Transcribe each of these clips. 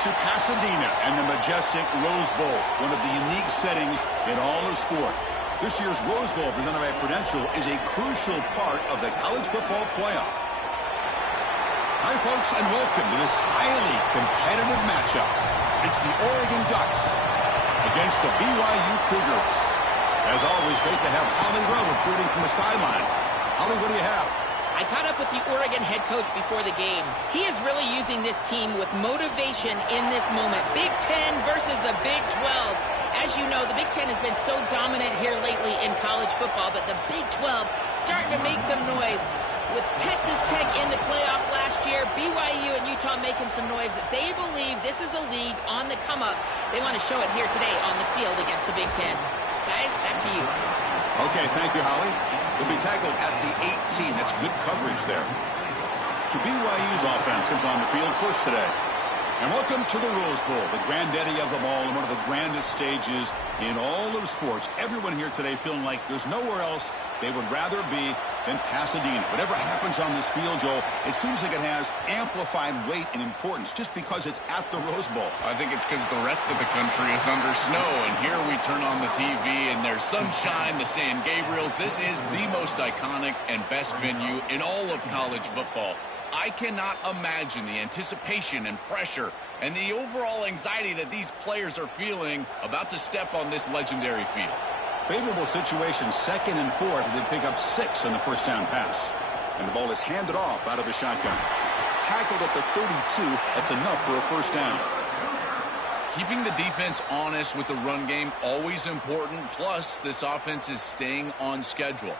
to Pasadena and the majestic Rose Bowl, one of the unique settings in all of sport. This year's Rose Bowl, presented by Prudential, is a crucial part of the college football playoff. Hi, folks, and welcome to this highly competitive matchup. It's the Oregon Ducks against the BYU Cougars. As always, great to have Holly Rowe reporting from the sidelines. Holly, what do you have? I caught up with the Oregon head coach before the game. He is really using this team with motivation in this moment. Big Ten versus the Big 12. As you know, the Big Ten has been so dominant here lately in college football, but the Big 12 starting to make some noise. With Texas Tech in the playoff last year, BYU and Utah making some noise, that they believe this is a league on the come-up. They want to show it here today on the field against the Big Ten. Guys, back to you. Okay, thank you, Holly. He'll be tackled at the 18. That's good coverage there. So BYU's offense comes on the field first today. And welcome to the Rose Bowl, the granddaddy of them all and one of the grandest stages in all of sports. Everyone here today feeling like there's nowhere else they would rather be than Pasadena. Whatever happens on this field, Joel, it seems like it has amplified weight and importance just because it's at the Rose Bowl. I think it's because the rest of the country is under snow, and here we turn on the TV and there's sunshine, the San Gabriels. This is the most iconic and best venue in all of college football. I cannot imagine the anticipation and pressure and the overall anxiety that these players are feeling about to step on this legendary field. Favorable situation, 2nd and 4, after they pick up 6 on the first down pass. And the ball is handed off out of the shotgun. Tackled at the 32, that's enough for a first down. Keeping the defense honest with the run game, always important. Plus, this offense is staying on schedule.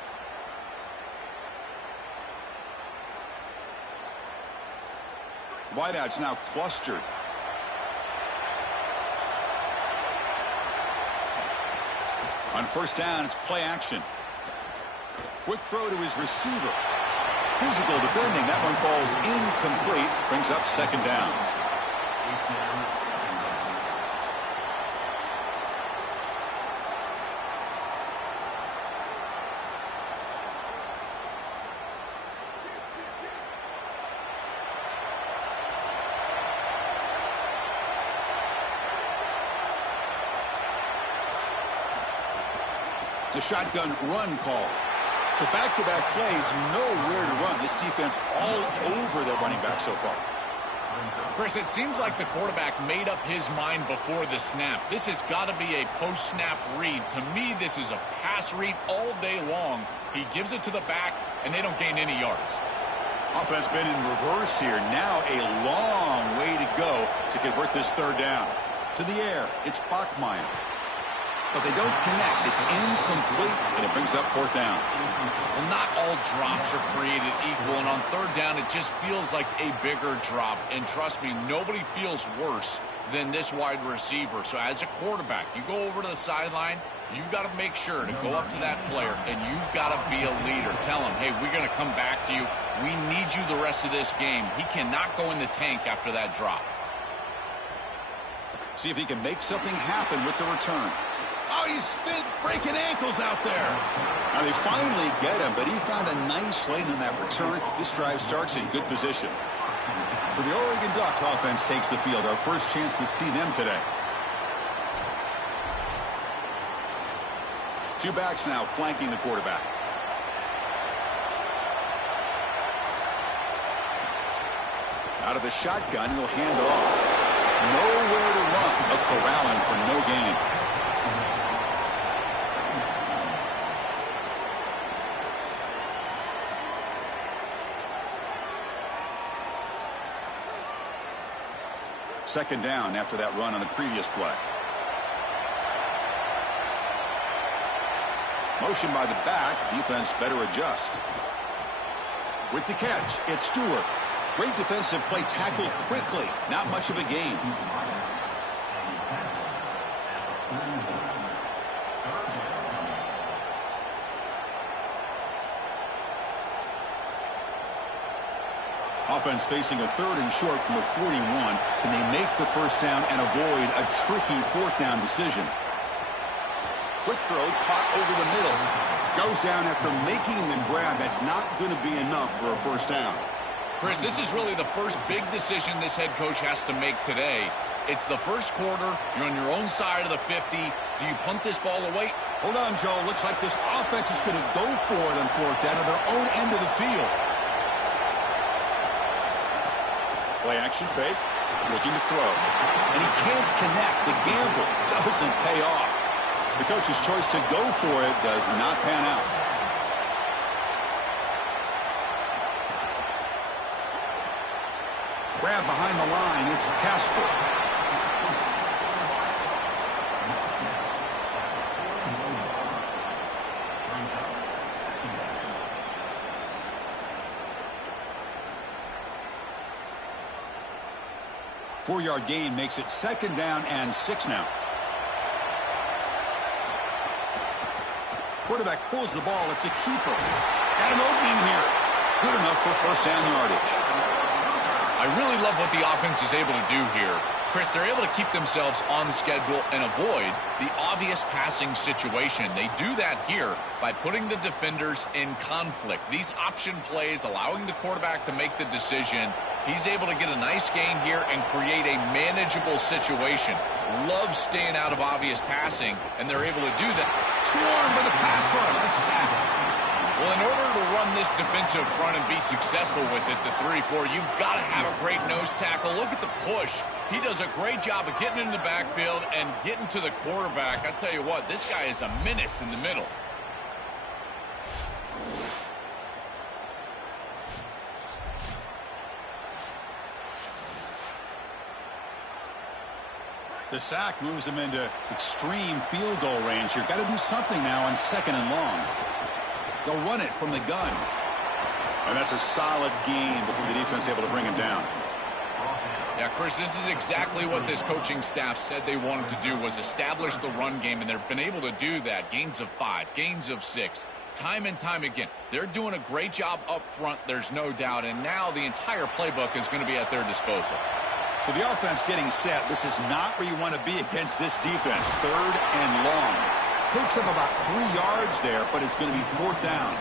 Wideouts now clustered. On first down, it's play action. Quick throw to his receiver. Physical defending. That one falls incomplete. Brings up 2nd down. It's a shotgun run call. So back-to-back plays, nowhere to run. This defense all over their running back so far. Chris, it seems like the quarterback made up his mind before the snap. This has got to be a post-snap read. To me, this is a pass read all day long. He gives it to the back, and they don't gain any yards. Offense been in reverse here. Now a long way to go to convert this 3rd down. To the air, it's Bachmeier. But they don't connect. It's incomplete, and it brings up 4th down. Well, not all drops are created equal, and on 3rd down, it just feels like a bigger drop. And trust me, nobody feels worse than this wide receiver. So as a quarterback, you go over to the sideline, you've got to make sure to go up to that player, and you've got to be a leader. Tell him, hey, we're going to come back to you. We need you the rest of this game. He cannot go in the tank after that drop. See if he can make something happen with the return. Oh, he's spin breaking ankles out there. Now they finally get him, but he found a nice lane in that return. This drive starts in good position. For the Oregon Ducks, offense takes the field. Our first chance to see them today. 2 backs now flanking the quarterback. Out of the shotgun, he'll hand it off. Nowhere to run, but corralling for no gain. Second down after that run on the previous play. Motion by the back. Defense better adjust. With the catch, it's Stewart. Great defensive play, tackled quickly. Not much of a gain. Offense facing a 3rd and short from the 41. Can they make the first down and avoid a tricky 4th down decision? Quick throw, caught over the middle. Goes down after making the grab. That's not going to be enough for a first down. Chris, this is really the first big decision this head coach has to make today. It's the first quarter. You're on your own side of the 50. Do you punt this ball away? Hold on, Joe. Looks like this offense is going to go for it on fourth down at their own end of the field. Play action fake. Looking to throw. And he can't connect. The gamble doesn't pay off. The coach's choice to go for it does not pan out. Grab behind the line. It's Casper. Four-yard gain makes it 2nd down and 6 now. Quarterback pulls the ball. It's a keeper. Got an opening here. Good enough for first down yardage. I really love what the offense is able to do here. Chris, they're able to keep themselves on schedule and avoid the obvious passing situation. They do that here by putting the defenders in conflict. These option plays, allowing the quarterback to make the decision. He's able to get a nice gain here and create a manageable situation. Loves staying out of obvious passing, and they're able to do that. Swarmed by the pass rush. A sack. Well, in order to run this defensive front and be successful with it, the 3-4, you've got to have a great nose tackle. Look at the push. He does a great job of getting into the backfield and getting to the quarterback. I tell you what, this guy is a menace in the middle. The sack moves him into extreme field goal range here. Got to do something now on 2nd and long. They'll run it from the gun. And that's a solid gain before the defense able to bring him down. Yeah, Chris, this is exactly what this coaching staff said they wanted to do, was establish the run game, and they've been able to do that. Gains of 5, gains of 6, time and time again. They're doing a great job up front, there's no doubt, and now the entire playbook is going to be at their disposal. So the offense getting set. This is not where you want to be against this defense. 3rd and long. Picks up about 3 yards there, but it's going to be 4th down.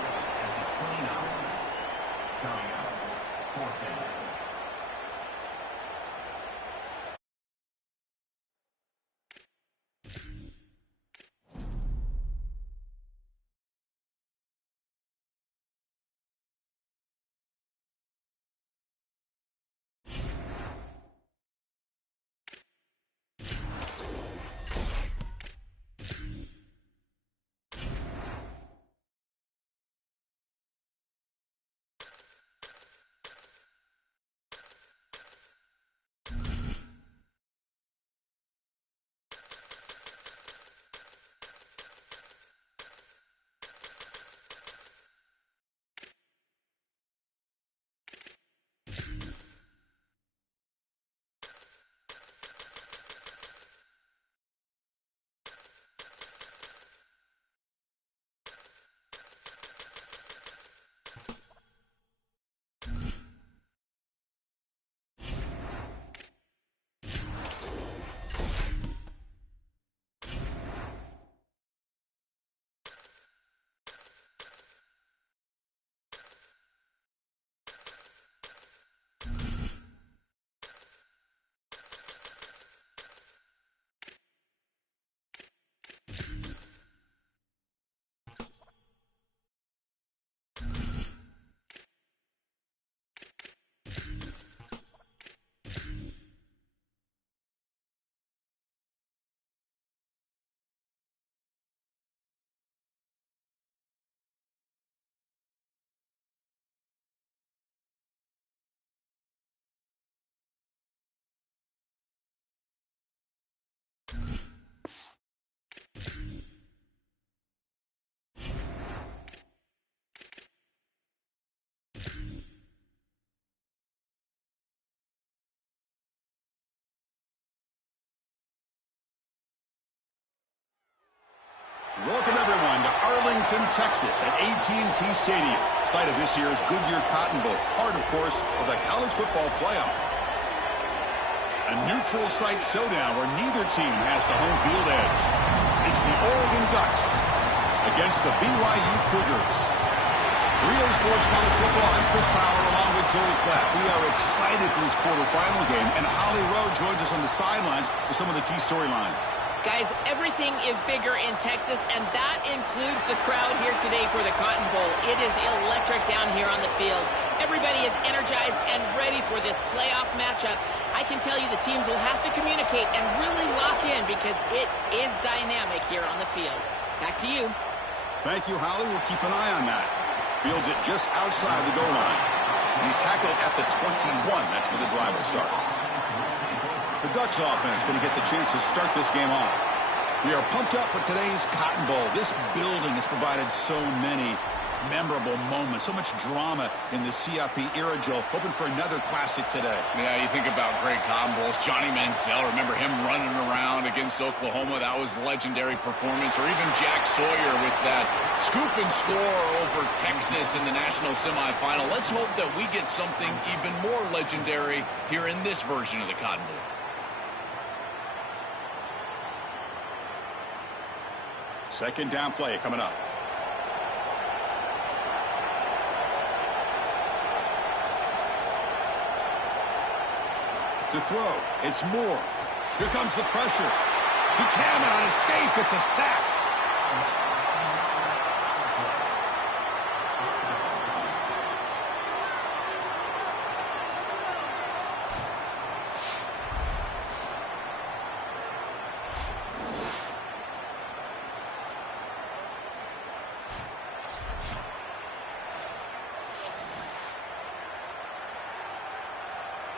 Welcome, everyone, to Arlington, Texas, at AT&T Stadium, site of this year's Goodyear Cotton Bowl, part, of course, of the college football playoff. A neutral site showdown where neither team has the home field edge. It's the Oregon Ducks against the BYU Cougars. Relay Sports College Football, I'm Chris Fowler along with total clap. We are excited for this quarterfinal game, and Holly Rowe joins us on the sidelines with some of the key storylines. Guys, everything is bigger in Texas, and that includes the crowd here today for the Cotton Bowl. It is electric down here on the field. Everybody is energized and ready for this playoff matchup. I can tell you the teams will have to communicate and really lock in because it is dynamic here on the field. Back to you. Thank you, Holly. We'll keep an eye on that. Fields it just outside the goal line. And he's tackled at the 21. That's where the drive will start. The Ducks offense going to get the chance to start this game off. We are pumped up for today's Cotton Bowl. This building has provided so many memorable moments, so much drama in the CIP era, Joe. Hoping for another classic today. Yeah, you think about great Cotton Bowls. Johnny Manziel, remember him running around against Oklahoma? That was a legendary performance. Or even Jack Sawyer with that scoop and score over Texas in the national semifinal. Let's hope that we get something even more legendary here in this version of the Cotton Bowl. Second down play coming up. To throw, it's Moore. Here comes the pressure. He cannot escape. It's a sack.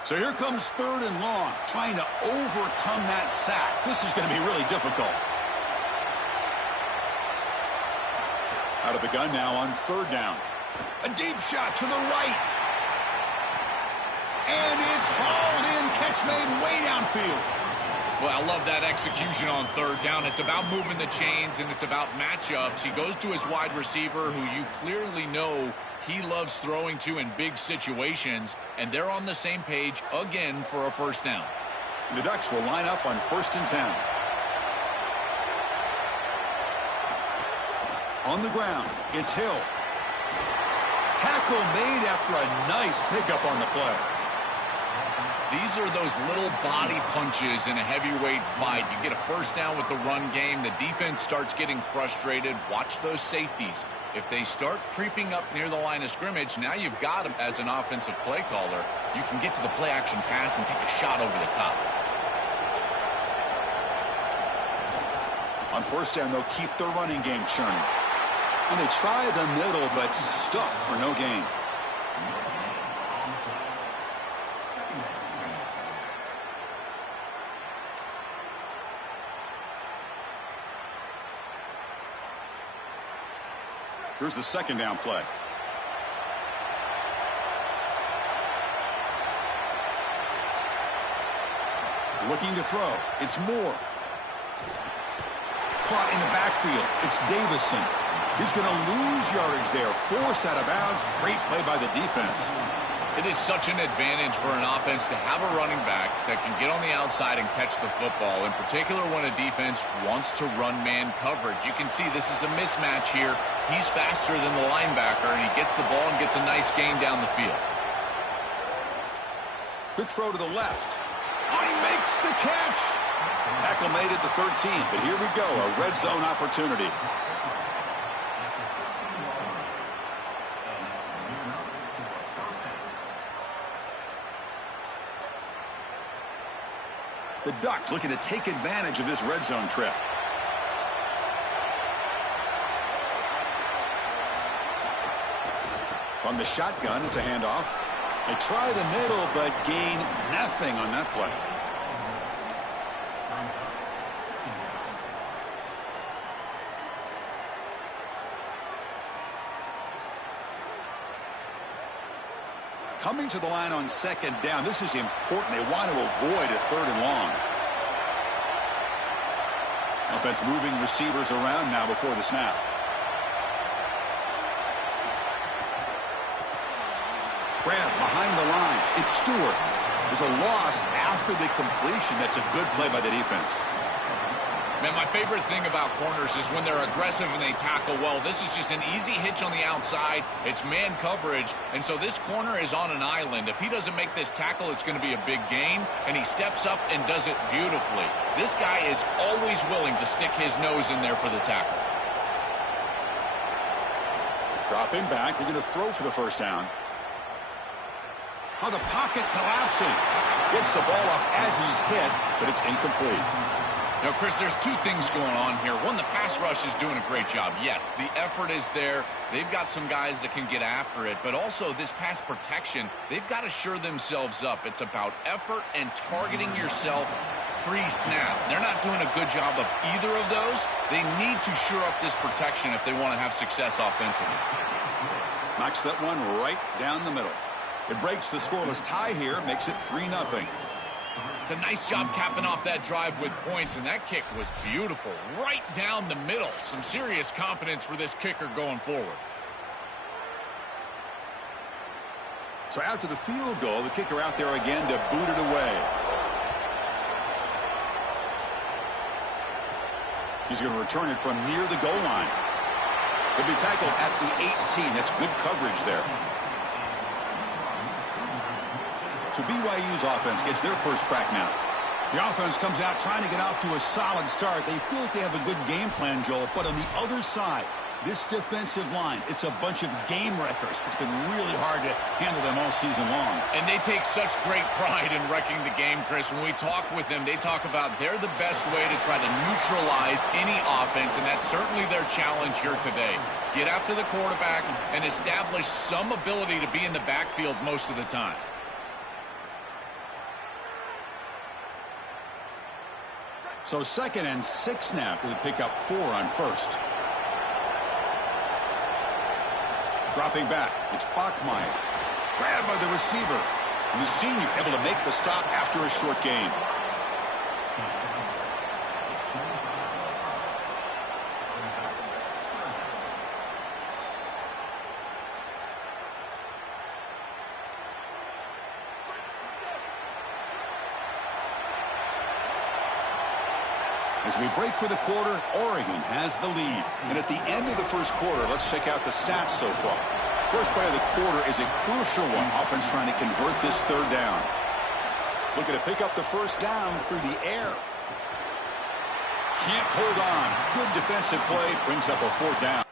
So here comes third and long, trying to overcome that sack. This is going to be really difficult. Out of the gun now on third down. A deep shot to the right. And it's hauled in. Catch made way downfield. Well, I love that execution on third down. It's about moving the chains, and it's about matchups. He goes to his wide receiver, who you clearly know he loves throwing to in big situations, and they're on the same page again for a first down. The Ducks will line up on 1st and 10. On the ground, it's Hill. Tackle made after a nice pickup on the play. These are those little body punches in a heavyweight fight. You get a first down with the run game. The defense starts getting frustrated. Watch those safeties. If they start creeping up near the line of scrimmage, now you've got them as an offensive play caller. You can get to the play-action pass and take a shot over the top. On first down, they'll keep the running game churning. And they try the middle, but stuff for no gain. Here's the second down play. Looking to throw. It's Moore. Caught in the backfield. It's Davison. He's going to lose yardage there. Forced out of bounds. Great play by the defense. It is such an advantage for an offense to have a running back that can get on the outside and catch the football, in particular when a defense wants to run man coverage. You can see this is a mismatch here. He's faster than the linebacker, and he gets the ball and gets a nice gain down the field. Quick throw to the left. Oh, he makes the catch. Tackle made at the 13, but here we go, a red zone opportunity. The Ducks looking to take advantage of this red zone trip. From the shotgun, it's a handoff. They try the middle, but gain nothing on that play. Coming to the line on second down, this is important. They want to avoid a third and long. Offense moving receivers around now before the snap. Grab behind the line. It's Stewart. There's a loss after the completion. That's a good play by the defense. Man, my favorite thing about corners is when they're aggressive and they tackle well. This is just an easy hitch on the outside. It's man coverage, and so this corner is on an island. If he doesn't make this tackle, it's going to be a big gain, and he steps up and does it beautifully. This guy is always willing to stick his nose in there for the tackle. Dropping back, they're going to throw for the first down. Oh, the pocket collapsing. Gets the ball off as he's hit, but it's incomplete. Now, Chris, there's two things going on here. One, the pass rush is doing a great job. Yes, the effort is there. They've got some guys that can get after it. But also, this pass protection, they've got to shore themselves up. It's about effort and targeting yourself pre-snap. They're not doing a good job of either of those. They need to shore up this protection if they want to have success offensively. Knocks that one right down the middle. It breaks the scoreless tie here, makes it 3-0. It's a nice job capping off that drive with points, and that kick was beautiful. Right down the middle. Some serious confidence for this kicker going forward. So after the field goal, the kicker out there again to boot it away. He's going to return it from near the goal line. He'll be tackled at the 18. That's good coverage there. So BYU's offense gets their first crack now. The offense comes out trying to get off to a solid start. They feel like they have a good game plan, Joel. But on the other side, this defensive line, it's a bunch of game wreckers. It's been really hard to handle them all season long. And they take such great pride in wrecking the game, Chris. When we talk with them, they talk about they're the best way to try to neutralize any offense, and that's certainly their challenge here today. Get after the quarterback and establish some ability to be in the backfield most of the time. So 2nd and 6 now. We pick up 4 on first. Dropping back, it's Bachmeier. Grabbed by the receiver. And the senior able to make the stop after a short gain. As we break for the quarter, Oregon has the lead. And at the end of the first quarter, let's check out the stats so far. First play of the quarter is a crucial one. Offense trying to convert this 3rd down. Looking to pick up the first down through the air. Can't hold on. Good defensive play. Brings up a 4th down.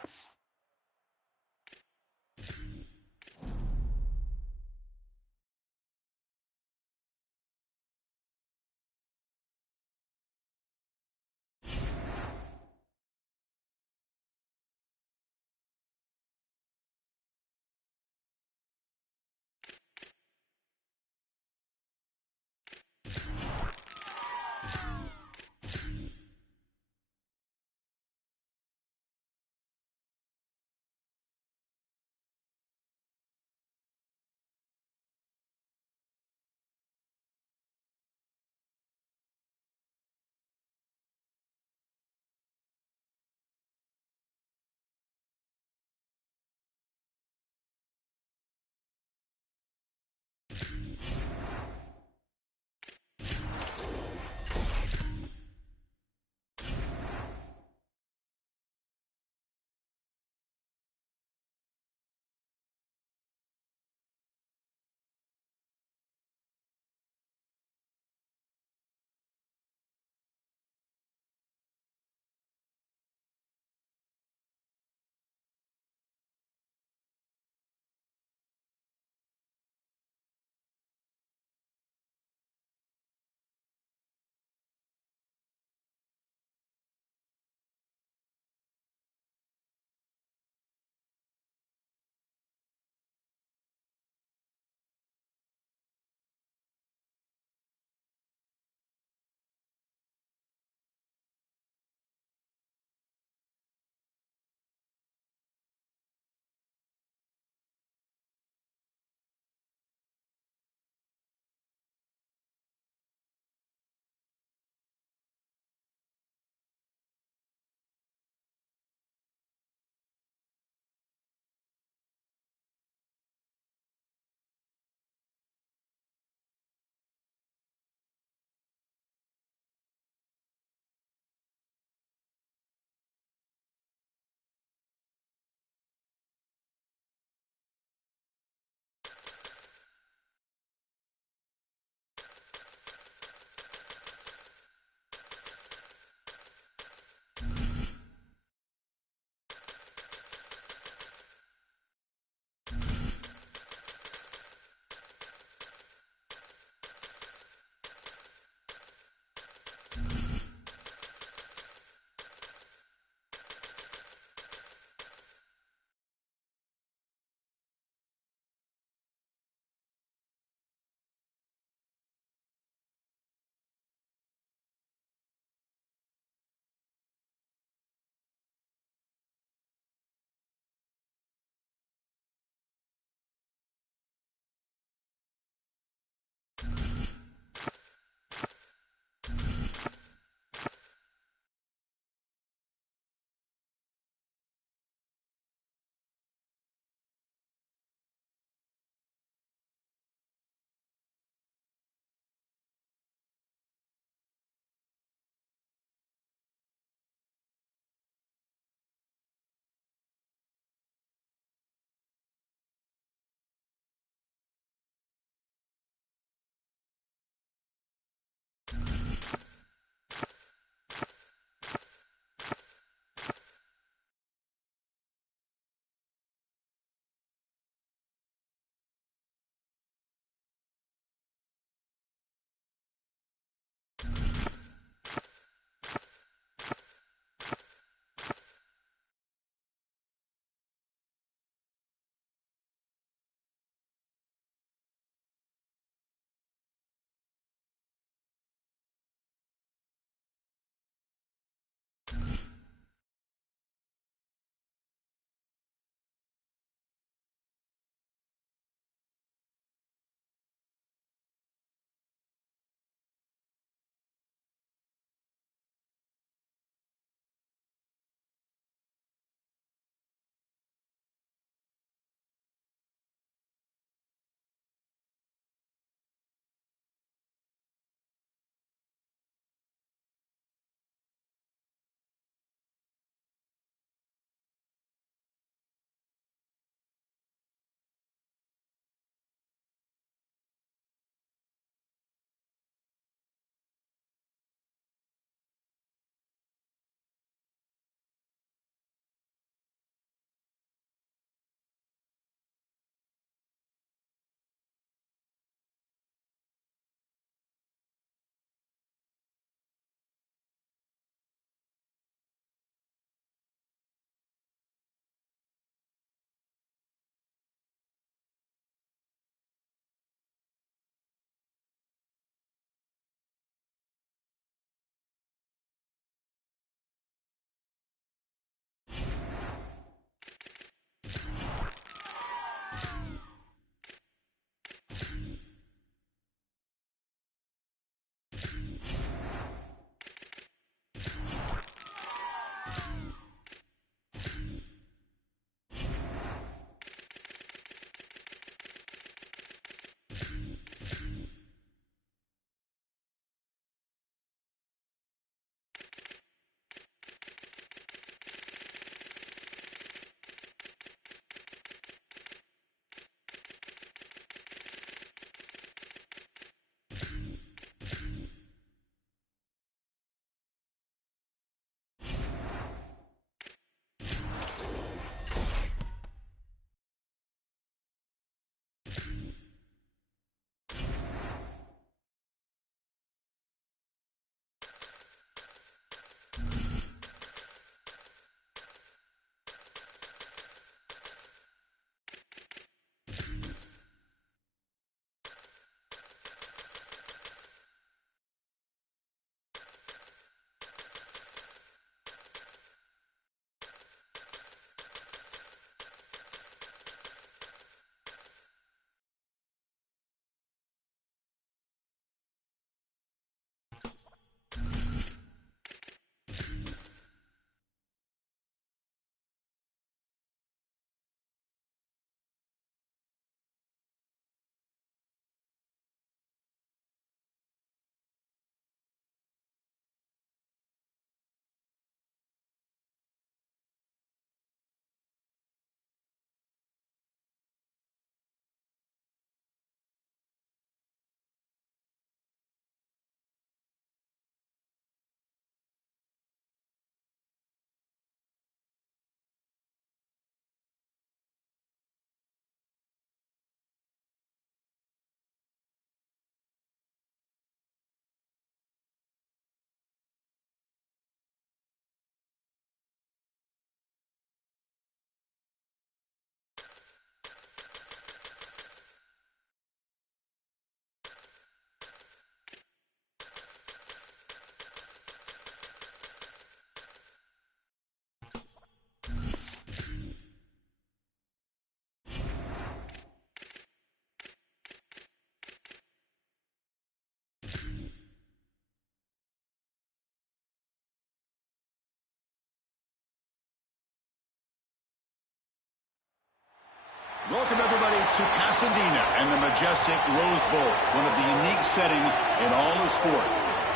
Welcome, everybody, to Pasadena and the majestic Rose Bowl, one of the unique settings in all of sport.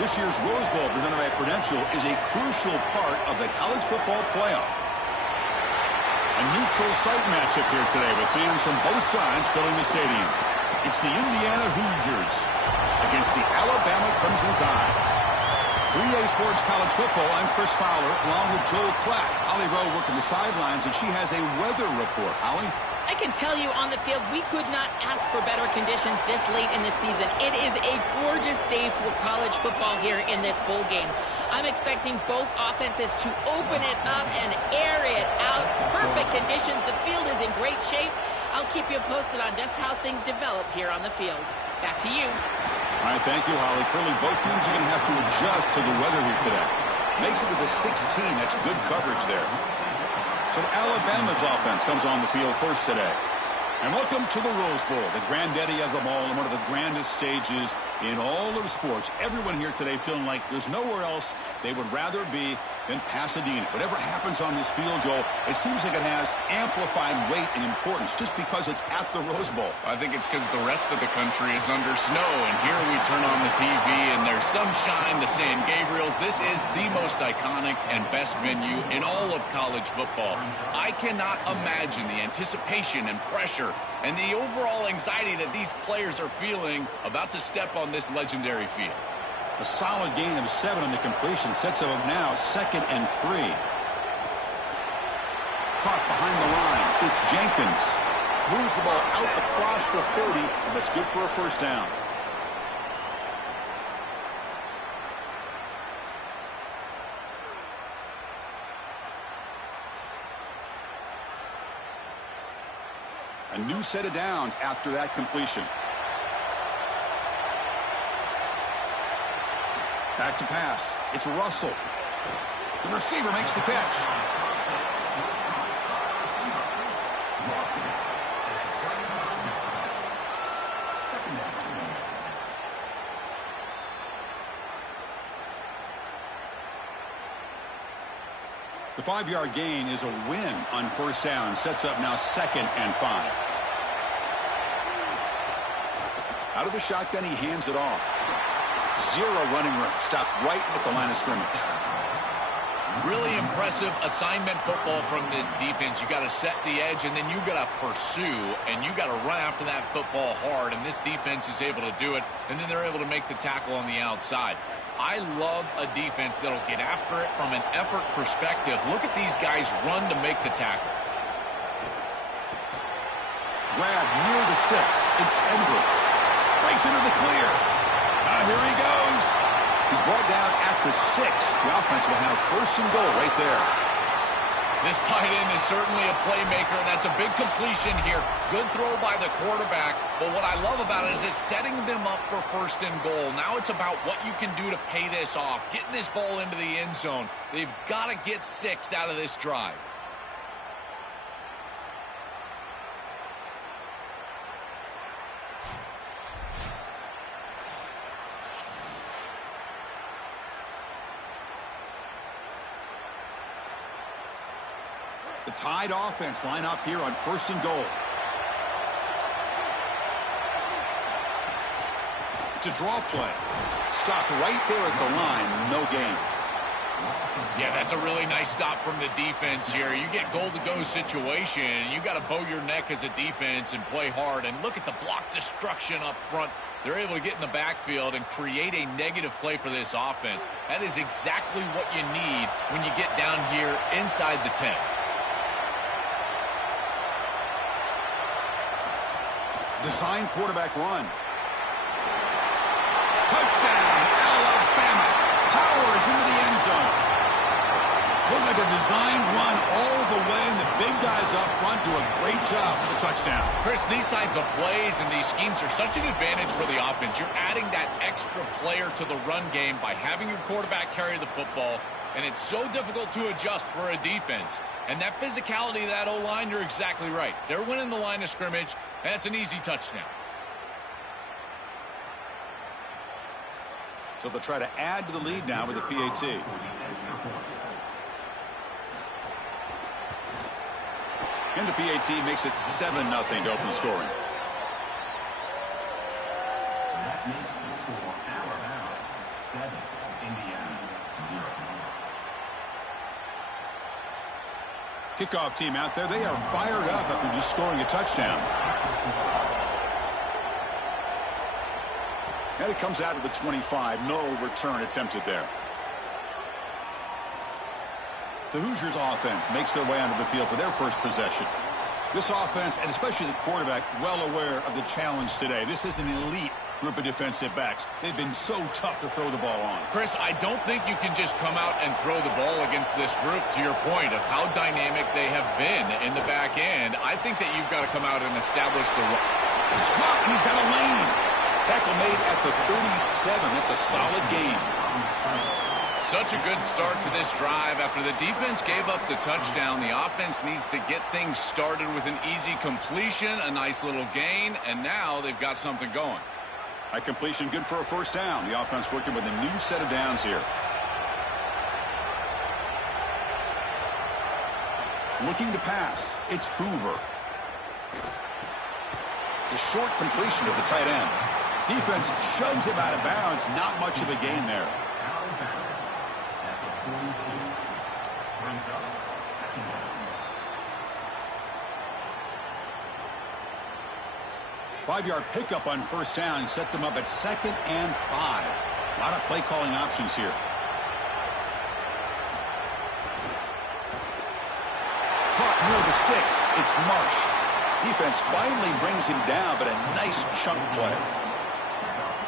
This year's Rose Bowl, presented by Prudential, is a crucial part of the college football playoff. A neutral site matchup here today with fans from both sides filling the stadium. It's the Indiana Hoosiers against the Alabama Crimson Tide. 3A Sports College Football, I'm Chris Fowler, along with Joel Klatt. Holly Rowe working the sidelines, and she has a weather report. Holly? I can tell you on the field, we could not ask for better conditions this late in the season. It is a gorgeous day for college football here in this bowl game. I'm expecting both offenses to open it up and air it out. Perfect conditions. The field is in great shape. I'll keep you posted on just how things develop here on the field. Back to you. All right, thank you, Holly. Clearly, both teams are going to have to adjust to the weather here today. Makes it to the 16. That's good coverage there. So Alabama's offense comes on the field first today. And welcome to the Rose Bowl, the granddaddy of them all and one of the grandest stages in all of sports. Everyone here today feeling like there's nowhere else they would rather be than Pasadena. Whatever happens on this field, Joel, it seems like it has amplified weight and importance just because it's at the Rose Bowl. I think it's because the rest of the country is under snow, and here we turn on the TV and there's sunshine, the San Gabriels. This is the most iconic and best venue in all of college football. I cannot imagine the anticipation and pressure and the overall anxiety that these players are feeling about to step on this legendary field. A solid gain of 7 on the completion sets them up now 2nd and 3. Caught behind the line. It's Jenkins. Moves the ball out across the 30, and that's good for a first down. A new set of downs after that completion. Back to pass. It's Russell. The receiver makes the catch. The 5-yard gain is a win on first down. Sets up now 2nd and 5. Out of the shotgun, he hands it off. 0 running room. Stopped right at the line of scrimmage. Really impressive assignment football from this defense. You got to set the edge, and then you got to pursue, and you got to run after that football hard, and this defense is able to do it, and then they're able to make the tackle on the outside. I love a defense that'll get after it from an effort perspective. Look at these guys run to make the tackle. Grab near the sticks. It's Edwards. Breaks into the clear. Here he goes. He's brought down at the 6. The offense will have 1st and goal right there. This tight end is certainly a playmaker, and that's a big completion here. Good throw by the quarterback, but what I love about it is it's setting them up for 1st and goal. Now it's about what you can do to pay this off, getting this ball into the end zone. They've got to get 6 out of this drive. The Tide offense line up here on 1st and goal. It's a draw play. Stopped right there at the line. No gain. Yeah, that's a really nice stop from the defense here. You get goal-to-go situation, and you got to bow your neck as a defense and play hard. And look at the block destruction up front. They're able to get in the backfield and create a negative play for this offense. That is exactly what you need when you get down here inside the 10. Design quarterback run. Touchdown, Alabama. Powers into the end zone. Looks like a design run all the way, and the big guys up front do a great job for the touchdown. Chris, these type of plays and these schemes are such an advantage for the offense. You're adding that extra player to the run game by having your quarterback carry the football, and it's so difficult to adjust for a defense. And that physicality of that O-line, you're exactly right. They're winning the line of scrimmage. That's an easy touchdown. So they'll try to add to the lead now with a PAT. And the PAT makes it 7-0 to open scoring. That makes the score Alabama 7, Indiana 0. Kickoff team out there. They are fired up after just scoring a touchdown. And it comes out of the 25. No return attempted there. The Hoosiers offense makes their way onto the field for their first possession. This offense, and especially the quarterback, well aware of the challenge today. This is an elite group of defensive backs. They've been so tough to throw the ball on. Chris, I don't think you can just come out and throw the ball against this group, to your point of how dynamic they have been in the back end. I think that you've got to come out and establish the run. It's caught, and he's got a lane. Tackle made at the 37. That's a solid gain. Such a good start to this drive. After the defense gave up the touchdown, the offense needs to get things started with an easy completion, a nice little gain, and now they've got something going. A completion good for a first down. The offense working with a new set of downs here. Looking to pass. It's Hoover. The short completion of the tight end. Defense shoves him out of bounds. Not much of a gain there. Alabama at the 42. Brings up second down. 5-yard pickup on first down sets them up at 2nd and 5. A lot of play calling options here. Caught near the sticks. It's Marsh. Defense finally brings him down, but a nice chunk play.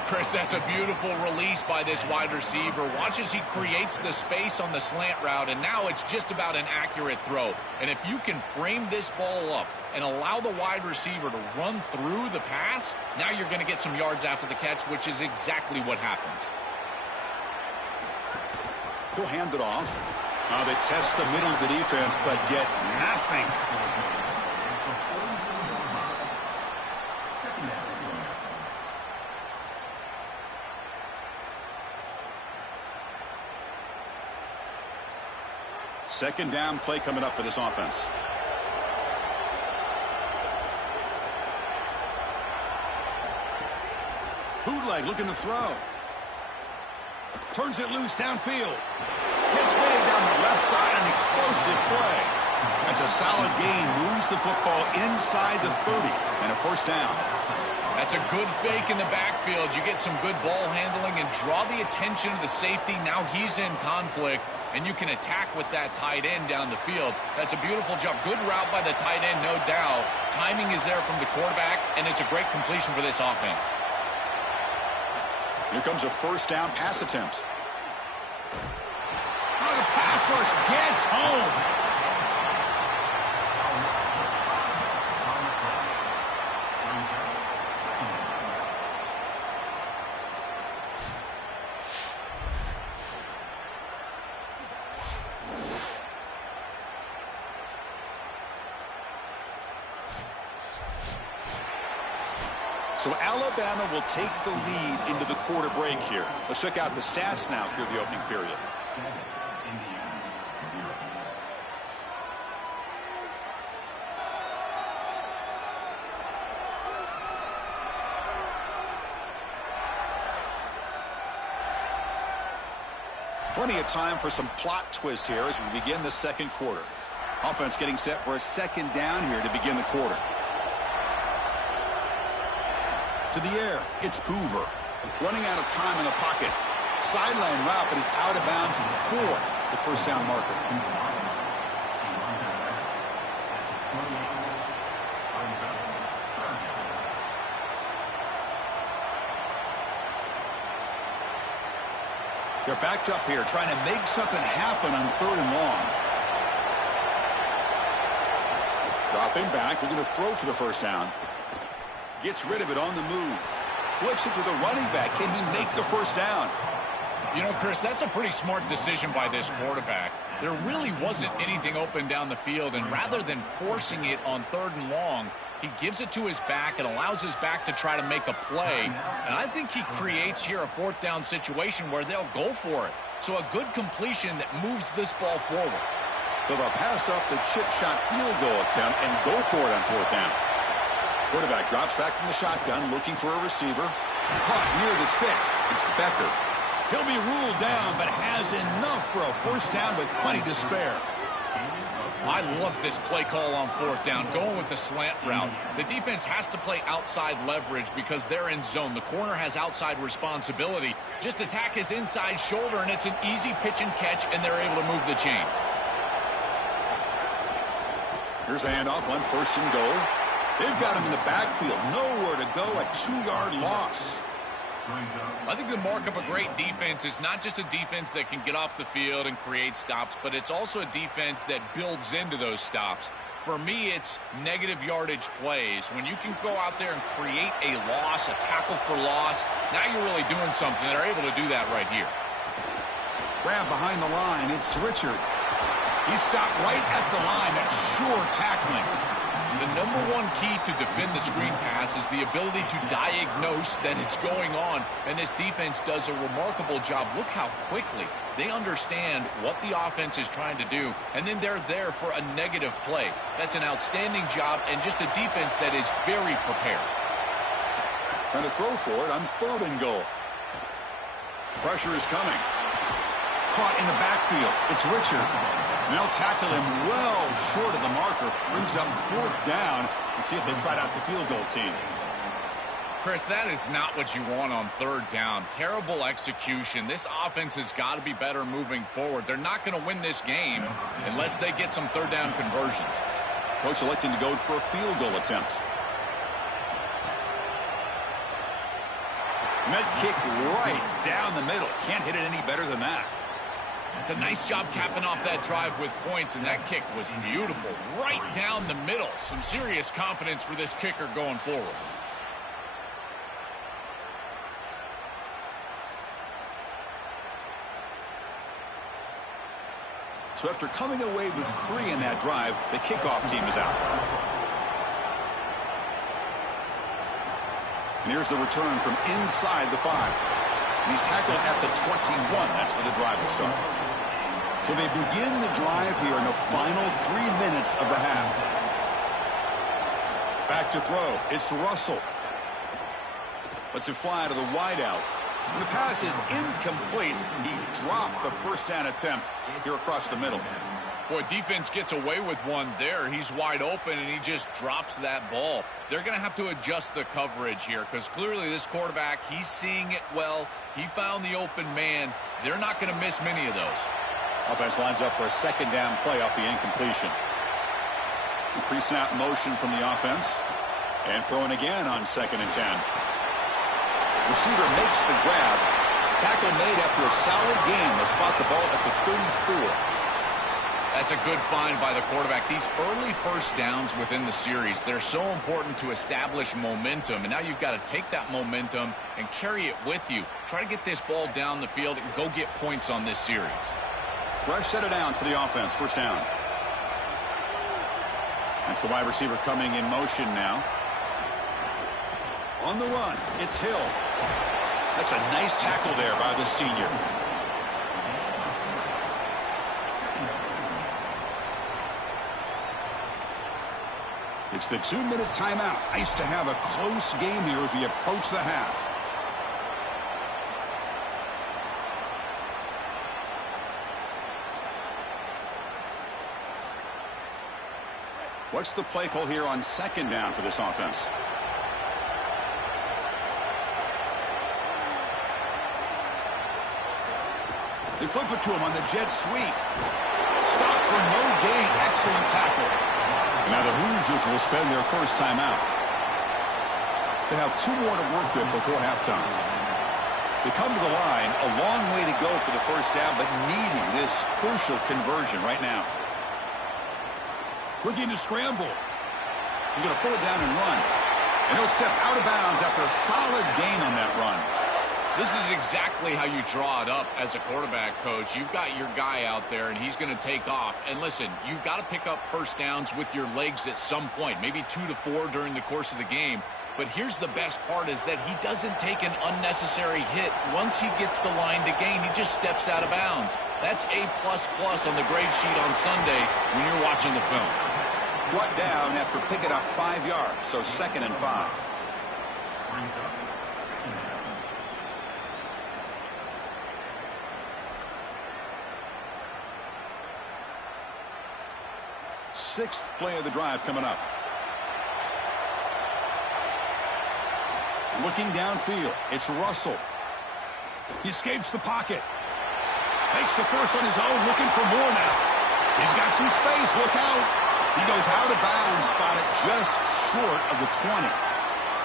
Chris, that's a beautiful release by this wide receiver. Watch as he creates the space on the slant route, and now it's just about an accurate throw. And if you can frame this ball up and allow the wide receiver to run through the pass, now you're going to get some yards after the catch, which is exactly what happens. He'll hand it off. They test the middle of the defense, but get nothing. Second down play coming up for this offense. Bootleg looking to throw. Turns it loose downfield. Catch made down the left side, an explosive play. That's a solid gain. Moves the football inside the 30 and a first down. That's a good fake in the backfield. You get some good ball handling and draw the attention of the safety. Now he's in conflict, and you can attack with that tight end down the field. That's a beautiful jump. Good route by the tight end, no doubt. Timing is there from the quarterback, and it's a great completion for this offense. Here comes a first down pass attempt. Oh, the pass rush gets home. So Alabama will take the lead into the quarter break here. Let's check out the stats now through the opening period. 7, Indiana 0. Plenty of time for some plot twists here as we begin the second quarter. Offense getting set for a second down here to begin the quarter. To the air, it's Hoover. Running out of time in the pocket. Sideline route, but is out of bounds before the first down marker. They're backed up here, trying to make something happen on 3rd and long. Dropping back, they're going to throw for the first down. Gets rid of it on the move. Flips it to the running back. Can he make the first down? You know, Chris, that's a pretty smart decision by this quarterback. There really wasn't anything open down the field, and rather than forcing it on 3rd and long, he gives it to his back and allows his back to try to make a play. And I think he creates here a 4th down situation where they'll go for it. So a good completion that moves this ball forward. So they'll pass up the chip shot field goal attempt and go for it on fourth down. Quarterback drops back from the shotgun, looking for a receiver. Caught near the sticks. It's Becker. He'll be ruled down, but has enough for a first down with plenty to spare. I love this play call on fourth down, going with the slant route. The defense has to play outside leverage because they're in zone. The corner has outside responsibility. Just attack his inside shoulder, and it's an easy pitch and catch, and they're able to move the chains. Here's a handoff on first and goal. They've got him in the backfield. Nowhere to go, a 2-yard loss. I think the mark of a great defense is not just a defense that can get off the field and create stops, but it's also a defense that builds into those stops. For me, it's negative yardage plays. When you can go out there and create a loss, a tackle for loss, now you're really doing something. They're able to do that right here. Grab behind the line. It's Richard. He stopped right at the line. That's sure tackling. The number one key to defend the screen pass is the ability to diagnose that it's going on, and this defense does a remarkable job. Look how quickly they understand what the offense is trying to do, and then they're there for a negative play. That's an outstanding job and just a defense that is very prepared. Trying to throw for it on third and goal. Pressure is coming. Caught in the backfield. It's Richard. And they'll tackle him well short of the marker. Brings up fourth down. And see if they tried out the field goal team. Chris, that is not what you want on third down. Terrible execution. This offense has got to be better moving forward. They're not going to win this game unless they get some third down conversions. Coach electing to go for a field goal attempt. And that kick right down the middle. Can't hit it any better than that. It's a nice job capping off that drive with points, and that kick was beautiful. Right down the middle. Some serious confidence for this kicker going forward. So after coming away with 3 in that drive, the kickoff team is out. And here's the return from inside the 5. And he's tackled at the 21. That's where the drive will start. So they begin the drive here in the final 3 minutes of the half. Back to throw. It's Russell. Lets it fly to the wideout. And the pass is incomplete. He dropped the first down attempt here across the middle. Boy, defense gets away with one there. He's wide open, and he just drops that ball. They're going to have to adjust the coverage here because clearly this quarterback, he's seeing it well. He found the open man. They're not going to miss many of those. Offense lines up for a second down play off the incompletion. Pre-snap motion from the offense. And throwing again on 2nd and 10. Receiver makes the grab. Tackle made after a solid game. They'll spot the ball at the 34. That's a good find by the quarterback. These early first downs within the series, they're so important to establish momentum. And now you've got to take that momentum and carry it with you. Try to get this ball down the field and go get points on this series. Fresh set of downs for the offense. First down. That's the wide receiver coming in motion now. On the run, it's Hill. That's a nice tackle there by the senior. It's the 2-minute timeout. Nice to have a close game here as we approach the half. What's the play call here on 2nd down for this offense? They flip it to him on the jet sweep. Stop for no gain. Excellent tackle. And now the Hoosiers will spend their first timeout. They have 2 more to work with before halftime. They come to the line, a long way to go for the first down, but needing this crucial conversion right now. Looking to scramble. He's going to pull it down and run. And he'll step out of bounds after a solid gain on that run. This is exactly how you draw it up as a quarterback, coach. You've got your guy out there, and he's going to take off. And listen, you've got to pick up first downs with your legs at some point, maybe 2 to 4 during the course of the game. But here's the best part is that he doesn't take an unnecessary hit. Once he gets the line to gain, he just steps out of bounds. That's A++ on the grade sheet on Sunday when you're watching the film. Brought down after picking up 5 yards, so 2nd and 5. Brings up 2nd down. Sixth play of the drive coming up. Looking downfield, it's Russell. He escapes the pocket. Makes the first on his own, looking for more now. He's got some space, look out. He goes out of bounds, spotted just short of the 20.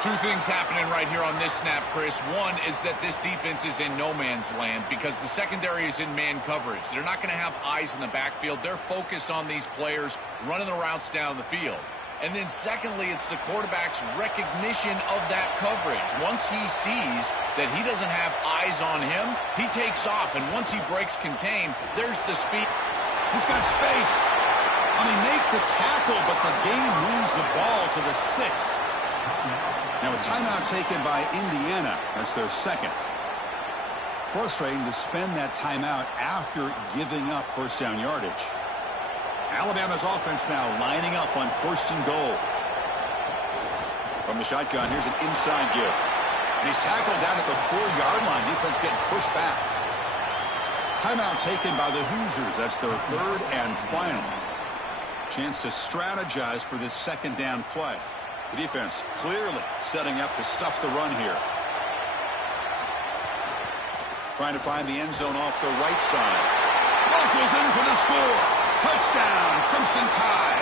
2 things happening right here on this snap, Chris. One is that this defense is in no man's land because the secondary is in man coverage. They're not going to have eyes in the backfield. They're focused on these players running the routes down the field. And then secondly, it's the quarterback's recognition of that coverage. Once he sees that he doesn't have eyes on him, he takes off. And once he breaks contain, there's the speed. He's got space. And they make the tackle, but the game moves the ball to the 6. Now a timeout taken by Indiana. That's their 2nd. Frustrating to spend that timeout after giving up first down yardage. Alabama's offense now lining up on 1st and goal. From the shotgun, here's an inside give. And he's tackled down at the 4-yard line. Defense getting pushed back. Timeout taken by the Hoosiers. That's their 3rd and final. Chance to strategize for this 2nd down play. The defense clearly setting up to stuff the run here. Trying to find the end zone off the right side. Russell's in for the score. Touchdown, Crimson Tide.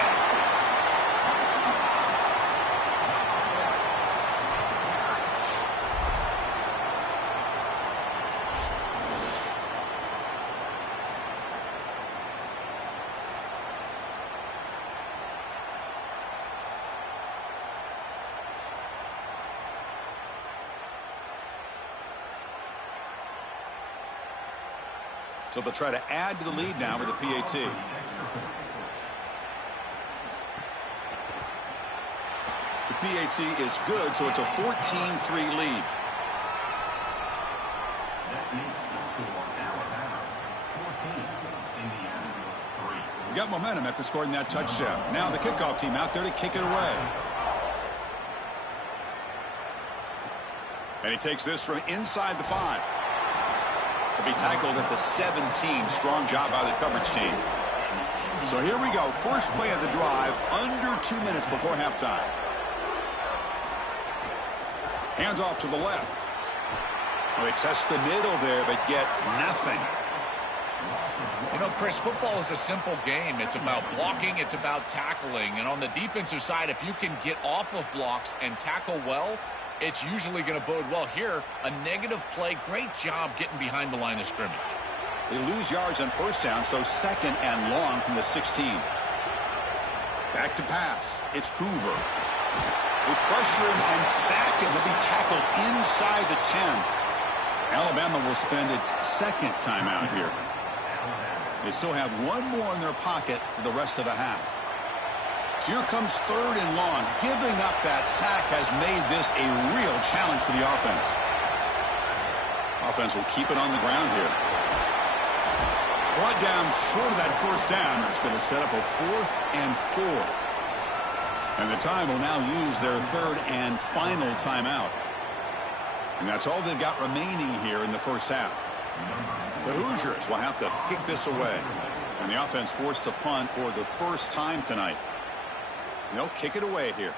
So they'll try to add to the lead now with the PAT. The PAT is good, so it's a 14-3 lead. That makes the score Alabama 14, Indiana 3. We got momentum after scoring that touchdown. Now the kickoff team out there to kick it away. And he takes this from inside the 5. He'll be tackled at the 17. Strong job by the coverage team. So here we go. First play of the drive, under 2 minutes before halftime. Hands off to the left. Well, they test the middle there, but get nothing. You know, Chris, football is a simple game. It's about blocking. It's about tackling. And on the defensive side, if you can get off of blocks and tackle well, it's usually going to bode well. Here, a negative play. Great job getting behind the line of scrimmage. They lose yards on first down, so 2nd and long from the 16. Back to pass. It's Hoover. They pressure him and sack him. He'll be tackled inside the 10. Alabama will spend its 2nd timeout here. They still have one more in their pocket for the rest of the half. So here comes 3rd and long. Giving up that sack has made this a real challenge for the offense. Offense will keep it on the ground here. Brought down short of that first down. It's going to set up a 4th and 4. And the time will now use their 3rd and final timeout. And that's all they've got remaining here in the first half. The Hoosiers will have to kick this away. And the offense forced to punt for the first time tonight. They'll kick it away here.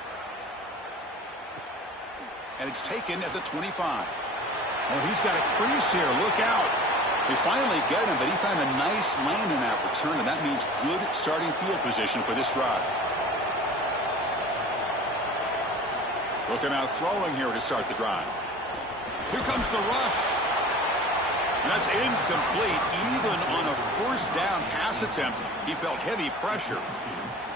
And it's taken at the 25. Oh, he's got a crease here. Look out. They finally get him, but he found a nice lane in that return, and that means good starting field position for this drive. Looking out throwing here to start the drive. Here comes the rush. And that's incomplete. Even on a first down pass attempt, he felt heavy pressure.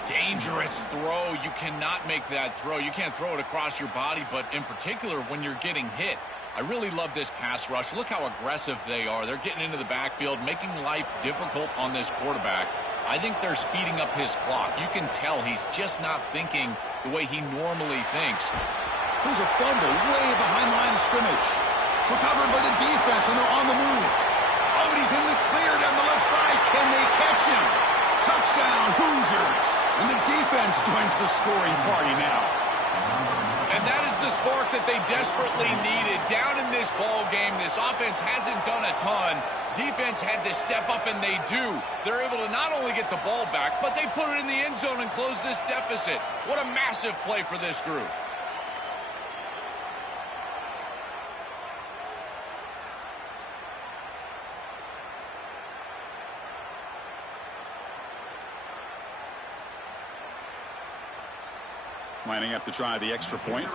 dangerous throw. You cannot make that throw. You can't throw it across your body, but in particular when you're getting hit. I really love this pass rush. Look how aggressive they are. They're getting into the backfield, making life difficult on this quarterback. I think they're speeding up his clock. You can tell he's just not thinking the way he normally thinks. Here's a fumble way behind the line of scrimmage. Recovered by the defense, and they're on the move. Oh, and he's in the clear down the left side. Can they catch him? Touchdown, Hoosiers. And the defense joins the scoring party now. And that is the spark that they desperately needed. Down in this ball game, this offense hasn't done a ton. Defense had to step up, and they do. They're able to not only get the ball back, but they put it in the end zone and close this deficit. What a massive play for this group. Lining up to try the extra point.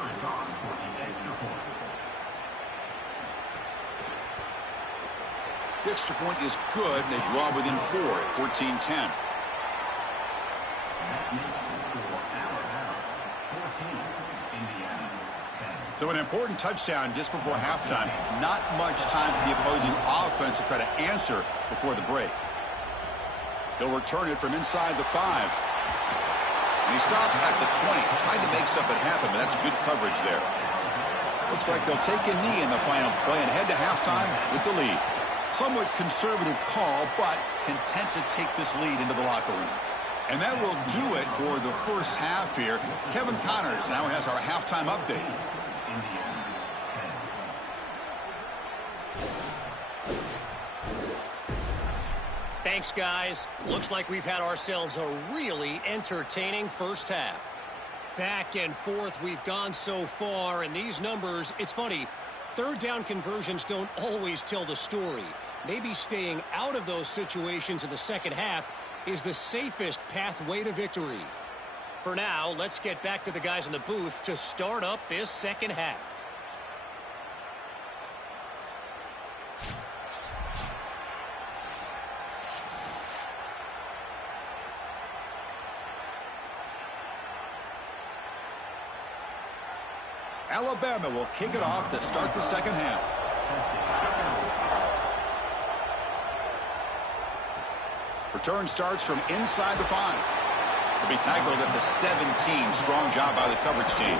The extra point is good. They draw within 4 at 14-10. So an important touchdown just before halftime. Not much time for the opposing offense to try to answer before the break. They'll return it from inside the 5. And he stopped at the 20. Tried to make something happen, but that's good coverage there. Looks like they'll take a knee in the final play and head to halftime with the lead. Somewhat conservative call, but content to take this lead into the locker room. And that will do it for the first half here. Kevin Connors now has our halftime update. Thanks, guys. Looks like we've had ourselves a really entertaining first half. Back and forth we've gone so far, and these numbers, it's funny, third down conversions don't always tell the story. Maybe staying out of those situations in the second half is the safest pathway to victory. For now, let's get back to the guys in the booth to start up this second half. Alabama will kick it off to start the second half. Return starts from inside the 5. He'll be tackled at the 17. Strong job by the coverage team.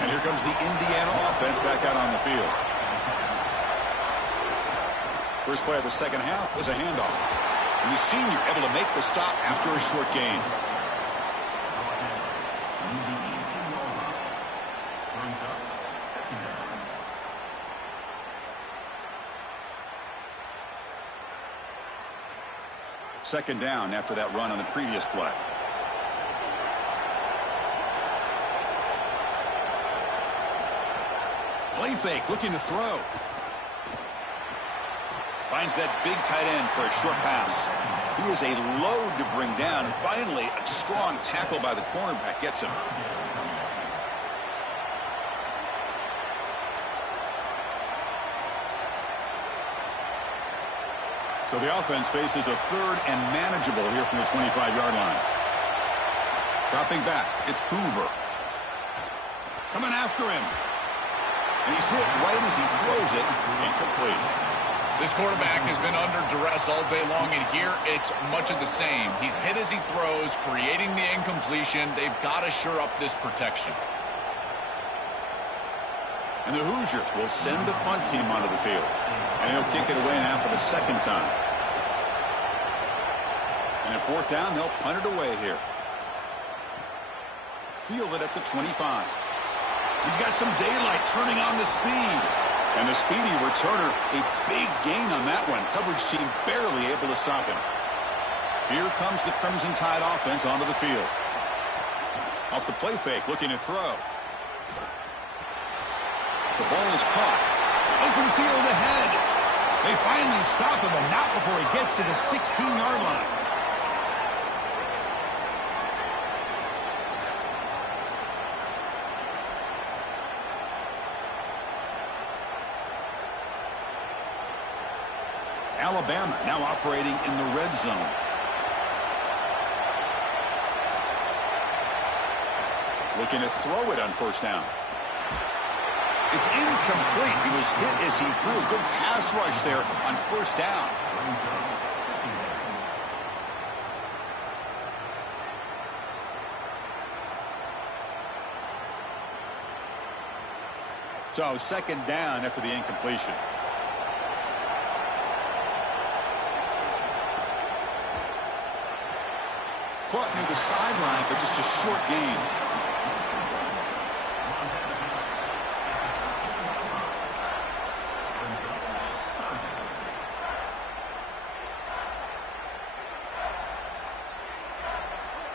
And here comes the Indiana offense back out on the field. First play of the second half is a handoff. And the senior able to make the stop after a short gain. Second down after that run on the previous play. Play fake, looking to throw. Finds that big tight end for a short pass. He is a load to bring down, and finally a strong tackle by the cornerback gets him. So the offense faces a third and manageable here from the 25-yard line. Dropping back, it's Hoover. Coming after him. And he's hit right as he throws it. Incomplete. This quarterback has been under duress all day long, and here it's much of the same. He's hit as he throws, creating the incompletion. They've got to shore up this protection. And the Hoosiers will send the punt team onto the field. And he'll kick it away now for the second time. And at fourth down, they'll punt it away here. Fielded at the 25. He's got some daylight turning on the speed. And the speedy returner, a big gain on that one. Coverage team barely able to stop him. Here comes the Crimson Tide offense onto the field. Off the play fake, looking to throw. The ball is caught. Open field ahead. They finally stop him, and not before he gets to the 16-yard line. Alabama now operating in the red zone. Looking to throw it on first down. It's incomplete. He was hit as he threw a good pass rush there on first down. So second down after the incompletion. Caught near the sideline, but just a short gain.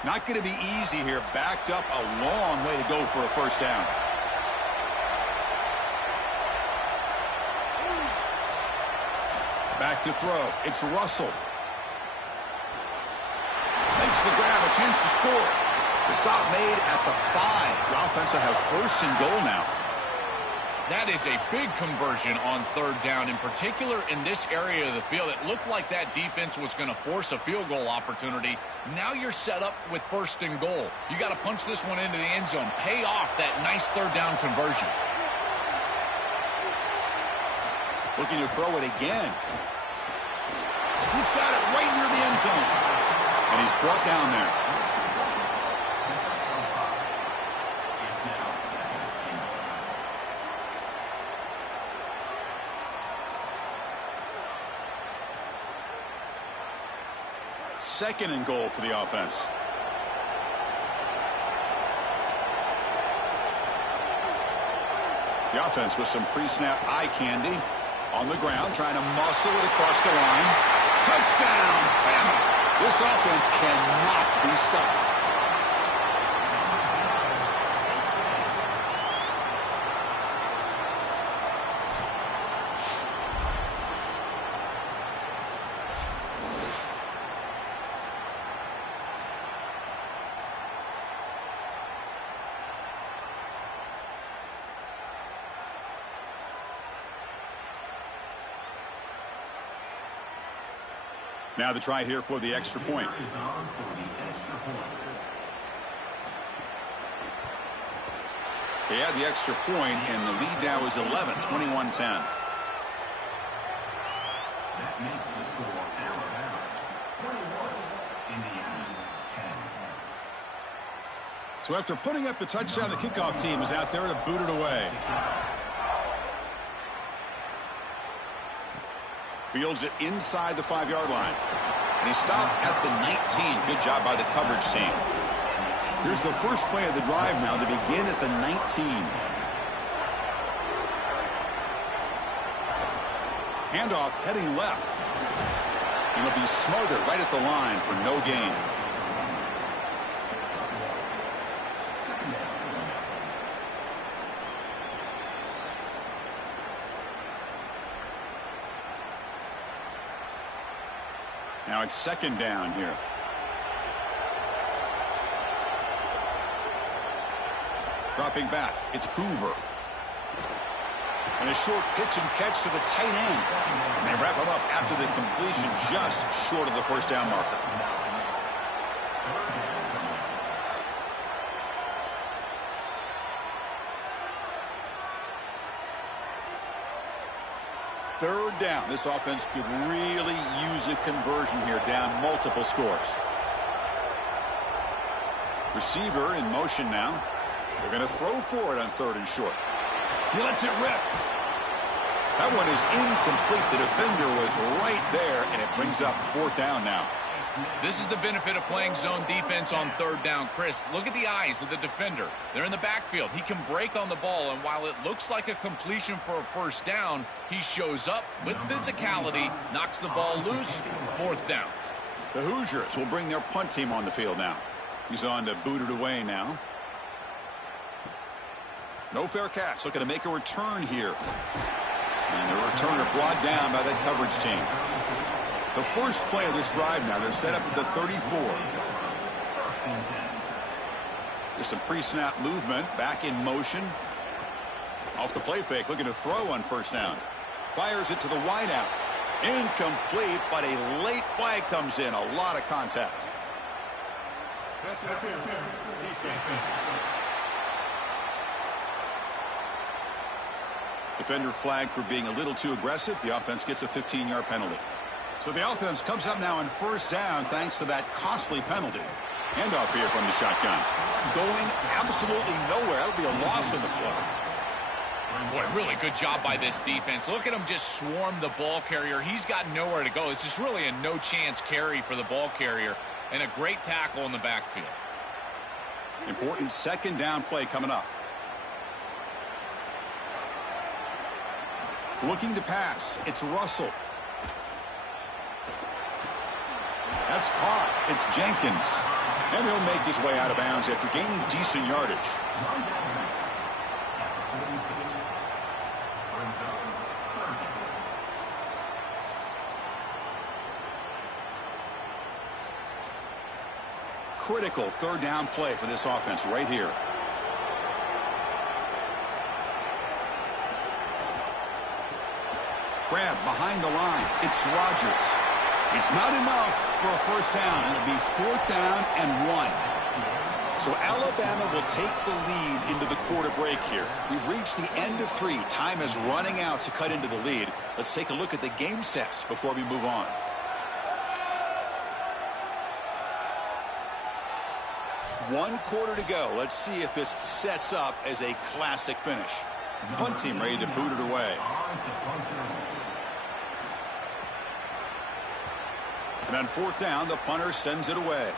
Not going to be easy here. Backed up a long way to go for a first down. Back to throw. It's Russell. Makes the grab, a chance to score. The stop made at the 5. The offense will have first and goal now. That is a big conversion on third down, in particular in this area of the field. It looked like that defense was going to force a field goal opportunity. Now you're set up with first and goal. You got to punch this one into the end zone. Pay off that nice third down conversion. Looking to throw it again. He's got it right near the end zone. And he's brought down there. Second and goal for the offense. The offense with some pre-snap eye candy. On the ground, trying to muscle it across the line. Touchdown! Bama! This offense cannot be stopped. Now the try here for the extra point. They had the extra point, and the lead now is 11, 21-10. That makes the score Alabama 21, Indiana 10. So after putting up the touchdown, the kickoff team is out there to boot it away. Fields it inside the 5-yard line. And he stopped at the 19. Good job by the coverage team. Here's the first play of the drive now to begin at the 19. Handoff heading left. And it'll be smothered right at the line for no gain. Now it's second down here. Dropping back, it's Hoover. And a short pitch and catch to the tight end. And they wrap him up after the completion, just short of the first down marker. Third down. This offense could really use a conversion here, down multiple scores. Receiver in motion now. They're going to throw for it on third and short. He lets it rip. That one is incomplete. The defender was right there, and it brings up fourth down now. This is the benefit of playing zone defense on third down. Chris, look at the eyes of the defender. They're in the backfield. He can break on the ball, and while it looks like a completion for a first down, he shows up with physicality, knocks the ball loose, fourth down. The Hoosiers will bring their punt team on the field now. He's on to boot it away now. No fair catch. Looking to make a return here. And the returner brought down by that coverage team. The first play of this drive now, they're set up at the 34. There's some pre-snap movement, back in motion. Off the play fake, looking to throw on first down. Fires it to the wideout. Incomplete, but a late flag comes in. A lot of contact. Defender flagged for being a little too aggressive. The offense gets a 15-yard penalty. So the offense comes up now on first down thanks to that costly penalty. Handoff here from the shotgun. Going absolutely nowhere. That'll be a loss in the play. Boy, really good job by this defense. Look at him just swarm the ball carrier. He's got nowhere to go. It's just really a no-chance carry for the ball carrier, and a great tackle in the backfield. Important second down play coming up. Looking to pass. It's Russell. That's caught. It's Jenkins. And he'll make his way out of bounds after gaining decent yardage. Critical third down play for this offense right here. Grab behind the line. It's Rodgers. It's not enough for a first down. It'll be fourth down and 1. So Alabama will take the lead into the quarter break here. We've reached the end of 3. Time is running out to cut into the lead. Let's take a look at the game sets before we move on. One quarter to go. Let's see if this sets up as a classic finish. Punt team ready to boot it away. And on fourth down, the punter sends it away.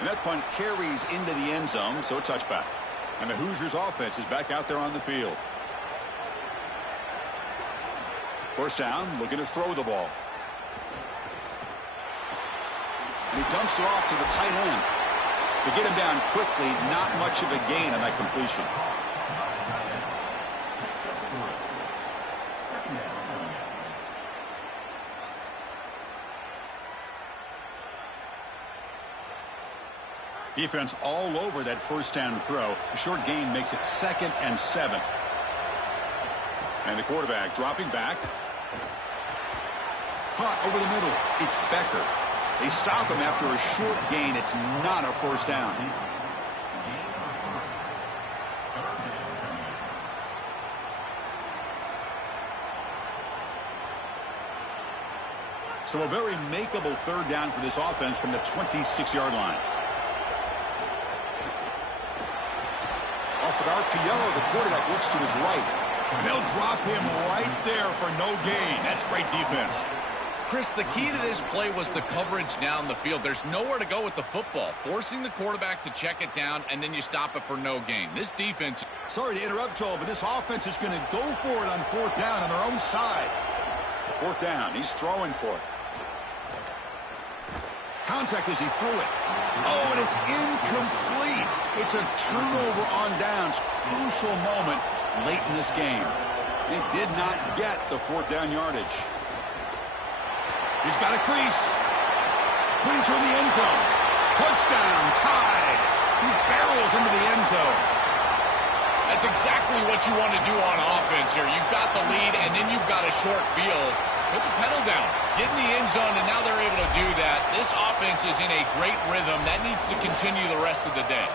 And that punt carries into the end zone, so a touchback. And the Hoosiers offense is back out there on the field. First down, looking to throw the ball. And he dumps it off to the tight end. To get him down quickly, not much of a gain on that completion. Defense all over that first down throw. A short gain makes it 2nd and 7. And the quarterback dropping back. Caught over the middle. It's Becker. They stop him after a short gain. It's not a first down. So a very makeable third down for this offense from the 26-yard line. Off an RPO, the quarterback looks to his right. And they'll drop him right there for no gain. That's great defense. Chris, the key to this play was the coverage down the field. There's nowhere to go with the football. Forcing the quarterback to check it down, and then you stop it for no gain. This defense... Sorry to interrupt, Joel, but this offense is going to go for it on fourth down on their own side. Fourth down. He's throwing for it. Contact as he threw it. Oh, and it's incomplete. It's a turnover on downs. Crucial moment late in this game. They did not get the fourth down yardage. He's got a crease. Clean toward the end zone. Touchdown, tied. He barrels into the end zone. That's exactly what you want to do on offense here. You've got the lead, and then you've got a short field. Put the pedal down. Get in the end zone, and now they're able to do that. This offense is in a great rhythm. That needs to continue the rest of the day.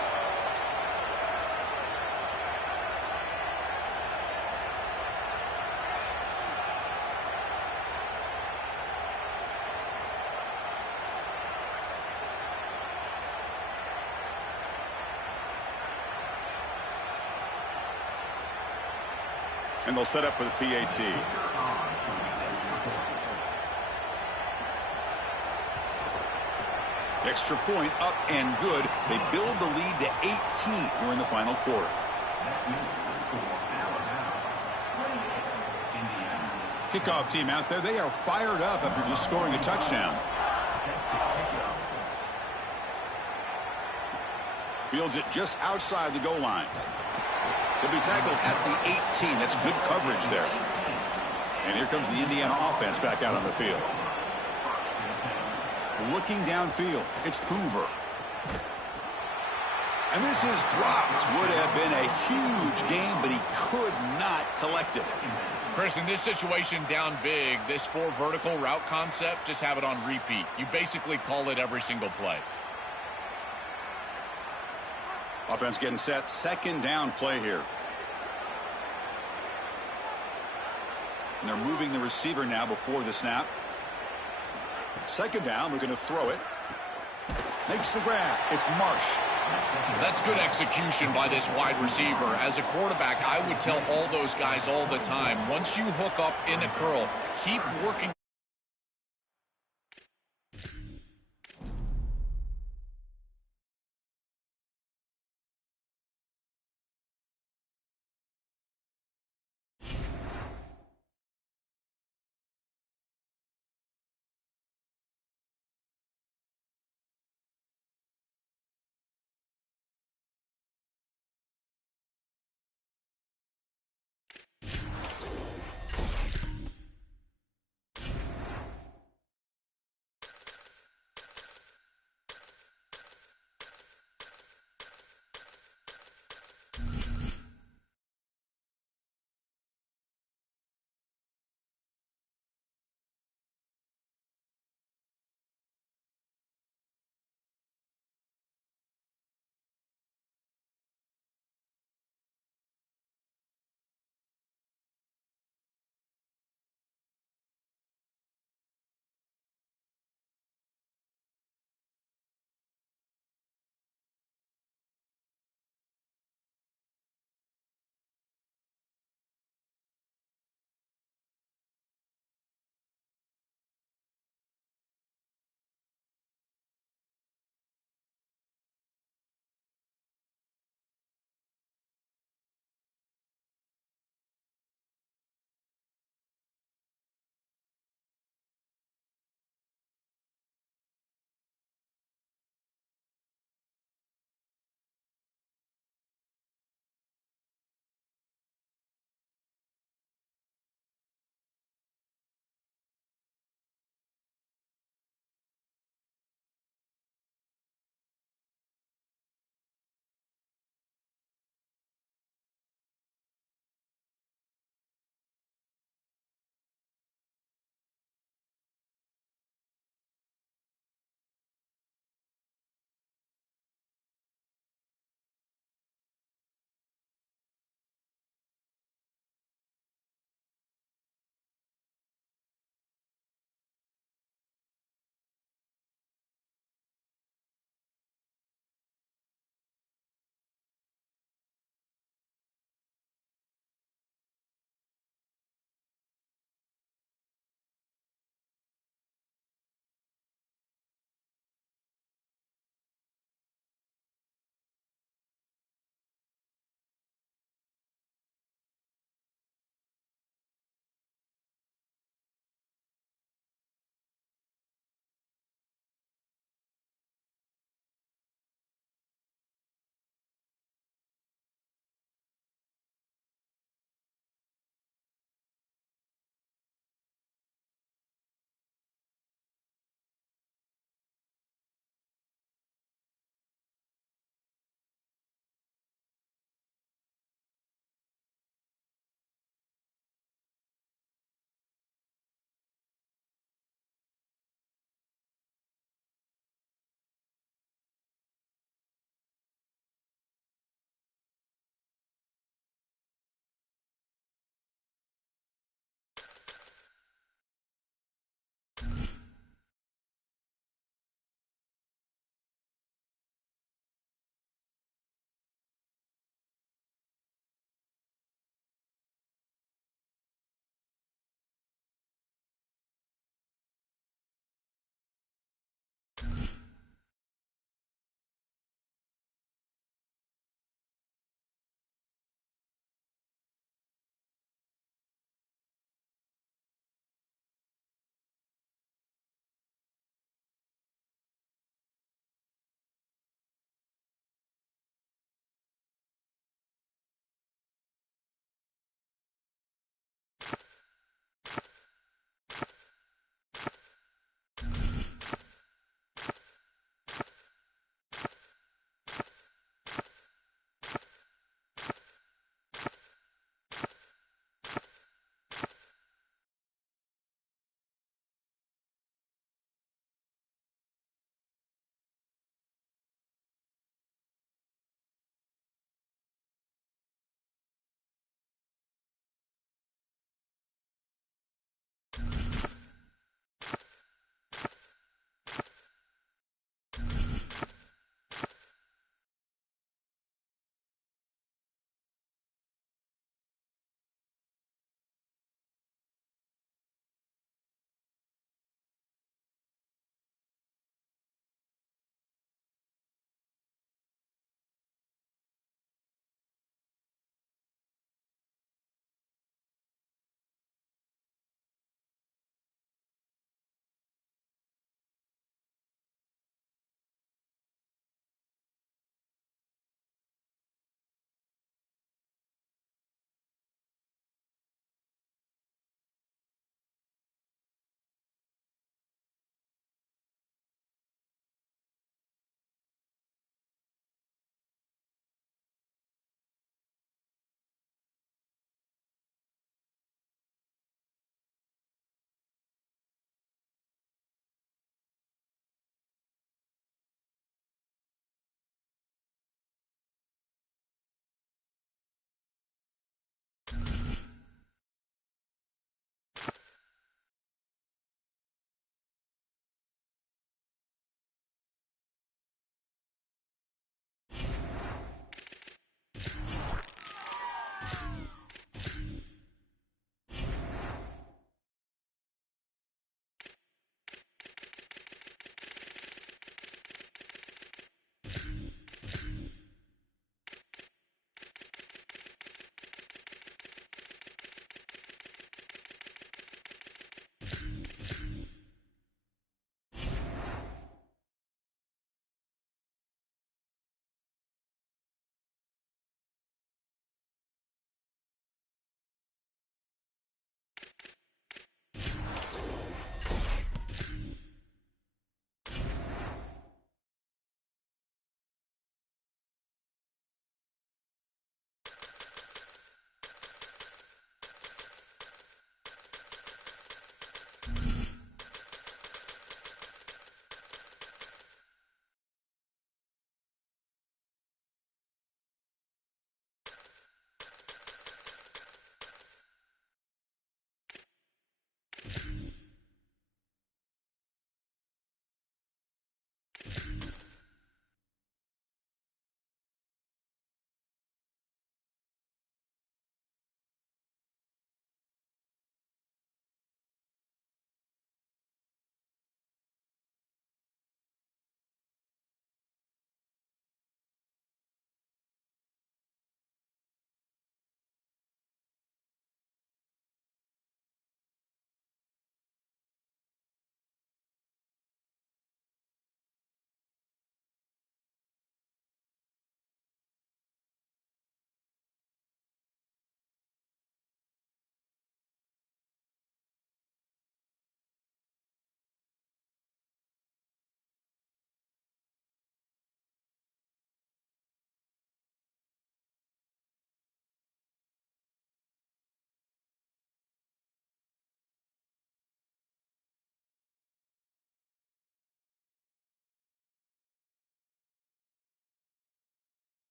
And they'll set up for the PAT. Extra point up and good. They build the lead to 18 here in the final quarter. Kickoff team out there. They are fired up after just scoring a touchdown. Fields it just outside the goal line. He'll be tackled at the 18. That's good coverage there. And here comes the Indiana offense back out on the field. Looking downfield, it's Hoover. And this is dropped. Would have been a huge game, but he could not collect it. Chris, in this situation, down big, this 4 vertical route concept, just have it on repeat. You basically call it every single play. Offense getting set. Second down play here. And they're moving the receiver now before the snap. Second down, we're going to throw it. Makes the grab. It's Marsh. That's good execution by this wide receiver. As a quarterback, I would tell all those guys all the time, once you hook up in a curl, keep working.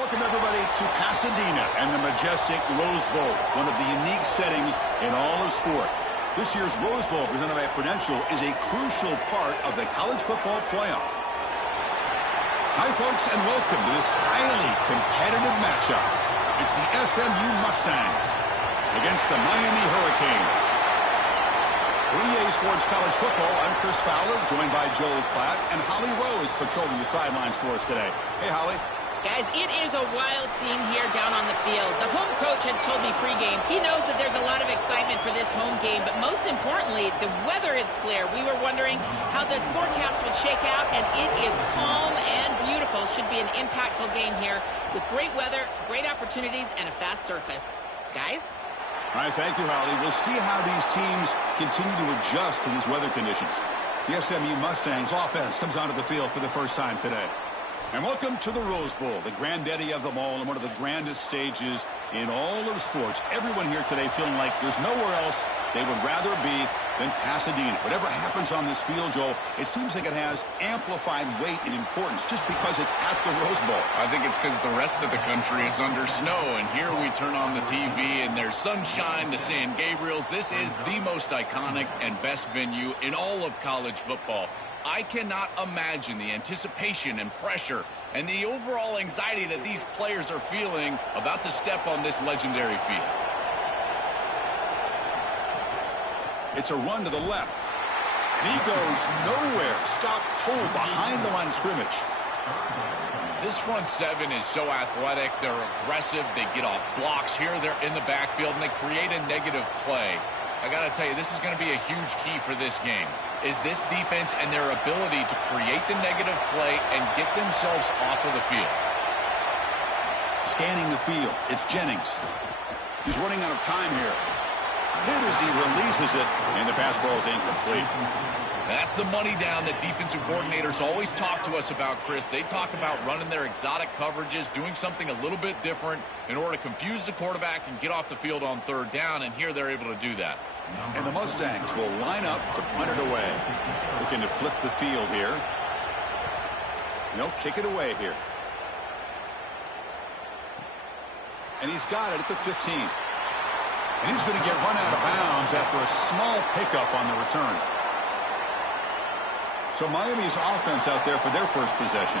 Welcome, everybody, to Pasadena and the majestic Rose Bowl, one of the unique settings in all of sport. This year's Rose Bowl, presented by Prudential, is a crucial part of the college football playoff. Hi, folks, and welcome to this highly competitive matchup. It's the SMU Mustangs against the Miami Hurricanes. For EA Sports College Football, I'm Chris Fowler, joined by Joel Klatt, and Holly Rose patrolling the sidelines for us today. Hey, Holly. Guys, it is a wild scene here down on the field. The home coach has told me pregame he knows that there's a lot of excitement for this home game, but most importantly, the weather is clear. We were wondering how the forecast would shake out, and it is calm and beautiful. Should be an impactful game here with great weather, great opportunities, and a fast surface. Guys? All right, thank you, Holly. We'll see how these teams continue to adjust to these weather conditions. The SMU Mustangs offense comes onto the field for the first time today. And welcome to the Rose Bowl, the granddaddy of them all, and one of the grandest stages in all of sports. Everyone here today feeling like there's nowhere else they would rather be than Pasadena. Whatever happens on this field, Joel, it seems like it has amplified weight and importance just because it's at the Rose Bowl. I think it's because the rest of the country is under snow, and here we turn on the TV and there's sunshine, the San Gabriels. This is the most iconic and best venue in all of college football. I cannot imagine the anticipation and pressure and the overall anxiety that these players are feeling about to step on this legendary field. It's a run to the left. And he goes nowhere. Stop cold behind the line of scrimmage. This front seven is so athletic. They're aggressive. They get off blocks here. They're in the backfield, and they create a negative play. I got to tell you, this is going to be a huge key for this game, is this defense and their ability to create the negative play and get themselves off of the field. Scanning the field, it's Jennings. He's running out of time here. Hit as he releases it, and the pass ball is incomplete. That's the money down that defensive coordinators always talk to us about, Chris. They talk about running their exotic coverages, doing something a little bit different in order to confuse the quarterback and get off the field on third down, and here they're able to do that. And the Mustangs will line up to punt it away. Looking to flip the field here. They'll kick it away here. And he's got it at the 15. And he's going to get run out of bounds after a small pickup on the return. So Miami's offense out there for their first possession.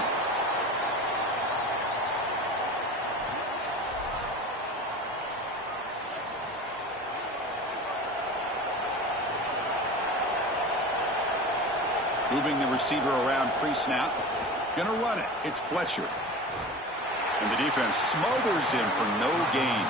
Moving the receiver around pre-snap. Gonna run it. It's Fletcher. And the defense smothers him for no gain.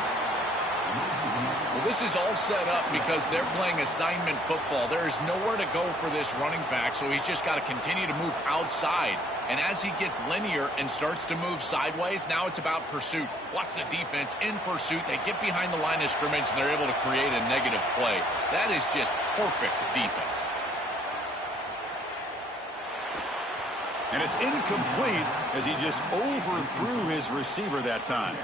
Well, this is all set up because they're playing assignment football. There is nowhere to go for this running back, so he's just got to continue to move outside. And as he gets linear and starts to move sideways, now it's about pursuit. Watch the defense in pursuit. They get behind the line of scrimmage, and they're able to create a negative play. That is just perfect defense. And it's incomplete as he just overthrew his receiver that time.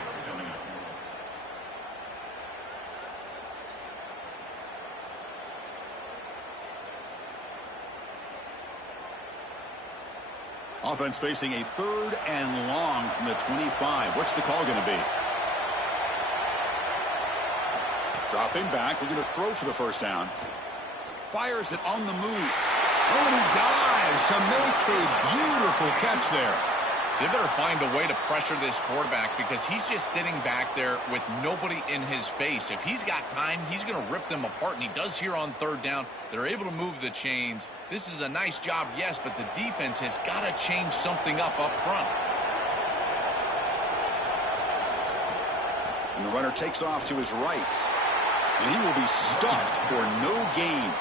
Offense facing a 3rd and long from the 25. What's the call going to be? Dropping back, looking to throw for the first down. Fires it on the move. Oh, and he dives to make a beautiful catch there. They better find a way to pressure this quarterback because he's just sitting back there with nobody in his face. If he's got time, he's going to rip them apart, and he does here on third down. They're able to move the chains. This is a nice job, yes, but the defense has got to change something up front. And the runner takes off to his right. And he will be stuffed for no gain.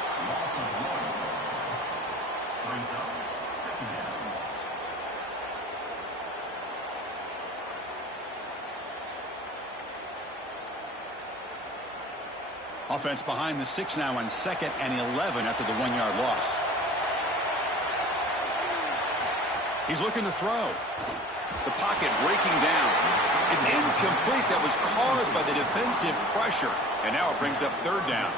Offense behind the 6 now on 2nd and 11 after the 1-yard loss. He's looking to throw. The pocket breaking down. It's incomplete. That was caused by the defensive pressure. And now it brings up 3rd down.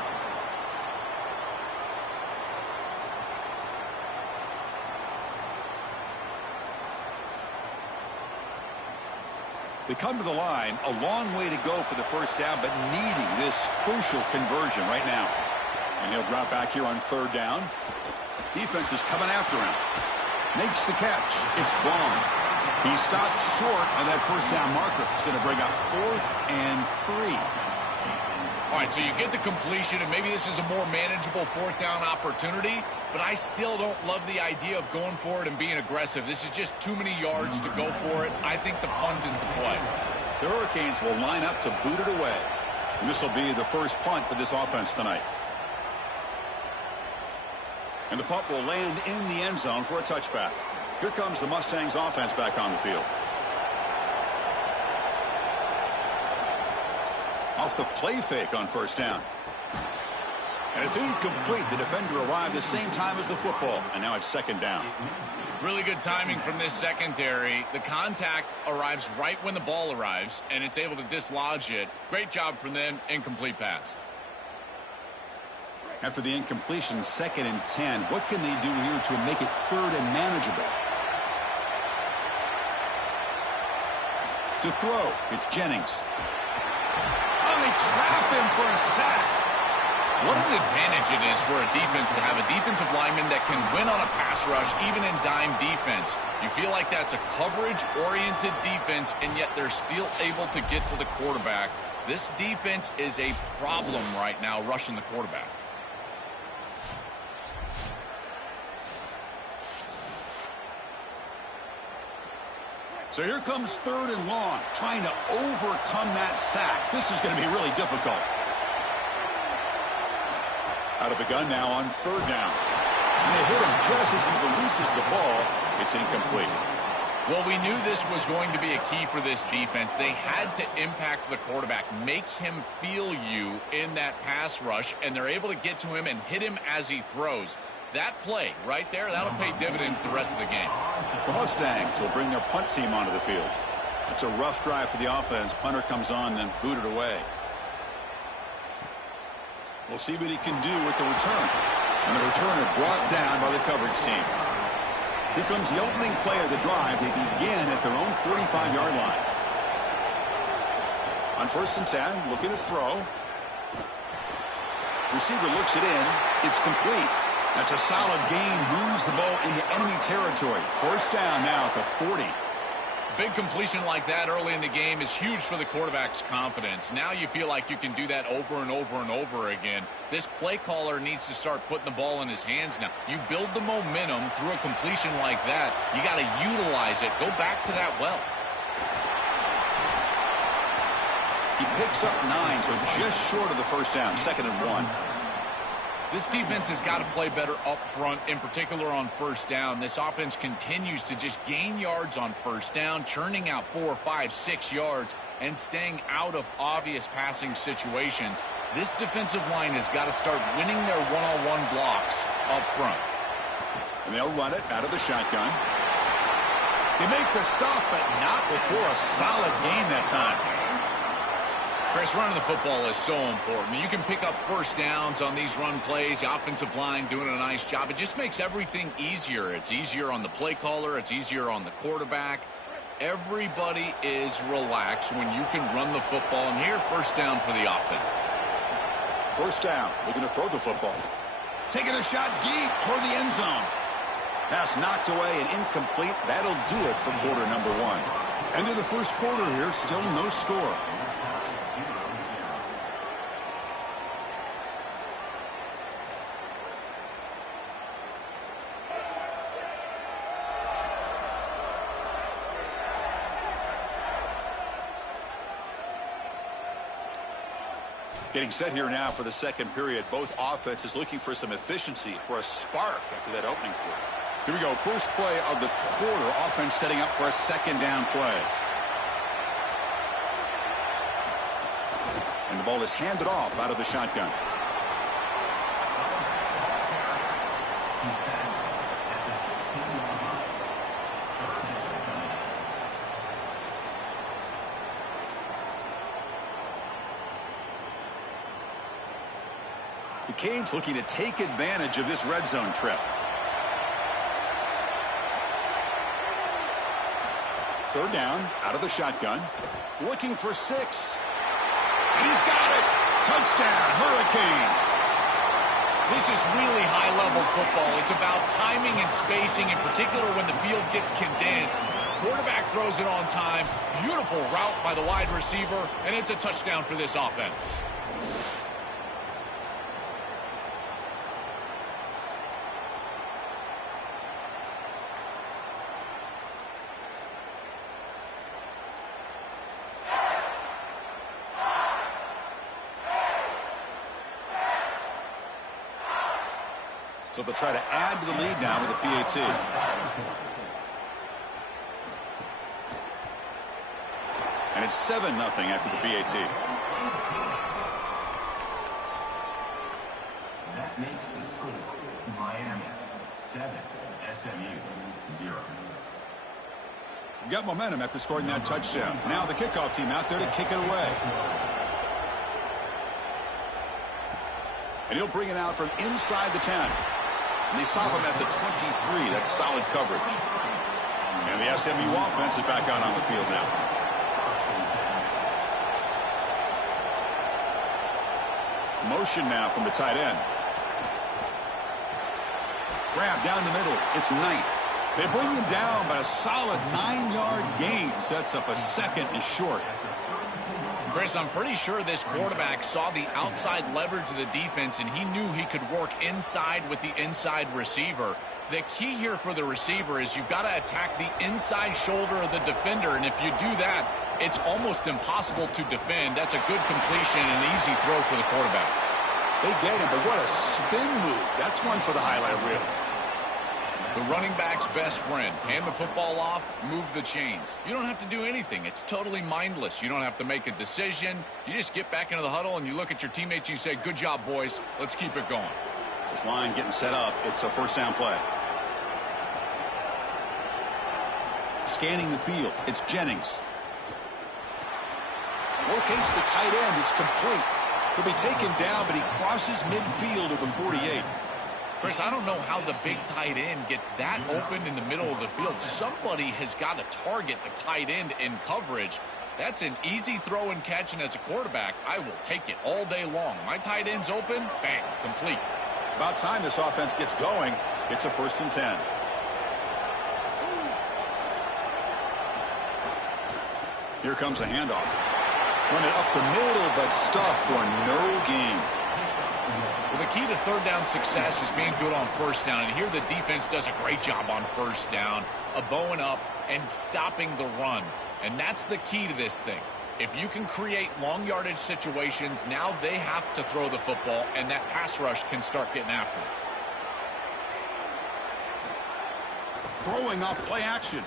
They come to the line, a long way to go for the first down, but needing this crucial conversion right now. And he'll drop back here on third down. Defense is coming after him. Makes the catch. It's Vaughn. He stopped short of that first down marker. It's going to bring up 4th and 3. All right, so you get the completion, and maybe this is a more manageable fourth down opportunity, but I still don't love the idea of going for it and being aggressive. This is just too many yards to go for it. I think the punt is the play. The Hurricanes will line up to boot it away. And this will be the first punt for this offense tonight. And the punt will land in the end zone for a touchback. Here comes the Mustangs offense back on the field. Off the play fake on first down. And it's incomplete. The defender arrived the same time as the football. And now it's second down. Really good timing from this secondary. The contact arrives right when the ball arrives, and it's able to dislodge it. Great job from them. Incomplete pass. After the incompletion, 2nd and 10. What can they do here to make it 3rd and manageable? To throw, it's Jennings. Oh, they trap him for a sack. What an advantage it is for a defense to have a defensive lineman that can win on a pass rush, even in dime defense. You feel like that's a coverage-oriented defense, and yet they're still able to get to the quarterback. This defense is a problem right now, rushing the quarterback. So here comes 3rd and long, trying to overcome that sack. This is going to be really difficult. Out of the gun now on 3rd down. And they hit him just as he releases the ball. It's incomplete. Well, we knew this was going to be a key for this defense. They had to impact the quarterback, make him feel you in that pass rush, and they're able to get to him and hit him as he throws. That play right there, that'll pay dividends the rest of the game. The Mustangs will bring their punt team onto the field. It's a rough drive for the offense. Punter comes on and booted away. We'll see what he can do with the return. And the returner brought down by the coverage team. Here comes the opening play of the drive. They begin at their own 45-yard line. On 1st and 10, looking to throw. Receiver looks it in. It's complete. That's a solid gain. Moves the ball into enemy territory. 1st down now at the 40. Big completion like that early in the game is huge for the quarterback's confidence. Now you feel like you can do that over and over and over again. This play caller needs to start putting the ball in his hands now. You build the momentum through a completion like that. You got to utilize it. Go back to that well. He picks up 9, so just short of the 1st down. 2nd and 1. This defense has got to play better up front, in particular on 1st down. This offense continues to just gain yards on 1st down, churning out 4, 5, 6 yards, and staying out of obvious passing situations. This defensive line has got to start winning their one-on-one blocks up front. And they'll run it out of the shotgun. They make the stop, but not before a solid gain that time. Chris, running the football is so important. You can pick up 1st downs on these run plays. The offensive line doing a nice job. It just makes everything easier. It's easier on the play caller. It's easier on the quarterback. Everybody is relaxed when you can run the football. And here, 1st down for the offense. 1st down. Looking to throw the football. Taking a shot deep toward the end zone. Pass knocked away and incomplete. That'll do it for quarter number 1. End of the 1st quarter here. Still no score. Getting set here now for the 2nd period. Both offenses looking for some efficiency, for a spark after that opening quarter. Here we go. First play of the quarter. Offense setting up for a 2nd down play. And the ball is handed off out of the shotgun. The Canes looking to take advantage of this red zone trip. third down, out of the shotgun. Looking for 6. He's got it. Touchdown, Hurricanes. This is really high-level football. It's about timing and spacing, in particular when the field gets condensed. Quarterback throws it on time. Beautiful route by the wide receiver, and it's a touchdown for this offense. So they'll try to add to the lead now with a PAT. And it's 7-0 after the PAT. That makes the score Miami 7, SMU 0. Got momentum after scoring that touchdown. Now the kickoff team out there to kick it away. And he'll bring it out from inside the 10. And they stop him at the 23. That's solid coverage. And the SMU offense is back out on the field now. Motion now from the tight end. Grab down the middle. It's Knight. They bring him down, but a solid 9-yard gain sets up a 2nd and short. Chris, I'm pretty sure this quarterback saw the outside leverage of the defense, and he knew he could work inside with the inside receiver. The key here for the receiver is you've got to attack the inside shoulder of the defender, and if you do that, it's almost impossible to defend. That's a good completion and an easy throw for the quarterback. They get him, but what a spin move. That's one for the highlight reel. The running back's best friend. Hand the football off, move the chains. You don't have to do anything. It's totally mindless. You don't have to make a decision. You just get back into the huddle and you look at your teammates and you say, good job, boys. Let's keep it going. This line getting set up. It's a first down play. Scanning the field. It's Jennings. Locates the tight end. It's complete. He'll be taken down, but he crosses midfield of the 48. Chris, I don't know how the big tight end gets that open in the middle of the field. Somebody has got to target the tight end in coverage. That's an easy throw and catch, and as a quarterback, I will take it all day long. My tight end's open, bang, complete. About time this offense gets going. It's a 1st and 10. Here comes a handoff. Run it up the middle, but stuffed for no gain. Well, the key to third down success is being good on first down. And here the defense does a great job on first down, bowing up and stopping the run. And that's the key to this thing. If you can create long yardage situations, now they have to throw the football, and that pass rush can start getting after it. Throwing off play action.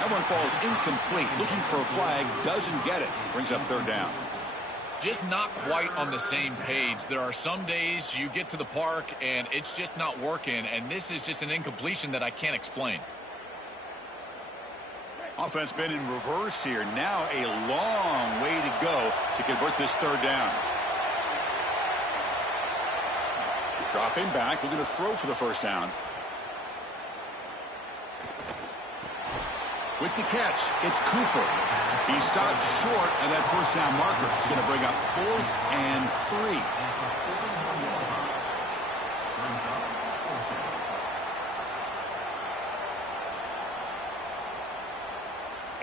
That one falls incomplete. Looking for a flag, doesn't get it. Brings up third down. Just not quite on the same page. There are some days you get to the park and it's just not working, and this is just an incompletion that I can't explain. Offense been in reverse here. Now a long way to go to convert this third down. Dropping back, looking to throw for the first down. With the catch, it's Cooper. He stopped short of that first down marker. It's going to bring up 4th and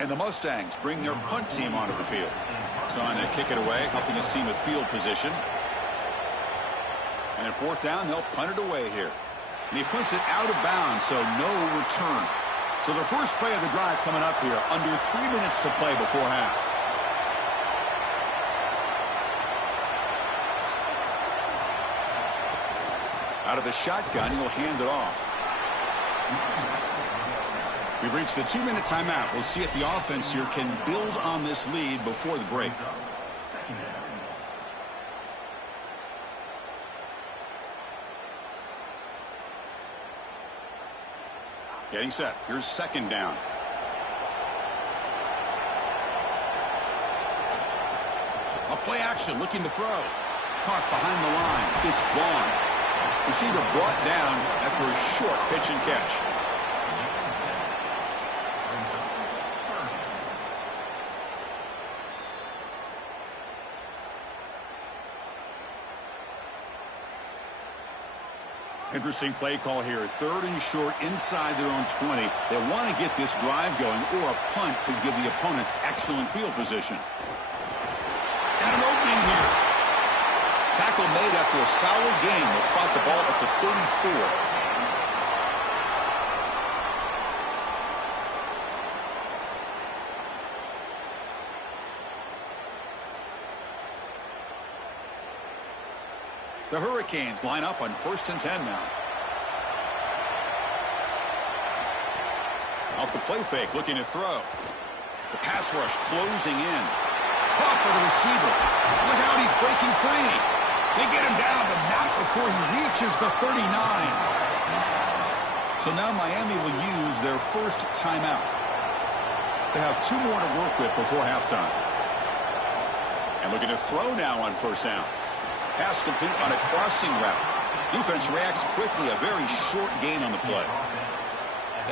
3. And the Mustangs bring their punt team onto the field. So on to kick it away, helping his team with field position. And at 4th down, they'll punt it away here. And he punts it out of bounds, so no return. So the first play of the drive coming up here, under 3 minutes to play before half. Out of the shotgun, he'll hand it off. We've reached the 2-minute timeout. We'll see if the offense here can build on this lead before the break. Getting set. Here's 2nd down. A play action, looking to throw. Caught behind the line. It's Vaughn. Receiver brought down after a short pitch and catch. Interesting play call here. 3rd and short inside their own 20. They want to get this drive going, or a punt could give the opponents excellent field position. And an opening here. Tackle made after a solid game. They'll spot the ball at the 34. The Hurricanes line up on 1st and 10 now. Off the play fake, looking to throw. The pass rush closing in. Caught by the receiver. Look out, he's breaking free. They get him down, but not before he reaches the 39. So now Miami will use their first timeout. They have 2 more to work with before halftime. And looking to throw now on 1st down. Pass complete on a crossing route. Defense reacts quickly. A very short gain on the play.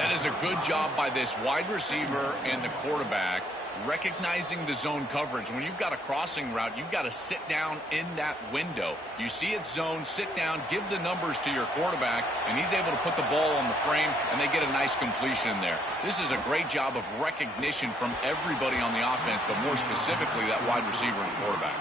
That is a good job by this wide receiver and the quarterback recognizing the zone coverage. When you've got a crossing route, you've got to sit down in that window. You see it's zone, sit down, give the numbers to your quarterback, and he's able to put the ball on the frame, and they get a nice completion there. This is a great job of recognition from everybody on the offense, but more specifically that wide receiver and quarterback.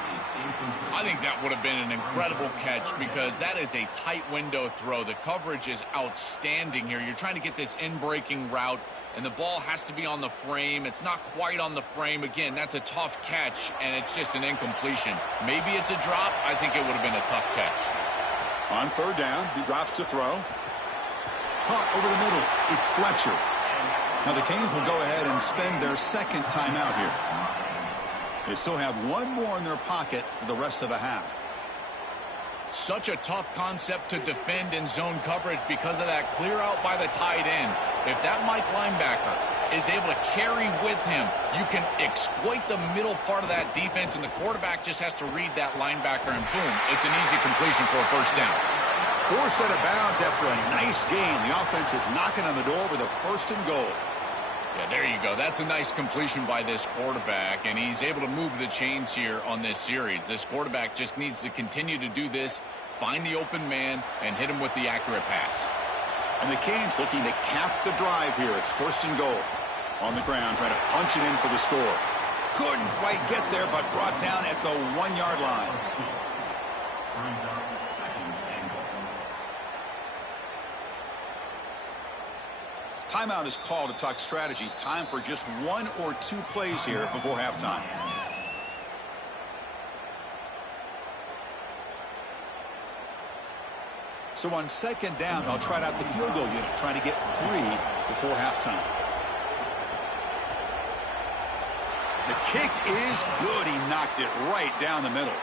I think that would have been an incredible catch because that is a tight window throw. The coverage is outstanding here. You're trying to get this in-breaking route, and the ball has to be on the frame. It's not quite on the frame. Again, that's a tough catch, and it's just an incompletion. Maybe it's a drop. I think it would have been a tough catch. On 3rd down, he drops to throw. Caught over the middle. It's Fletcher. Now the Canes will go ahead and spend their 2nd timeout here. They still have 1 more in their pocket for the rest of the half. Such a tough concept to defend in zone coverage because of that clear out by the tight end. If that Mike linebacker is able to carry with him, you can exploit the middle part of that defense, and the quarterback just has to read that linebacker, and boom, it's an easy completion for a 1st down. 4 set of bounds after a nice game. The offense is knocking on the door with a 1st and goal. Yeah, there you go. That's a nice completion by this quarterback, and he's able to move the chains here on this series. This quarterback just needs to continue to do this, find the open man, and hit him with the accurate pass. And the Canes looking to cap the drive here. It's 1st and goal. On the ground, trying to punch it in for the score. Couldn't quite get there, but brought down at the 1-yard line. Timeout is called to talk strategy. Time for just 1 or 2 plays here before halftime. So on 2nd down, they'll try out the field goal unit, trying to get 3 before halftime. The kick is good. He knocked it right down the middle.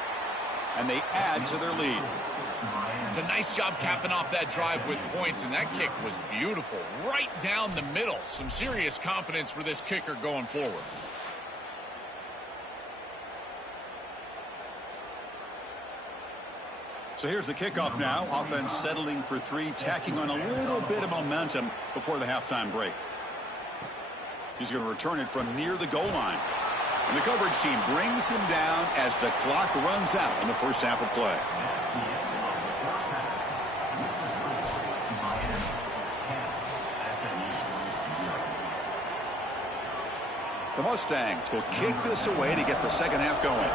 And they add to their lead. It's a nice job capping off that drive with points, and that kick was beautiful. Right down the middle. Some serious confidence for this kicker going forward. So here's the kickoff now. Offense settling for 3, tacking on a little bit of momentum before the halftime break. He's going to return it from near the goal line. And the coverage team brings him down as the clock runs out in the 1st half of play. The Mustangs will kick this away to get the 2nd half going.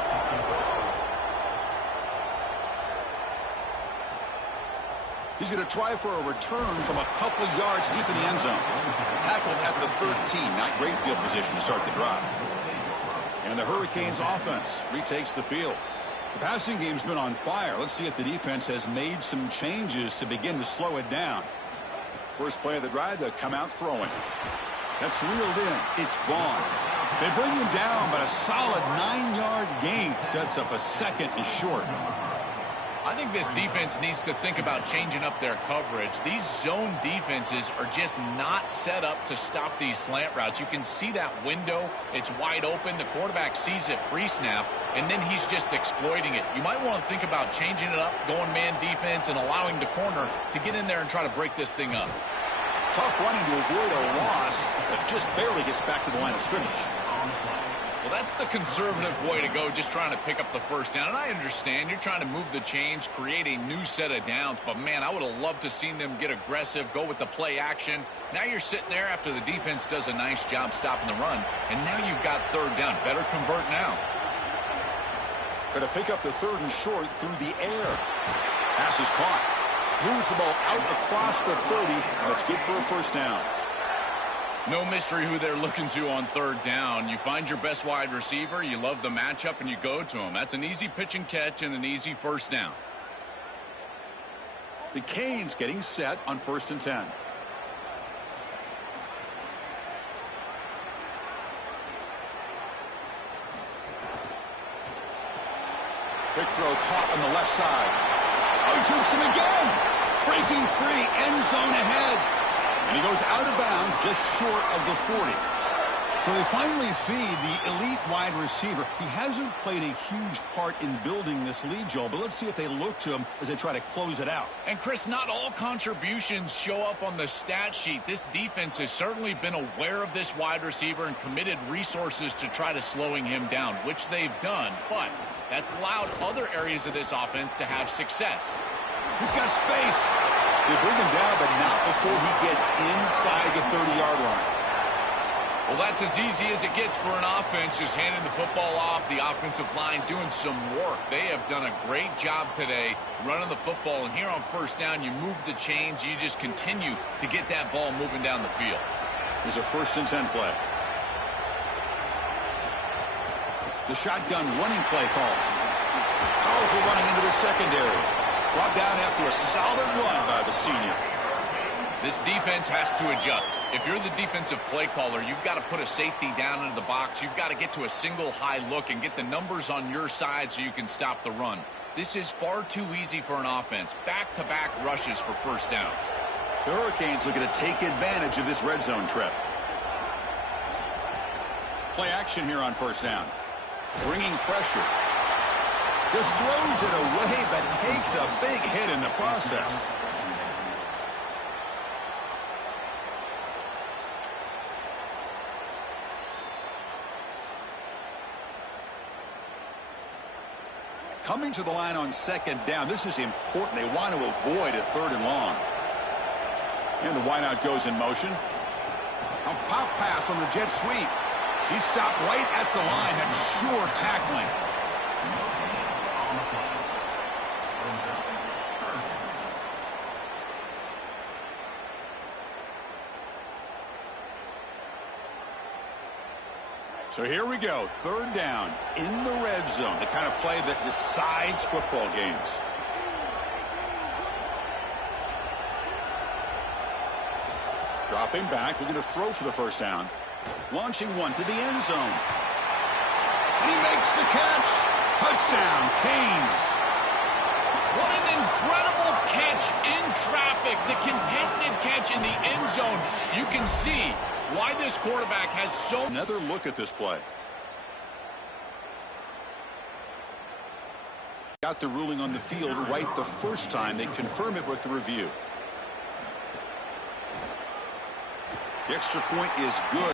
He's going to try for a return from a couple yards deep in the end zone. Tackled at the 13. Not great field position to start the drive. And the Hurricanes offense retakes the field. The passing game's been on fire. Let's see if the defense has made some changes to begin to slow it down. First play of the drive, they'll come out throwing. That's reeled in. It's Vaughn. They bring him down, but a solid 9-yard gain sets up a 2nd and short. I think this defense needs to think about changing up their coverage. These zone defenses are just not set up to stop these slant routes. You can see that window. It's wide open. The quarterback sees it pre-snap, and then he's just exploiting it. You might want to think about changing it up, going man defense, and allowing the corner to get in there and try to break this thing up. Tough running to avoid a loss, but just barely gets back to the line of scrimmage. Well, that's the conservative way to go, just trying to pick up the first down. And I understand you're trying to move the chains, create a new set of downs. But, man, I would have loved to seen them get aggressive, go with the play action. Now you're sitting there after the defense does a nice job stopping the run. And now you've got third down. Better convert now. Going to pick up the third and short through the air. Pass is caught. Moves the ball out across the 30. And it's good for a first down. No mystery who they're looking to on third down. You find your best wide receiver, you love the matchup, and you go to him. That's an easy pitch and catch and an easy first down. The Canes getting set on 1st and 10. Quick throw caught on the left side. Oh, he tricks him again. Breaking free, end zone ahead. And he goes out of bounds just short of the 40. So they finally feed the elite wide receiver. He hasn't played a huge part in building this lead, Joel, but let's see if they look to him as they try to close it out. And, Chris, not all contributions show up on the stat sheet. This defense has certainly been aware of this wide receiver and committed resources to try to slowing him down, which they've done. But that's allowed other areas of this offense to have success. He's got space. They bring him down, but not before he gets inside the 30-yard line. Well, that's as easy as it gets for an offense, just handing the football off, the offensive line doing some work. They have done a great job today running the football, and here on first down, you move the chains, you just continue to get that ball moving down the field. Here's a 1st and 10 play. The shotgun running play call. Powerful running into the secondary. Brought down after a solid run by the senior. This defense has to adjust. If you're the defensive play caller, you've got to put a safety down into the box. You've got to get to a single high look and get the numbers on your side so you can stop the run. This is far too easy for an offense. Back-to-back rushes for first downs. The Hurricanes looking to take advantage of this red zone trip. Play action here on first down. Bringing pressure. Just throws it away, but takes a big hit in the process. Coming to the line on 2nd down. This is important. They want to avoid a 3rd and long. And the wideout goes in motion. A pop pass on the jet sweep. He stopped right at the line. That's sure tackling. So here we go, 3rd down in the red zone, the kind of play that decides football games. Dropping back, looking to throw for the first down. Launching one to the end zone. And he makes the catch. Touchdown, Canes. What an incredible catch in traffic. The contested catch in the end zone. You can see why this quarterback has so... Another look at this play. Got the ruling on the field right the first time. They confirm it with the review. The extra point is good.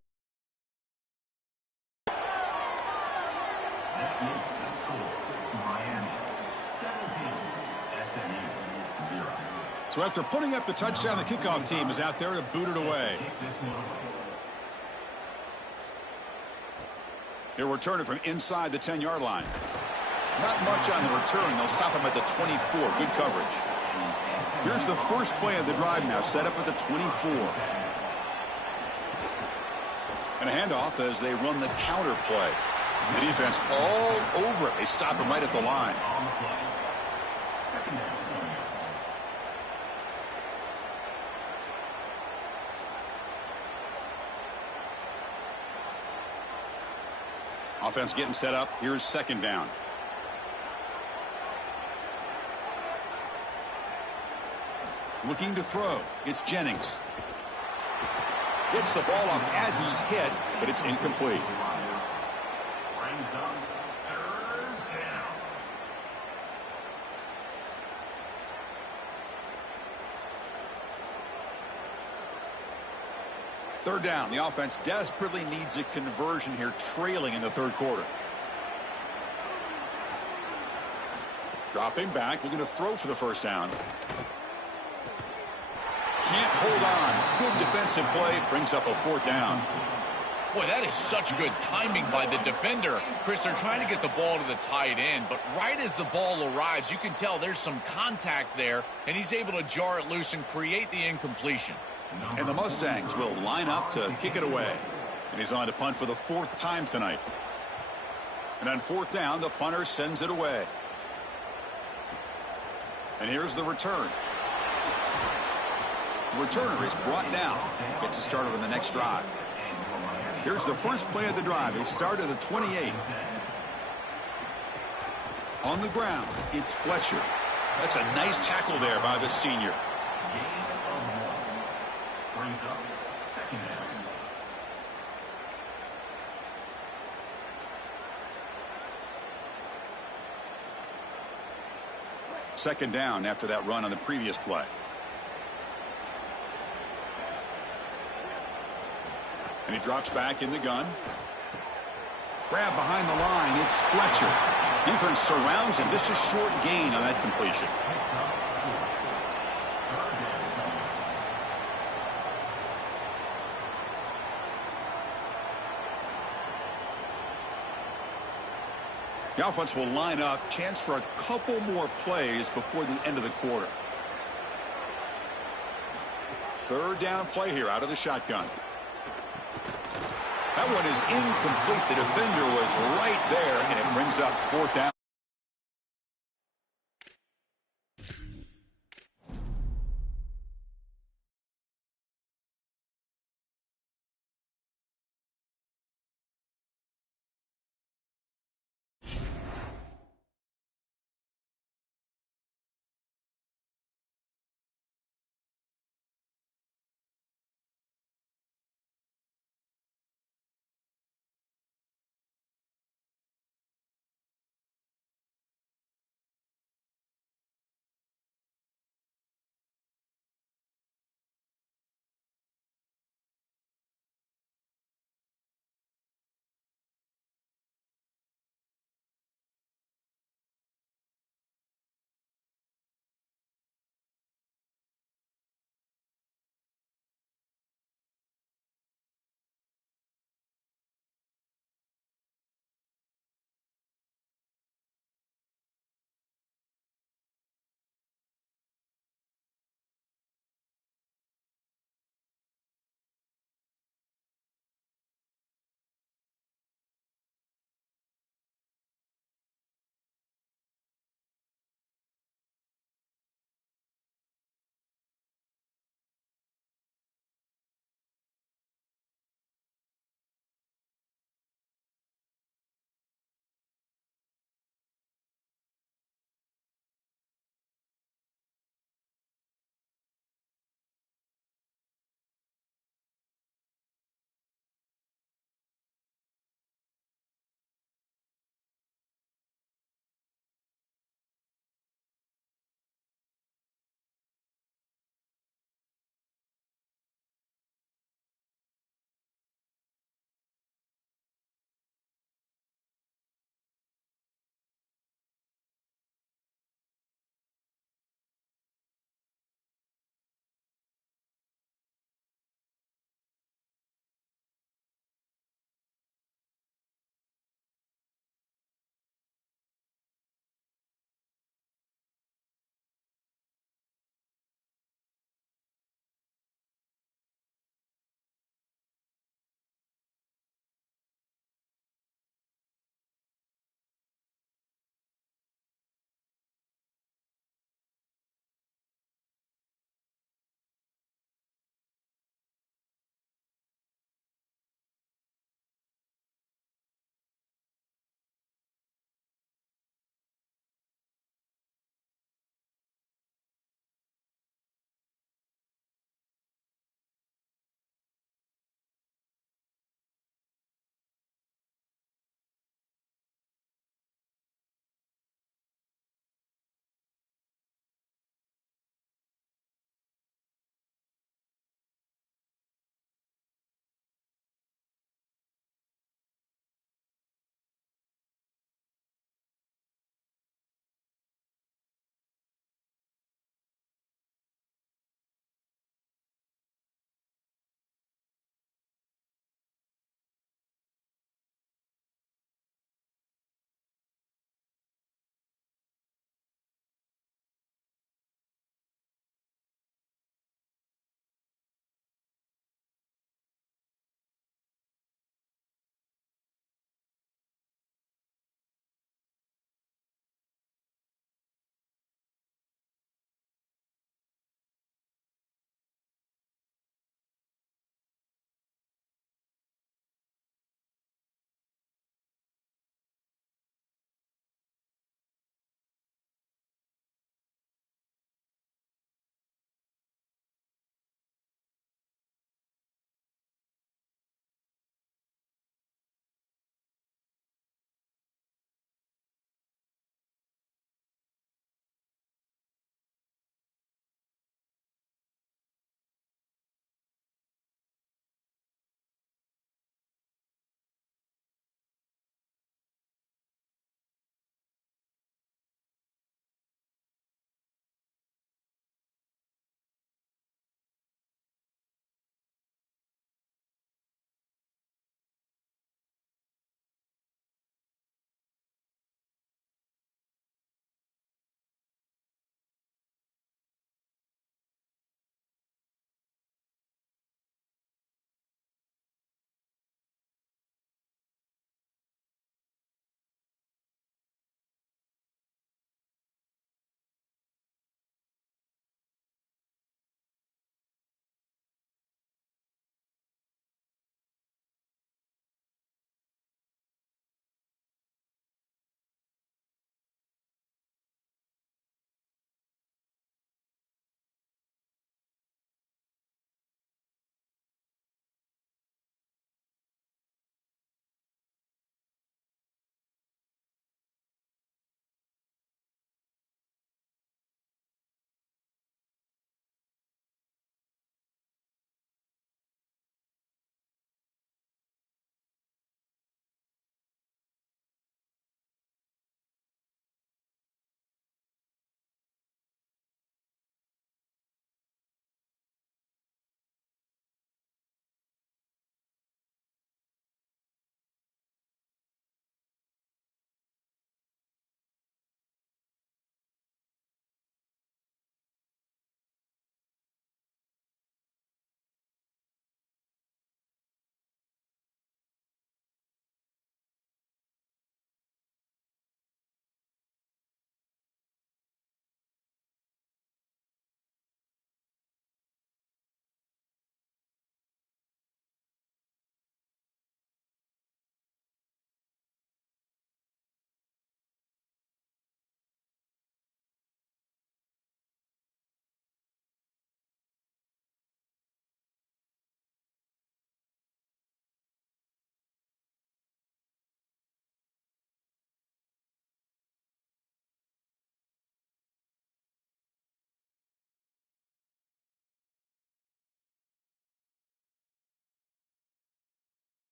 That makes the score Miami 17, SMU 0. So after putting up the touchdown, the kickoff team is out there to boot it away. He'll return it from inside the 10-yard line. Not much on the return. They'll stop him at the 24. Good coverage. Here's the first play of the drive now, set up at the 24. And a handoff as they run the counter play. The defense all over it. They stop him right at the line. Offense getting set up. Here's 2nd down. Looking to throw. It's Jennings. Gets the ball off as he's hit, but it's incomplete. Brings up 3rd down. Third down. The offense desperately needs a conversion here, trailing in the third quarter. Dropping back, looking to throw for the first down. Can't hold on. Good defensive play, brings up a fourth down. Boy, that is such good timing by the defender. Chris, they're trying to get the ball to the tight end, but right as the ball arrives, you can tell there's some contact there, and he's able to jar it loose and create the incompletion. And the Mustangs will line up to kick it away. And he's on to punt for the fourth time tonight. And on fourth down, the punter sends it away. And here's the return. The returner is brought down. Gets it started on the next drive. Here's the first play of the drive. They start at the 28. On the ground, it's Fletcher. That's a nice tackle there by the senior. Brings up second down. Second down after that run on the previous play. And he drops back in the gun. Grab behind the line. It's Fletcher. Defense surrounds him. Just a short gain on that completion. The offense will line up. Chance for a couple more plays before the end of the quarter. Third down play here out of the shotgun. That one is incomplete. The defender was right there, and it brings up fourth down.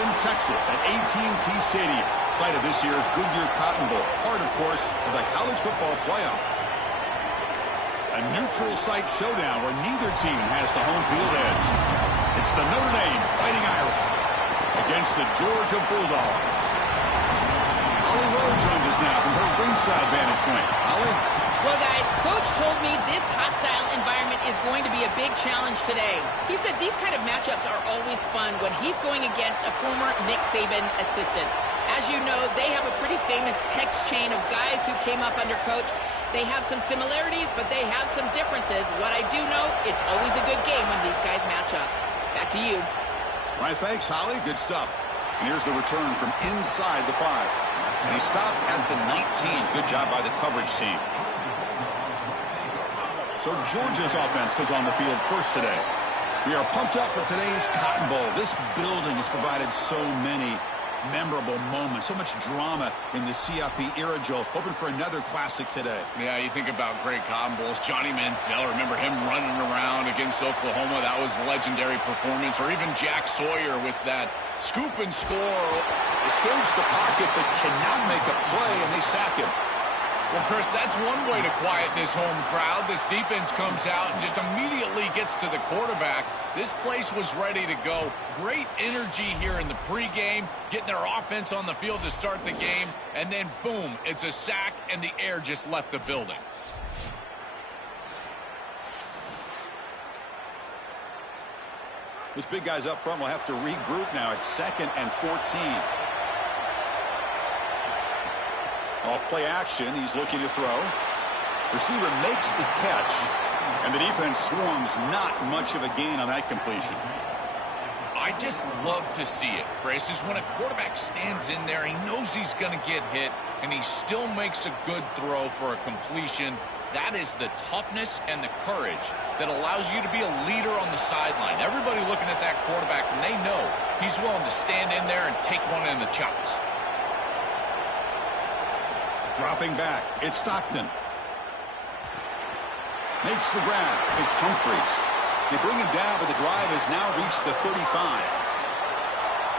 Austin, Texas at AT&T Stadium, site of this year's Goodyear Cotton Bowl, part, of course, of the college football playoff. A neutral site showdown where neither team has the home field edge. It's the Notre Dame Fighting Irish against the Georgia Bulldogs. Holly Rowe joins us now from her ringside vantage point. Holly? Well, guys, Coach told me this hostile environment is going to be a big challenge today. He said these kind of matchups are always fun when he's going against a former Nick Saban assistant. As you know, they have a pretty famous text chain of guys who came up under Coach. They have some similarities, but they have some differences. What I do know, it's always a good game when these guys match up. Back to you. All right, thanks, Holly. Good stuff. And here's the return from inside the 5. And he stopped at the 19. Good job by the coverage team. So Georgia's offense comes on the field first today. We are pumped up for today's Cotton Bowl. This building has provided so many memorable moments, so much drama in the CFP era, Joel. Hoping for another classic today. Yeah, you think about great Cotton Bowls. Johnny Manziel, remember him running around against Oklahoma? That was a legendary performance. Or even Jack Sawyer with that scoop and score. Escapes the pocket but cannot make a play, and they sack him. Well, Chris, that's one way to quiet this home crowd. This defense comes out and just immediately gets to the quarterback. This place was ready to go. Great energy here in the pregame, getting their offense on the field to start the game, and then, boom, it's a sack, and the air just left the building. This big guy's up front will have to regroup now. It's 2nd and 14. Off play action, he's looking to throw. Receiver makes the catch, and the defense swarms. Not much of a gain on that completion. I just love to see it, Chris, is when a quarterback stands in there, he knows he's going to get hit, and he still makes a good throw for a completion. That is the toughness and the courage that allows you to be a leader on the sideline. Everybody looking at that quarterback, and they know he's willing to stand in there and take one in the chops. Dropping back, it's Stockton. Makes the grab. It's Humphreys. They bring him down, but the drive has now reached the 35.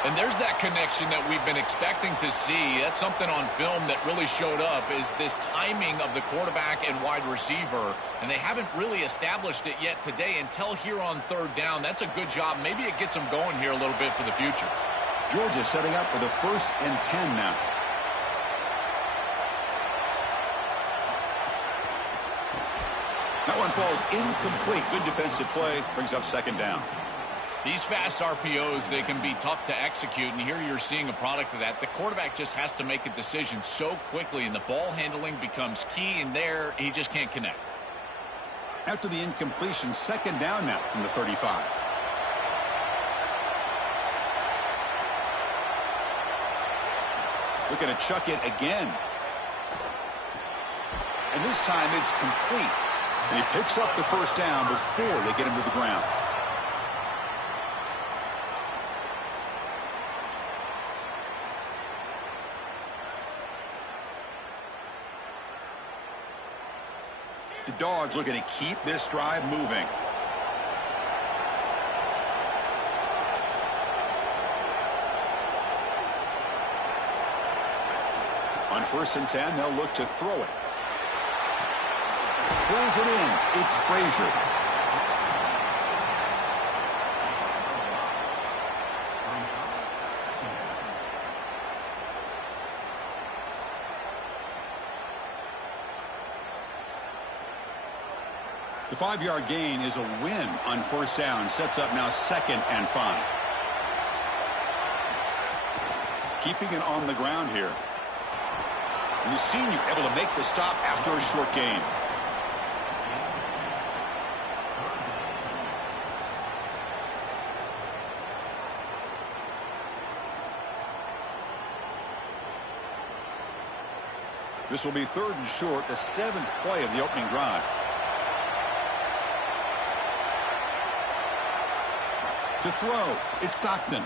And there's that connection that we've been expecting to see. That's something on film that really showed up, is this timing of the quarterback and wide receiver. And they haven't really established it yet today until here on 3rd down. That's a good job. Maybe it gets them going here a little bit for the future. Georgia setting up for the 1st and 10 now. That one falls incomplete. Good defensive play. Brings up 2nd down. These fast RPOs, they can be tough to execute, and here you're seeing a product of that. The quarterback just has to make a decision so quickly, and the ball handling becomes key, and there he just can't connect. After the incompletion, 2nd down now from the 35. Looking to chuck it again. And this time it's complete. And he picks up the 1st down before they get him to the ground. The Dogs looking to keep this drive moving. On 1st and 10, they'll look to throw it. Pulls it in. It's Frazier. The 5-yard gain is a win on 1st down. Sets up now 2nd and 5. Keeping it on the ground here. And the senior able to make the stop after a short gain. This will be 3rd and short, the 7th play of the opening drive. To throw, it's Stockton.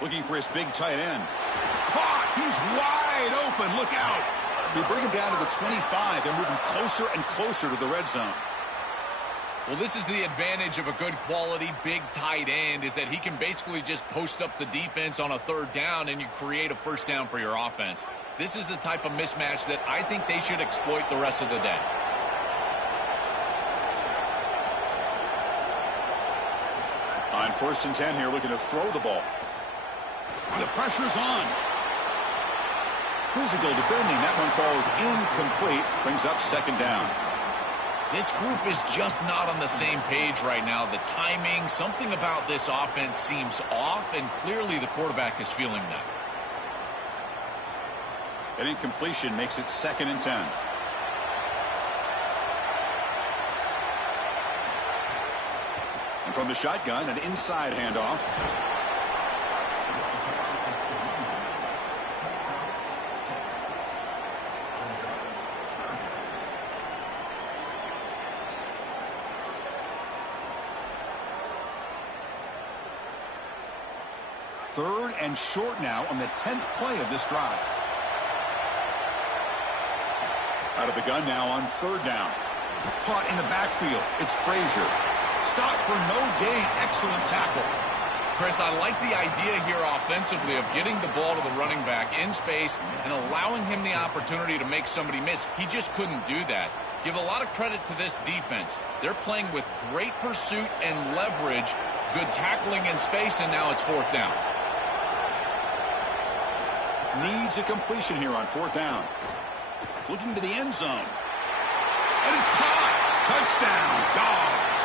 Looking for his big tight end. Caught! He's wide open. Look out! They bring him down to the 25. They're moving closer and closer to the red zone. Well, this is the advantage of a good quality big tight end, is that he can basically just post up the defense on a third down and you create a first down for your offense. This is the type of mismatch that I think they should exploit the rest of the day. On 1st and 10 here, looking to throw the ball. The pressure's on. Physical defending. That one falls incomplete. Brings up 2nd down. This group is just not on the same page right now. The timing, something about this offense seems off, and clearly the quarterback is feeling that. An incompletion makes it 2nd and 10. And from the shotgun, an inside handoff. Third and short now on the 10th play of this drive. Out of the gun now on 3rd down. Caught in the backfield. It's Frazier. Stop for no gain. Excellent tackle. Chris, I like the idea here offensively of getting the ball to the running back in space and allowing him the opportunity to make somebody miss. He just couldn't do that. Give a lot of credit to this defense. They're playing with great pursuit and leverage, good tackling in space, and now it's 4th down. Needs a completion here on 4th down. Looking to the end zone. And it's caught. Touchdown, Dogs.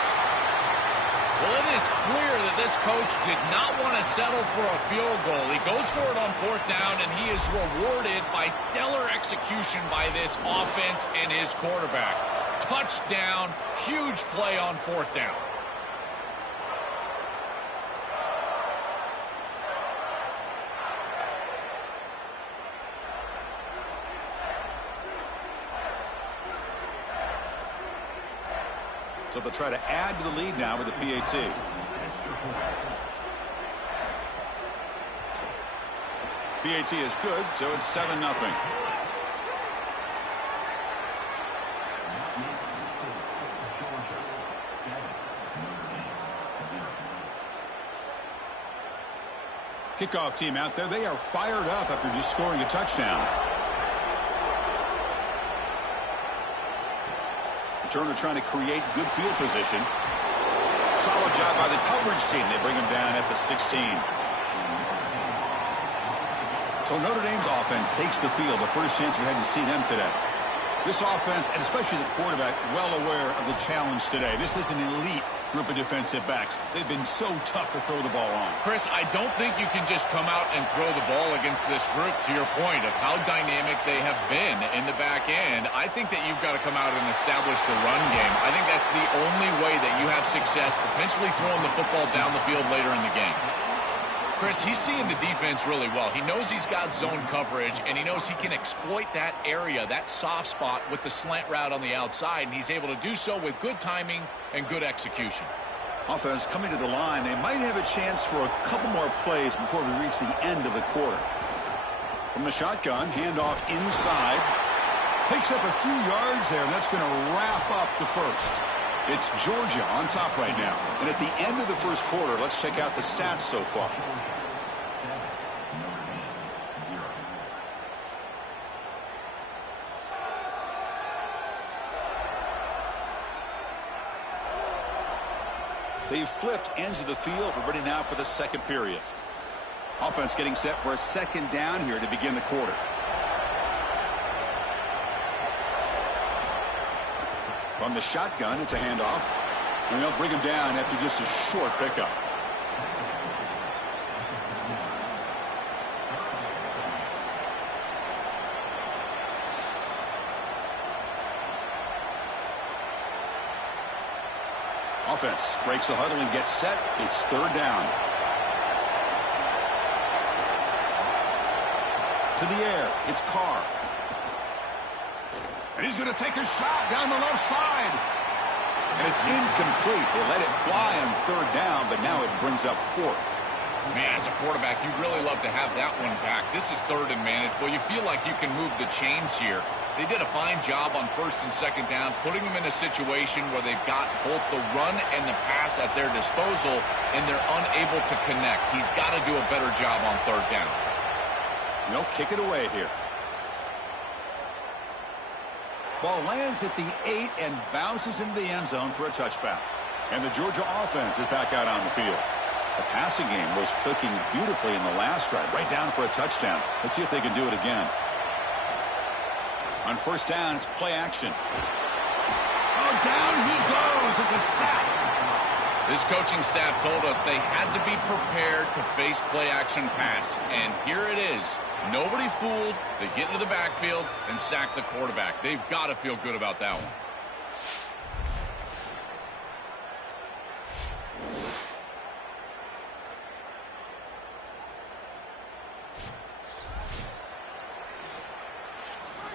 Well, it is clear that this coach did not want to settle for a field goal. He goes for it on 4th down, and he is rewarded by stellar execution by this offense and his quarterback. Touchdown, huge play on 4th down. So they'll try to add to the lead now with the PAT. PAT is good, so it's 7-0. Kickoff team out there. They are fired up after just scoring a touchdown. Turner trying to create good field position. Solid job by the coverage team. They bring him down at the 16. So Notre Dame's offense takes the field. The first chance we had to see them today. This offense, and especially the quarterback, well aware of the challenge today. This is an elite group of defensive backs. They've been so tough to throw the ball on. Chris, I don't think you can just come out and throw the ball against this group, to your point of how dynamic they have been in the back end. I think that you've got to come out and establish the run game. I think that's the only way that you have success, potentially throwing the football down the field later in the game. Chris, he's seeing the defense really well. He knows he's got zone coverage, and he knows he can exploit that area, that soft spot, with the slant route on the outside, and he's able to do so with good timing and good execution. Offense coming to the line. They might have a chance for a couple more plays before we reach the end of the quarter. From the shotgun, handoff inside. Picks up a few yards there, and that's going to wrap up the first. It's Georgia on top right now. And at the end of the first quarter, let's check out the stats so far. They've flipped ends of the field. We're ready now for the second period. Offense getting set for a 2nd down here to begin the quarter. From the shotgun, it's a handoff. And they'll bring him down after just a short pickup. Offense breaks the huddle and gets set. It's 3rd down. To the air. It's Carr. And he's going to take a shot down the left side. And it's incomplete. They let it fly on 3rd down, but now it brings up 4th. Man, as a quarterback, you really love to have that one back. This is third and manageable. You feel like you can move the chains here. They did a fine job on first and second down, putting them in a situation where they've got both the run and the pass at their disposal, and they're unable to connect. He's got to do a better job on third down. They'll kick it away here. Ball lands at the 8 and bounces into the end zone for a touchback. And the Georgia offense is back out on the field. The passing game was clicking beautifully in the last drive, right down for a touchdown. Let's see if they can do it again. On first down, it's play action. Oh, down he goes. It's a sack. This coaching staff told us they had to be prepared to face play-action pass, and here it is. Nobody fooled. They get into the backfield and sack the quarterback. They've got to feel good about that one.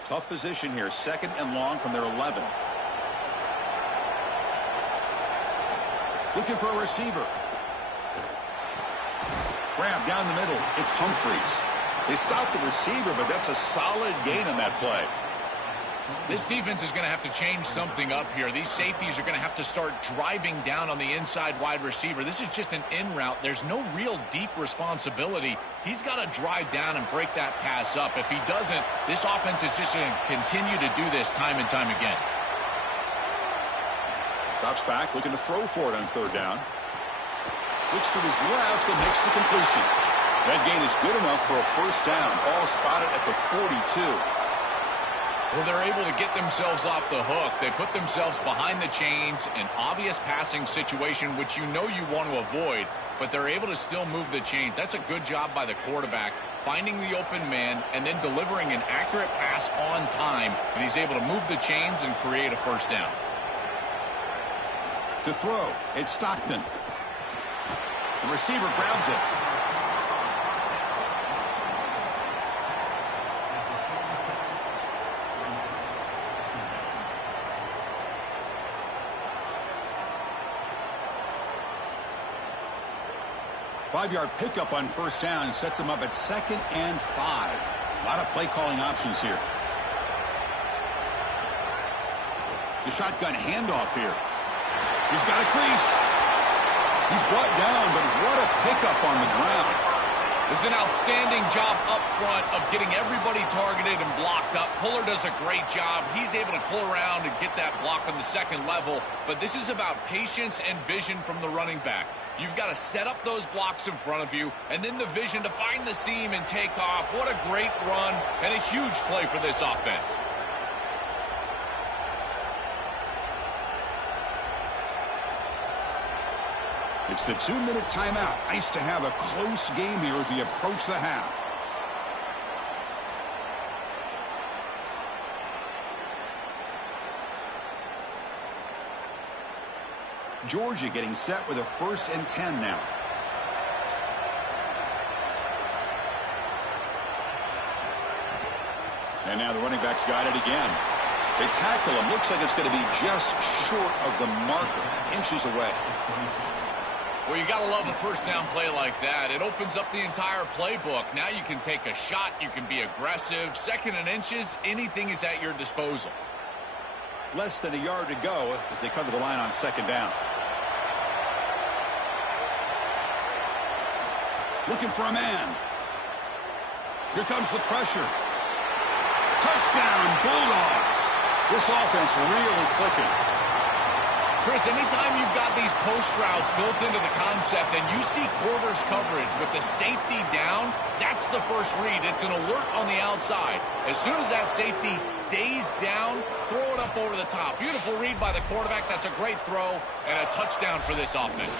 Tough position here, second and long from their 11. Looking for a receiver. Grab down the middle. It's Humphreys. They stopped the receiver, but that's a solid gain on that play. This defense is going to have to change something up here. These safeties are going to have to start driving down on the inside wide receiver. This is just an in route. There's no real deep responsibility. He's got to drive down and break that pass up. If he doesn't, this offense is just going to continue to do this time and time again. Drops back, looking to throw for it on third down. Looks to his left and makes the completion. That gain is good enough for a first down. Ball spotted at the 42. Well, they're able to get themselves off the hook. They put themselves behind the chains, an obvious passing situation, which you know you want to avoid, but they're able to still move the chains. That's a good job by the quarterback, finding the open man and then delivering an accurate pass on time, and he's able to move the chains and create a first down. To throw, it's Stockton. The receiver grabs it. Five-yard pickup on first down sets them up at 2nd and 5. A lot of play calling options here. The shotgun handoff here. He's got a crease. He's brought down, but what a pickup on the ground. This is an outstanding job up front of getting everybody targeted and blocked up. Puller does a great job. He's able to pull around and get that block on the second level. But this is about patience and vision from the running back. You've got to set up those blocks in front of you, and then the vision to find the seam and take off. What a great run and a huge play for this offense. It's the 2-minute timeout. Nice to have a close game here as we approach the half. Georgia getting set with a 1st and 10 now. And now the running back's got it again. They tackle him. Looks like it's going to be just short of the marker, inches away. Well, you got to love a first down play like that. It opens up the entire playbook. Now you can take a shot. You can be aggressive. 2nd and inches, anything is at your disposal. Less than a yard to go as they come to the line on 2nd down. Looking for a man. Here comes the pressure. Touchdown, Bulldogs. This offense really clicking. Chris, anytime you've got these post routes built into the concept and you see quarters coverage with the safety down, that's the first read. It's an alert on the outside. As soon as that safety stays down, throw it up over the top. Beautiful read by the quarterback. That's a great throw and a touchdown for this offense.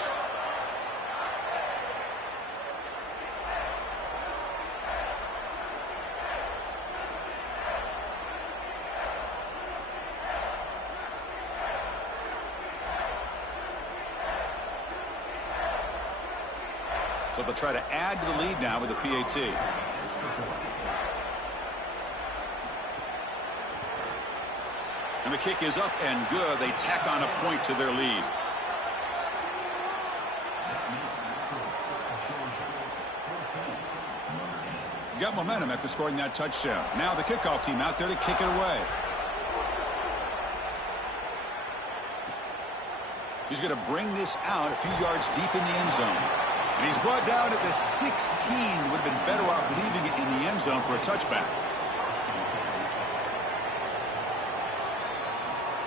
So they'll try to add to the lead now with a PAT. And the kick is up and good. They tack on a point to their lead. got momentum after scoring that touchdown. Now the kickoff team out there to kick it away. He's going to bring this out a few yards deep in the end zone. And he's brought down at the 16. Would have been better off leaving it in the end zone for a touchback.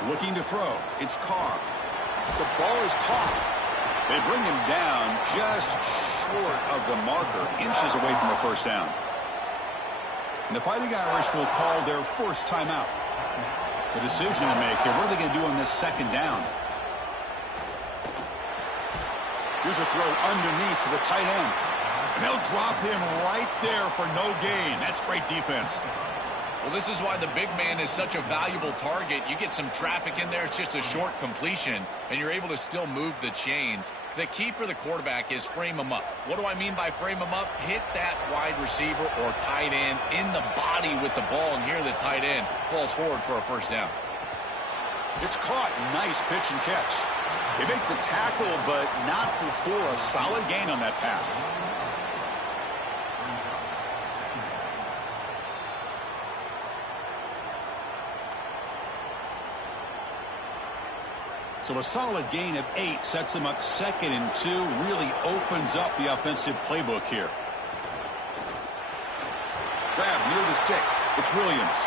Looking to throw. It's Carr. The ball is caught. They bring him down just short of the marker, inches away from a first down. And the Fighting Irish will call their first timeout. The decision to make here. What are they going to do on this second down? Here's a throw underneath to the tight end. And they'll drop him right there for no gain. That's great defense. Well, this is why the big man is such a valuable target. You get some traffic in there, it's just a short completion, and you're able to still move the chains. The key for the quarterback is frame him up. What do I mean by frame him up? Hit that wide receiver or tight end in the body with the ball, and here the tight end falls forward for a first down. It's caught. Nice pitch and catch. They make the tackle, but not before a solid gain on that pass. So a solid gain of 8 sets him up 2nd and 2. Really opens up the offensive playbook here. Grab near the sticks. It's Williams.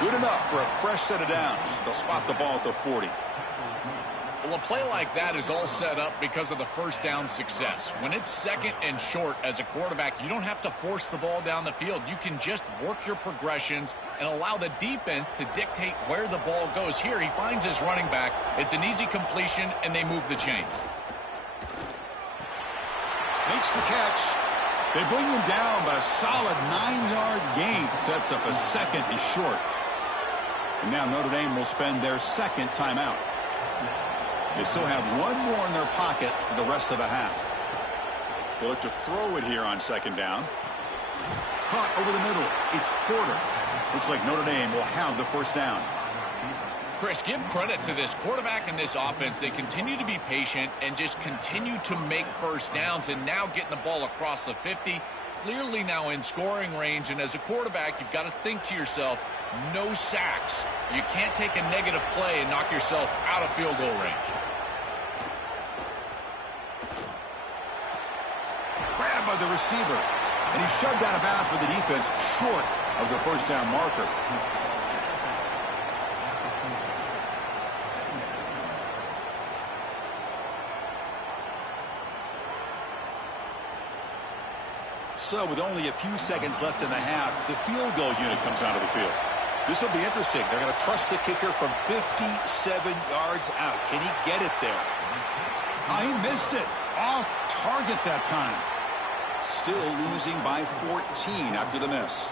Good enough for a fresh set of downs. They'll spot the ball at the 40. Well, a play like that is all set up because of the first down success. When it's 2nd and short as a quarterback, you don't have to force the ball down the field. You can just work your progressions and allow the defense to dictate where the ball goes. Here, he finds his running back. It's an easy completion, and they move the chains. Makes the catch. They bring him down, but a solid 9-yard gain sets up a 2nd and short. And now Notre Dame will spend their 2nd timeout. They still have one more in their pocket for the rest of the half. They look to throw it here on 2nd down. Caught over the middle. It's Porter. Looks like Notre Dame will have the first down. Chris, give credit to this quarterback and this offense. They continue to be patient and just continue to make first downs, and now getting the ball across the 50, clearly now in scoring range. And as a quarterback, you've got to think to yourself, no sacks. You can't take a negative play and knock yourself out of field goal range. Grabbed by the receiver, and he's shoved out of bounds by the defense short of the first down marker. So with only a few seconds left in the half, the field goal unit comes onto the field. This will be interesting. They're going to trust the kicker from 57 yards out. Can he get it there? He missed it. Off target that time. Still losing by 14 after the miss.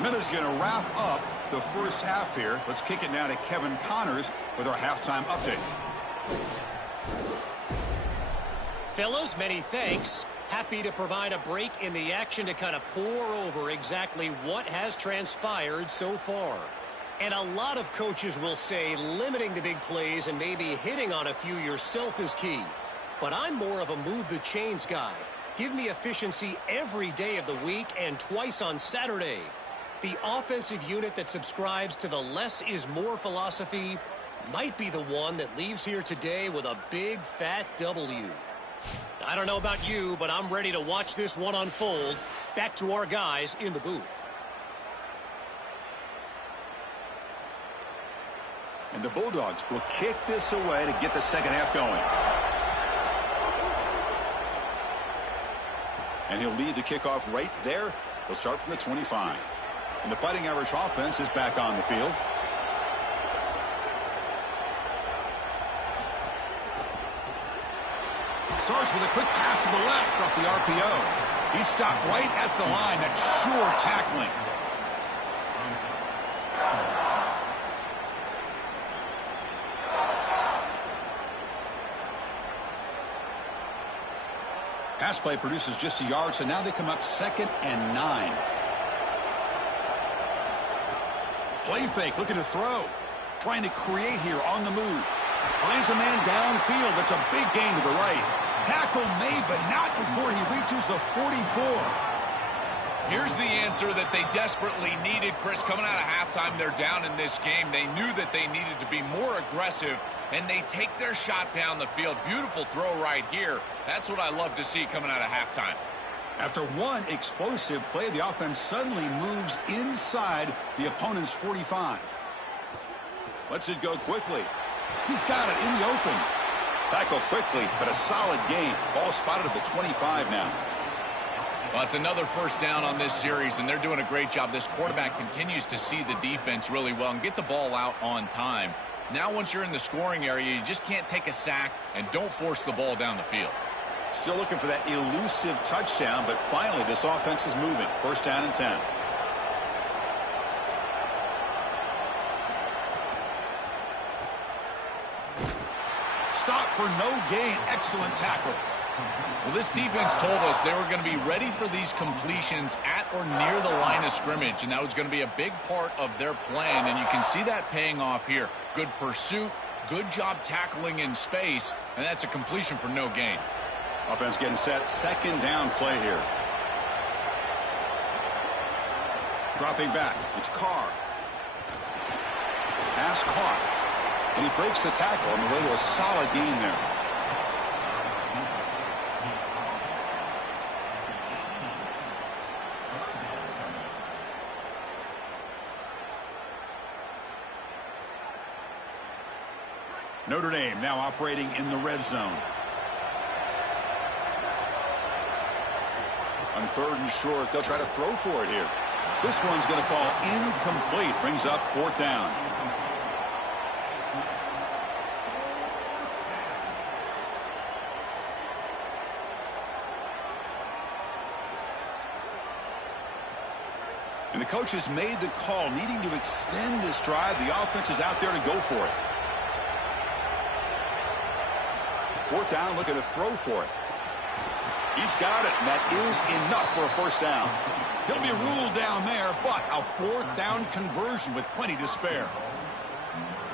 Miller's going to wrap up the first half here. Let's kick it now to Kevin Connors with our halftime update. Fellows, many thanks. Happy to provide a break in the action to kind of pour over exactly what has transpired so far. And a lot of coaches will say limiting the big plays and maybe hitting on a few yourself is key. But I'm more of a move the chains guy. Give me efficiency every day of the week and twice on Saturday. The offensive unit that subscribes to the less is more philosophy might be the one that leaves here today with a big fat W. I don't know about you, but I'm ready to watch this one unfold. Back to our guys in the booth. And the Bulldogs will kick this away to get the second half going. And he'll lead the kickoff right there. They'll start from the 25. And the Fighting Irish offense is back on the field. Starts with a quick pass to the left off the RPO. He stopped right at the line. That's sure tackling. Pass play produces just a yard, so now they come up 2nd and 9. Play fake, looking to throw. Trying to create here on the move. Finds a man downfield. That's a big gain to the right. Tackle made, but not before he reaches the 44. Here's the answer that they desperately needed, Chris. Coming out of halftime, they're down in this game. They knew that they needed to be more aggressive, and they take their shot down the field. Beautiful throw right here. That's what I love to see coming out of halftime. After one explosive play, the offense suddenly moves inside the opponent's 45. Lets it go quickly. He's got it in the open. Tackle quickly, but a solid gain. Ball spotted at the 25 now. Well, it's another first down on this series, and they're doing a great job. This quarterback continues to see the defense really well and get the ball out on time. Now, once you're in the scoring area, you just can't take a sack and don't force the ball down the field. Still looking for that elusive touchdown, but finally this offense is moving. First down and 10. Stop for no gain. Excellent tackle. Well, this defense told us they were going to be ready for these completions at or near the line of scrimmage, and that was going to be a big part of their plan, and you can see that paying off here. Good pursuit, good job tackling in space, and that's a completion for no gain. Offense getting set. Second down play here. Dropping back. It's Carr. Pass caught. And he breaks the tackle on the way to a solid gain there. Notre Dame now operating in the red zone. On third and short, they'll try to throw for it here. This one's going to fall incomplete. Brings up fourth down. And the coach has made the call, needing to extend this drive. The offense is out there to go for it. Fourth down, looking to throw for it. He's got it, and that is enough for a first down. He'll be ruled down there, but a fourth down conversion with plenty to spare.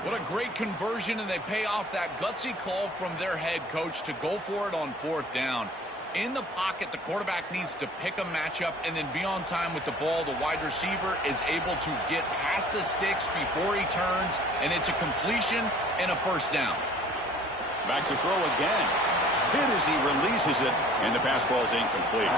What a great conversion, and they pay off that gutsy call from their head coach to go for it on fourth down. In the pocket, the quarterback needs to pick a matchup and then be on time with the ball. The wide receiver is able to get past the sticks before he turns, and it's a completion and a first down. Back to throw again. Hit as he releases it, and the pass ball is incomplete.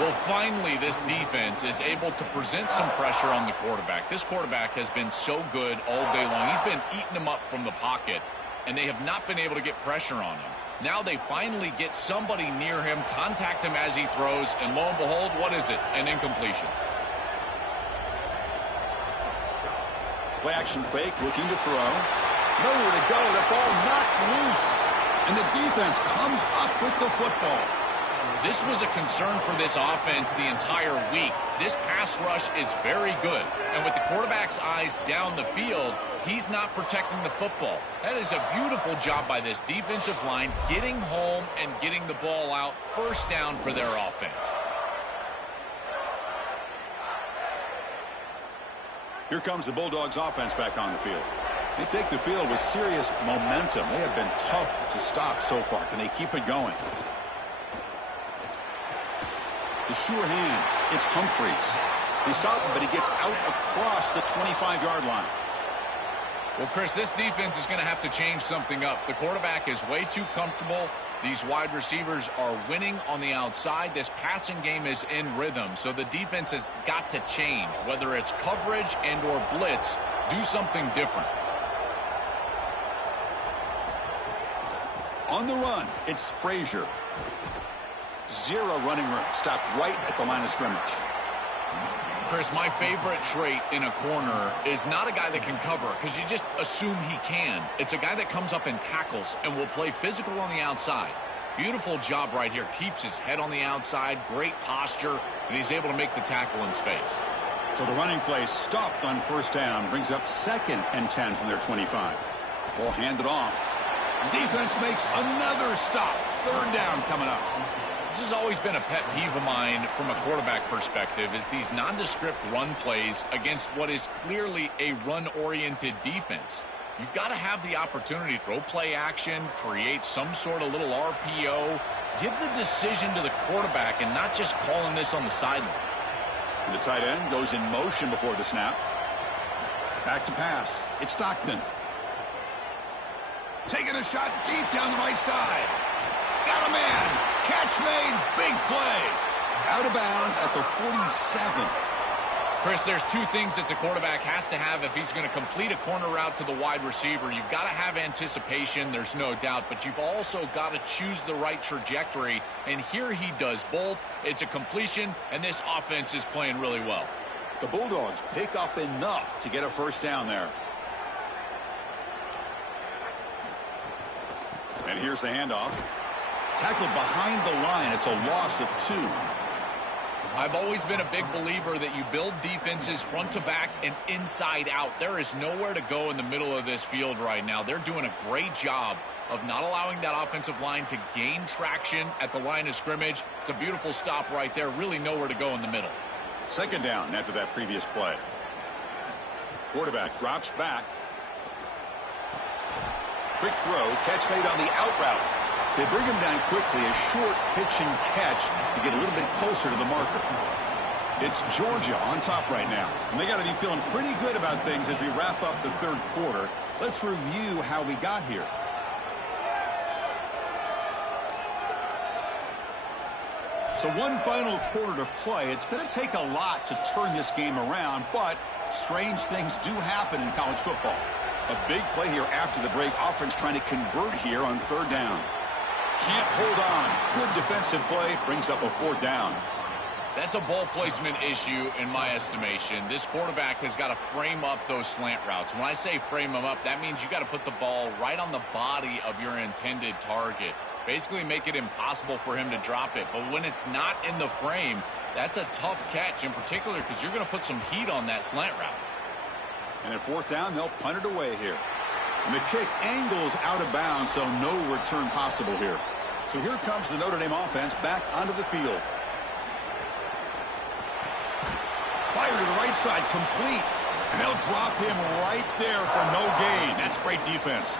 Well, finally, this defense is able to present some pressure on the quarterback. This quarterback has been so good all day long. He's been eating them up from the pocket, and they have not been able to get pressure on him. Now they finally get somebody near him, contact him as he throws, and lo and behold, what is it? An incompletion. Play action fake, looking to throw. Nowhere to go. The ball knocked loose. And the defense comes up with the football. This was a concern for this offense the entire week. This pass rush is very good. And with the quarterback's eyes down the field, he's not protecting the football. That is a beautiful job by this defensive line, getting home and getting the ball out. First down for their offense. Here comes the Bulldogs offense back on the field. They take the field with serious momentum. They have been tough to stop so far. Can they keep it going? The sure hands. It's Humphreys. He stopped him, but he gets out across the 25-yard line. Well, Chris, this defense is going to have to change something up. The quarterback is way too comfortable. These wide receivers are winning on the outside. This passing game is in rhythm, so the defense has got to change. Whether it's coverage and or blitz, do something different. On the run, it's Frazier. Zero running room. Stopped right at the line of scrimmage. Chris, my favorite trait in a corner is not a guy that can cover because you just assume he can. It's a guy that comes up and tackles and will play physical on the outside. Beautiful job right here. Keeps his head on the outside. Great posture. And he's able to make the tackle in space. So the running play stopped on first down. Brings up 2nd and 10 from their 25. Ball handed off. Defense makes another stop. Third down coming up. This has always been a pet peeve of mine from a quarterback perspective, is these nondescript run plays against what is clearly a run-oriented defense. You've got to have the opportunity to throw play action, create some sort of little RPO, give the decision to the quarterback and not just calling this on the sideline. And the tight end goes in motion before the snap. Back to pass. It's Stockton. Taking a shot deep down the right side. Got a man. Catch made. Big play. Out of bounds at the 47. Chris, there's two things that the quarterback has to have if he's going to complete a corner route to the wide receiver. You've got to have anticipation, there's no doubt, but you've also got to choose the right trajectory, and here he does both. It's a completion, and this offense is playing really well. The Bulldogs pick up enough to get a first down there. And here's the handoff. Tackled behind the line. It's a loss of 2. I've always been a big believer that you build defenses front to back and inside out. There is nowhere to go in the middle of this field right now. They're doing a great job of not allowing that offensive line to gain traction at the line of scrimmage. It's a beautiful stop right there. Really nowhere to go in the middle. Second down after that previous play. Quarterback drops back. Quick throw. Catch made on the out route. They bring him down quickly, a short pitch and catch to get a little bit closer to the marker. It's Georgia on top right now, and they got to be feeling pretty good about things as we wrap up the third quarter. Let's review how we got here. So one final quarter to play. It's going to take a lot to turn this game around, but strange things do happen in college football. A big play here after the break. Offense trying to convert here on third down. Can't hold on. Good defensive play. Brings up a fourth down. That's a ball placement issue in my estimation. This quarterback has got to frame up those slant routes. When I say frame them up, that means you got to put the ball right on the body of your intended target. Basically make it impossible for him to drop it. But when it's not in the frame, that's a tough catch in particular because you're going to put some heat on that slant route. And at fourth down, they'll punt it away here. And the kick angles out of bounds, so no return possible here. So here comes the Notre Dame offense back onto the field. Fire to the right side, complete. And they'll drop him right there for no gain. That's great defense.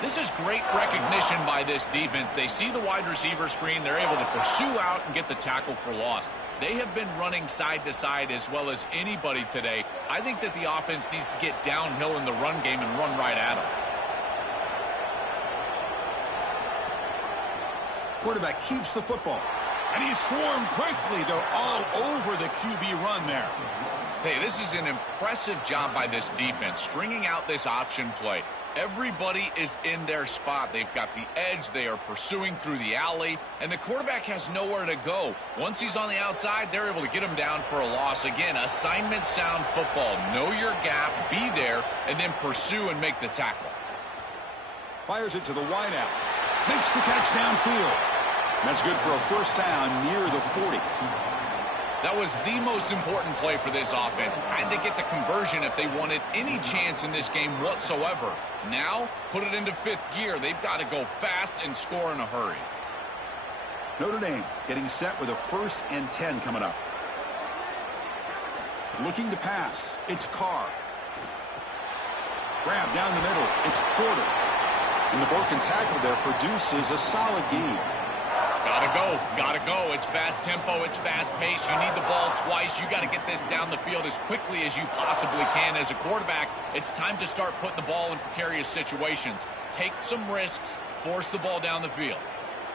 This is great recognition by this defense. They see the wide receiver screen. They're able to pursue out and get the tackle for loss. They have been running side to side as well as anybody today. I think that the offense needs to get downhill in the run game and run right at them. Quarterback keeps the football. And he's swarmed quickly. They're all over the QB run there. Hey, this is an impressive job by this defense, stringing out this option play. Everybody is in their spot. They've got the edge. They are pursuing through the alley, and the quarterback has nowhere to go. Once he's on the outside, they're able to get him down for a loss. Again, assignment sound football. Know your gap, be there, and then pursue and make the tackle. Fires it to the wideout. Makes the catch downfield. That's good for a first down near the 40. That was the most important play for this offense. Had to get the conversion if they wanted any chance in this game whatsoever. Now, put it into fifth gear. They've got to go fast and score in a hurry. Notre Dame getting set with a 1st and 10 coming up. Looking to pass. It's Carr. Grab down the middle. It's Porter. And the broken tackle there produces a solid gain. Gotta go. It's fast tempo, it's fast pace. You need the ball twice. You got to get this down the field as quickly as you possibly can. As a quarterback, it's time to start putting the ball in precarious situations. Take some risks, force the ball down the field.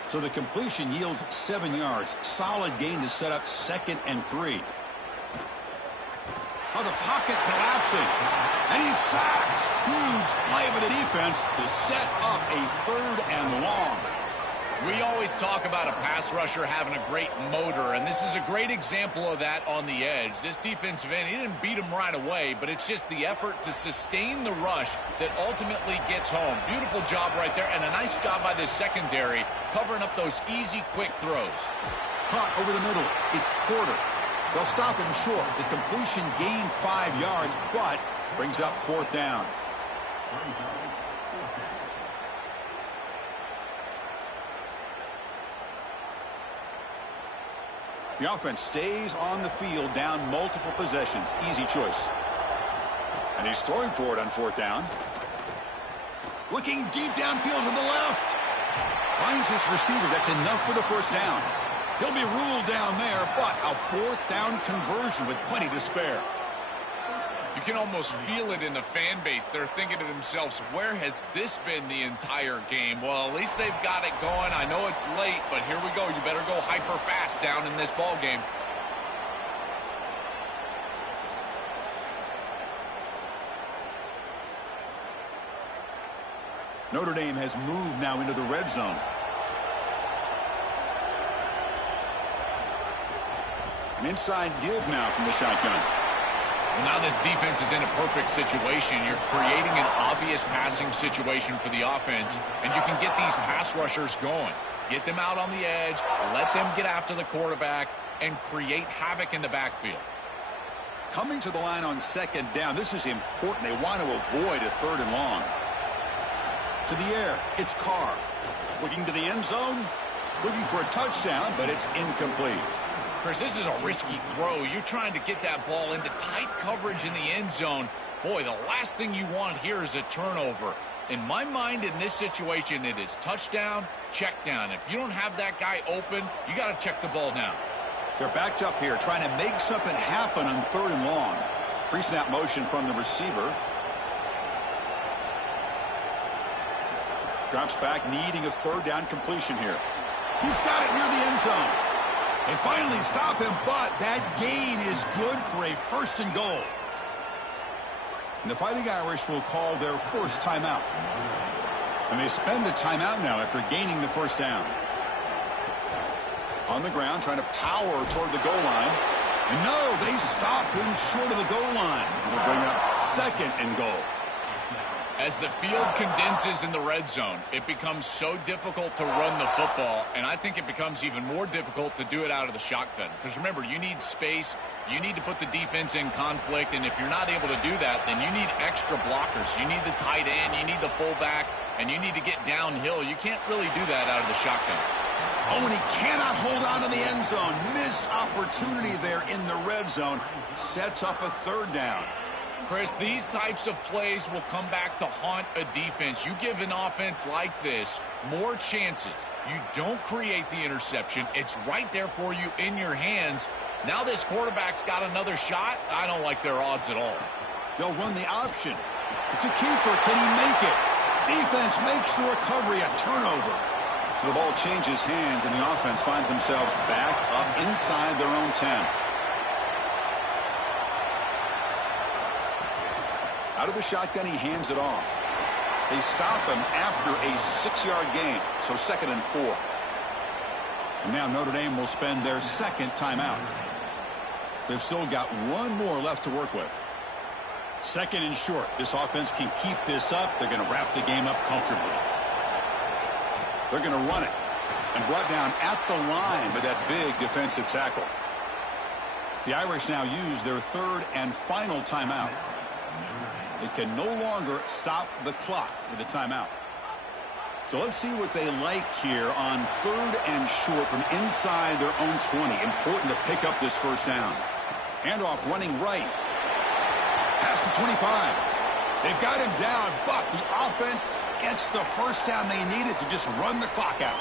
So the completion yields 7 yards. Solid gain to set up 2nd and 3. Oh, the pocket collapsing. And he's sacked. Huge play by the defense to set up a 3rd and long. We always talk about a pass rusher having a great motor, and this is a great example of that on the edge. This defensive end, he didn't beat him right away, but it's just the effort to sustain the rush that ultimately gets home. Beautiful job right there, and a nice job by this secondary covering up those easy, quick throws. Caught over the middle. It's Porter. They'll stop him short. The completion gained 5 yards, but brings up 4th down. The offense stays on the field down multiple possessions. Easy choice. And he's throwing for it on 4th down. Looking deep downfield to the left. Finds this receiver. That's enough for the first down. He'll be ruled down there, but a fourth down conversion with plenty to spare. You can almost feel it in the fan base. They're thinking to themselves, where has this been the entire game? Well, at least they've got it going. I know it's late, but here we go. You better go hyper fast down in this ball game. Notre Dame has moved now into the red zone. An inside give now from the shotgun. Well, now this defense is in a perfect situation. You're creating an obvious passing situation for the offense, and you can get these pass rushers going. Get them out on the edge, let them get after the quarterback, and create havoc in the backfield. Coming to the line on second down, this is important. They want to avoid a third and long. To the air, it's Carr. Looking to the end zone, looking for a touchdown, but it's incomplete. Chris, this is a risky throw. You're trying to get that ball into tight coverage in the end zone. Boy, the last thing you want here is a turnover. In my mind, in this situation, it is touchdown, check down. If you don't have that guy open, you got to check the ball down. They're backed up here, trying to make something happen on third and long. Pre-snap motion from the receiver. Drops back, needing a third down completion here. He's got it near the end zone. They finally stop him, but that gain is good for a first and goal. And the Fighting Irish will call their first timeout. And they spend the timeout now after gaining the first down. On the ground, trying to power toward the goal line. And no, they stop him short of the goal line. They'll bring up second and goal. As the field condenses in the red zone, it becomes so difficult to run the football, and I think it becomes even more difficult to do it out of the shotgun. Because remember, you need space, you need to put the defense in conflict, and if you're not able to do that, then you need extra blockers. You need the tight end, you need the fullback, and you need to get downhill. You can't really do that out of the shotgun. Oh, and he cannot hold on to the end zone. Missed opportunity there in the red zone. Sets up a third down. Chris, these types of plays will come back to haunt a defense. You give an offense like this more chances. You don't create the interception. It's right there for you in your hands. Now this quarterback's got another shot. I don't like their odds at all. They'll run the option. It's a keeper. Can he make it? Defense makes the recovery, a turnover. So the ball changes hands, and the offense finds themselves back up inside their own 10. Out of the shotgun, he hands it off. They stop him after a 6-yard gain, so second and 4. And now Notre Dame will spend their second timeout. They've still got one more left to work with. Second and short. This offense can keep this up. They're going to wrap the game up comfortably. They're going to run it. And brought down at the line by that big defensive tackle. The Irish now use their third and final timeout. They can no longer stop the clock with a timeout. So let's see what they like here on third and short from inside their own 20. Important to pick up this first down. Handoff running right. Past the 25. They've got him down, but the offense gets the first down they needed to just run the clock out.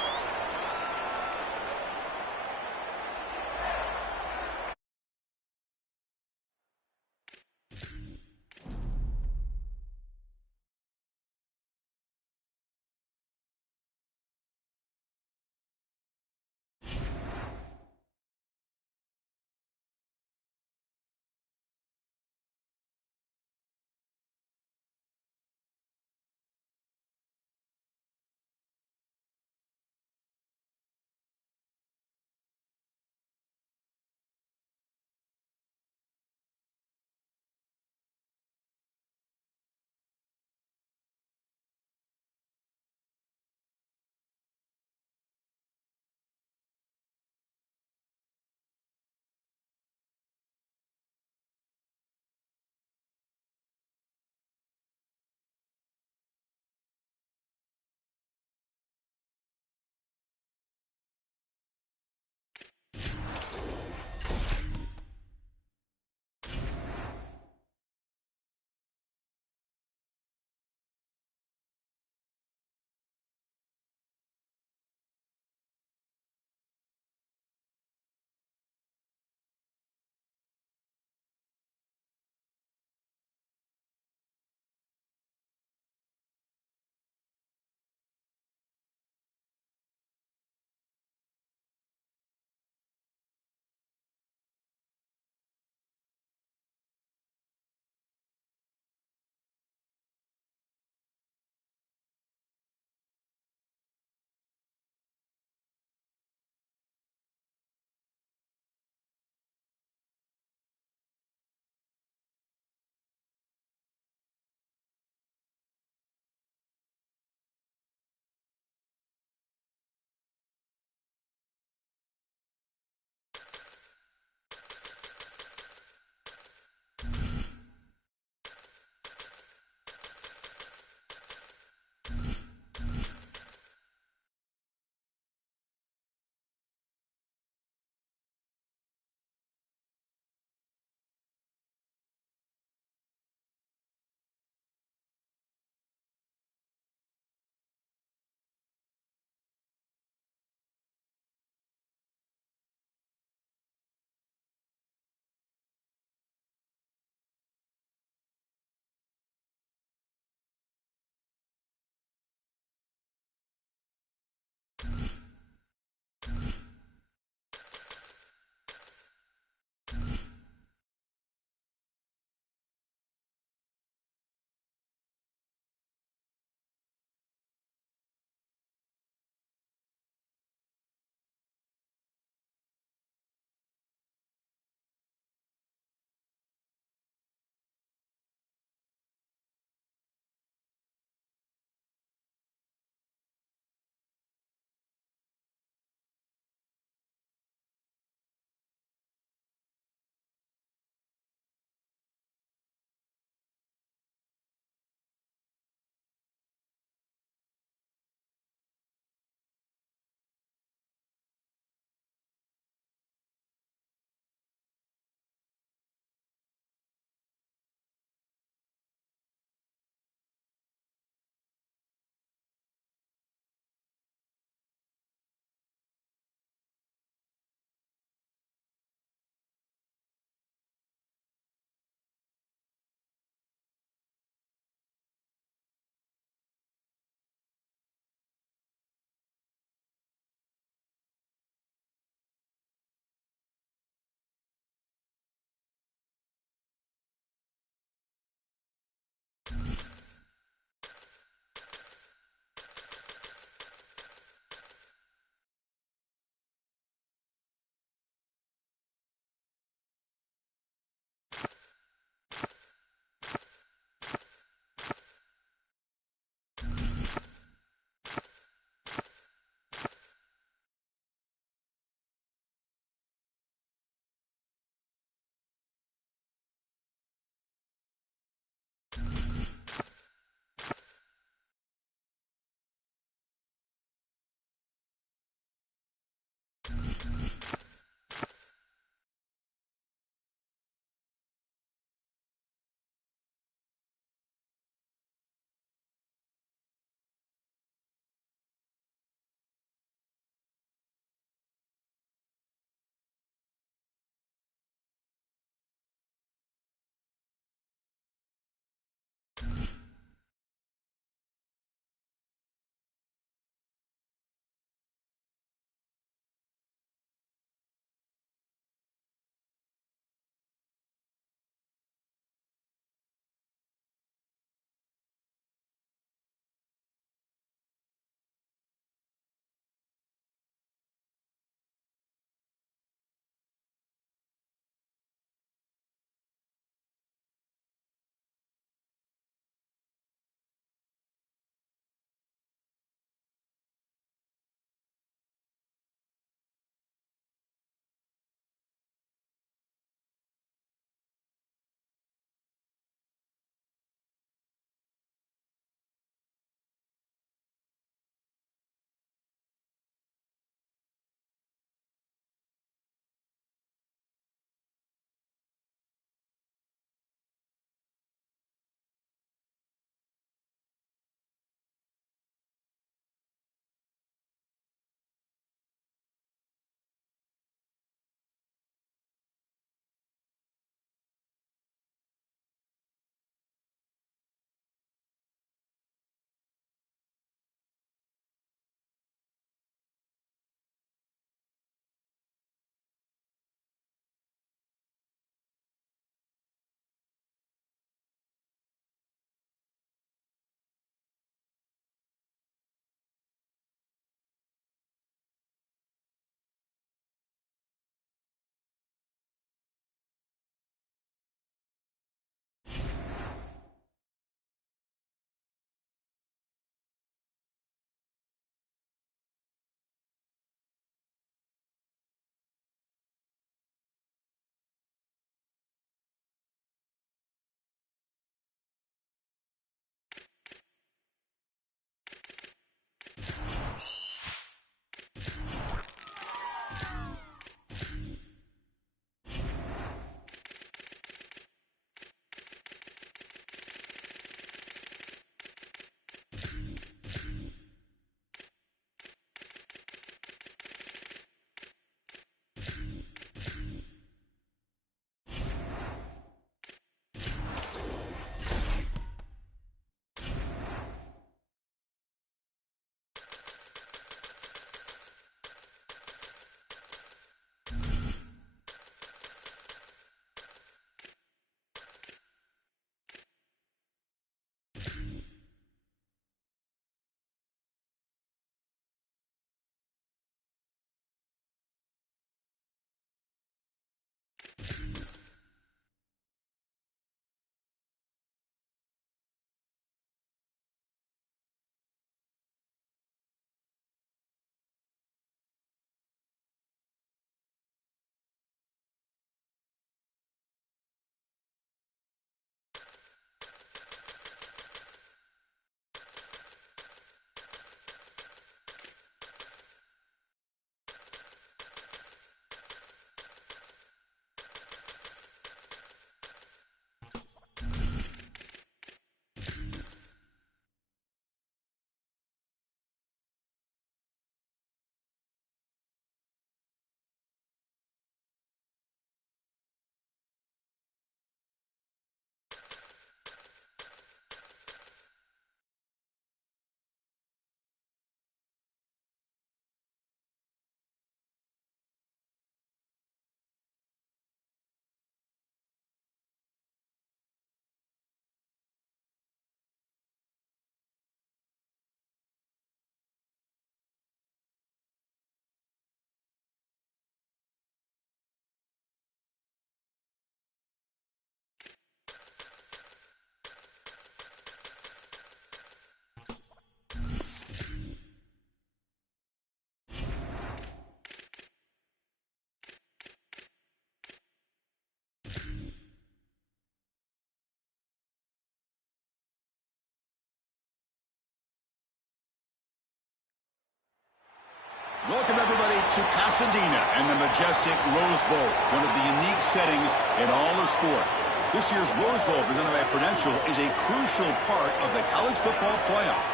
Welcome, everybody, to Pasadena and the majestic Rose Bowl, one of the unique settings in all of sport. This year's Rose Bowl, presented by Prudential, is a crucial part of the college football playoff.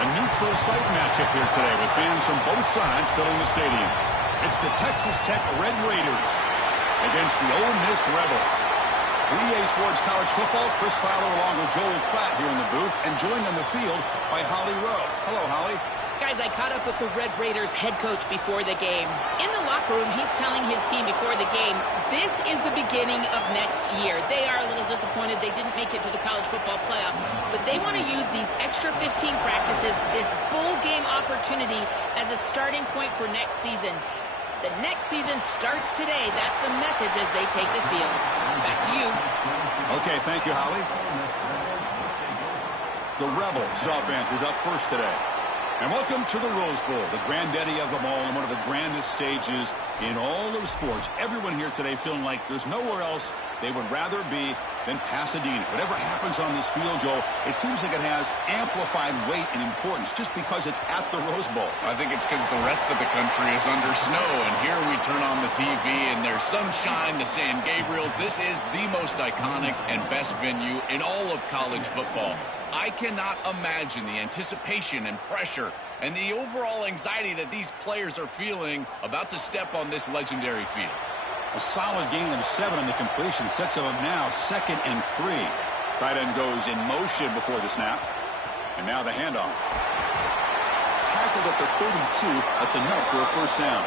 A neutral site matchup here today with fans from both sides filling the stadium. It's the Texas Tech Red Raiders against the Ole Miss Rebels. For EA Sports College Football, Chris Fowler along with Joel Klatt here in the booth, and joined on the field by Holly Rowe. Hello, Holly. Guys, I caught up with the Red Raiders head coach before the game. In the locker room, he's telling his team before the game, this is the beginning of next year. They are a little disappointed they didn't make it to the college football playoff, but they want to use these extra 15 practices, this bowl game opportunity, as a starting point for next season. The next season starts today. That's the message as they take the field. Back to you. Okay, thank you, Holly. The Rebels offense is up first today. And welcome to the Rose Bowl, the granddaddy of them all and one of the grandest stages in all of sports. Everyone here today feeling like there's nowhere else they would rather be than Pasadena. Whatever happens on this field, Joel, it seems like it has amplified weight and importance just because it's at the Rose Bowl. I think it's because the rest of the country is under snow, and here we turn on the TV and there's sunshine, the San Gabriels. This is the most iconic and best venue in all of college football. I cannot imagine the anticipation and pressure and the overall anxiety that these players are feeling about to step on this legendary field. A solid gain of 7 on the completion sets them up now 2nd and 3. Tight end goes in motion before the snap. And now the handoff. Tackled at the 32. That's enough for a first down.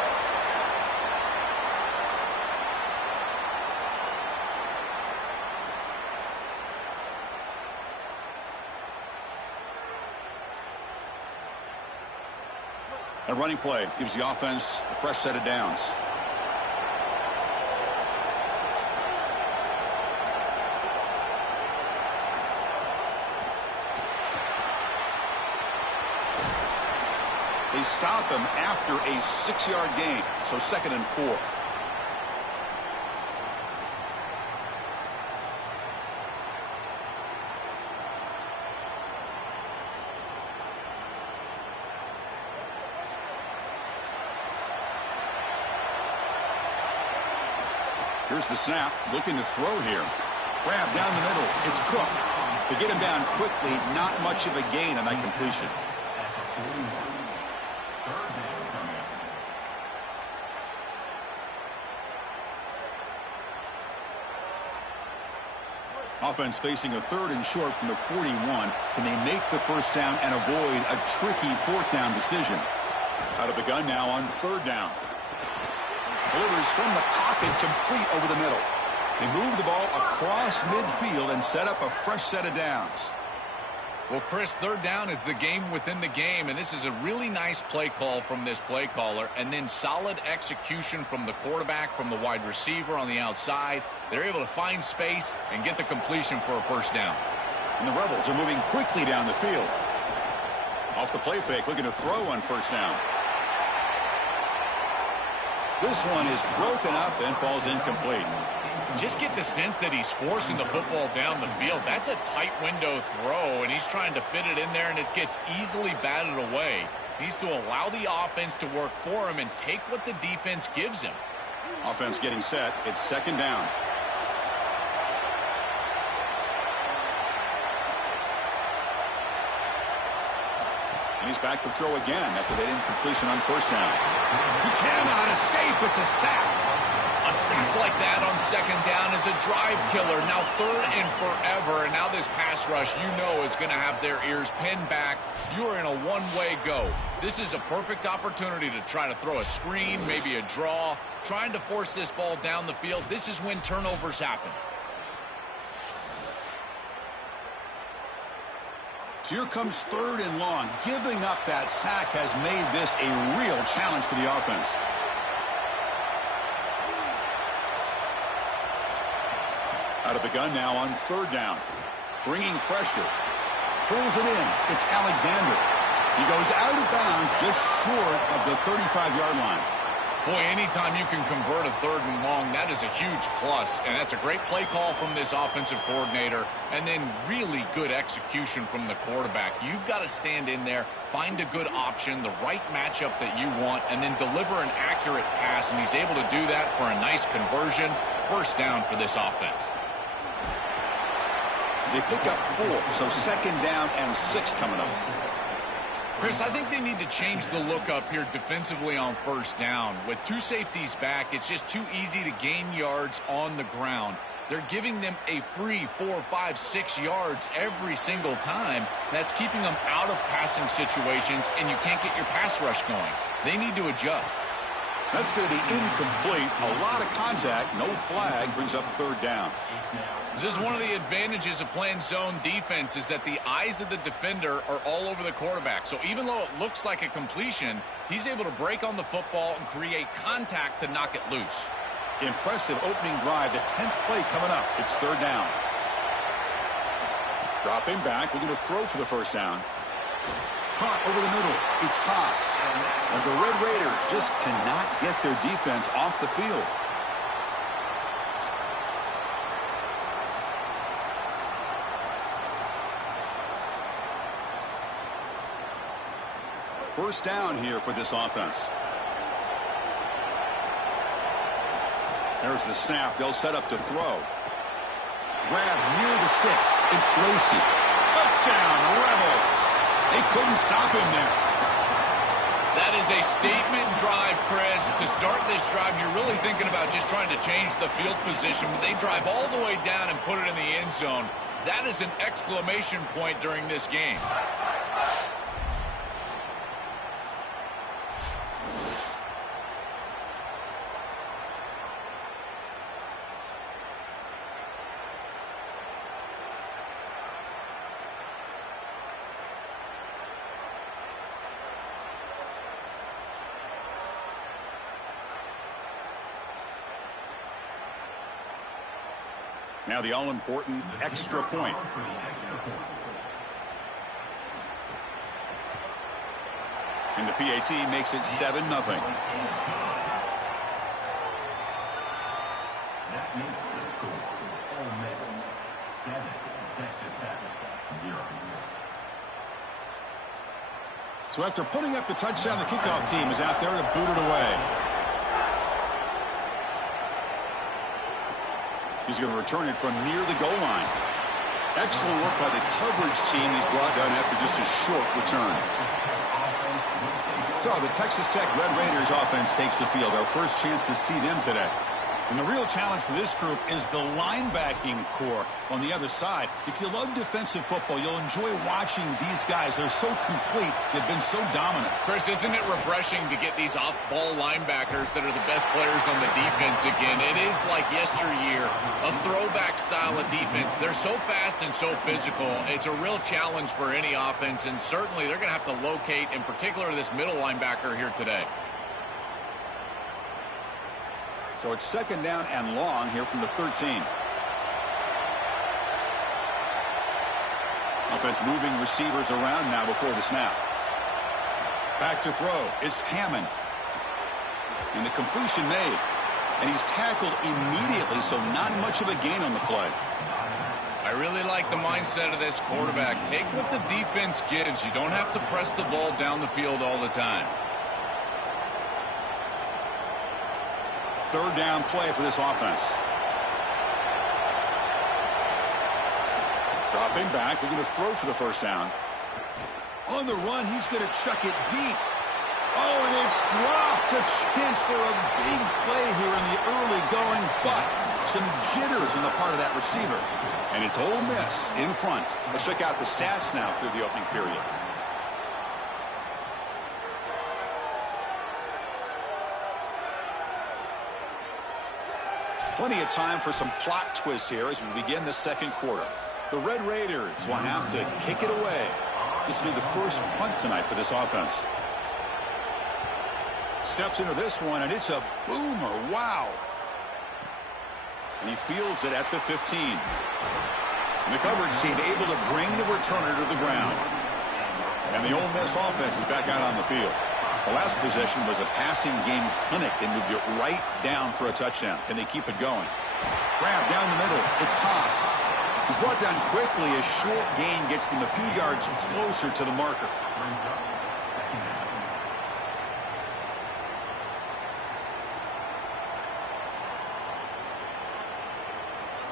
A running play gives the offense a fresh set of downs. They stop him after a 6-yard gain, so 2nd and 4. Here's the snap, looking to throw here. Grab down the middle, it's Cook. To get him down quickly, not much of a gain on that completion. Offense facing a 3rd and short from the 41. Can they make the first down and avoid a tricky 4th down decision? Out of the gun now on 3rd down. Delivers from the pocket, complete over the middle. They move the ball across midfield and set up a fresh set of downs. Well, Chris, 3rd down is the game within the game, and this is a really nice play call from this play caller, and then solid execution from the quarterback, from the wide receiver on the outside. They're able to find space and get the completion for a first down. And the Rebels are moving quickly down the field. Off the play fake, looking to throw on first down. This one is broken up and falls incomplete. Just get the sense that he's forcing the football down the field. That's a tight window throw, and he's trying to fit it in there, and it gets easily batted away. He needs to allow the offense to work for him and take what the defense gives him. Offense getting set. It's 2nd down. And he's back to throw again after that incompletion on first down. He cannot escape. It's a sack. A sack like that on 2nd down is a drive killer. Now 3rd and forever, and now this pass rush, you know, is going to have their ears pinned back. You are in a one-way go. This is a perfect opportunity to try to throw a screen, maybe a draw, trying to force this ball down the field. This is when turnovers happen. So here comes 3rd and long. Giving up that sack has made this a real challenge for the offense. Out of the gun now on 3rd down. Bringing pressure. Pulls it in. It's Alexander. He goes out of bounds just short of the 35-yard line. Boy, anytime you can convert a 3rd and long, that is a huge plus. And that's a great play call from this offensive coordinator. And then really good execution from the quarterback. You've got to stand in there, find a good option, the right matchup that you want, and then deliver an accurate pass. And he's able to do that for a nice conversion. 1st down for this offense. They pick up 4, so 2nd down and 6 coming up. Chris, I think they need to change the look up here defensively on 1st down. With 2 safeties back, it's just too easy to gain yards on the ground. They're giving them a free 4, 5, 6 yards every single time. That's keeping them out of passing situations, and you can't get your pass rush going. They need to adjust. That's going to be incomplete. A lot of contact. No flag. Brings up 3rd down. This is one of the advantages of playing zone defense is that the eyes of the defender are all over the quarterback. So even though it looks like a completion, he's able to break on the football and create contact to knock it loose. Impressive opening drive. The 10th play coming up. It's 3rd down. Dropping back. We're going to throw for the 1st down. Caught over the middle. It's Koss. And the Red Raiders just cannot get their defense off the field. First down here for this offense. There's the snap. They'll set up to throw. Grab near the sticks. It's Lacy. Touchdown, Rebels. They couldn't stop him there. That is a statement drive, Chris. To start this drive, you're really thinking about just trying to change the field position, but they drive all the way down and put it in the end zone. That is an exclamation point during this game. Now the all-important extra point. And the PAT makes it 7-0. That makes the score. Ole Miss 7, Texas Tech 0. So after putting up the touchdown, the kickoff team is out there to boot it away. He's going to return it from near the goal line. Excellent work by the coverage team. He's brought down after just a short return. So the Texas Tech Red Raiders offense takes the field. Our first chance to see them today. And the real challenge for this group is the linebacking core on the other side. If you love defensive football, you'll enjoy watching these guys. They're so complete. They've been so dominant. Chris, isn't it refreshing to get these off-ball linebackers that are the best players on the defense again? It is like yesteryear, a throwback style of defense. They're so fast and so physical. It's a real challenge for any offense, and certainly they're going to have to locate, in particular, this middle linebacker here today. So it's 2nd down and long here from the 13. Offense moving receivers around now before the snap. Back to throw. It's Hammond. And the completion made. And he's tackled immediately, so not much of a gain on the play. I really like the mindset of this quarterback. Take what the defense gives. You don't have to press the ball down the field all the time. 3rd down play for this offense. Dropping back. We're going to throw for the 1st down. On the run, he's going to chuck it deep. Oh, and it's dropped. A chance for a big play here in the early going, but some jitters on the part of that receiver. And it's Ole Miss in front. Let's check out the stats now through the opening period. Plenty of time for some plot twists here as we begin the 2nd quarter. The Red Raiders will have to kick it away. This will be the first punt tonight for this offense. Steps into this one, and it's a boomer. Wow. And he fields it at the 15. And the coverage team able to bring the returner to the ground. And the Ole Miss offense is back out on the field. The last possession was a passing game clinic. They moved it right down for a touchdown. Can they keep it going? Grab down the middle. It's Haas. He's brought down quickly. A short gain gets them a few yards closer to the marker.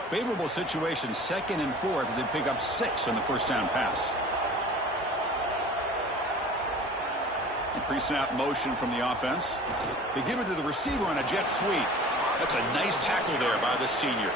Favorable situation, 2nd and 4 after they pick up 6 on the first down pass. Pre-snap motion from the offense. They give it to the receiver on a jet sweep. That's a nice tackle there by the senior.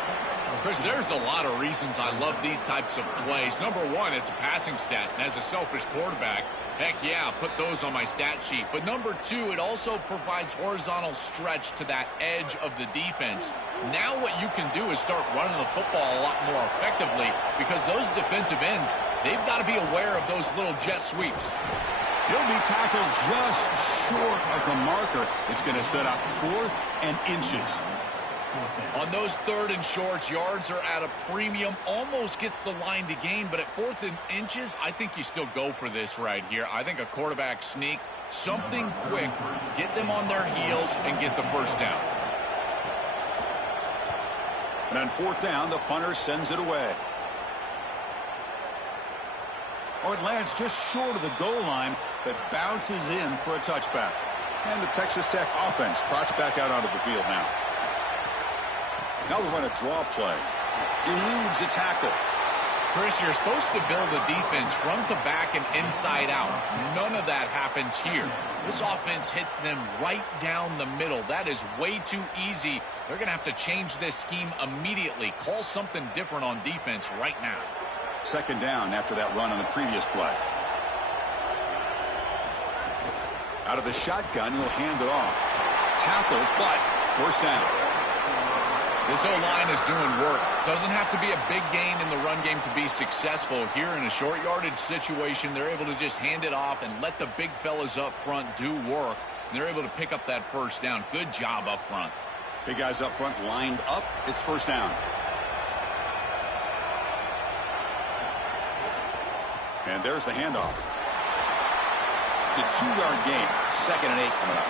Chris, there's a lot of reasons I love these types of plays. Number one, it's a passing stat. And as a selfish quarterback, heck yeah, put those on my stat sheet. But number two, it also provides horizontal stretch to that edge of the defense. Now what you can do is start running the football a lot more effectively because those defensive ends, they've got to be aware of those little jet sweeps. He'll be tackled just short of the marker. It's going to set up 4th and inches. On those 3rd and shorts, yards are at a premium. Almost gets the line to gain, but at 4th and inches, I think you still go for this right here. I think a quarterback sneak, something quick, get them on their heels and get the first down. And on 4th down, the punter sends it away. Oh, it lands just short of the goal line, but bounces in for a touchback. And the Texas Tech offense trots back out onto the field now. Now they run a draw play. Eludes a tackle. Chris, you're supposed to build a defense front to back and inside out. None of that happens here. This offense hits them right down the middle. That is way too easy. They're going to have to change this scheme immediately. Call something different on defense right now. 2nd down after that run on the previous play. Out of the shotgun, he'll hand it off. Tackle, but first down. This O-line is doing work. Doesn't have to be a big gain in the run game to be successful. Here in a short yardage situation, they're able to just hand it off and let the big fellas up front do work. And they're able to pick up that first down. Good job up front. Big guys up front lined up. It's first down. And there's the handoff. It's a 2-yard gain. 2nd and 8 coming up.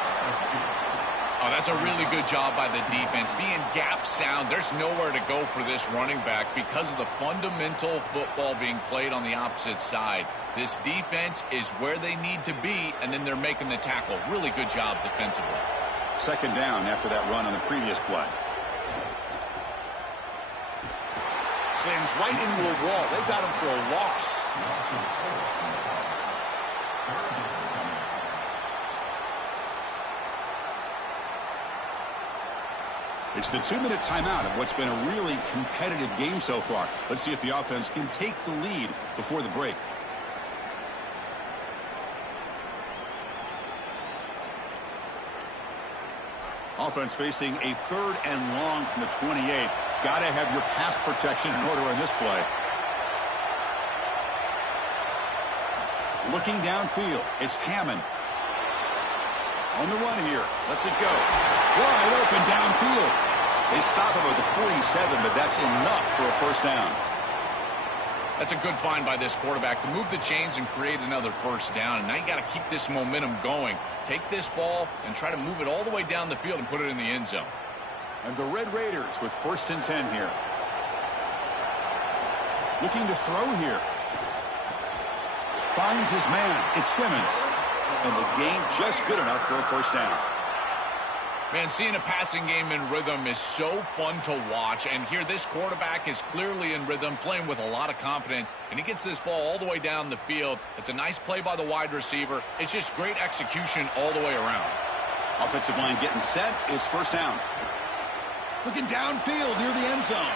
Oh, that's a really good job by the defense. Being gap sound, there's nowhere to go for this running back because of the fundamental football being played on the opposite side. This defense is where they need to be, and then they're making the tackle. Really good job defensively. 2nd down after that run on the previous play. Slams right into a wall. They've got him for a loss. It's the 2-minute timeout of what's been a really competitive game so far. Let's see if the offense can take the lead before the break. Offense facing a 3rd and long from the 28. Got to have your pass protection in order on this play. Looking downfield, it's Hammond. On the run here, lets it go. Wide open downfield. They stop him at the 47, but that's enough for a first down. That's a good find by this quarterback to move the chains and create another first down. And now you got to keep this momentum going. Take this ball and try to move it all the way down the field and put it in the end zone. And the Red Raiders with 1st and 10 here. Looking to throw here. Finds his man. It's Simmons. And the gain just good enough for a first down. Man, seeing a passing game in rhythm is so fun to watch. And here, this quarterback is clearly in rhythm, playing with a lot of confidence. And he gets this ball all the way down the field. It's a nice play by the wide receiver. It's just great execution all the way around. Offensive line getting set. It's first down. Looking downfield near the end zone.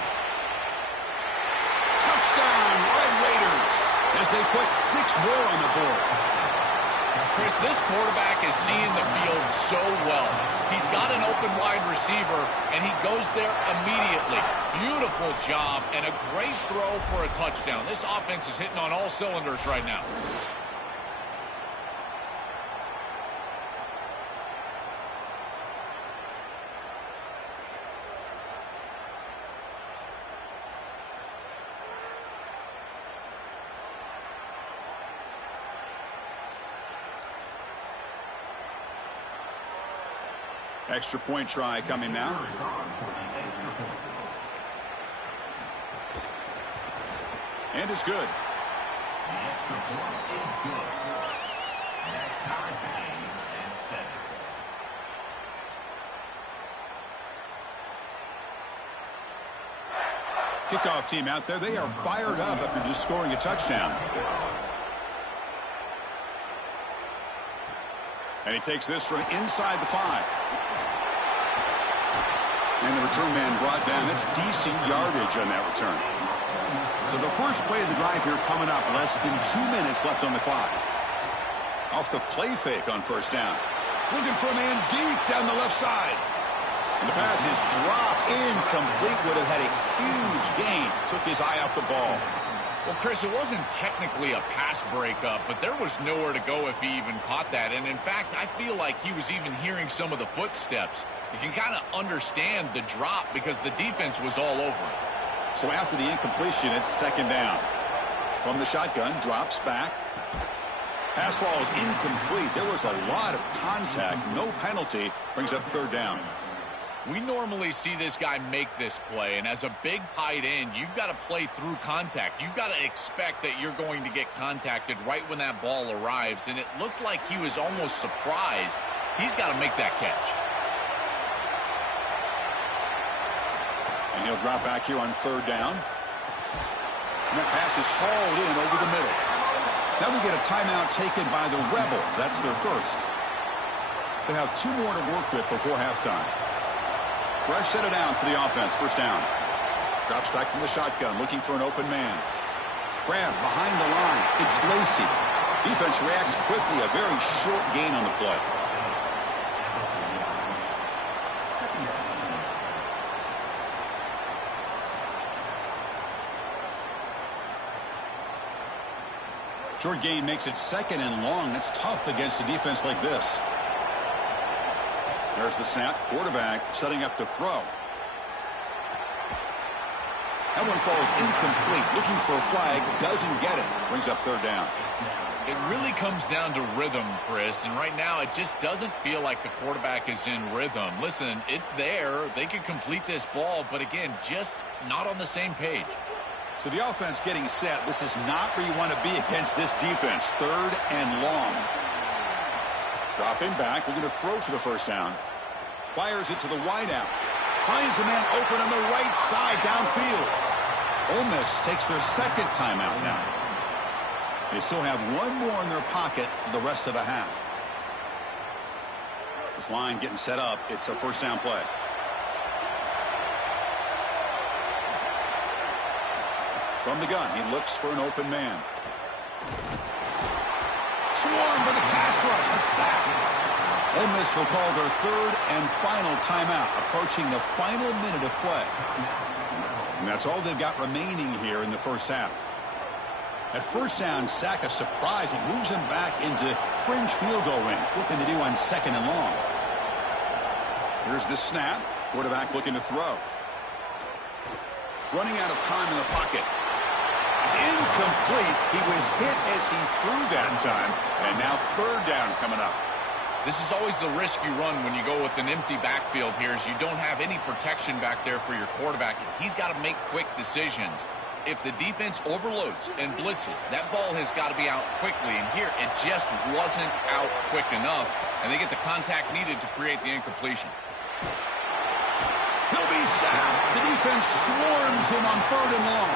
Touchdown, Red Raiders, as they put 6 more on the board. Chris, this quarterback is seeing the field so well. He's got an open wide receiver, and he goes there immediately. Beautiful job, and a great throw for a touchdown. This offense is hitting on all cylinders right now. Extra point try coming now. And it's good. The extra point is good. That ties the game at 7. Kickoff team out there. They are fired up after just scoring a touchdown. And he takes this from inside the 5. And the return man brought down. That's decent yardage on that return. So the first play of the drive here coming up. Less than 2 minutes left on the clock. Off the play fake on first down. Looking for a man deep down the left side. And the pass is dropped incomplete. Would have had a huge gain. Took his eye off the ball. Well, Chris, it wasn't technically a pass breakup, but there was nowhere to go if he even caught that. And in fact, I feel like he was even hearing some of the footsteps. You can kind of understand the drop because the defense was all over it. So after the incompletion, it's second down. From the shotgun, drops back. Pass ball is incomplete. There was a lot of contact. No penalty. Brings up third down. We normally see this guy make this play, and as a big tight end, you've got to play through contact. You've got to expect that you're going to get contacted right when that ball arrives, and it looked like he was almost surprised. He's got to make that catch. And he'll drop back here on third down. And that pass is hauled in over the middle. Now we get a timeout taken by the Rebels. That's their first. They have 2 more to work with before halftime. Fresh set of downs for the offense. First down. Drops back from the shotgun, looking for an open man. Grab behind the line. It's Lacy. Defense reacts quickly. A very short gain on the play. Short gain makes it second and long. That's tough against a defense like this. There's the snap. Quarterback setting up to throw. That one falls incomplete. Looking for a flag. Doesn't get it. Brings up third down. It really comes down to rhythm, Chris, and right now it just doesn't feel like the quarterback is in rhythm. Listen, it's there. They could complete this ball, but again, just not on the same page. So the offense getting set. This is not where you want to be against this defense. Third and long. Dropping back, looking to throw for the first down. Fires it to the wideout. Finds a man open on the right side downfield. Ole Miss takes their second timeout now. They still have 1 more in their pocket for the rest of the half. This line getting set up. It's a first down play. From the gun, he looks for an open man. Swarmed by the pass rush. A sack. Ole Miss will call their third and final timeout, approaching the final minute of play. And that's all they've got remaining here in the first half. At first down, sack a surprise. It moves him back into fringe field goal range. What can they do on second and long? Here's the snap. Quarterback looking to throw. Running out of time in the pocket. It's incomplete. He was hit as he threw that time. And now third down coming up. This is always the risk you run when you go with an empty backfield here is you don't have any protection back there for your quarterback. And he's got to make quick decisions. If the defense overloads and blitzes, that ball has got to be out quickly. And here, it just wasn't out quick enough. And they get the contact needed to create the incompletion. He'll be sacked. The defense swarms him on third and long.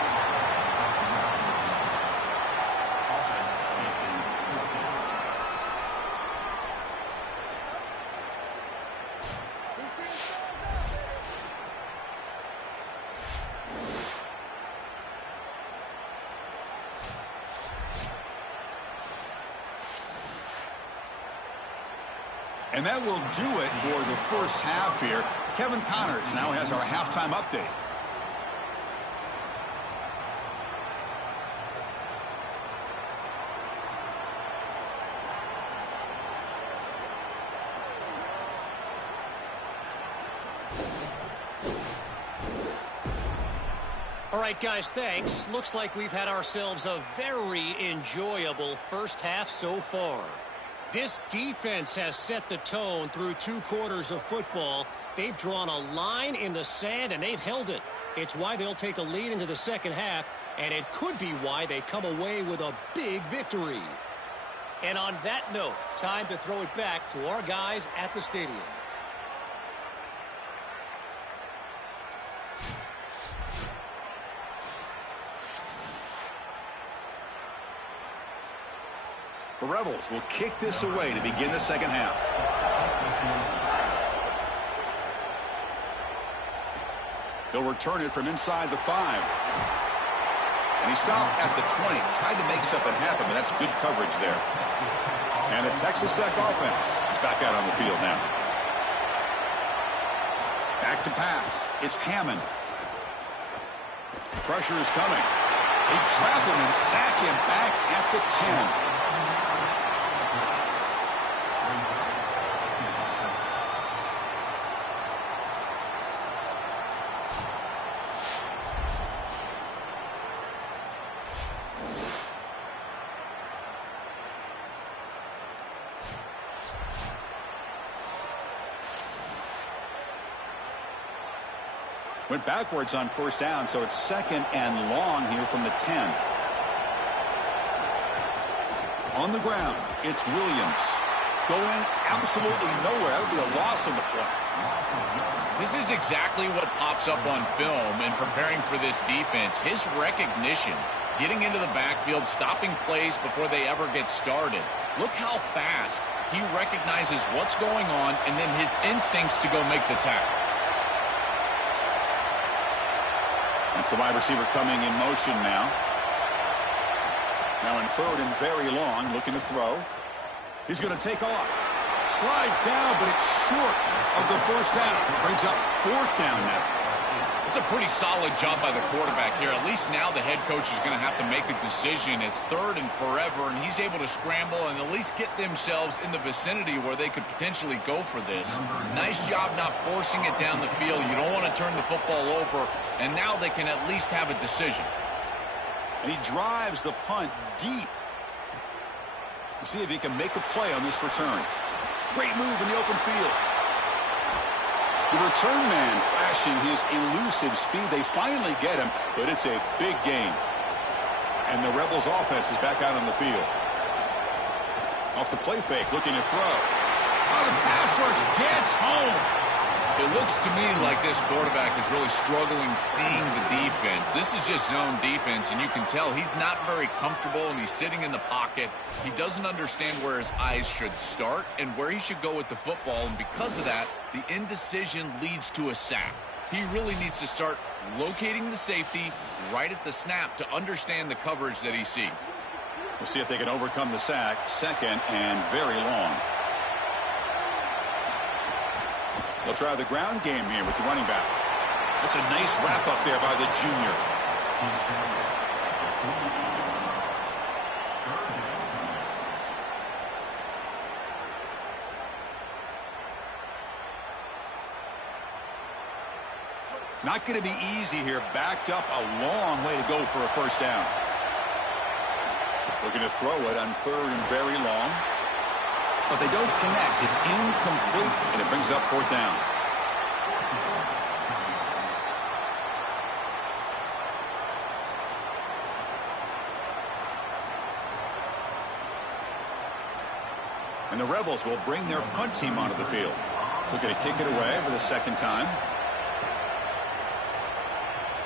And that will do it for the first half here. Kevin Connors now has our halftime update. All right, guys, thanks. Looks like we've had ourselves a very enjoyable first half so far. This defense has set the tone through 2 quarters of football. They've drawn a line in the sand, and they've held it. It's why they'll take a lead into the second half, and it could be why they come away with a big victory. And on that note, time to throw it back to our guys at the stadium. The Rebels will kick this away to begin the second half. He'll return it from inside the 5. And he stopped at the 20. Tried to make something happen, but that's good coverage there. And the Texas Tech offense is back out on the field now. Back to pass. It's Hammond. Pressure is coming. They trap him and sack him back at the 10. Went backwards on first down, so it's 2nd and long here from the 10. On the ground, it's Williams. Going absolutely nowhere. That would be a loss on the play. This is exactly what pops up on film in preparing for this defense. His recognition, getting into the backfield, stopping plays before they ever get started. Look how fast he recognizes what's going on and then his instincts to go make the tackle. That's the wide receiver coming in motion now. Now in 3rd and very long, looking to throw. He's going to take off. Slides down, but it's short of the first down. Brings up 4th down now. It's a pretty solid job by the quarterback here. At least now the head coach is going to have to make a decision. It's 3rd and forever, and he's able to scramble and at least get themselves in the vicinity where they could potentially go for this. Nice job not forcing it down the field. You don't want to turn the football over, and now they can at least have a decision. And he drives the punt deep. We'll see if he can make a play on this return. Great move in the open field. The return man flashing his elusive speed. They finally get him, but it's a big gain. And the Rebels offense is back out on the field. Off the play fake, looking to throw. Oh, the pass rush gets home. It looks to me like this quarterback is really struggling seeing the defense. This is just zone defense, and you can tell he's not very comfortable, and he's sitting in the pocket. He doesn't understand where his eyes should start and where he should go with the football, and because of that, the indecision leads to a sack. He really needs to start locating the safety right at the snap to understand the coverage that he sees. We'll see if they can overcome the sack. 2nd and very long. They'll try the ground game here with the running back. That's a nice wrap up there by the junior. Not going to be easy here. Backed up a long way to go for a first down. Looking to throw it on 3rd and very long. But they don't connect. It's incomplete, and it brings up 4th down. And the Rebels will bring their punt team onto the field. Looking to kick it away for the 2nd time.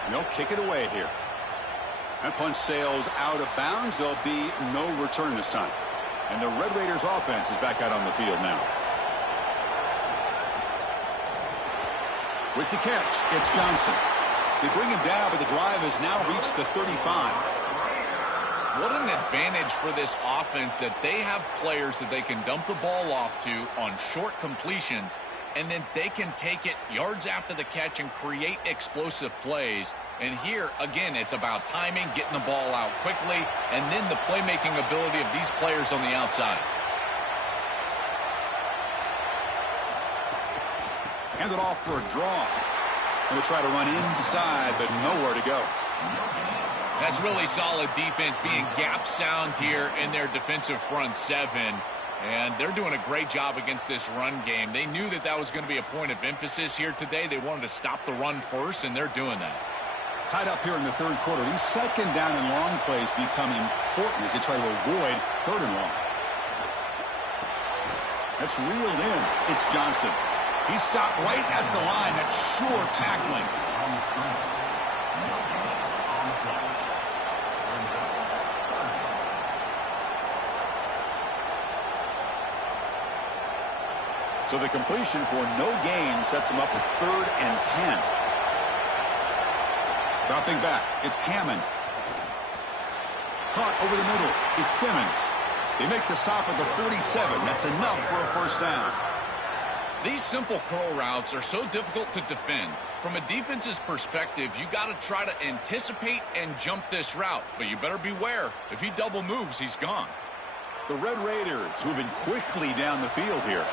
And they'll kick it away here. That punt sails out of bounds. There'll be no return this time. And the Red Raiders offense is back out on the field now. With the catch, it's Johnson. They bring him down, but the drive has now reached the 35. What an advantage for this offense that they have players that they can dump the ball off to on short completions, and then they can take it yards after the catch and create explosive plays. And here, again, it's about timing, getting the ball out quickly, and then the playmaking ability of these players on the outside. Hand it off for a draw. Going to try to run inside, but nowhere to go. That's really solid defense, being gap sound here in their defensive front 7. And they're doing a great job against this run game. They knew that that was going to be a point of emphasis here today. They wanted to stop the run first, and they're doing that. Tied up here in the third quarter. These second down and long plays become important as they try to avoid third and long. That's reeled in. It's Johnson. He stopped right at the line. That's sure tackling. So the completion for no gain sets him up with 3rd and 10. Dropping back, it's Hammond. Caught over the middle, it's Simmons. They make the stop at the 47. That's enough for a first down. These simple curl routes are so difficult to defend. From a defense's perspective, you got to try to anticipate and jump this route. But you better beware. If he double moves, he's gone. The Red Raiders moving quickly down the field here.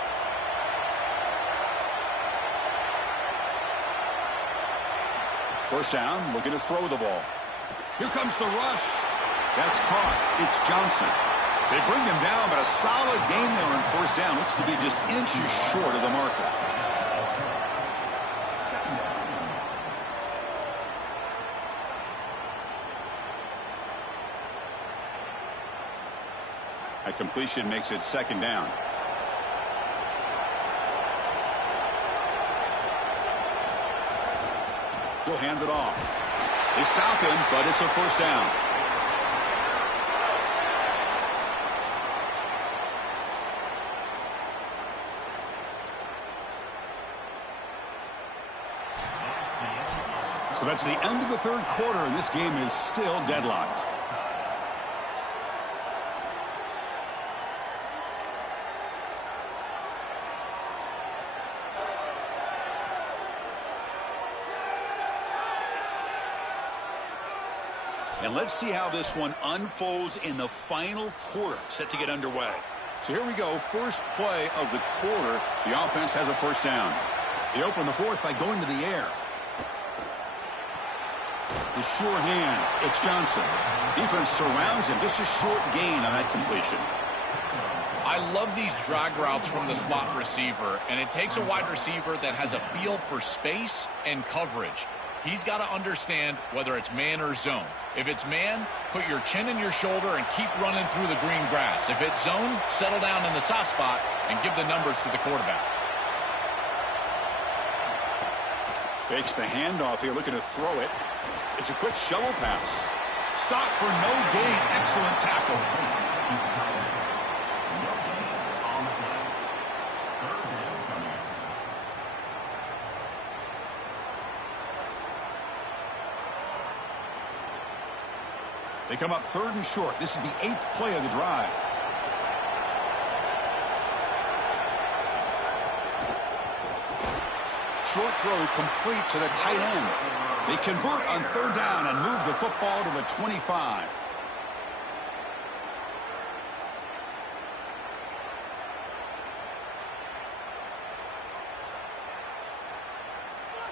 First down, looking to throw the ball. Here comes the rush. That's caught. It's Johnson. They bring him down, but a solid gain there on first down. Looks to be just inches short of the marker. A completion makes it second down. He'll hand it off. They stop him, but it's a first down. So that's the end of the third quarter, and this game is still deadlocked. And let's see how this one unfolds in the final quarter, set to get underway. So here we go, first play of the quarter. The offense has a first down. They open the fourth by going to the air. The sure hands, it's Johnson. Defense surrounds him, just a short gain on that completion. I love these drag routes from the slot receiver, and it takes a wide receiver that has a feel for space and coverage. He's got to understand whether it's man or zone. If it's man, put your chin in your shoulder and keep running through the green grass. If it's zone, settle down in the soft spot and give the numbers to the quarterback. Fakes the handoff here, looking to throw it. It's a quick shovel pass. Stop for no gain. Excellent tackle. They come up 3rd and short. This is the 8th play of the drive. Short throw complete to the tight end. They convert on 3rd down and move the football to the 25.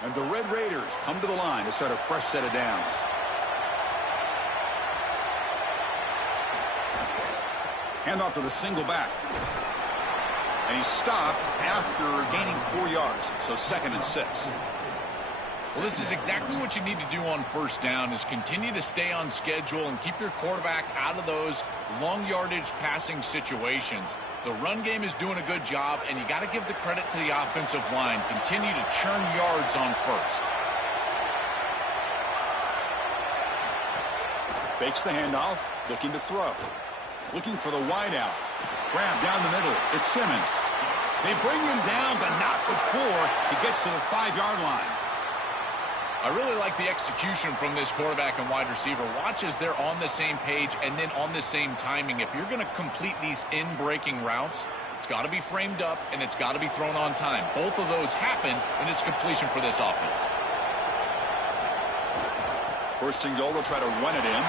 And the Red Raiders come to the line to start a fresh set of downs. Handoff to the single back. And he stopped after gaining 4 yards. So 2nd and 6. Well, this is exactly what you need to do on first down is continue to stay on schedule and keep your quarterback out of those long yardage passing situations. The run game is doing a good job, and you got to give the credit to the offensive line. Continue to churn yards on first. Fakes the handoff, looking to throw. Looking for the wideout. Grab down the middle. It's Simmons. They bring him down, but not before he gets to the 5-yard line. I really like the execution from this quarterback and wide receiver. Watch as they're on the same page and then on the same timing. If you're going to complete these in-breaking routes, it's got to be framed up and it's got to be thrown on time. Both of those happen, and it's completion for this offense. First and goal, they'll try to run it in.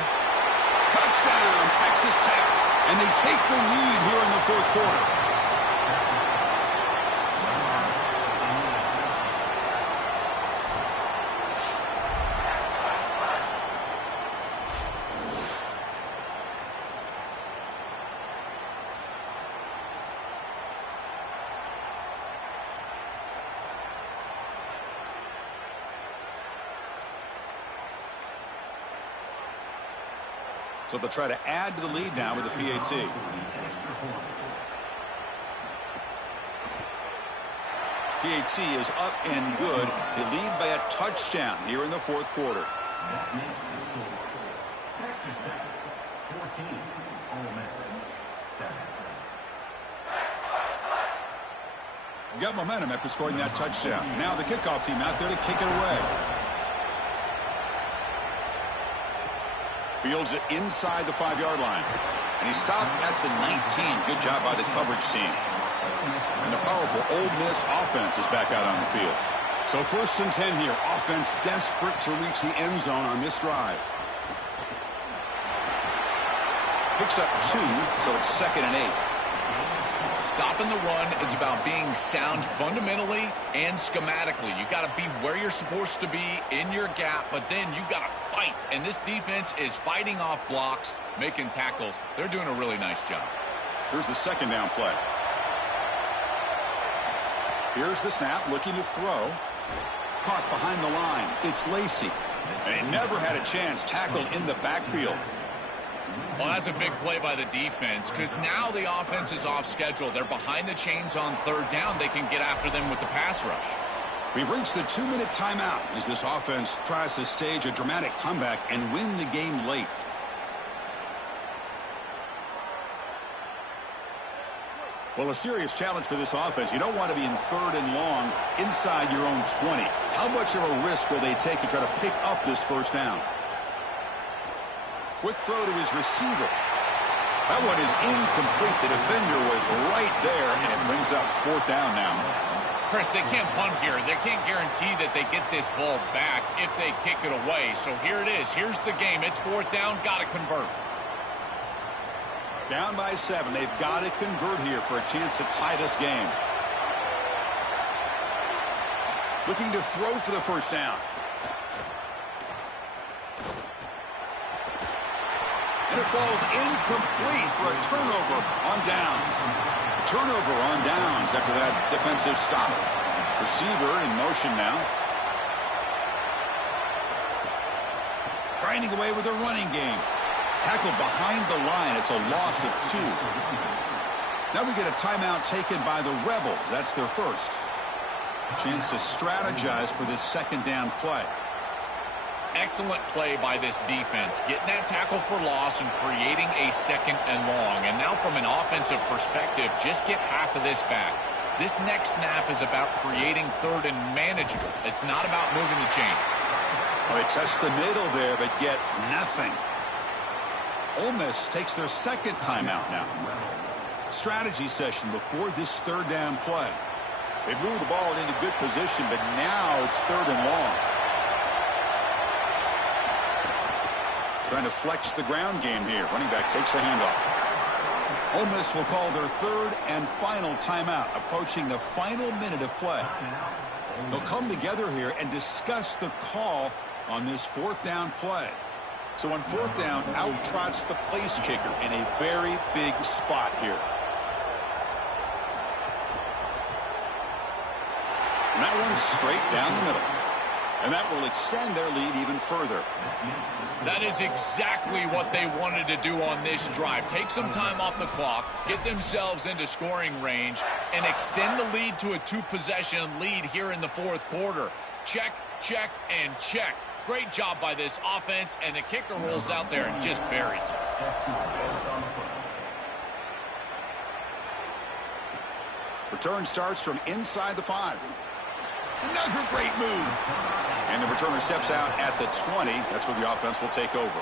Touchdown, Texas Tech. And they take the lead here in the 4th quarter. So they'll try to add to the lead now with the PAT. PAT is up and good. They lead by a touchdown here in the fourth quarter. That makes the score Texas Tech 14, Ole Miss 7. Got momentum after scoring that touchdown. Now the kickoff team out there to kick it away. Fields it inside the 5-yard line. And he stopped at the 19. Good job by the coverage team. And the powerful Ole Miss offense is back out on the field. So 1st and 10 here. Offense desperate to reach the end zone on this drive. Picks up 2, so it's 2nd and 8. Stopping the run is about being sound fundamentally and schematically. You got to be where you're supposed to be in your gap, but then you got to fight. And this defense is fighting off blocks, making tackles. They're doing a really nice job. Here's the 2nd down play. Here's the snap, looking to throw. Caught behind the line. It's Lacey. And he never had a chance, tackled in the backfield. Well, that's a big play by the defense because now the offense is off schedule. They're behind the chains on 3rd down. They can get after them with the pass rush. We've reached the 2-minute timeout as this offense tries to stage a dramatic comeback and win the game late. Well, a serious challenge for this offense. You don't want to be in 3rd and long inside your own 20. How much of a risk will they take to try to pick up this 1st down? Quick throw to his receiver. That one is incomplete. The defender was right there, and it brings up 4th down now. Chris, they can't punt here. They can't guarantee that they get this ball back if they kick it away. So here it is. Here's the game. It's 4th down. Got to convert. Down by 7. They've got to convert here for a chance to tie this game. Looking to throw for the 1st down. And it falls incomplete for a turnover on downs. Turnover on downs after that defensive stop. Receiver in motion now. Grinding away with a running game. Tackled behind the line. It's a loss of 2. Now we get a timeout taken by the Rebels. That's their first. Chance to strategize for this 2nd down play. Excellent play by this defense. Getting that tackle for loss and creating a 2nd and long. And now from an offensive perspective, just get half of this back. This next snap is about creating 3rd and manageable. It's not about moving the chains. Well, they test the middle there, but get nothing. Ole Miss takes their 2nd timeout now. Strategy session before this 3rd down play. They move the ball into good position, but now it's 3rd and long. Trying to flex the ground game here. Running back takes the handoff. Ole Miss will call their 3rd and final timeout, approaching the final minute of play. They'll come together here and discuss the call on this 4th down play. So on 4th down, out trots the place kicker in a very big spot here. And that one's straight down the middle. And that will extend their lead even further. That is exactly what they wanted to do on this drive. Take some time off the clock, get themselves into scoring range, and extend the lead to a 2-possession lead here in the 4th quarter. Check, check, and check. Great job by this offense, and the kicker rolls out there and just buries it. Return starts from inside the 5. Another great move. And the returner steps out at the 20. That's where the offense will take over.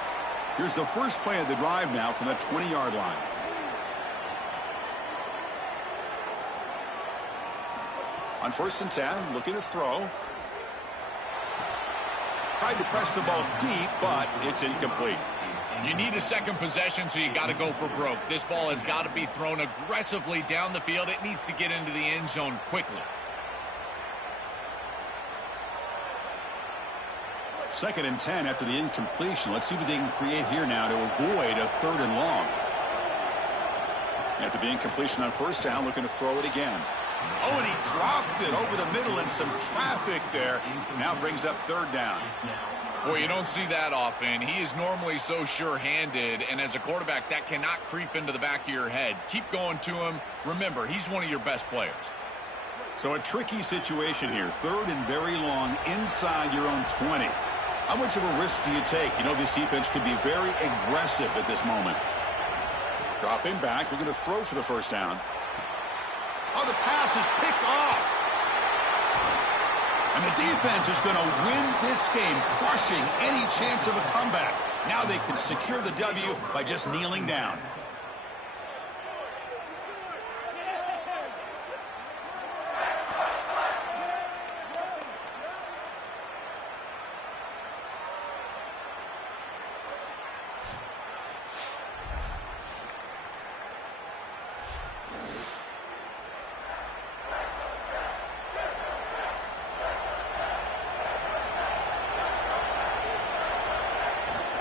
Here's the first play of the drive now from the 20-yard line. On 1st and 10, looking to throw. Tried to press the ball deep, but it's incomplete. You need a 2nd possession, so you got to go for broke. This ball has got to be thrown aggressively down the field. It needs to get into the end zone quickly. 2nd and 10 after the incompletion. Let's see what they can create here now to avoid a 3rd and long. After the incompletion on 1st down, looking to throw it again. Oh, and he dropped it over the middle and some traffic there. Now brings up 3rd down. Well, you don't see that often. He is normally so sure-handed, and as a quarterback, that cannot creep into the back of your head. Keep going to him. Remember, he's one of your best players. So a tricky situation here. 3rd and very long inside your own 20. How much of a risk do you take? You know, this defense could be very aggressive at this moment. Dropping back. They're going to throw for the first down. Oh, the pass is picked off. And the defense is going to win this game, crushing any chance of a comeback. Now they can secure the W by just kneeling down.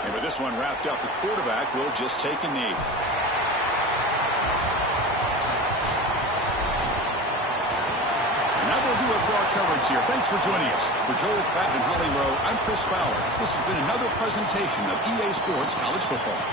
And with this one wrapped up, the quarterback will just take a knee. And that will do it for our coverage here. Thanks for joining us. For Joel Klatt and Holly Rowe, I'm Chris Fowler. This has been another presentation of EA Sports College Football.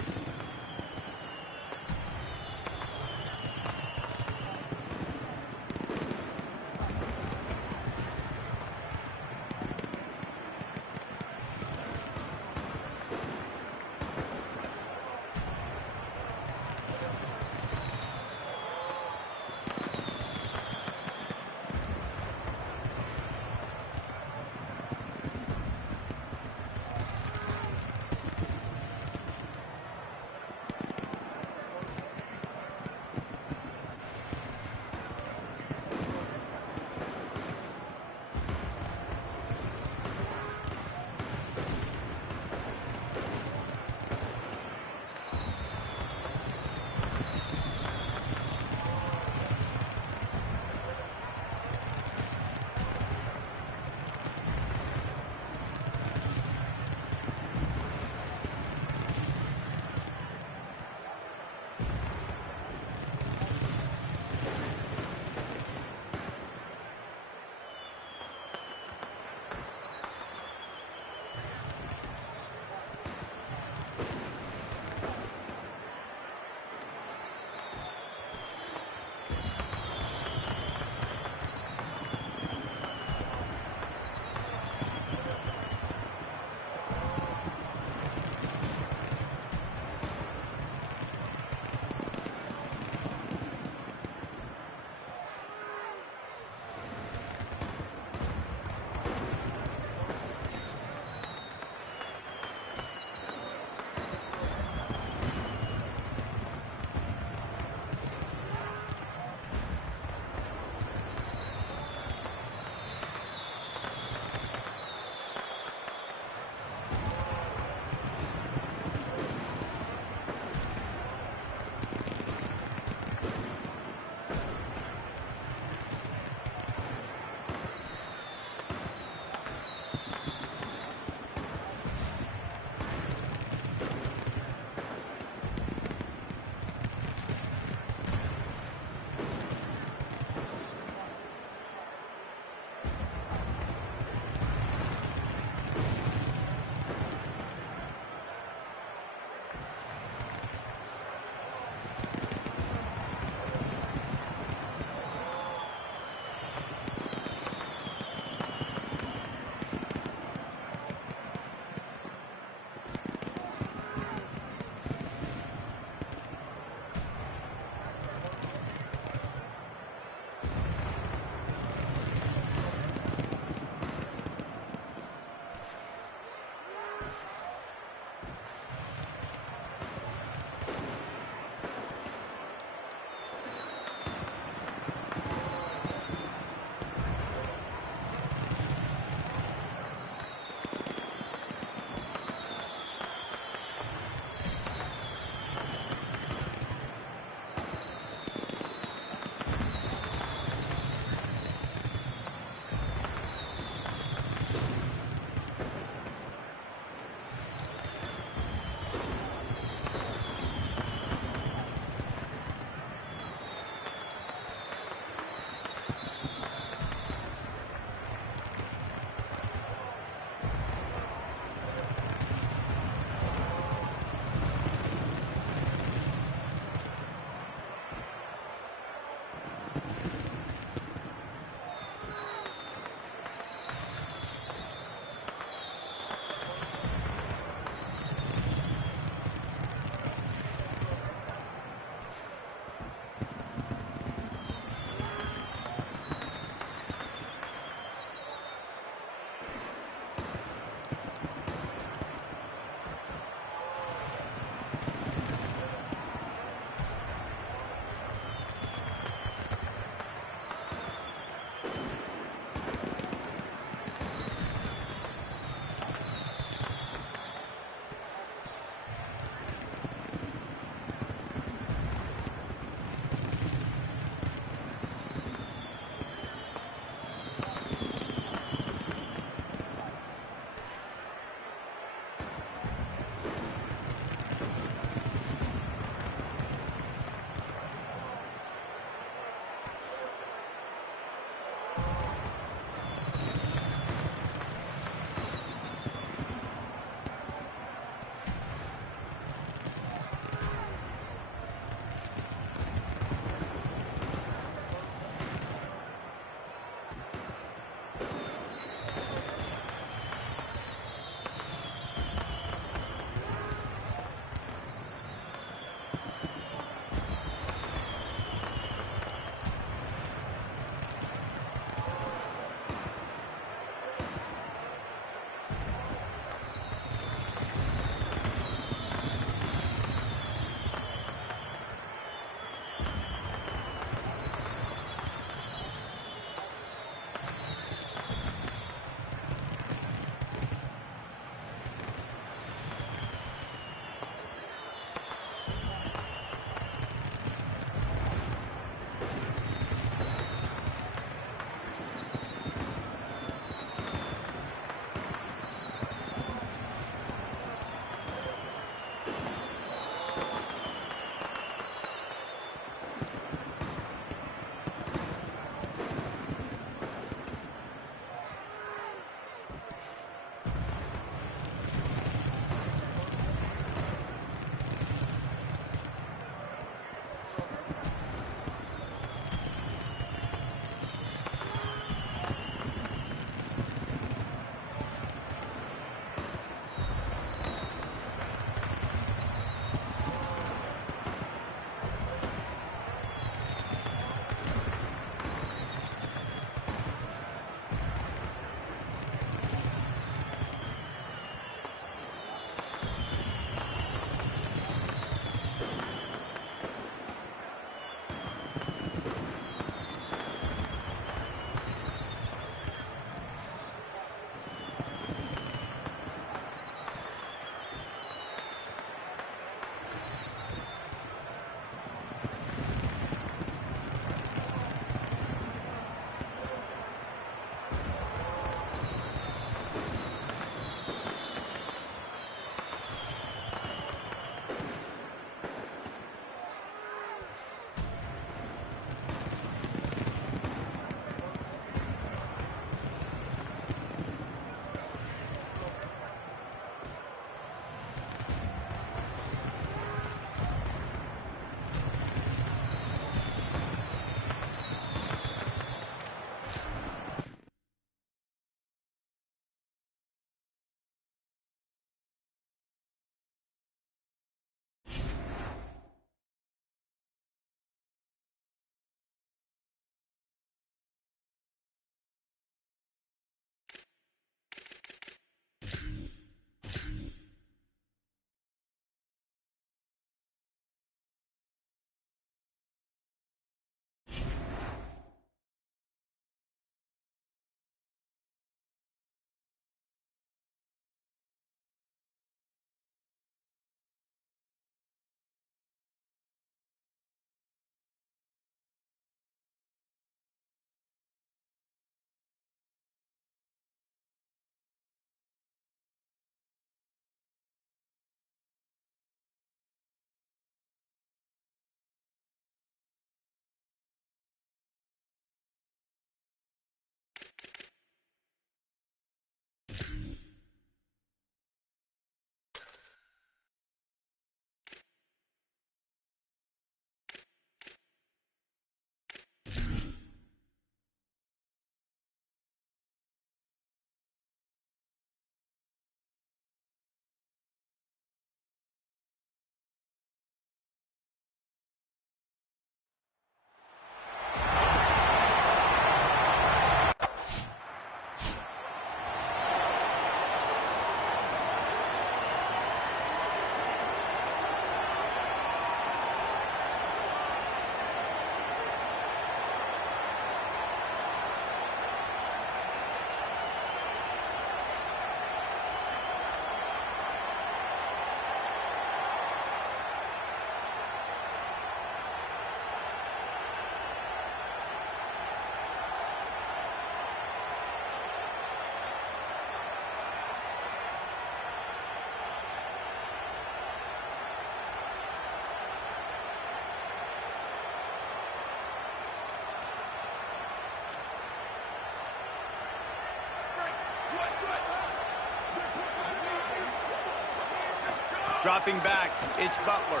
Dropping back, it's Butler.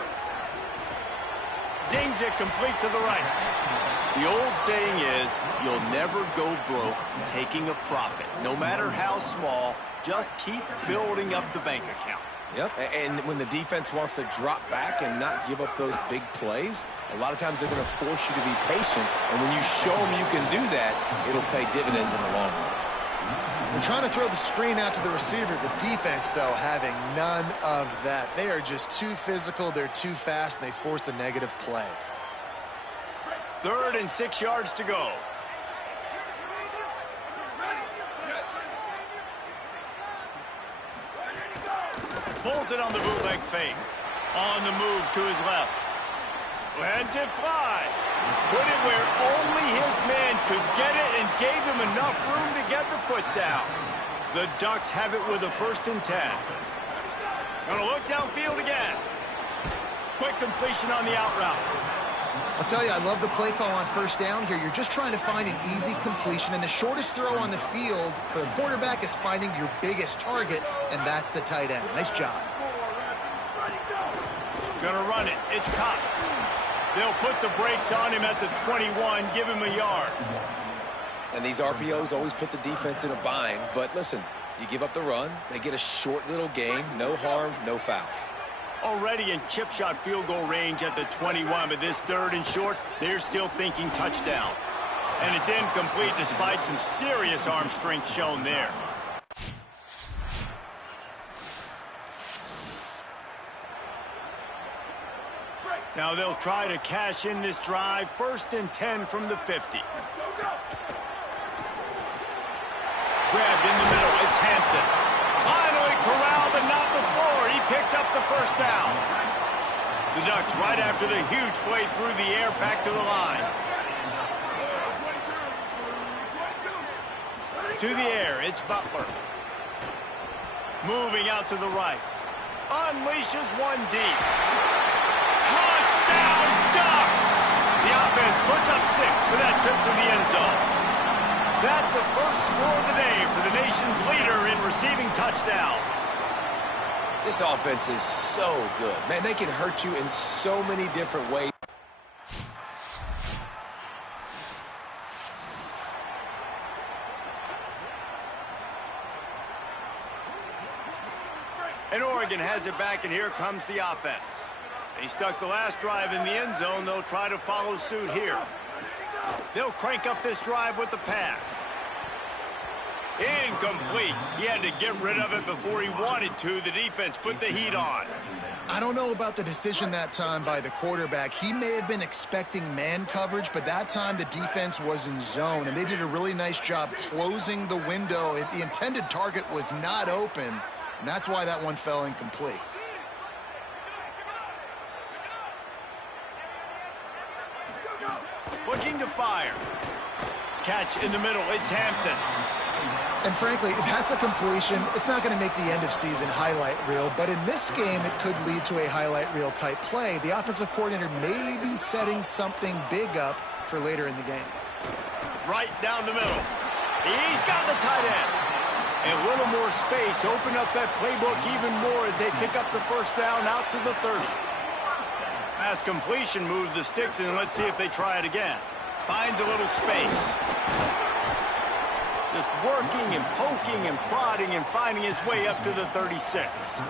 Zings it complete to the right. The old saying is, you'll never go broke taking a profit. No matter how small, just keep building up the bank account. Yep, and when the defense wants to drop back and not give up those big plays, a lot of times they're going to force you to be patient, and when you show them you can do that, it'll pay dividends in the long run. We're trying to throw the screen out to the receiver. The defense, though, having none of that. They are just too physical, they're too fast, and they force a negative play. 3rd and 6 yards to go. Pulls it on the bootleg fake. On the move to his left. Lands it fly. Put it where only his man could get it and gave him enough room to get the foot down. The Ducks have it with a 1st and 10. Gonna look downfield again. Quick completion on the out route. I'll tell you, I love the play call on 1st down here. You're just trying to find an easy completion, and the shortest throw on the field for the quarterback is finding your biggest target, and that's the tight end. Nice job. Gonna run it. It's Cox. They'll put the brakes on him at the 21, give him a yard. And these RPOs always put the defense in a bind, but listen, you give up the run, they get a short little gain, no harm, no foul. Already in chip shot field goal range at the 21, but this 3rd and short, they're still thinking touchdown. And it's incomplete despite some serious arm strength shown there. Now they'll try to cash in this drive. 1st and 10 from the 50. Grabbed in the middle. It's Hampton. Finally corralled, but not before. He picks up the 1st down. The Ducks right after the huge play through the air back to the line. To the air, it's Butler. Moving out to the right. Unleashes one deep. Touchdown, Ducks! The offense puts up 6 for that trip to the end zone. That's the first score of the day for the nation's leader in receiving touchdowns. This offense is so good. Man, they can hurt you in so many different ways. And Oregon has it back, and here comes the offense. They stuck the last drive in the end zone. They'll try to follow suit here. They'll crank up this drive with the pass. Incomplete. He had to get rid of it before he wanted to. The defense put the heat on. I don't know about the decision that time by the quarterback. He may have been expecting man coverage, but that time the defense was in zone, and they did a really nice job closing the window. The intended target was not open, and that's why that one fell incomplete. Looking to fire. Catch in the middle. It's Hampton. And frankly, if that's a completion, it's not going to make the end of season highlight reel. But in this game, it could lead to a highlight reel type play. The offensive coordinator may be setting something big up for later in the game. Right down the middle. He's got the tight end. A little more space. Open up that playbook even more as they pick up the 1st down out to the 30. Pass completion moves the sticks, and let's see if they try it again. Finds a little space. Just working and poking and prodding and finding his way up to the 36.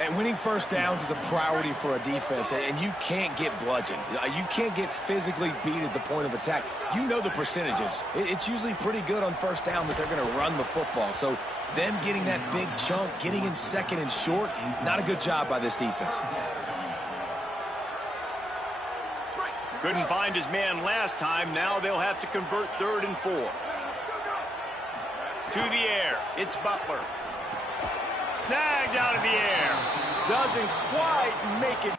And winning 1st downs is a priority for a defense, and you can't get bludgeoned. You can't get physically beat at the point of attack. You know the percentages. It's usually pretty good on 1st down that they're going to run the football. So them getting that big chunk, getting in 2nd and short, not a good job by this defense. Couldn't find his man last time. Now they'll have to convert 3rd and 4. To the air, it's Butler. Snagged out of the air. Doesn't quite make it.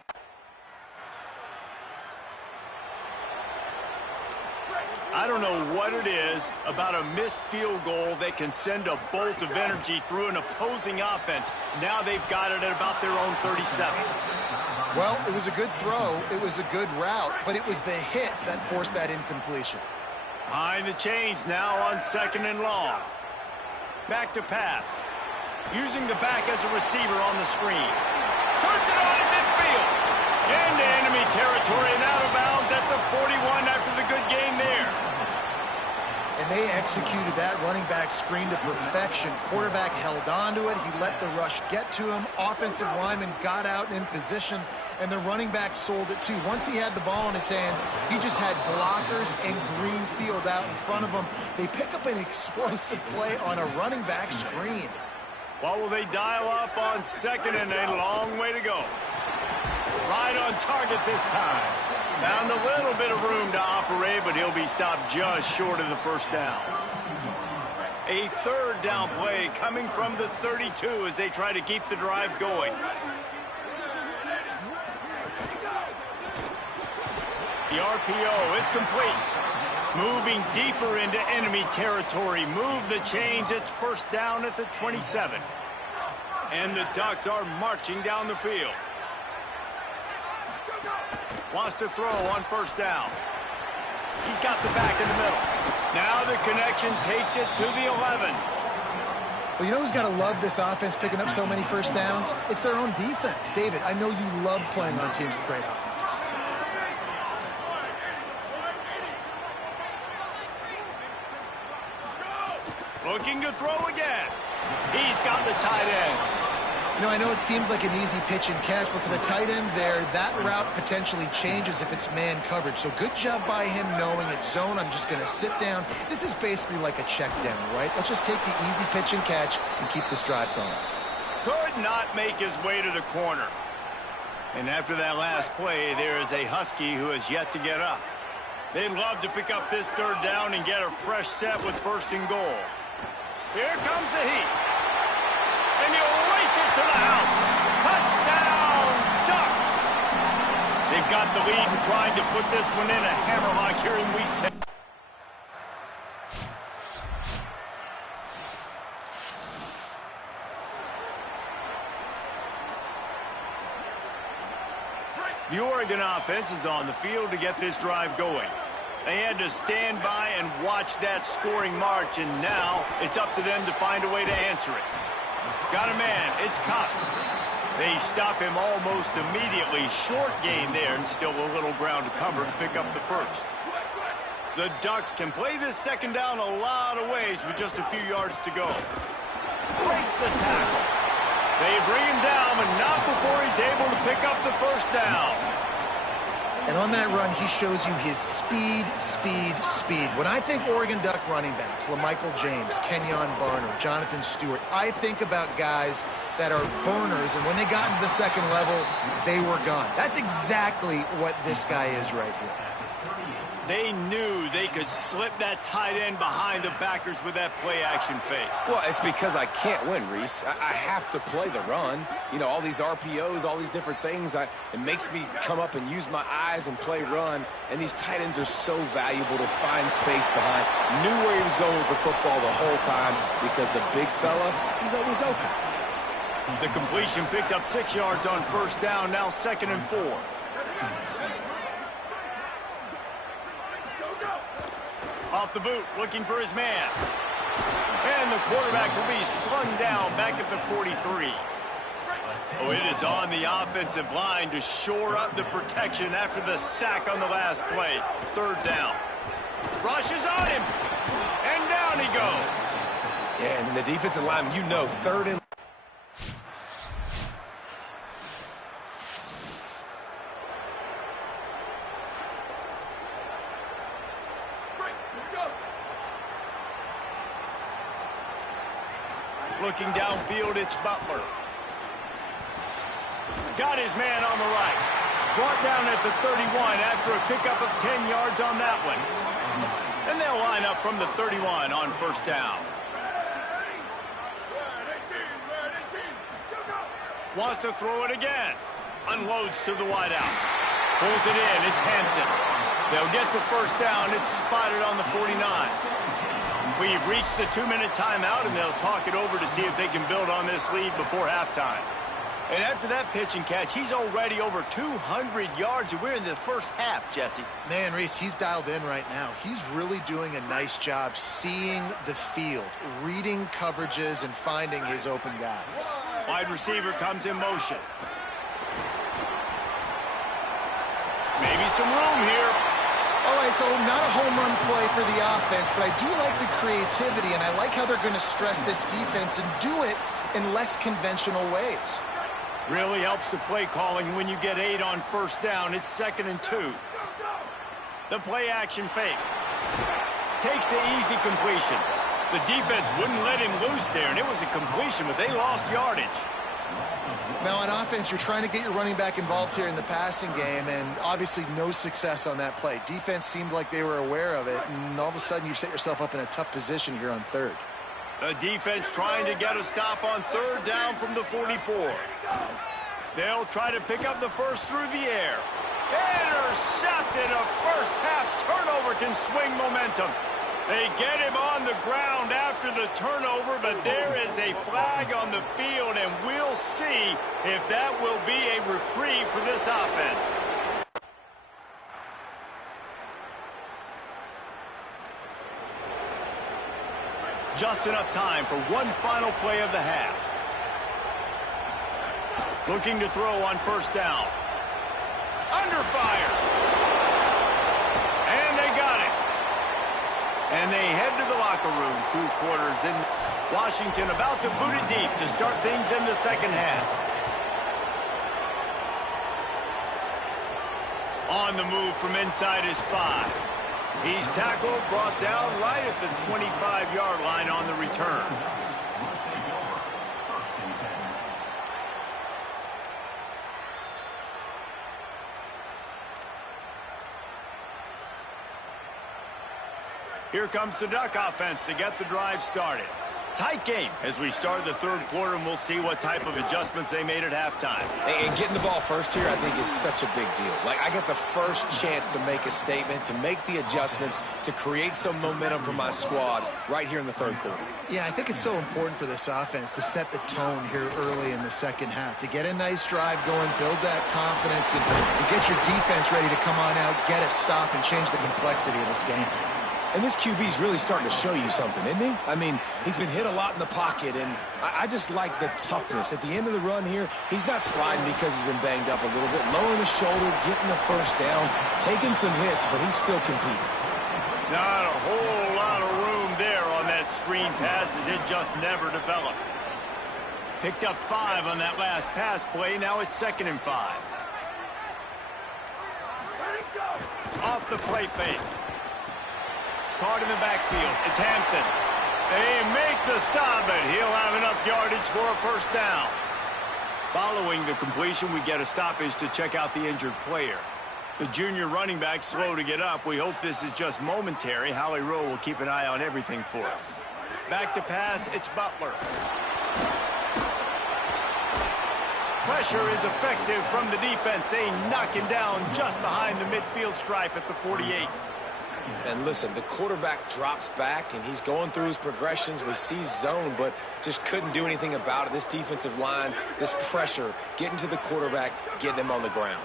I don't know what it is about a missed field goal that can send a bolt of energy through an opposing offense. Now they've got it at about their own 37. Well, it was a good throw. It was a good route, but it was the hit that forced that incompletion. Behind the chains now on 2nd and long. Back to pass. Using the back as a receiver on the screen. Turns it on in midfield. Into enemy territory and out of bounds at the 41 after the good game there. And they executed that running back screen to perfection. Quarterback held on to it. He let the rush get to him. Offensive lineman got out in position, and the running back sold it too. Once he had the ball in his hands, he just had blockers and green field out in front of him. They pick up an explosive play on a running back screen. What will they dial up on second, and a long way to go? Right on target this time. Found a little bit of room to operate, but he'll be stopped just short of the first down. A third down play coming from the 32 as they try to keep the drive going. The RPO, it's complete. Moving deeper into enemy territory. Move the chains. It's first down at the 27. And the Ducks are marching down the field. Wants to throw on first down. He's got the back in the middle. Now the connection takes it to the 11. Well, you know who's got to love this offense picking up so many first downs? It's their own defense. David, I know you love playing on teams with great offenses. Looking to throw again. He's got the tight end. You know, I know it seems like an easy pitch and catch, but for the tight end there, that route potentially changes if it's man coverage. So good job by him knowing it's zone. I'm just going to sit down. This is basically like a check down, right? Let's just take the easy pitch and catch and keep this drive going. Could not make his way to the corner. And after that last play, there is a Husky who has yet to get up. They'd love to pick up this third down and get a fresh set with first and goal. Here comes the heat. And he'll race it to the house. Touchdown, Ducks. They've got the lead and trying to put this one in a hammerlock here in week 10. The Oregon offense is on the field to get this drive going. They had to stand by and watch that scoring march, and now it's up to them to find a way to answer it. Got a man, it's Cox. They stop him almost immediately. Short gain there, and still a little ground to cover to pick up the first. The Ducks can play this second down a lot of ways with just a few yards to go. Breaks the tackle. They bring him down, but not before he's able to pick up the first down. And on that run, he shows you his speed. When I think Oregon Duck running backs, LaMichael James, Kenyon Barner, Jonathan Stewart, I think about guys that are burners, and when they got into the second level, they were gone. That's exactly what this guy is right here. They knew they could slip that tight end behind the backers with that play-action fake. Well, it's because I can't win, Reese. I have to play the run. You know, all these RPOs, all these different things, it makes me come up and use my eyes and play run. And these tight ends are so valuable to find space behind. Knew where he was going with the football the whole time because the big fella, he's always open. The completion picked up 6 yards on first down, now 2nd and 4. Off the boot, looking for his man. And the quarterback will be slung down back at the 43. Oh, it is on the offensive line to shore up the protection after the sack on the last play. Third down. Rushes on him. And down he goes. Yeah, and the defensive line, you know, third and... Looking downfield, it's Butler. Got his man on the right. Brought down at the 31 after a pickup of 10 yards on that one. And they'll line up from the 31 on first down. Wants to throw it again. Unloads to the wideout. Pulls it in. It's Hampton. They'll get the first down. It's spotted on the 49. We've reached the 2-minute timeout, and they'll talk it over to see if they can build on this lead before halftime. And after that pitch and catch, he's already over 200 yards, and we're in the first half, Jesse. Man, Reese, he's dialed in right now. He's really doing a nice job seeing the field, reading coverages, and finding his open guy. Wide receiver comes in motion. Maybe some room here. All right, so not a home run play for the offense, but I do like the creativity, and I like how they're going to stress this defense and do it in less conventional ways. Really helps the play calling when you get 8 on first down. It's 2nd and 2. The play action fake. Takes the easy completion. The defense wouldn't let him loose there, and it was a completion, but they lost yardage. Now, on offense, you're trying to get your running back involved here in the passing game, and obviously no success on that play. Defense seemed like they were aware of it, and all of a sudden you set yourself up in a tough position here on 3rd. The defense trying to get a stop on 3rd down from the 44. They'll try to pick up the first through the air. Intercepted. A first-half turnover can swing momentum. They get him on the ground after the turnover, but there is a flag on the field, and we'll see if that will be a reprieve for this offense. Just enough time for one final play of the half. Looking to throw on first down. Under fire. And they got it. And they head to the locker room, 2 quarters in. Washington about to boot it deep to start things in the second half. On the move from inside his 5. He's tackled, brought down right at the 25-yard line on the return. Here comes the Duck offense to get the drive started. Tight game as we start the 3rd quarter, and we'll see what type of adjustments they made at halftime. And getting the ball first here, I think, is such a big deal. Like, I get the first chance to make a statement, to make the adjustments, to create some momentum for my squad right here in the 3rd quarter. Yeah, I think it's so important for this offense to set the tone here early in the second half, to get a nice drive going, build that confidence, and get your defense ready to come on out, get a stop, and change the complexity of this game. And this QB's really starting to show you something, isn't he? I mean, he's been hit a lot in the pocket, and I just like the toughness. At the end of the run here, he's not sliding because he's been banged up a little bit. Lowering the shoulder, getting the first down, taking some hits, but he's still competing. Not a whole lot of room there on that screen pass as it just never developed. Picked up 5 on that last pass play. Now it's 2nd and 5. Off the play fake. Caught in the backfield. It's Hampton. They make the stop, but he'll have enough yardage for a first down. Following the completion, we get a stoppage to check out the injured player. The junior running back slow to get up. We hope this is just momentary. Howie Rowe will keep an eye on everything for us. Back to pass, it's Butler. Pressure is effective from the defense. They knock him down just behind the midfield stripe at the 48. And listen, the quarterback drops back, and he's going through his progressions. We see zone, but just couldn't do anything about it. This defensive line, this pressure, getting to the quarterback, getting him on the ground.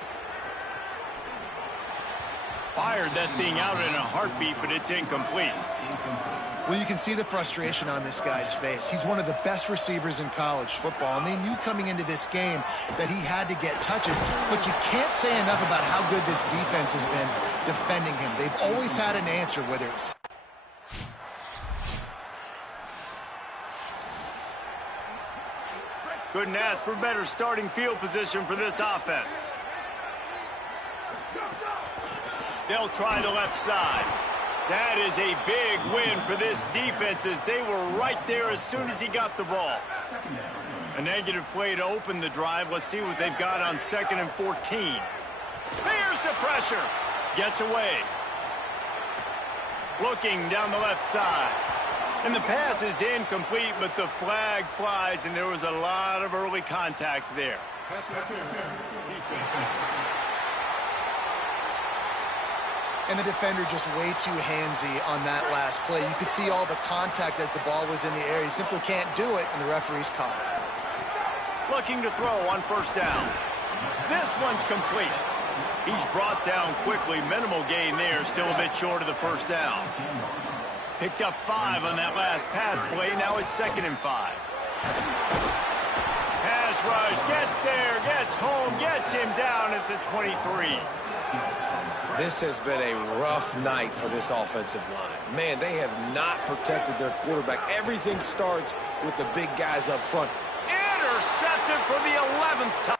Fired that thing out in a heartbeat, but it's incomplete. Well, you can see the frustration on this guy's face. He's one of the best receivers in college football, and they knew coming into this game that he had to get touches, but you can't say enough about how good this defense has been defending him. They've always had an answer, whether it's... Couldn't ask for better starting field position for this offense. They'll try the left side. That is a big win for this defense as they were right there as soon as he got the ball. A negative play to open the drive. Let's see what they've got on 2nd and 14. There's the pressure. Gets away. Looking down the left side. And the pass is incomplete, but the flag flies, and there was a lot of early contact there. And the defender just way too handsy on that last play. You could see all the contact as the ball was in the air. He simply can't do it, and the referee's caught it. Looking to throw on first down. This one's complete. He's brought down quickly. Minimal gain there, still a bit short of the first down. Picked up 5 on that last pass play. Now it's 2nd and 5. Pass rush, gets there, gets home, gets him down at the 23. This has been a rough night for this offensive line. Man, they have not protected their quarterback. Everything starts with the big guys up front. Intercepted for the 11th time.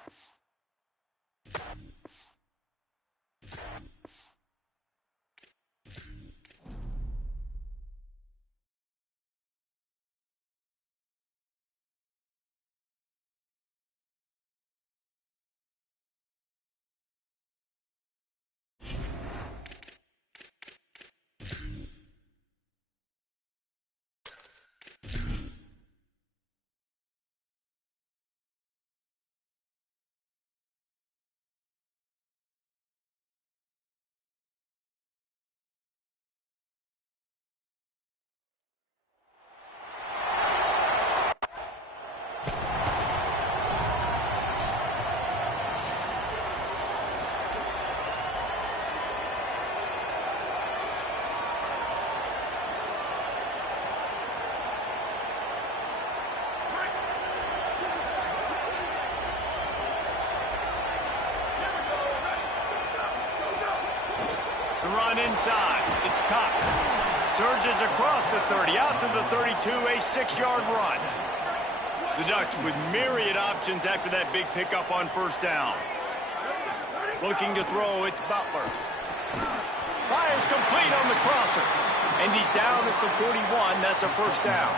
Run inside. It's Cox. Surges across the 30, out to the 32, a 6-yard run. The Ducks with myriad options after that big pickup on first down. Looking to throw, it's Butler. Fires complete on the crosser. And he's down at the 41. That's a first down.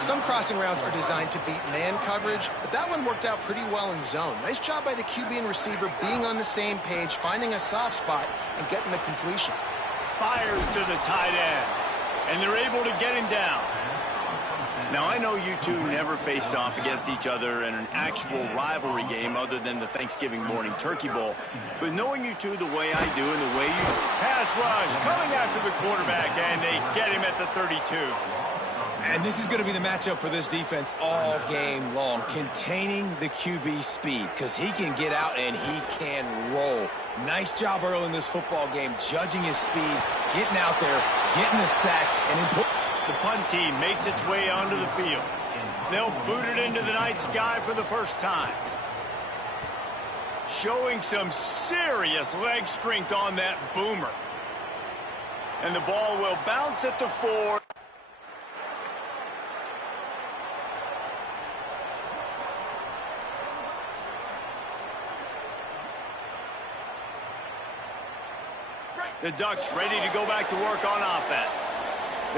Some crossing routes are designed to beat man coverage, but that one worked out pretty well in zone. Nice job by the QB and receiver being on the same page, finding a soft spot, and getting the completion. Fires to the tight end, and they're able to get him down. Now, I know you two never faced off against each other in an actual rivalry game other than the Thanksgiving morning Turkey Bowl. But knowing you two the way I do and the way you pass rush, coming after the quarterback, and they get him at the 32. And this is going to be the matchup for this defense all game long, containing the QB speed, because he can get out and he can roll. Nice job early in this football game, judging his speed, getting out there, getting the sack, and then the punt team makes its way onto the field. They'll boot it into the night sky for the first time. Showing some serious leg strength on that boomer. And the ball will bounce at the 4. The Ducks ready to go back to work on offense.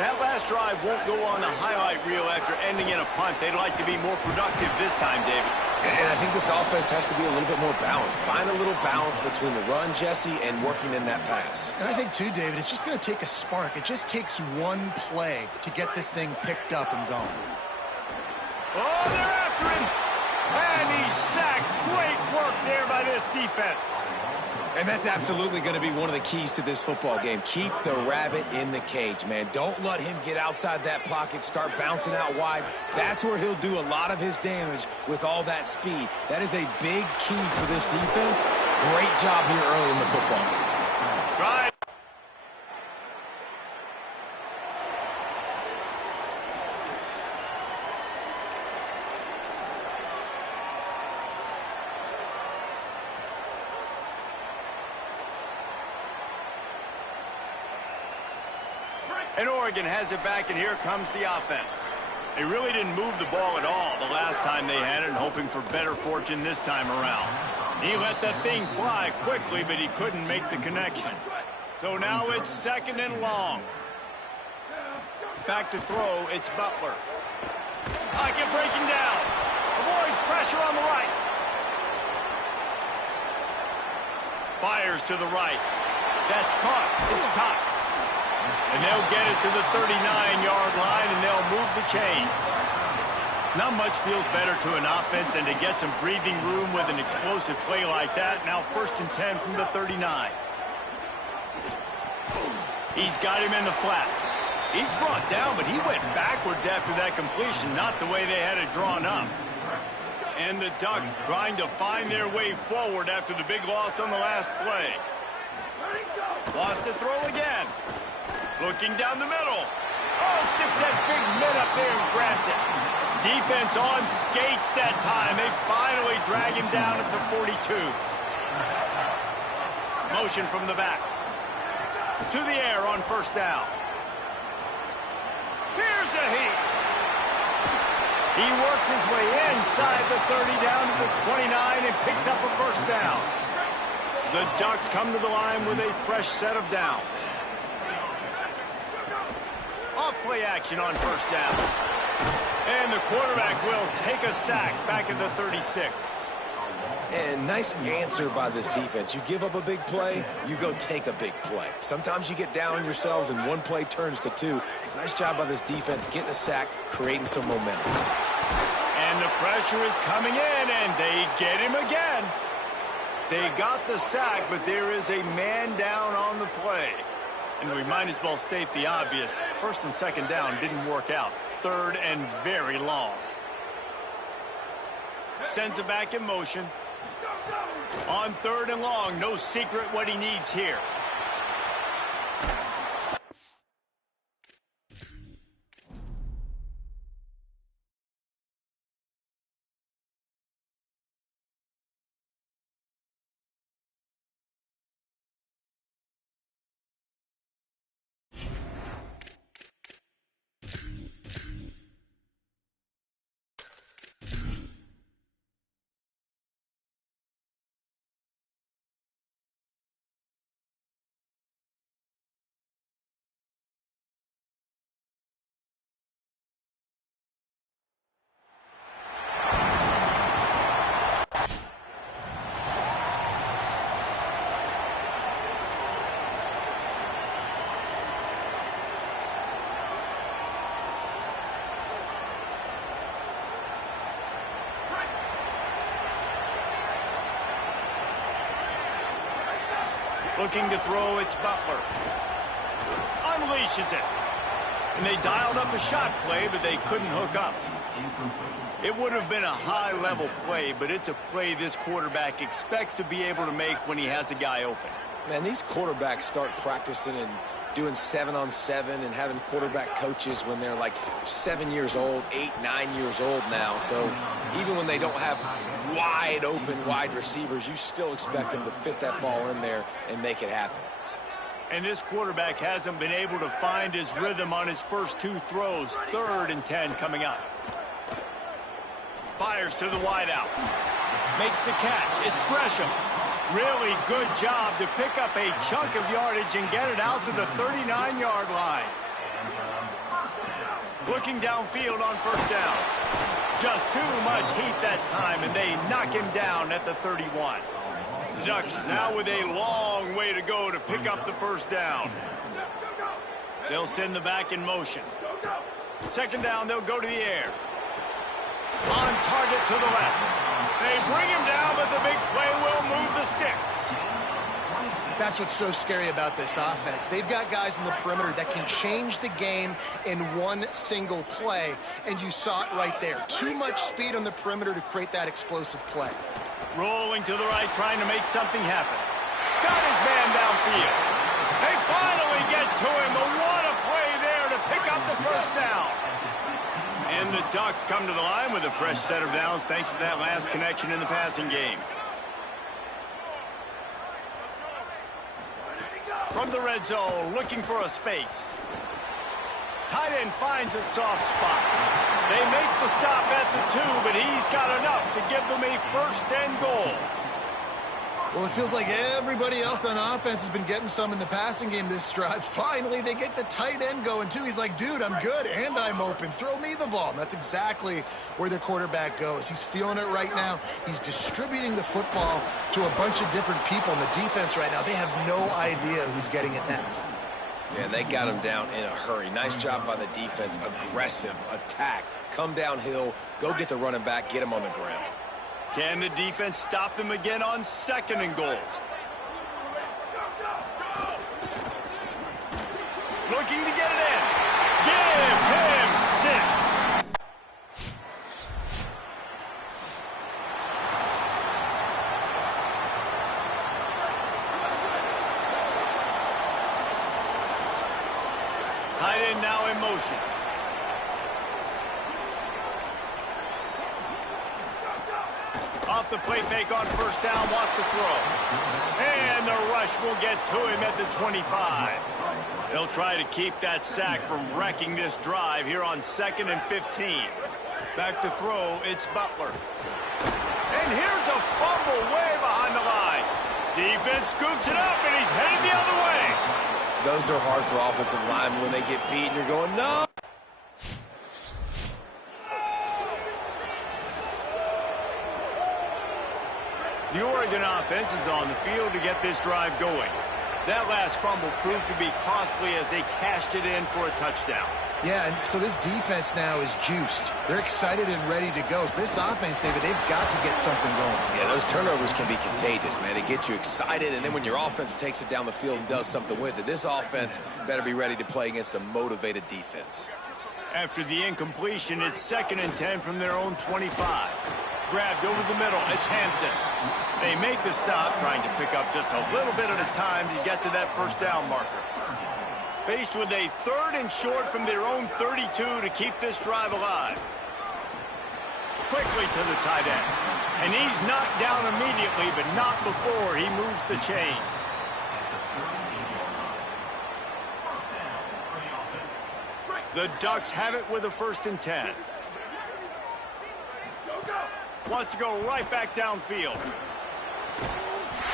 That last drive won't go on the highlight reel after ending in a punt. They'd like to be more productive this time, David. And I think this offense has to be a little bit more balanced. Find a little balance between the run, Jesse, and working in that pass. And I think, too, David, it's just going to take a spark. It just takes one play to get this thing picked up and going. Oh, they're after him. And he's sacked. Great work there by this defense. And that's absolutely going to be one of the keys to this football game. Keep the rabbit in the cage, man. Don't let him get outside that pocket, start bouncing out wide. That's where he'll do a lot of his damage with all that speed. That is a big key for this defense. Great job here early in the football game. Drive. And Oregon has it back, and here comes the offense. They really didn't move the ball at all the last time they had it, hoping for better fortune this time around. He let that thing fly quickly, but he couldn't make the connection. So now it's 2nd and long. Back to throw, it's Butler. Pocket breaking down. Avoids pressure on the right. Fires to the right. That's caught. It's Cox. And they'll get it to the 39-yard line, and they'll move the chains. Not much feels better to an offense than to get some breathing room with an explosive play like that. Now 1st and 10 from the 39. He's got him in the flat. He's brought down, but he went backwards after that completion, not the way they had it drawn up. And the Ducks trying to find their way forward after the big loss on the last play. Lost to throw again. Looking down the middle. Oh, sticks that big mid up there and grabs it. Defense on skates that time. They finally drag him down at the 42. Motion from the back. To the air on first down. Here's a heat. He works his way inside the 30 down to the 29 and picks up a first down. The Ducks come to the line with a fresh set of downs. Off play action on first down. And the quarterback will take a sack back at the 36. And nice answer by this defense. You give up a big play, you go take a big play. Sometimes you get down on yourselves and one play turns to two. Nice job by this defense getting a sack, creating some momentum. And the pressure is coming in, and they get him again. They got the sack, but there is a man down on the play. And we might as well state the obvious. First and second down didn't work out. Third and very long. Sends it back in motion. On third and long, no secret what he needs here. Looking to throw, it's Butler. Unleashes it. And they dialed up a shot play, but they couldn't hook up. It would have been a high-level play, but it's a play this quarterback expects to be able to make when he has a guy open. Man, these quarterbacks start practicing and doing 7-on-7 and having quarterback coaches when they're like 7 years old, 8, 9 years old now. So even when they don't have wide open wide receivers, you still expect them to fit that ball in there and make it happen. And this quarterback hasn't been able to find his rhythm on his first two throws. 3rd and 10 coming up. Fires to the wideout. Makes the catch. It's Gresham. Really good job to pick up a chunk of yardage and get it out to the 39-yard line. Looking downfield on first down. Just too much heat that time, and they knock him down at the 31. The Ducks now with a long way to go to pick up the first down. They'll send the back in motion. Second down, they'll go to the air. On target to the left. They bring him down, but the big play will move the sticks. That's what's so scary about this offense. They've got guys in the perimeter that can change the game in one single play, and you saw it right there. Too much speed on the perimeter to create that explosive play. Rolling to the right, trying to make something happen. Got his man downfield. They finally get to him, but what a play there to pick up the first down. And the Ducks come to the line with a fresh set of downs thanks to that last connection in the passing game. From the red zone, looking for a space. Tight end finds a soft spot. They make the stop at the 2, but he's got enough to give them a 1st and goal. Well, it feels like everybody else on offense has been getting some in the passing game this drive. Finally, they get the tight end going, too. He's like, dude, I'm good, and I'm open. Throw me the ball. And that's exactly where their quarterback goes. He's feeling it right now. He's distributing the football to a bunch of different people in the defense right now. They have no idea who's getting it next. Yeah, and they got him down in a hurry. Nice job by the defense. Aggressive, attack, come downhill, go get the running back, get him on the ground. Can the defense stop them again on 2nd and goal? Looking to get it in. Give him 6. Tight end now in motion. Off off the play fake on first down, wants to throw. And the rush will get to him at the 25. They'll try to keep that sack from wrecking this drive here on 2nd and 15. Back to throw, it's Butler. And here's a fumble way behind the line. Defense scoops it up, and he's headed the other way. Those are hard for offensive linemen when they get beat and you're going, no. The Oregon offense is on the field to get this drive going. That last fumble proved to be costly as they cashed it in for a touchdown. Yeah, and so this defense now is juiced. They're excited and ready to go. So this offense, David, they've got to get something going. Yeah, those turnovers can be contagious, man. It gets you excited, and then when your offense takes it down the field and does something with it, this offense better be ready to play against a motivated defense. After the incompletion, it's 2nd and 10 from their own 25. Grabbed over the middle, it's Hampton. They make the stop, trying to pick up just a little bit at a time to get to that first down marker. Faced with a 3rd and short from their own 32 to keep this drive alive. Quickly to the tight end. And he's knocked down immediately, but not before he moves the chains. The Ducks have it with a 1st and 10. Wants to go right back downfield.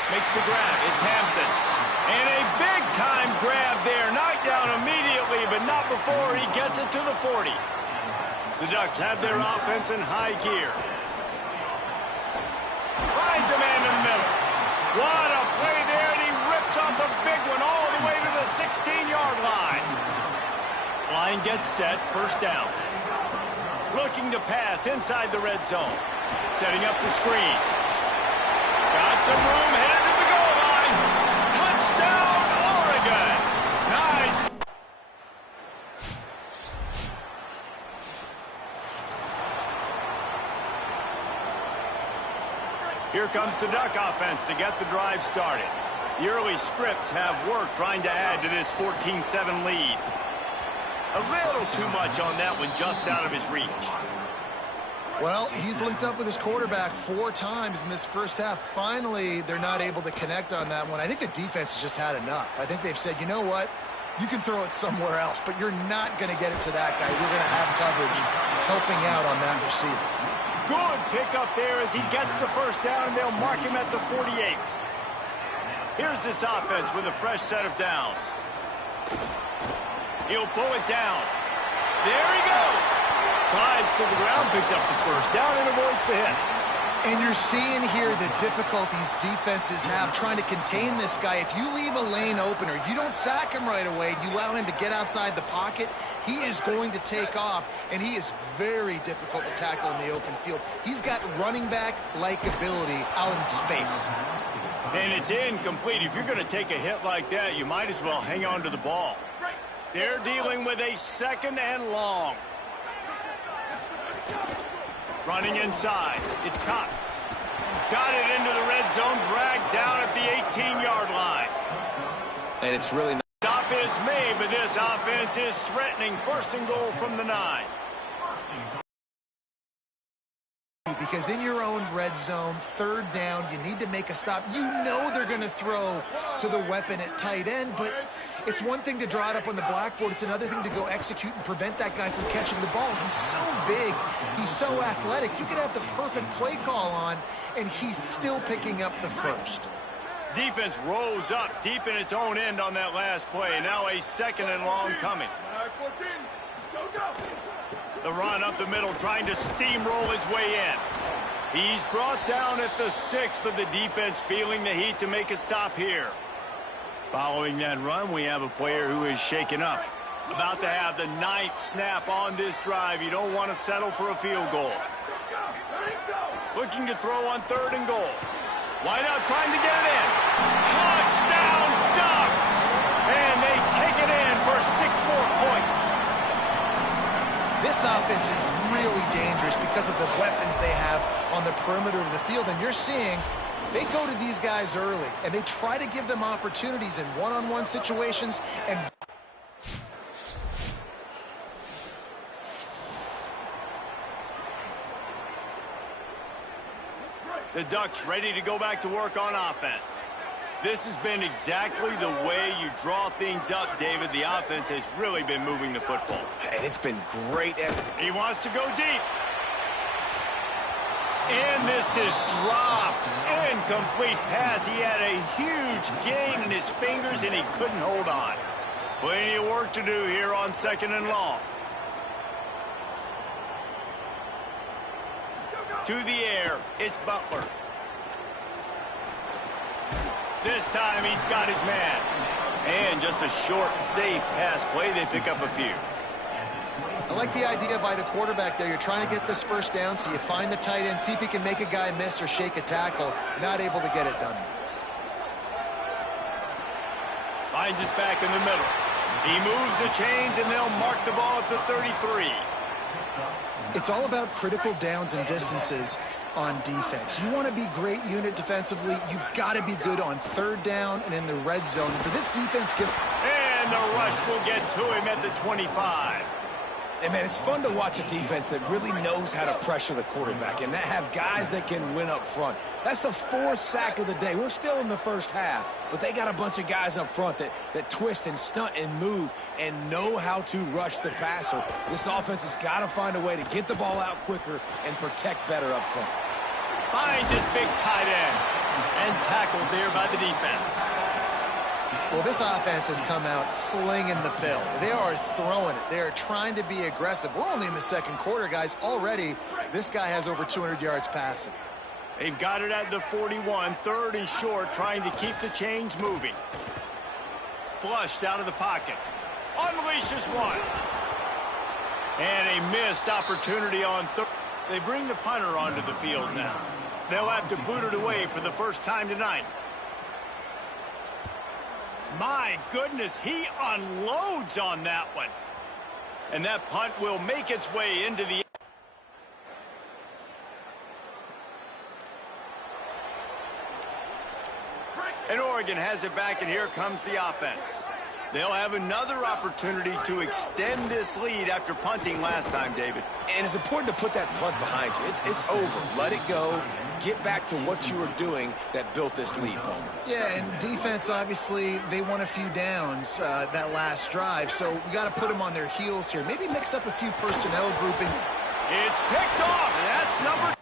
Makes the grab. It's Hampton. And a big-time grab there. Knocked down immediately, but not before he gets it to the 40. The Ducks have their offense in high gear. Finds a man in the middle. What a play there, and he rips off a big one all the way to the 16-yard line. Line gets set, first down. Looking to pass inside the red zone. Setting up the screen. Got some room, headed to the goal line. Touchdown, Oregon. Nice. Here comes the Duck offense to get the drive started. The early scripts have worked trying to add to this 14-7 lead. A little too much on that one, just out of his reach. Well, he's linked up with his quarterback 4 times in this first half. Finally, they're not able to connect on that one. I think the defense has just had enough. I think they've said, you know what? You can throw it somewhere else, but you're not going to get it to that guy. You're going to have coverage helping out on that receiver. Good pickup there as he gets the first down, and they'll mark him at the 48. Here's this offense with a fresh set of downs. He'll pull it down. There he goes. Slides to the ground, picks up the first down, and avoids the hit. And you're seeing here the difficulties defenses have trying to contain this guy. If you leave a lane open or you don't sack him right away, you allow him to get outside the pocket, he is going to take off, and he is very difficult to tackle in the open field. He's got running back-like ability out in space. And it's incomplete. If you're going to take a hit like that, you might as well hang on to the ball. They're dealing with a 2nd and long. Running inside, it's Cox. Got it into the red zone, dragged down at the 18-yard line. And it's really not. Stop is made, but this offense is threatening 1st and goal from the 9. Because in your own red zone, 3rd down, you need to make a stop. You know they're going to throw to the weapon at tight end, but it's one thing to draw it up on the blackboard. It's another thing to go execute and prevent that guy from catching the ball. He's so big. He's so athletic. You could have the perfect play call on, and he's still picking up the first. Defense rose up deep in its own end on that last play. Now a 2nd and long coming. The run up the middle, trying to steamroll his way in. He's brought down at the 6, but the defense feeling the heat to make a stop here. Following that run, we have a player who is shaken up. About to have the 9th snap on this drive. You don't want to settle for a field goal. Looking to throw on 3rd and goal. Wideout trying to get it in. Touchdown, Ducks! And they take it in for 6 more points. This offense is really dangerous because of the weapons they have on the perimeter of the field. And you're seeing they go to these guys early, and they try to give them opportunities in one-on-one situations. And The Ducks ready to go back to work on offense. This has been exactly the way you draw things up, David. The offense has really been moving the football. And it's been great. He wants to go deep. And this is dropped. Incomplete pass. He had a huge gain in his fingers, and he couldn't hold on. Plenty of work to do here on 2nd and long. To the air, it's Butler. This time he's got his man. And just a short, safe pass play. They pick up a few. I like the idea by the quarterback there. You're trying to get this first down, so you find the tight end, see if he can make a guy miss or shake a tackle. Not able to get it done. Finds us back in the middle. He moves the chains, and they'll mark the ball at the 33. It's all about critical downs and distances on defense. You want to be great unit defensively. You've got to be good on 3rd down and in the red zone. And for this defense, and the rush will get to him at the 25. And, man, it's fun to watch a defense that really knows how to pressure the quarterback and that have guys that can win up front. That's the 4th sack of the day. We're still in the first half, but they got a bunch of guys up front that twist and stunt and move and know how to rush the passer. This offense has got to find a way to get the ball out quicker and protect better up front. Finds his big tight end and tackled there by the defense. well, this offense has come out slinging the pill. They are throwing it. They are trying to be aggressive. We're only in the 2nd quarter, guys. Already, this guy has over 200 yards passing. They've got it at the 41, 3rd and short, trying to keep the chains moving. Flushed out of the pocket. Unleashes one. And a missed opportunity on 3rd. They bring the punter onto the field now. They'll have to boot it away for the first time tonight. My goodness, he unloads on that one. And that punt will make its way into the... And Oregon has it back, and here comes the offense. They'll have another opportunity to extend this lead after punting last time, David. And it's important to put that punt behind you. It's over. Let it go. Get back to what you were doing that built this lead, Palmer. Yeah, and defense, obviously, they won a few downs that last drive, so we got to put them on their heels here. Maybe mix up a few personnel grouping. It's picked off, and that's number...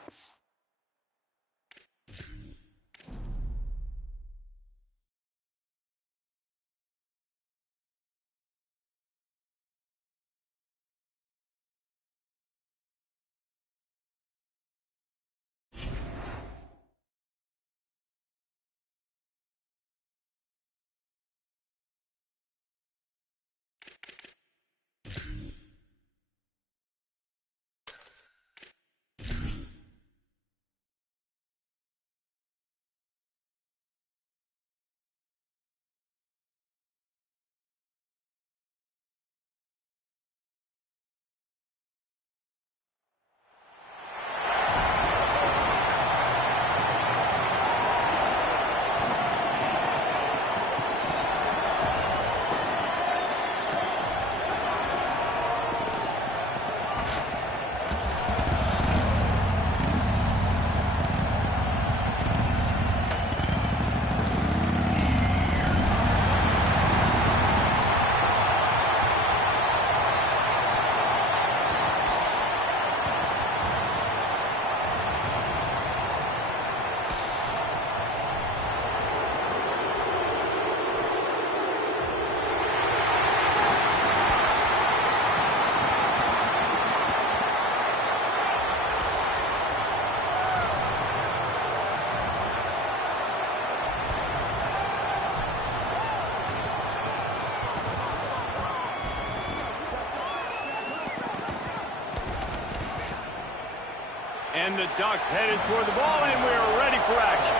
And the Ducks headed toward the ball, and we're ready for action.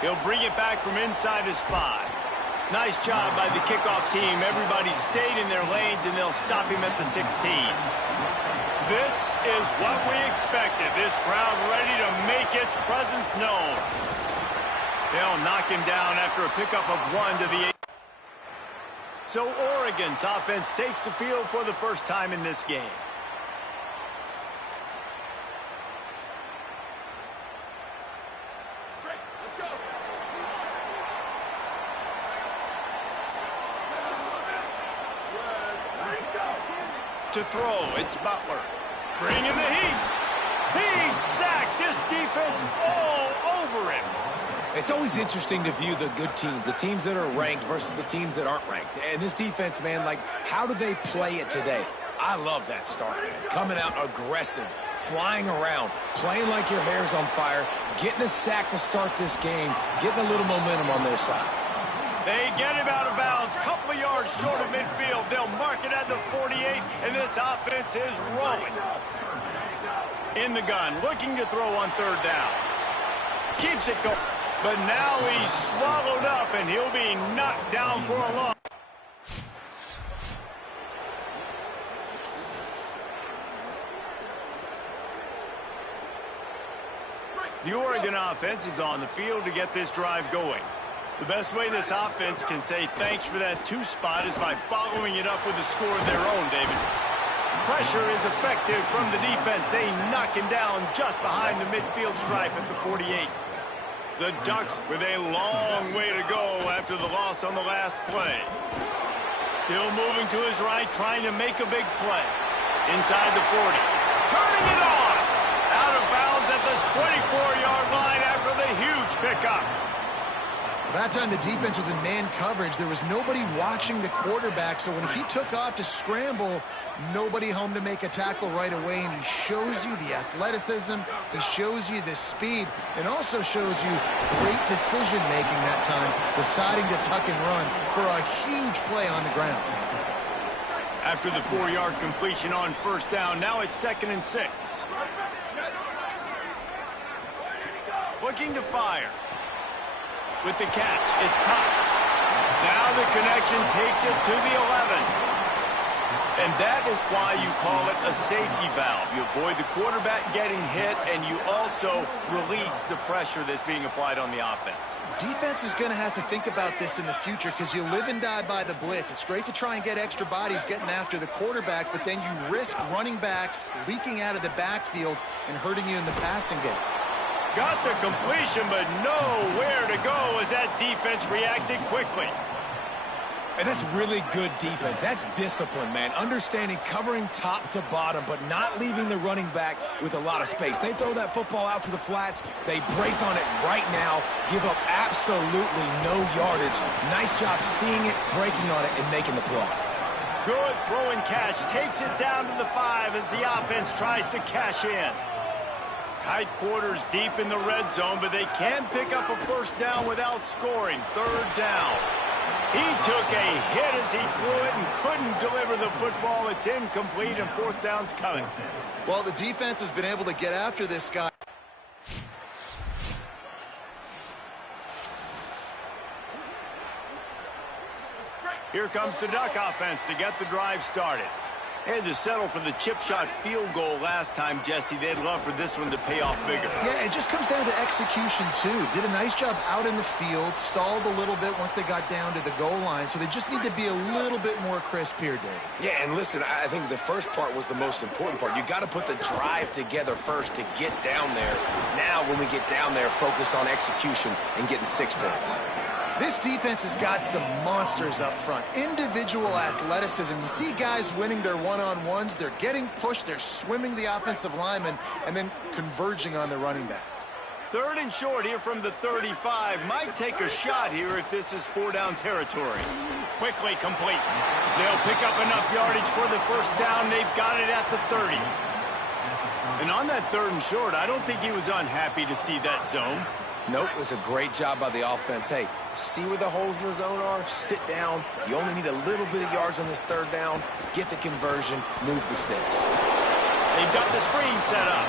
He'll bring it back from inside his 5. Nice job by the kickoff team. Everybody stayed in their lanes, and they'll stop him at the 16. This is what we expected. This crowd ready to make its presence known. They'll knock him down after a pickup of 1 to the 8. So Oregon's offense takes the field for the first time in this game. to throw. It's Butler. Bringing the heat. He sacked this defense all over him. It's always interesting to view the good teams, the teams that are ranked versus the teams that aren't ranked. And this defense, man, like, how do they play it today? I love that start, man. Coming out aggressive, flying around, playing like your hair's on fire, getting a sack to start this game, getting a little momentum on their side. They get him out of bounds, couple of yards short of midfield. They'll mark it at the 48, and this offense is rolling. In the gun, looking to throw on third down. Keeps it going, but now he's swallowed up, and he'll be knocked down for a loss. The Oregon offense is on the field to get this drive going. The best way this offense can say thanks for that 2 spot is by following it up with a score of their own, David. Pressure is effective from the defense. They knock him down just behind the midfield stripe at the 48. The Ducks with a long way to go after the loss on the last play. Still moving to his right, trying to make a big play. Inside the 40. Turning it on! Out of bounds at the 24-yard line after the huge pickup. That time the defense was in man coverage. There was nobody watching the quarterback, so when he took off to scramble, nobody home to make a tackle right away, and he shows you the athleticism, he shows you the speed, and also shows you great decision-making that time, deciding to tuck and run for a huge play on the ground. After the 4-yard completion on first down, now it's 2nd and 6. Looking to fire. With the catch, it's Cox. Now the connection takes it to the 11. And that is why you call it a safety valve. You avoid the quarterback getting hit, and you also release the pressure that's being applied on the offense. Defense is going to have to think about this in the future because you live and die by the blitz. It's great to try and get extra bodies getting after the quarterback, but then you risk running backs leaking out of the backfield and hurting you in the passing game. Got the completion, but nowhere to go as that defense reacted quickly. And that's really good defense. That's discipline, man. Understanding covering top to bottom, but not leaving the running back with a lot of space. They throw that football out to the flats. They break on it right now, give up absolutely no yardage. Nice job seeing it, breaking on it, and making the play. Good throw and catch. Takes it down to the 5 as the offense tries to cash in. Tight quarters deep in the red zone, but they can pick up a first down without scoring. Third down. He took a hit as he threw it and couldn't deliver the football. It's incomplete, and fourth down's coming. Well, the defense has been able to get after this guy. Here comes the Duck offense to get the drive started. They had to settle for the chip shot field goal last time, Jesse. They'd love for this one to pay off bigger. Yeah, it just comes down to execution, too. Did a nice job out in the field, stalled a little bit once they got down to the goal line, so they just need to be a little bit more crisp here, Dave. Yeah, and listen, I think the first part was the most important part. You got to put the drive together first to get down there. Now, when we get down there, focus on execution and getting 6 points. This defense has got some monsters up front. Individual athleticism. You see guys winning their one-on-ones. They're getting pushed. They're swimming the offensive lineman and then converging on the running back. 3rd and short here from the 35. Might take a shot here if this is 4-down territory. Quickly complete. They'll pick up enough yardage for the first down. They've got it at the 30. And on that 3rd and short, I don't think he was unhappy to see that zone. Nope, it was a great job by the offense. Hey, see where the holes in the zone are? Sit down. You only need a little bit of yards on this 3rd down. Get the conversion. Move the sticks. They've got the screen set up.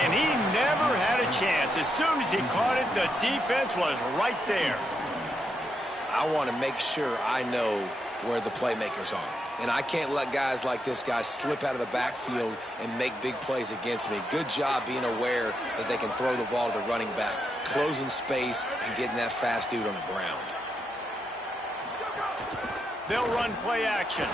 And he never had a chance. As soon as he caught it, the defense was right there. I want to make sure I know where the playmakers are. And I can't let guys like this guy slip out of the backfield and make big plays against me. Good job being aware that they can throw the ball to the running back, closing space, and getting that fast dude on the ground. They'll run play action.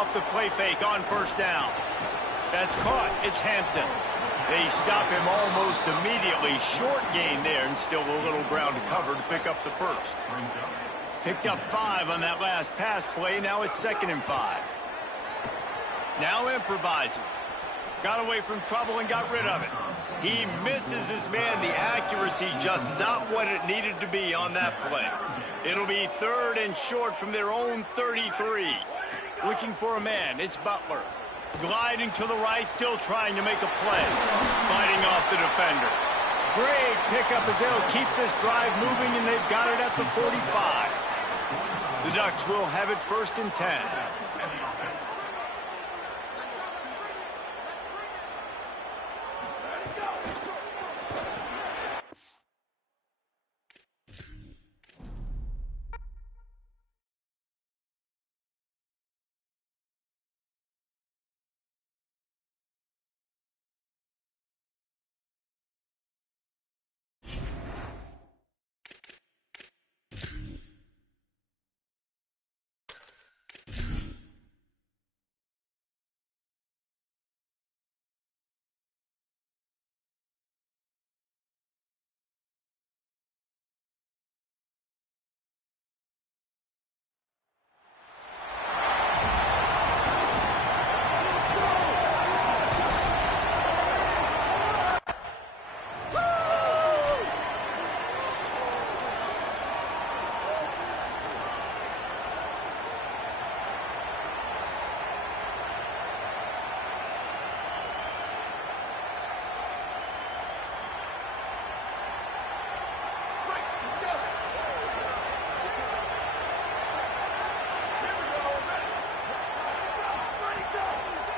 off the play fake on first down. That's caught. It's Hampton. They stop him almost immediately. Short gain there, and still a little ground to cover to pick up the first. Picked up 5 on that last pass play. Now it's 2nd and 5. Now improvising. Got away from trouble and got rid of it. He misses his man. The accuracy just not what it needed to be on that play. It'll be 3rd and short from their own 33. Looking for a man. It's Butler. Gliding to the right, still trying to make a play. Fighting off the defender. Great pickup as they'll keep this drive moving, and they've got it at the 45. The Ducks will have it 1st and 10.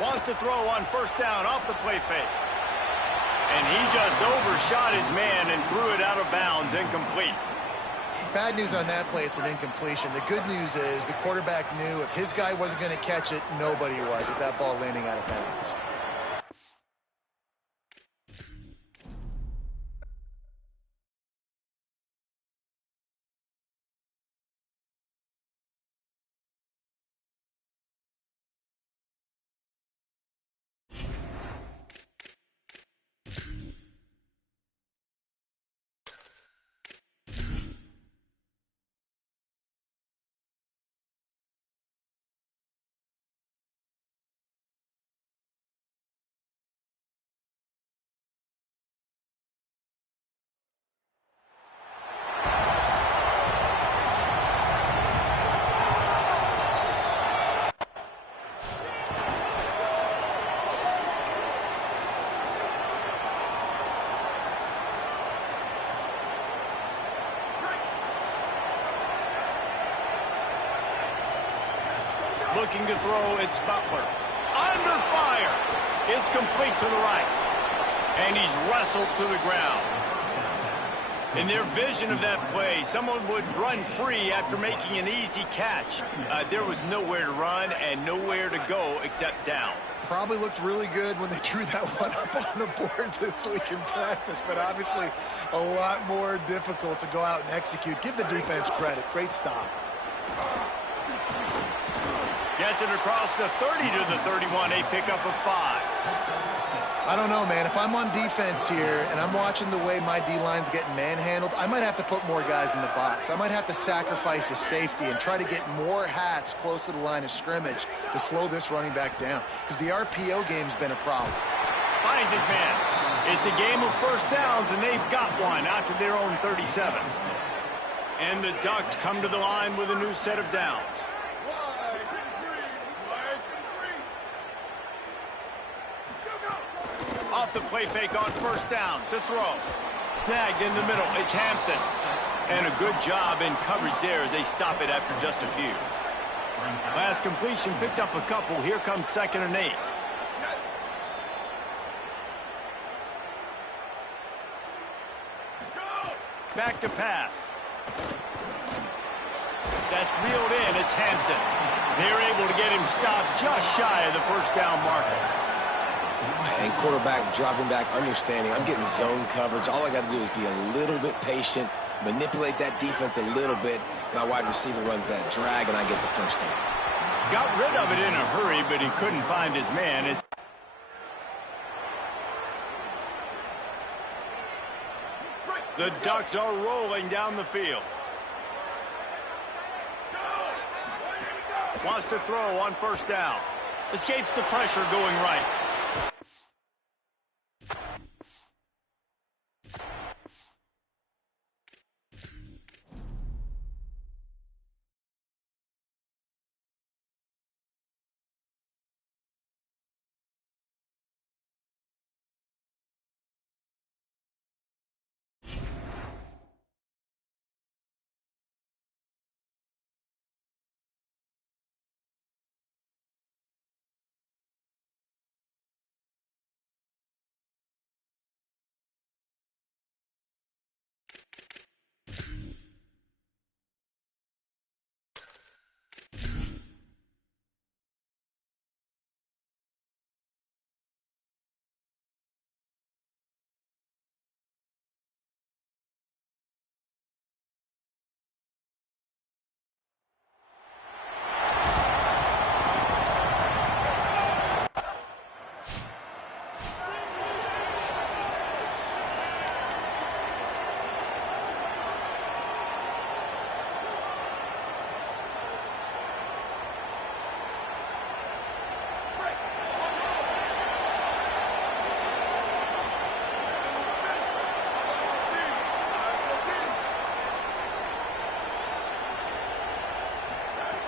Wants to throw on first down off the play fake. And he just overshot his man and threw it out of bounds, incomplete. Bad news on that play, it's an incompletion. The good news is the quarterback knew if his guy wasn't going to catch it, nobody was with that ball landing out of bounds. Looking to throw, it's Butler. Under fire. It's complete to the right. And he's wrestled to the ground. In their vision of that play, someone would run free after making an easy catch. There was nowhere to run and nowhere to go except down. Probably looked really good when they drew that one up on the board this week in practice, but obviously a lot more difficult to go out and execute. Give the defense credit. Great stop. Gets it across the 30 to the 31, a pickup of 5. I don't know, man. If I'm on defense here and I'm watching the way my D-line's getting manhandled, I might have to put more guys in the box. I might have to sacrifice a safety and try to get more hats close to the line of scrimmage to slow this running back down, because the RPO game's been a problem. Finds his man. It's a game of first downs, and they've got one out to their own 37. And the Ducks come to the line with a new set of downs. Off the play fake on first down to throw. Snagged in the middle. It's Hampton. And a good job in coverage there as they stop it after just a few. Last completion picked up a couple. Here comes 2nd and 8. Back to pass. That's reeled in. It's Hampton. They're able to get him stopped just shy of the first down marker. And quarterback dropping back, understanding I'm getting zone coverage. All I got to do is be a little bit patient, manipulate that defense a little bit. My wide receiver runs that drag, and I get the first down. Got rid of it in a hurry, but he couldn't find his man. The Ducks are rolling down the field. Wants to throw on first down. Escapes the pressure going right.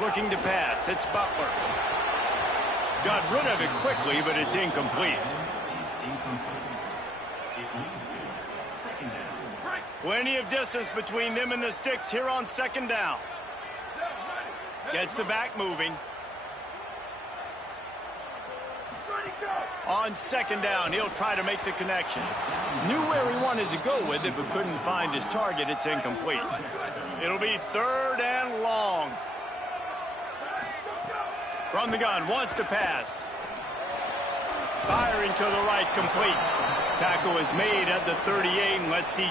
Looking to pass. It's Butler. Got rid of it quickly, but it's incomplete. Plenty of distance between them and the sticks here on second down. Gets the back moving. On second down, he'll try to make the connection. Knew where he wanted to go with it, but couldn't find his target. It's incomplete. It'll be third and long. From the gun, wants to pass. Firing to the right, complete. Tackle is made at the 38, and let's see.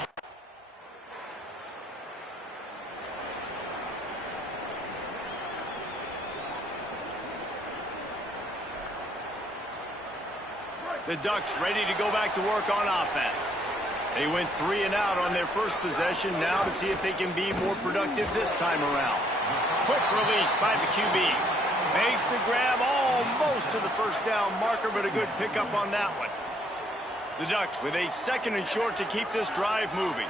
The Ducks ready to go back to work on offense. They went 3 and out on their first possession, now to see if they can be more productive this time around. Quick release by the QB. Makes the grab almost to the first down marker, but a good pickup on that one. The Ducks with a second and short to keep this drive moving.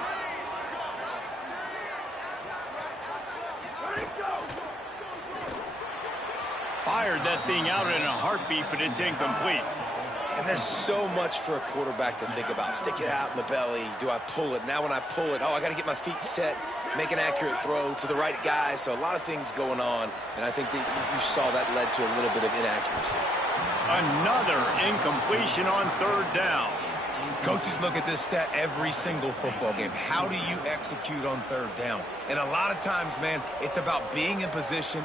Fired that thing out in a heartbeat, but it's incomplete. And there's so much for a quarterback to think about. Stick it out in the belly. Do I pull it? Now when I pull it, I got to get my feet set, make an accurate throw to the right guy. So a lot of things going on, and I think that you saw that led to a little bit of inaccuracy. Another incompletion on third down. Coaches look at this stat every single football game. How do you execute on third down? And a lot of times, man, it's about being in position.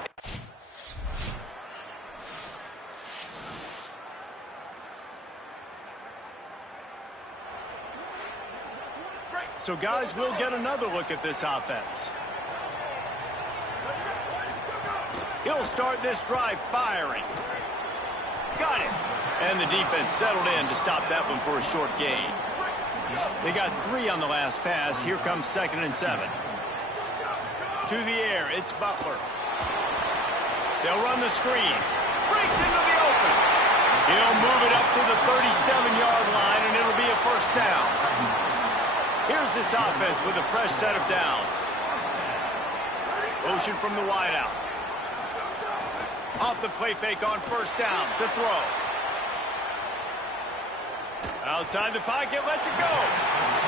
So, guys, we'll get another look at this offense. He'll start this drive firing. Got it. And the defense settled in to stop that one for a short gain. They got 3 on the last pass. Here comes 2nd and 7. To the air, it's Butler. They'll run the screen. Breaks into the open. He'll move it up to the 37-yard line, and it'll be a first down. Here's this offense with a fresh set of downs. Motion from the wideout. Off the play fake on first down to throw. Outside the pocket, lets it go.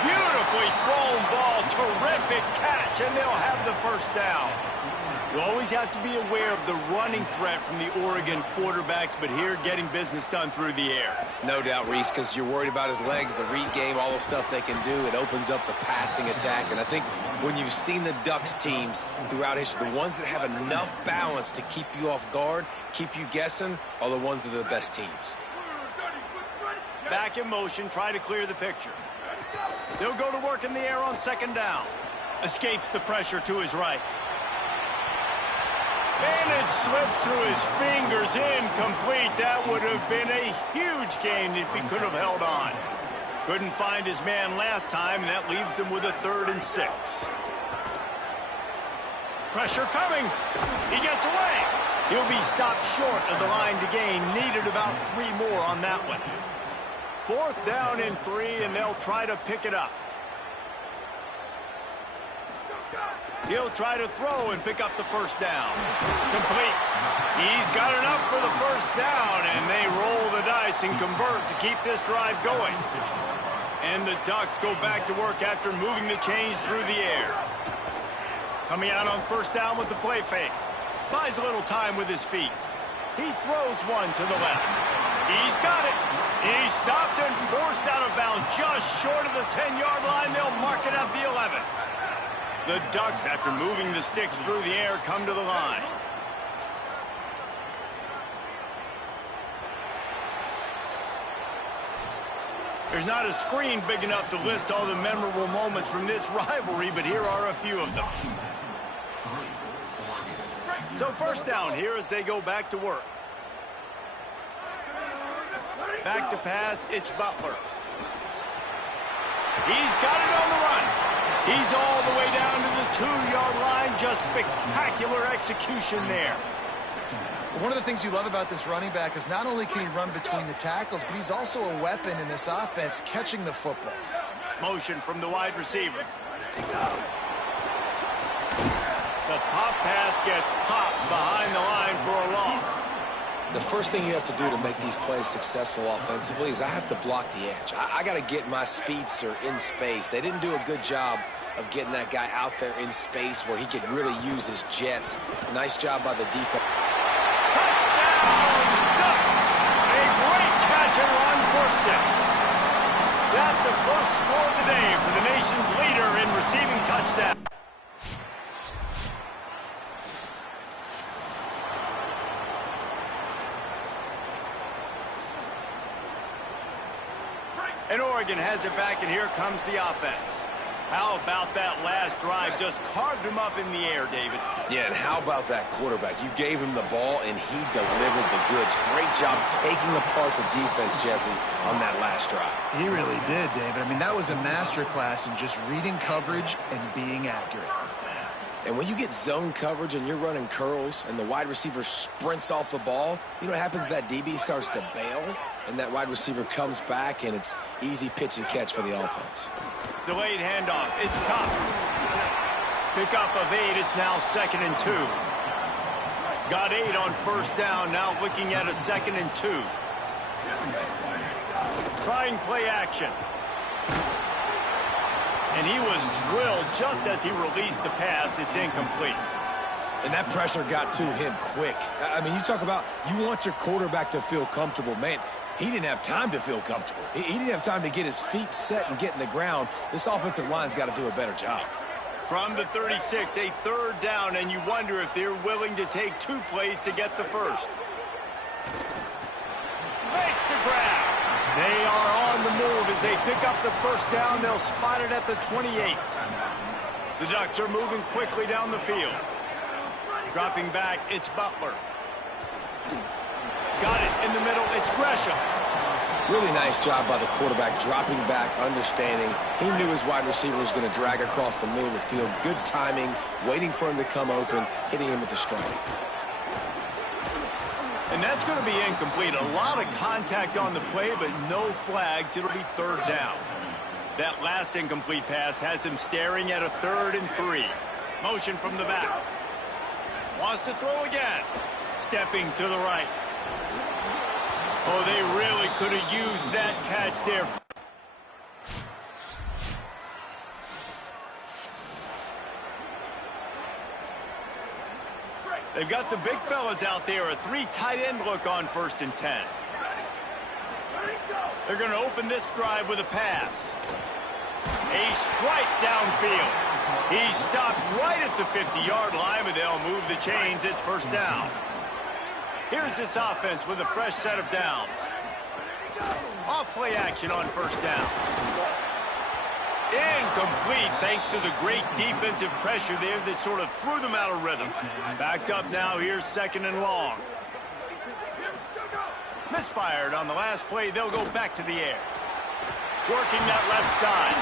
Beautifully thrown ball, terrific catch, and they'll have the first down. You always have to be aware of the running threat from the Oregon quarterbacks, but here getting business done through the air. No doubt, Reese, because you're worried about his legs, the read game, all the stuff they can do. It opens up the passing attack. And I think when you've seen the Ducks teams throughout history, the ones that have enough balance to keep you off guard, keep you guessing, are the ones that are the best teams. Back in motion, try to clear the picture. They'll go to work in the air on second down. Escapes the pressure to his right. And it slips through his fingers, incomplete. That would have been a huge gain if he could have held on. Couldn't find his man last time, and that leaves him with a 3rd and 6. Pressure coming. He gets away. He'll be stopped short of the line to gain. Needed about 3 more on that one. 4th down and 3, and they'll try to pick it up. He'll try to throw and pick up the 1st down. Complete. He's got enough for the 1st down, and they roll the dice and convert to keep this drive going. And the Ducks go back to work after moving the chains through the air. Coming out on 1st down with the play fake. Buys a little time with his feet. He throws one to the left. He's got it. He's stopped and forced out of bounds just short of the 10-yard line. They'll mark it at the 11. The Ducks, after moving the sticks through the air, come to the line. There's not a screen big enough to list all the memorable moments from this rivalry, but here are a few of them. So 1st down here as they go back to work. Back to pass, it's Butler. He's got it on the run. He's all the way down to the 2-yard line. Just spectacular execution there. One of the things you love about this running back is not only can he run between the tackles, but he's also a weapon in this offense, catching the football. Motion from the wide receiver. The pop pass gets popped behind the line for a loss. The first thing you have to do to make these plays successful offensively is I have to block the edge. I got to get my speedster in space. They didn't do a good job of getting that guy out there in space where he could really use his jets. Nice job by the defense. Touchdown, Ducks! A great catch and run for 6. That's the first score of the day for the nation's leader in receiving touchdown. And Oregon has it back, and here comes the offense. How about that last drive? Just carved him up in the air, David. Yeah, and how about that quarterback? You gave him the ball, and he delivered the goods. Great job taking apart the defense, Jesse, on that last drive. He really did, David. I mean, that was a masterclass in just reading coverage and being accurate. And when you get zone coverage and you're running curls and the wide receiver sprints off the ball, you know what happens? That DB starts to bail, and that wide receiver comes back, and it's easy pitch and catch for the offense. Delayed handoff. It's Cox. Pickup of 8. It's now 2nd and 2. Got 8 on 1st down. Now looking at a 2nd and 2. Trying play action. And he was drilled just as he released the pass. It's incomplete. And that pressure got to him quick. I mean, you talk about you want your quarterback to feel comfortable. Man, he didn't have time to feel comfortable. He didn't have time to get his feet set and get in the ground. This offensive line's got to do a better job. From the 36, a 3rd down, and you wonder if they're willing to take 2 plays to get the first. Makes the grab. They are on the move as they pick up the 1st down. They'll spot it at the 28. The Ducks are moving quickly down the field. Dropping back, it's Butler. Got it in the middle, it's Gresham. Really nice job by the quarterback, dropping back, understanding. He knew his wide receiver was going to drag across the middle of the field. Good timing, waiting for him to come open, hitting him with the strike. And that's going to be incomplete. A lot of contact on the play, but no flags. It'll be 3rd down. That last incomplete pass has him staring at a 3rd and 3. Motion from the back. Wants to throw again. Stepping to the right. Oh, they really could have used that catch there. They've got the big fellas out there. A 3 tight end look on 1st and 10. They're going to open this drive with a pass. A strike downfield. He stopped right at the 50-yard line, but they'll move the chains. It's 1st down. Here's this offense with a fresh set of downs. Off play action on 1st down. Incomplete thanks to the great defensive pressure there that sort of threw them out of rhythm. Backed up now, here's 2nd and long. Misfired on the last play. They'll go back to the air. Working that left side.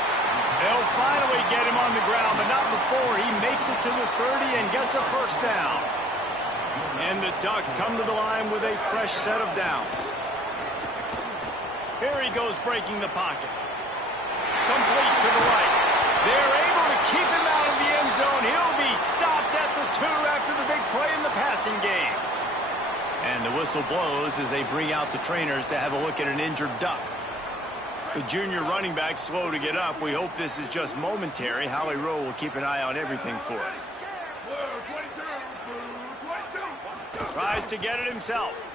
They'll finally get him on the ground, but not before he makes it to the 30 and gets a first down. And the Ducks come to the line with a fresh set of downs. Here he goes breaking the pocket. Complete to the right. They're able to keep him out of the end zone. He'll be stopped at the 2 after the big play in the passing game. And the whistle blows as they bring out the trainers to have a look at an injured Duck. The junior running back slow to get up. We hope this is just momentary. Howie Rowe will keep an eye on everything for us. Tries to get it himself.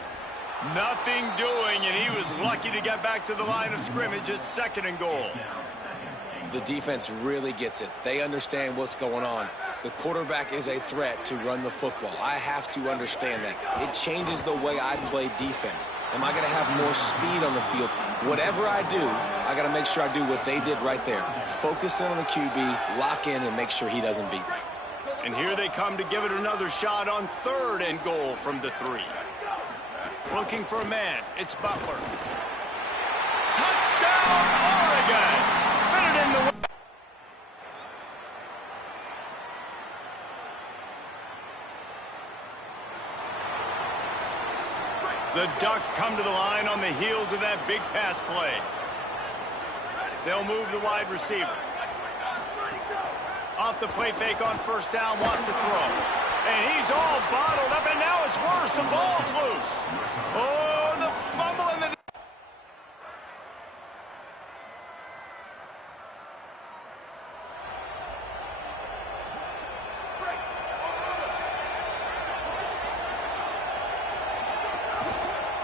Nothing doing, and he was lucky to get back to the line of scrimmage at 2nd and goal. The defense really gets it. They understand what's going on. The quarterback is a threat to run the football. I have to understand that. It changes the way I play defense. Am I going to have more speed on the field? Whatever I do, I got to make sure I do what they did right there. Focus in on the QB, lock in, and make sure he doesn't beat me. And here they come to give it another shot on 3rd and goal from the 3. Looking for a man. It's Butler. Touchdown, Oregon! Fit it in the... The Ducks come to the line on the heels of that big pass play. They'll move the wide receiver. Off the play fake on 1st down, wants to throw. And he's all bottled up, and now it's worse. The ball's loose. Oh, the fumble and the...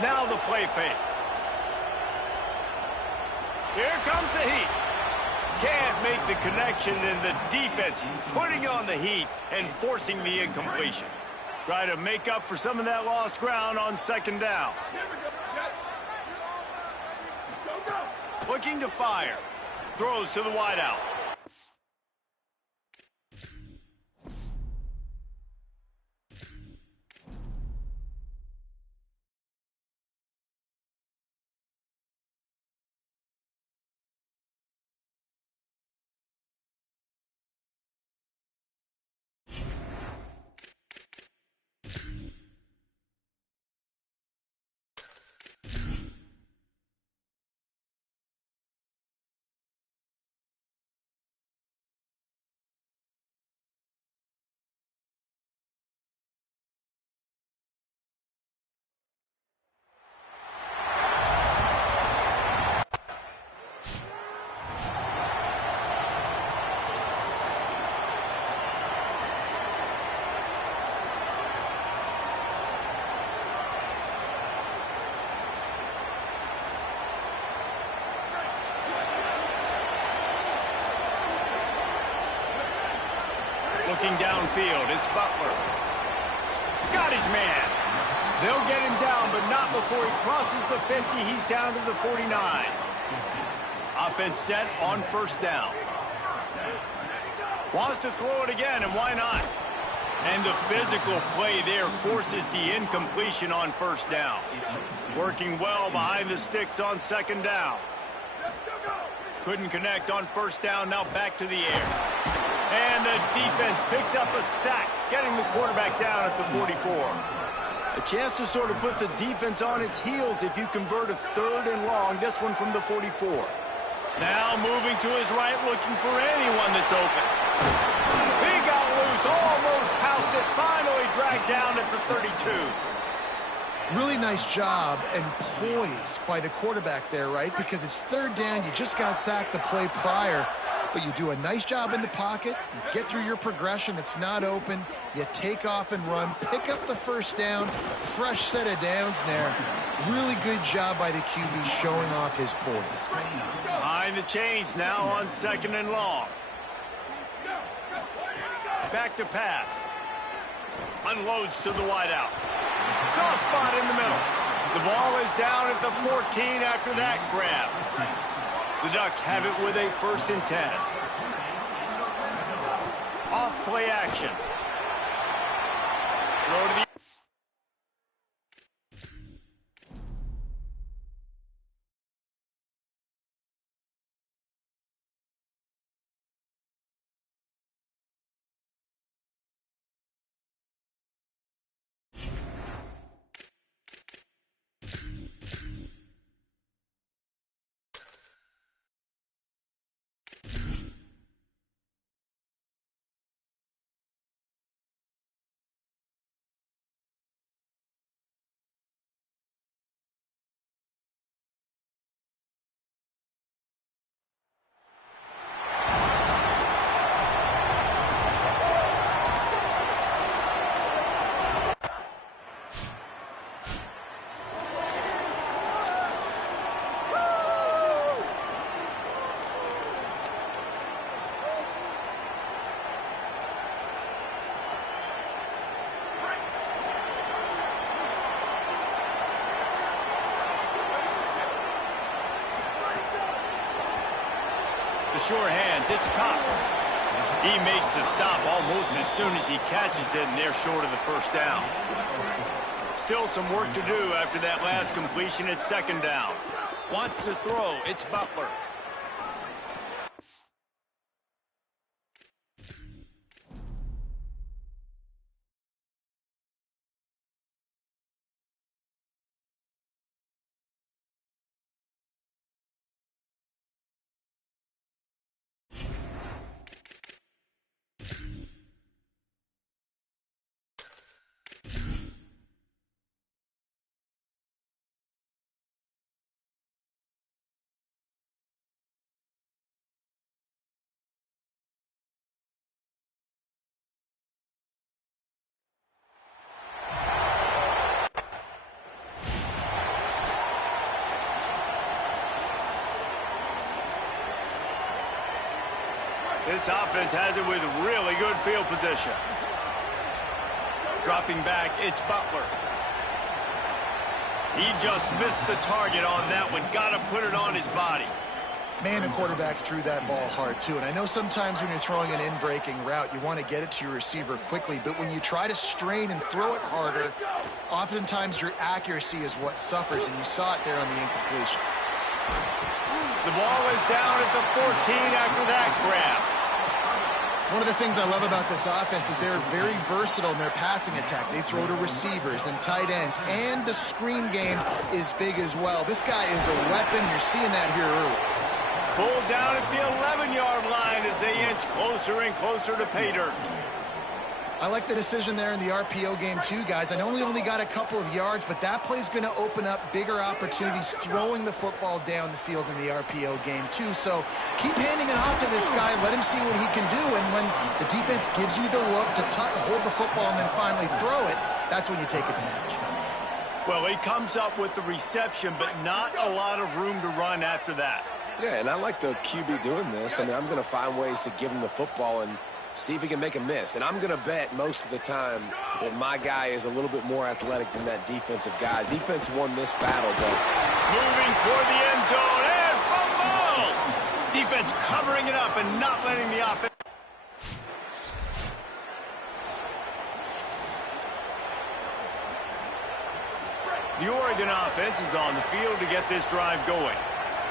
Now the play fake. Here comes the heat. Can't make the connection, and the defense putting on the heat and forcing the incompletion. Try to make up for some of that lost ground on 2nd down. Looking to fire. Throws to the wideout. Looking downfield, it's Butler. Got his man. They'll get him down, but not before he crosses the 50. He's down to the 49. Offense set on 1st down. Wants to throw it again, and why not? And the physical play there forces the incompletion on 1st down. Working well behind the sticks on 2nd down. Couldn't connect on 1st down, now back to the air. And the defense picks up a sack, getting the quarterback down at the 44. A chance to sort of put the defense on its heels if you convert a 3rd and long, this one from the 44. Now moving to his right, looking for anyone that's open. He got loose, almost housed it, finally dragged down at the 32. Really nice job and poise by the quarterback there, right? Because it's 3rd down, you just got sacked the play prior. But you do a nice job in the pocket. You get through your progression. It's not open. You take off and run. Pick up the 1st down. Fresh set of downs there. Really good job by the QB showing off his poise. Behind the chains now on 2nd and long. Back to pass. Unloads to the wideout. Soft spot in the middle. The ball is down at the 14 after that grab. The Ducks have it with a 1st and 10. Off play action. Throw to the... Sure hands, it's Cox. He makes the stop almost as soon as he catches it, and they're short of the first down. Still some work to do after that last completion at second down. Wants to throw, it's Butler. This offense has it with really good field position. Dropping back, it's Butler. He just missed the target on that one. Got to put it on his body. Man, the quarterback threw that ball hard, too. And I know sometimes when you're throwing an in-breaking route, you want to get it to your receiver quickly. But when you try to strain and throw it harder, oftentimes your accuracy is what suffers. And you saw it there on the incompletion. The ball is down at the 14 after that grab. One of the things I love about this offense is they're very versatile in their passing attack. They throw to receivers and tight ends, and the screen game is big as well. This guy is a weapon. You're seeing that here early. Pulled down at the 11-yard line as they inch closer and closer to pay dirt. I like the decision there in the RPO game too, guys. I know he only got a couple of yards, but that play's going to open up bigger opportunities throwing the football down the field in the RPO game too. So keep handing it off to this guy. Let him see what he can do. And when the defense gives you the look to hold the football and then finally throw it, that's when you take advantage. Well, he comes up with the reception, but not a lot of room to run after that. Yeah, and I like the QB doing this. I mean, I'm going to find ways to give him the football and see if he can make a miss. And I'm going to bet most of the time that my guy is a little bit more athletic than that defensive guy. Defense won this battle, but... Moving toward the end zone and fumble! Defense covering it up and not letting the offense... The Oregon offense is on the field to get this drive going.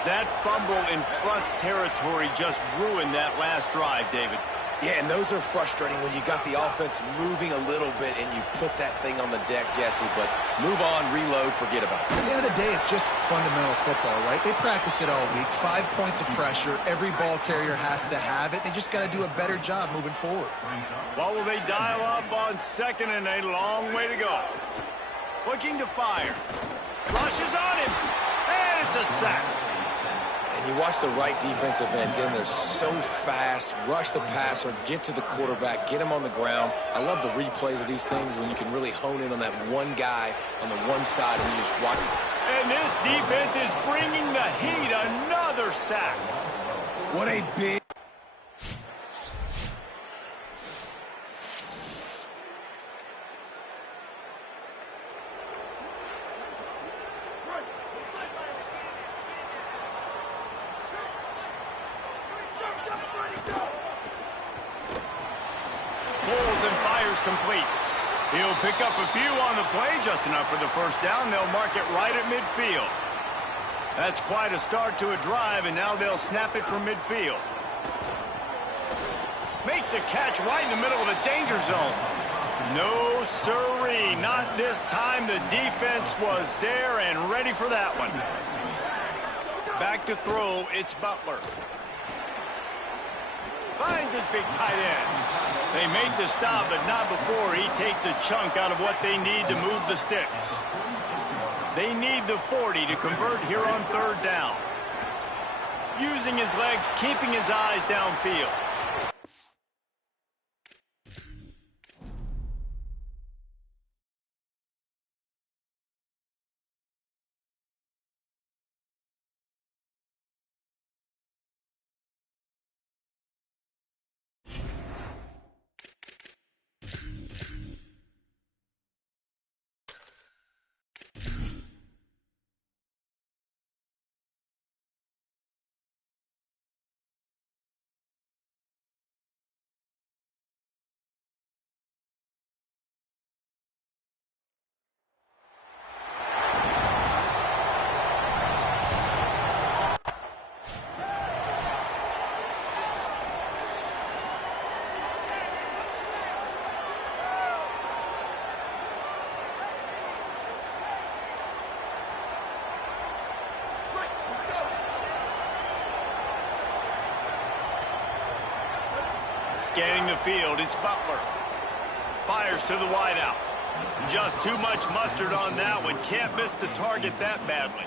That fumble in plus territory just ruined that last drive, David. Yeah, and those are frustrating when you got the offense moving a little bit and you put that thing on the deck, Jesse. But move on, reload, forget about it. At the end of the day, it's just fundamental football, right? They practice it all week. 5 points of pressure. Every ball carrier has to have it. They just got to do a better job moving forward. What will they dial up on second and a long way to go? Looking to fire. Rushes on him. And it's a sack. And you watch the right defensive end get in there so fast, rush the passer, get to the quarterback, get him on the ground. I love the replays of these things when you can really hone in on that one guy on the one side and you just watch. And this defense is bringing the heat. Another sack. What a big... appears complete. He'll pick up a few on the play, just enough for the first down. They'll mark it right at midfield. That's quite a start to a drive, and now they'll snap it from midfield. Makes a catch right in the middle of a danger zone. No siree, not this time. The defense was there and ready for that one. Back to throw, it's Butler. Finds his big tight end. They made the stop, but not before he takes a chunk out of what they need to move the sticks. They need the 40 to convert here on third down. Using his legs, keeping his eyes downfield. Scanning the field, it's Butler. Fires to the wideout. Just too much mustard on that one. Can't miss the target that badly.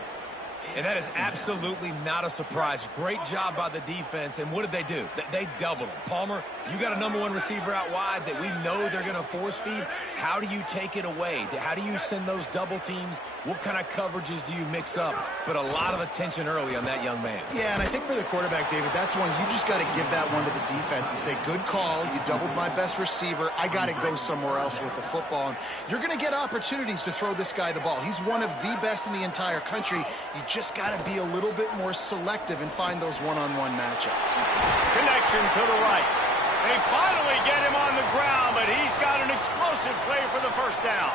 And that is absolutely not a surprise. Great job by the defense. And what did they do? They doubled him. Palmer, you got a #1 receiver out wide that we know they're going to force feed. How do you take it away? How do you send those double teams? What kind of coverages do you mix up? But a lot of attention early on that young man. Yeah, and I think for the quarterback, David, that's one you just got to give that one to the defense and say, good call. You doubled my best receiver. I got to go somewhere else with the football. And you're going to get opportunities to throw this guy the ball. He's one of the best in the entire country. You just got to be a little bit more selective and find those one-on-one matchups. Connection to the right. They finally get him on the ground, but he's got an explosive play for the first down.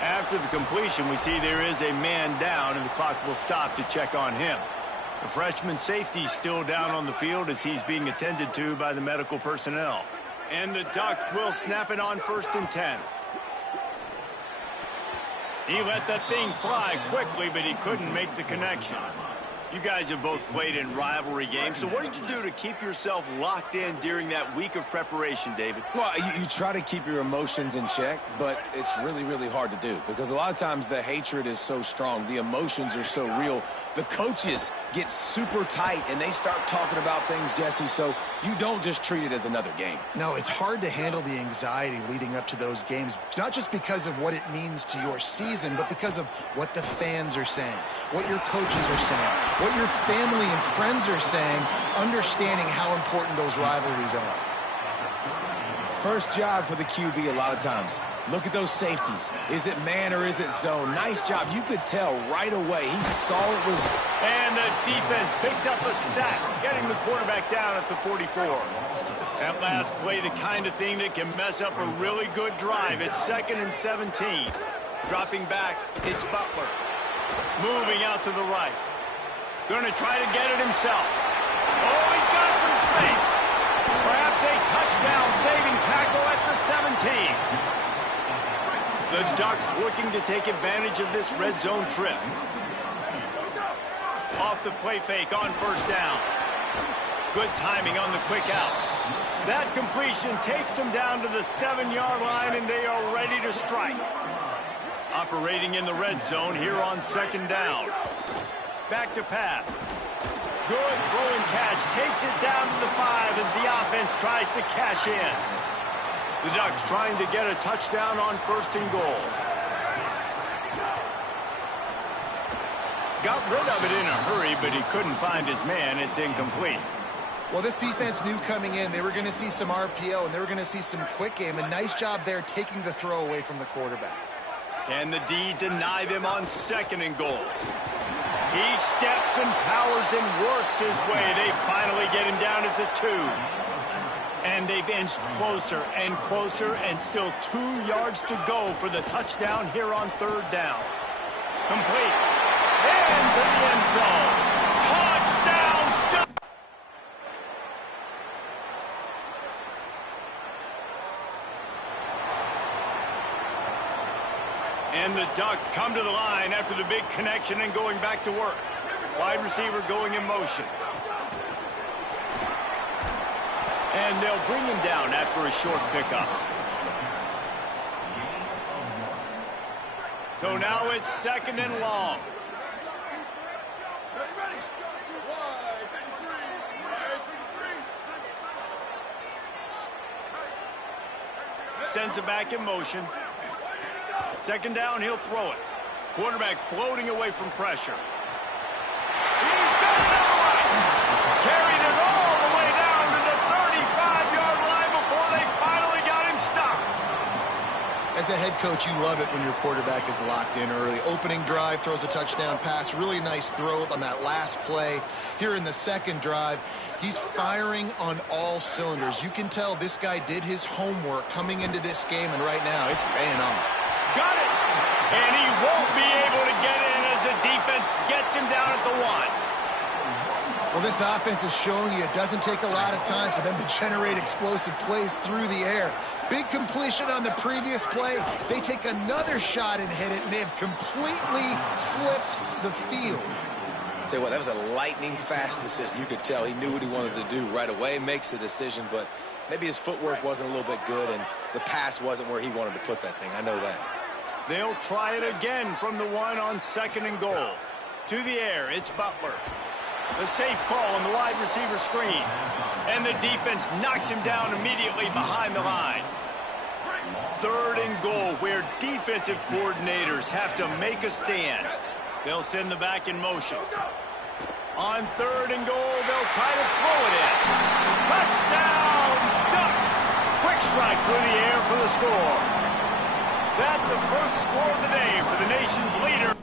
After the completion, we see there is a man down, and the clock will stop to check on him. The freshman safety still down on the field as he's being attended to by the medical personnel. And the Ducks will snap it on 1st and 10. He let that thing fly quickly, but he couldn't make the connection. You guys have both played in rivalry games, so what did you do to keep yourself locked in during that week of preparation, David? Well, you try to keep your emotions in check, but it's really, really hard to do because a lot of times the hatred is so strong. The emotions are so real. The coaches get super tight, and they start talking about things, Jesse, so you don't just treat it as another game. No, it's hard to handle the anxiety leading up to those games, not just because of what it means to your season, but because of what the fans are saying, what your coaches are saying, what your family and friends are saying, understanding how important those rivalries are. First job for the QB a lot of times. Look at those safeties. Is it man or is it zone? Nice job. You could tell right away. He saw it was... And the defense picks up a sack, getting the quarterback down at the 44. That last play, the kind of thing that can mess up a really good drive. It's 2nd and 17. Dropping back, it's Butler. Moving out to the right. Going to try to get it himself. Oh, he's got some space. Perhaps a touchdown-saving tackle at the 17. The Ducks looking to take advantage of this red zone trip. Off the play fake on 1st down. Good timing on the quick out. That completion takes them down to the 7-yard line, and they are ready to strike. Operating in the red zone here on 2nd down. Back to pass. Good throw and catch. Takes it down to the 5 as the offense tries to cash in. The Ducks trying to get a touchdown on 1st and goal. Got rid of it in a hurry, but he couldn't find his man. It's incomplete. Well, this defense knew coming in they were going to see some RPO and they were going to see some quick game. A nice job there taking the throw away from the quarterback. Can the D deny them on 2nd and goal? He steps and powers and works his way. They finally get him down at the 2. And they've inched closer and closer, and still 2 yards to go for the touchdown here on 3rd down. Complete. Into the end zone. Touchdown! And the Ducks come to the line after the big connection and going back to work. Wide receiver going in motion. And they'll bring him down after a short pickup. So now it's 2nd and long. Sends it back in motion. 2nd down, he'll throw it. Quarterback floating away from pressure. He's got it all right. Carried it all the way down to the 35-yard line before they finally got him stopped. As a head coach, you love it when your quarterback is locked in early. Opening drive, throws a touchdown pass. Really nice throw on that last play. Here in the 2nd drive, he's firing on all cylinders. You can tell this guy did his homework coming into this game, and right now it's paying off. Got it. And he won't be able to get in as the defense gets him down at the 1. Well, this offense is showing you it doesn't take a lot of time for them to generate explosive plays through the air. Big completion on the previous play. They take another shot and hit it, and they have completely flipped the field. Tell you what, that was a lightning-fast decision. You could tell he knew what he wanted to do right away, makes the decision, but maybe his footwork wasn't a little bit good, and the pass wasn't where he wanted to put that thing. I know that. They'll try it again from the 1 on 2nd and goal. To the air, it's Butler. The safe call on the wide receiver screen. And the defense knocks him down immediately behind the line. 3rd and goal, where defensive coordinators have to make a stand. They'll send the back in motion. On 3rd and goal, they'll try to throw it in. Touchdown, Ducks! Quick strike through the air for the score. That's the first score of the day for the nation's leader.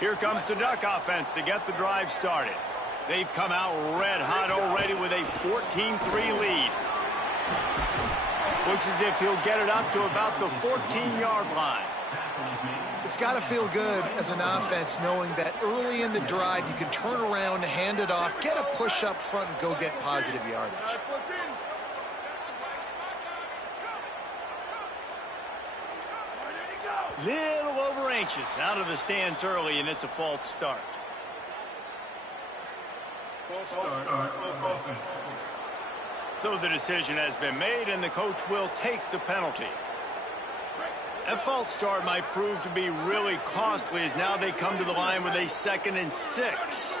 Here comes the Duck offense to get the drive started. They've come out red hot already with a 14-3 lead. Looks as if he'll get it up to about the 14-yard line. It's got to feel good as an offense knowing that early in the drive you can turn around, hand it off, get a push up front, and go get positive yardage. Little over anxious out of the stands early, and it's a false start. False start. So the decision has been made, and the coach will take the penalty. That false start might prove to be really costly as now they come to the line with a 2nd and 6.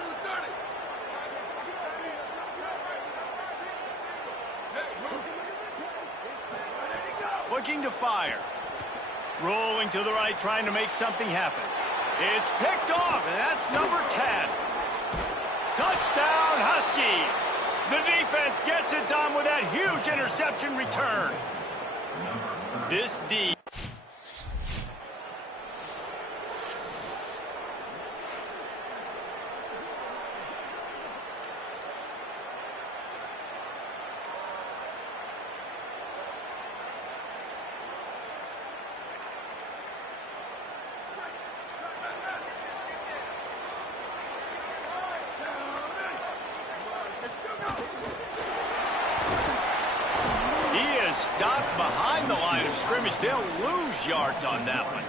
Looking to fire. Rolling to the right, trying to make something happen. It's picked off, and that's number 10. Touchdown, Huskies! The defense gets it done with that huge interception return. This D. Stopped behind the line of scrimmage. They'll lose yards on that one.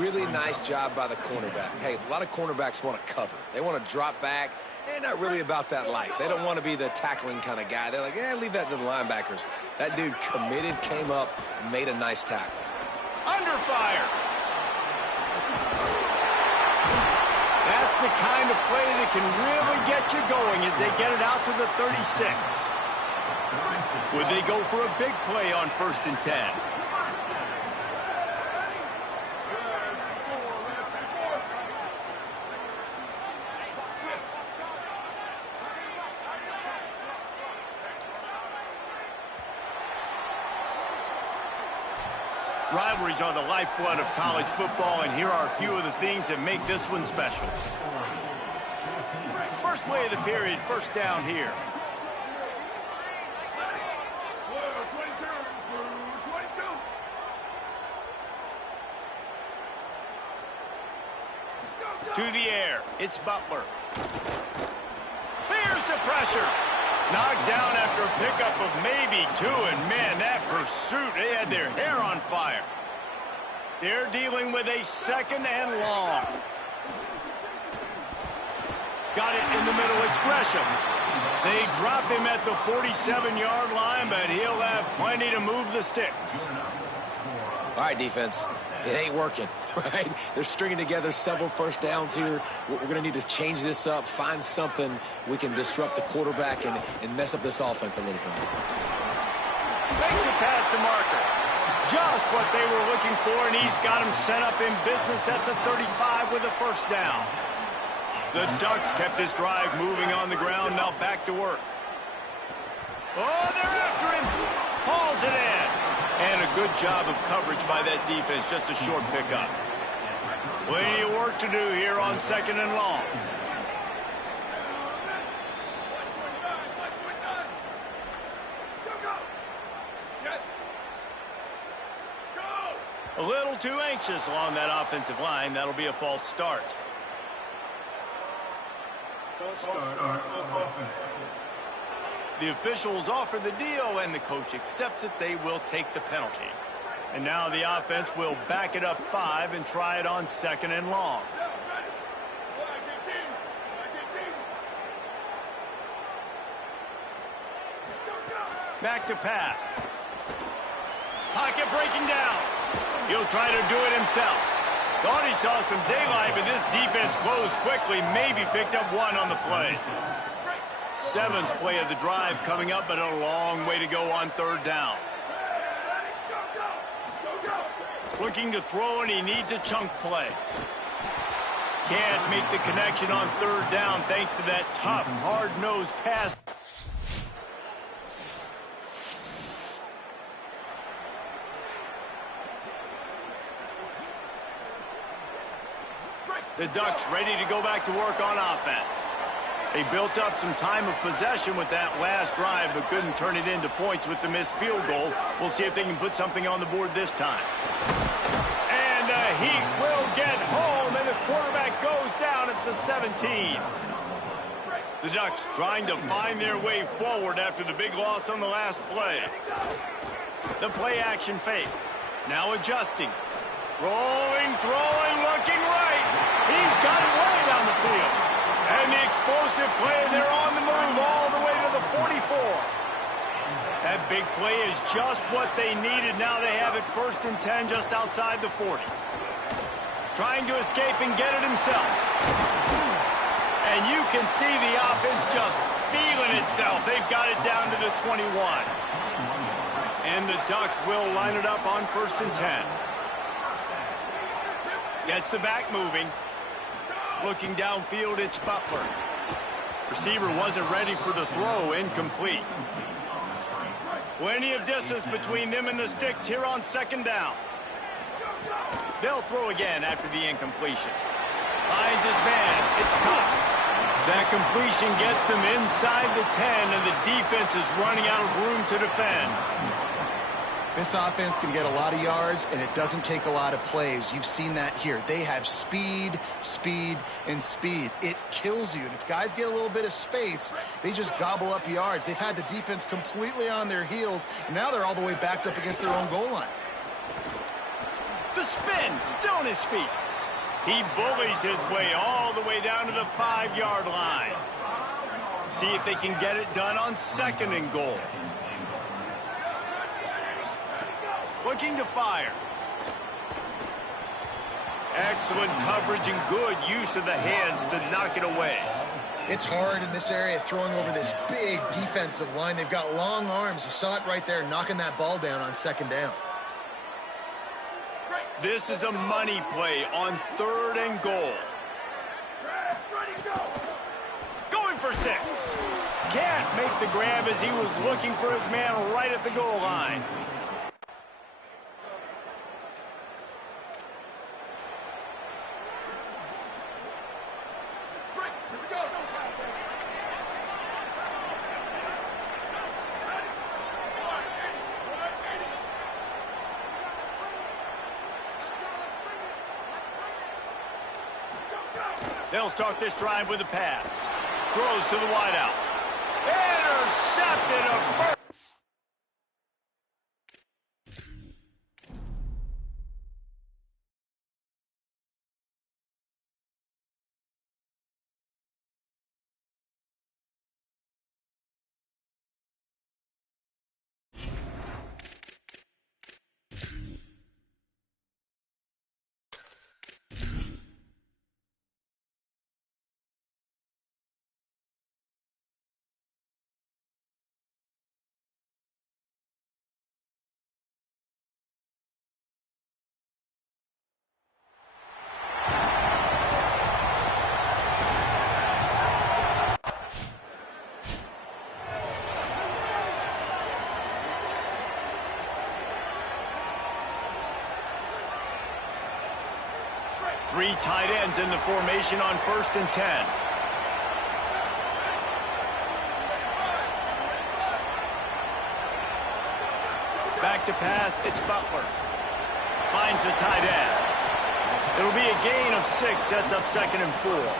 Really nice job by the cornerback. Hey, a lot of cornerbacks want to cover. They want to drop back. They're not really about that life. They don't want to be the tackling kind of guy. They're like, leave that to the linebackers. That dude committed, came up, made a nice tackle. Under fire. That's the kind of play that can really get you going as they get it out to the 36. Would they go for a big play on 1st and 10? Rivalries are the lifeblood of college football, and here are a few of the things that make this one special. First play of the period, first down here. To the air, it's Butler. There's the pressure. Knocked down after a pickup of maybe 2, and man, that pursuit, they had their hair on fire. They're dealing with a second and long. Got it in the middle, it's Gresham. They drop him at the 47-yard line, but he'll have plenty to move the sticks. All right, defense. It ain't working, right? They're stringing together several first downs here. We're going to need to change this up, find something we can disrupt the quarterback and mess up this offense a little bit. Makes it past the marker. Just what they were looking for, and he's got him set up in business at the 35 with a first down. The Ducks kept this drive moving on the ground, now back to work. Oh, they're after him. Hauls it in. And a good job of coverage by that defense, just a short pickup. Plenty of work to do here on second and long. A little too anxious along that offensive line. That'll be a false start. The officials offer the deal, and the coach accepts it. They will take the penalty. And now the offense will back it up 5 and try it on second and long. Back to pass. Pocket breaking down. He'll try to do it himself. Thought he saw some daylight, but this defense closed quickly. Maybe picked up 1 on the play. 7th play of the drive coming up, but a long way to go on third down. Looking to throw, and he needs a chunk play. Can't make the connection on third down thanks to that tough, hard-nosed pass. The Ducks ready to go back to work on offense. They built up some time of possession with that last drive, but couldn't turn it into points with the missed field goal. We'll see if they can put something on the board this time. And the Heat will get home, and the quarterback goes down at the 17. The Ducks trying to find their way forward after the big loss on the last play. The play action fake. Now adjusting. Rolling, throwing, looking right. He's got it way down the field. And the explosive play, they're on the move all the way to the 44. That big play is just what they needed. Now they have it 1st and 10 just outside the 40. Trying to escape and get it himself. And you can see the offense just feeling itself. They've got it down to the 21. And the Ducks will line it up on 1st and 10. Gets the back moving. Looking downfield, it's Butler. Receiver wasn't ready for the throw, incomplete. Plenty of distance between them and the sticks here on second down. They'll throw again after the incompletion. Finds his man, it's Cox. That completion gets them inside the 10, and the defense is running out of room to defend. This offense can get a lot of yards, and it doesn't take a lot of plays. You've seen that here. They have speed, speed, and speed. It kills you. And if guys get a little bit of space, they just gobble up yards. They've had the defense completely on their heels, and now they're all the way backed up against their own goal line. The spin, still on his feet. He bullies his way all the way down to the 5-yard line. See if they can get it done on second and goal. Looking to fire. Excellent coverage and good use of the hands to knock it away. It's hard in this area throwing over this big defensive line. They've got long arms. You saw it right there, knocking that ball down on second down. This is a money play on 3rd and goal. Going for 6. Can't make the grab as he was looking for his man right at the goal line. They'll start this drive with a pass. Throws to the wideout. Intercepted a first. Three tight ends in the formation on 1st and 10. Back to pass, it's Butler. Finds the tight end. It'll be a gain of 6, sets up 2nd and 4.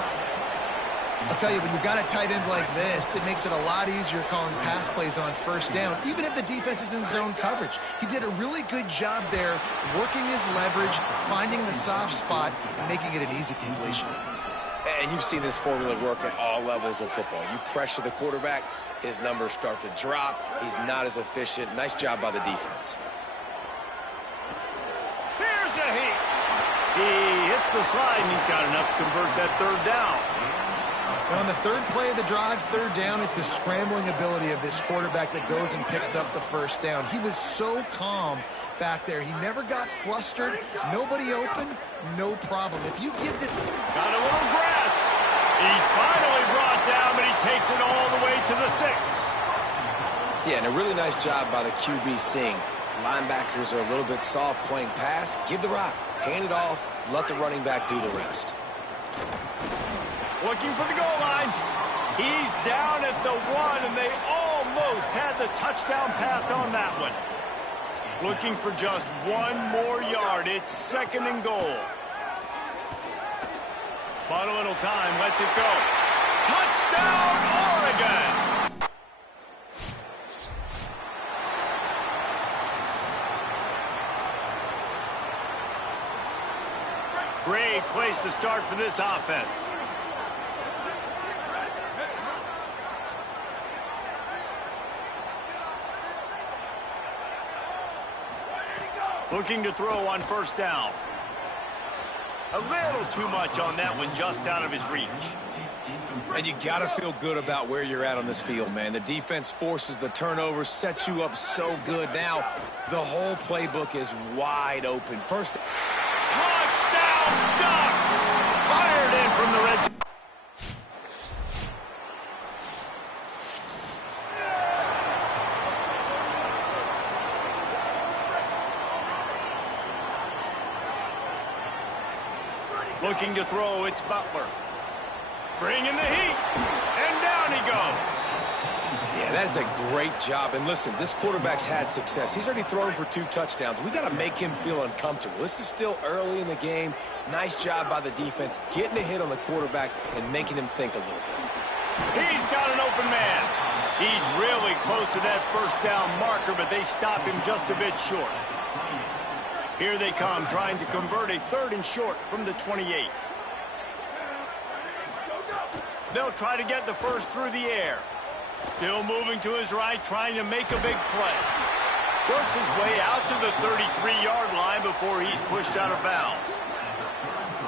I'll tell you, when you've got a tight end like this, it makes it a lot easier calling pass plays on 1st down, even if the defense is in zone coverage. He did a really good job there, working his leverage, finding the soft spot, and making it an easy completion. And you've seen this formula work at all levels of football. You pressure the quarterback, his numbers start to drop. He's not as efficient. Nice job by the defense. Here's a heat. He hits the slide, and he's got enough to convert that 3rd down. And on the 3rd play of the drive, 3rd down, it's the scrambling ability of this quarterback that goes and picks up the 1st down. He was so calm back there. He never got flustered. Nobody open, no problem. If you give it... Got a little grass. He's finally brought down, but he takes it all the way to the 6. Yeah, and a really nice job by the QB seeing linebackers are a little bit soft playing pass. Give the rock, hand it off, let the running back do the rest. Looking for the goal line. He's down at the 1, and they almost had the touchdown pass on that one. Looking for just 1 more yard. It's 2nd and goal. But a little time, lets it go. Touchdown, Oregon! Great place to start for this offense. Looking to throw on 1st down. A little too much on that one, just out of his reach. And you got to feel good about where you're at on this field, man. The defense forces the turnover, sets you up so good. Now, the whole playbook is wide open. First, touchdown Ducks! Fired in from the red zone. Looking to throw, it's Butler. Bringing the heat, and down he goes. Yeah, that is a great job. And listen, this quarterback's had success. He's already thrown for 2 touchdowns. We got to make him feel uncomfortable. This is still early in the game. Nice job by the defense, getting a hit on the quarterback and making him think a little bit. He's got an open man. He's really close to that 1st down marker, but they stop him just a bit short. Here they come, trying to convert a 3rd and short from the 28. They'll try to get the first through the air. Still moving to his right, trying to make a big play. Works his way out to the 33-yard line before he's pushed out of bounds.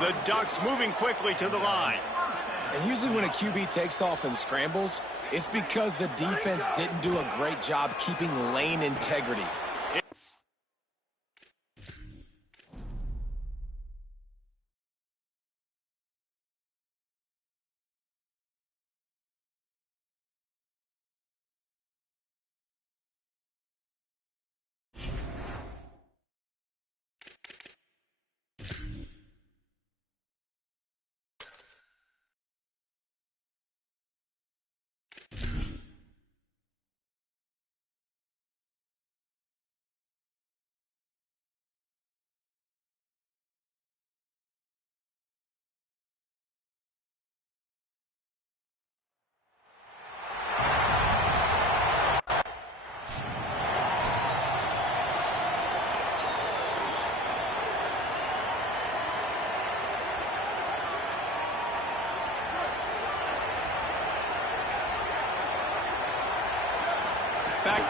The Ducks moving quickly to the line. And usually when a QB takes off and scrambles, it's because the defense didn't do a great job keeping lane integrity.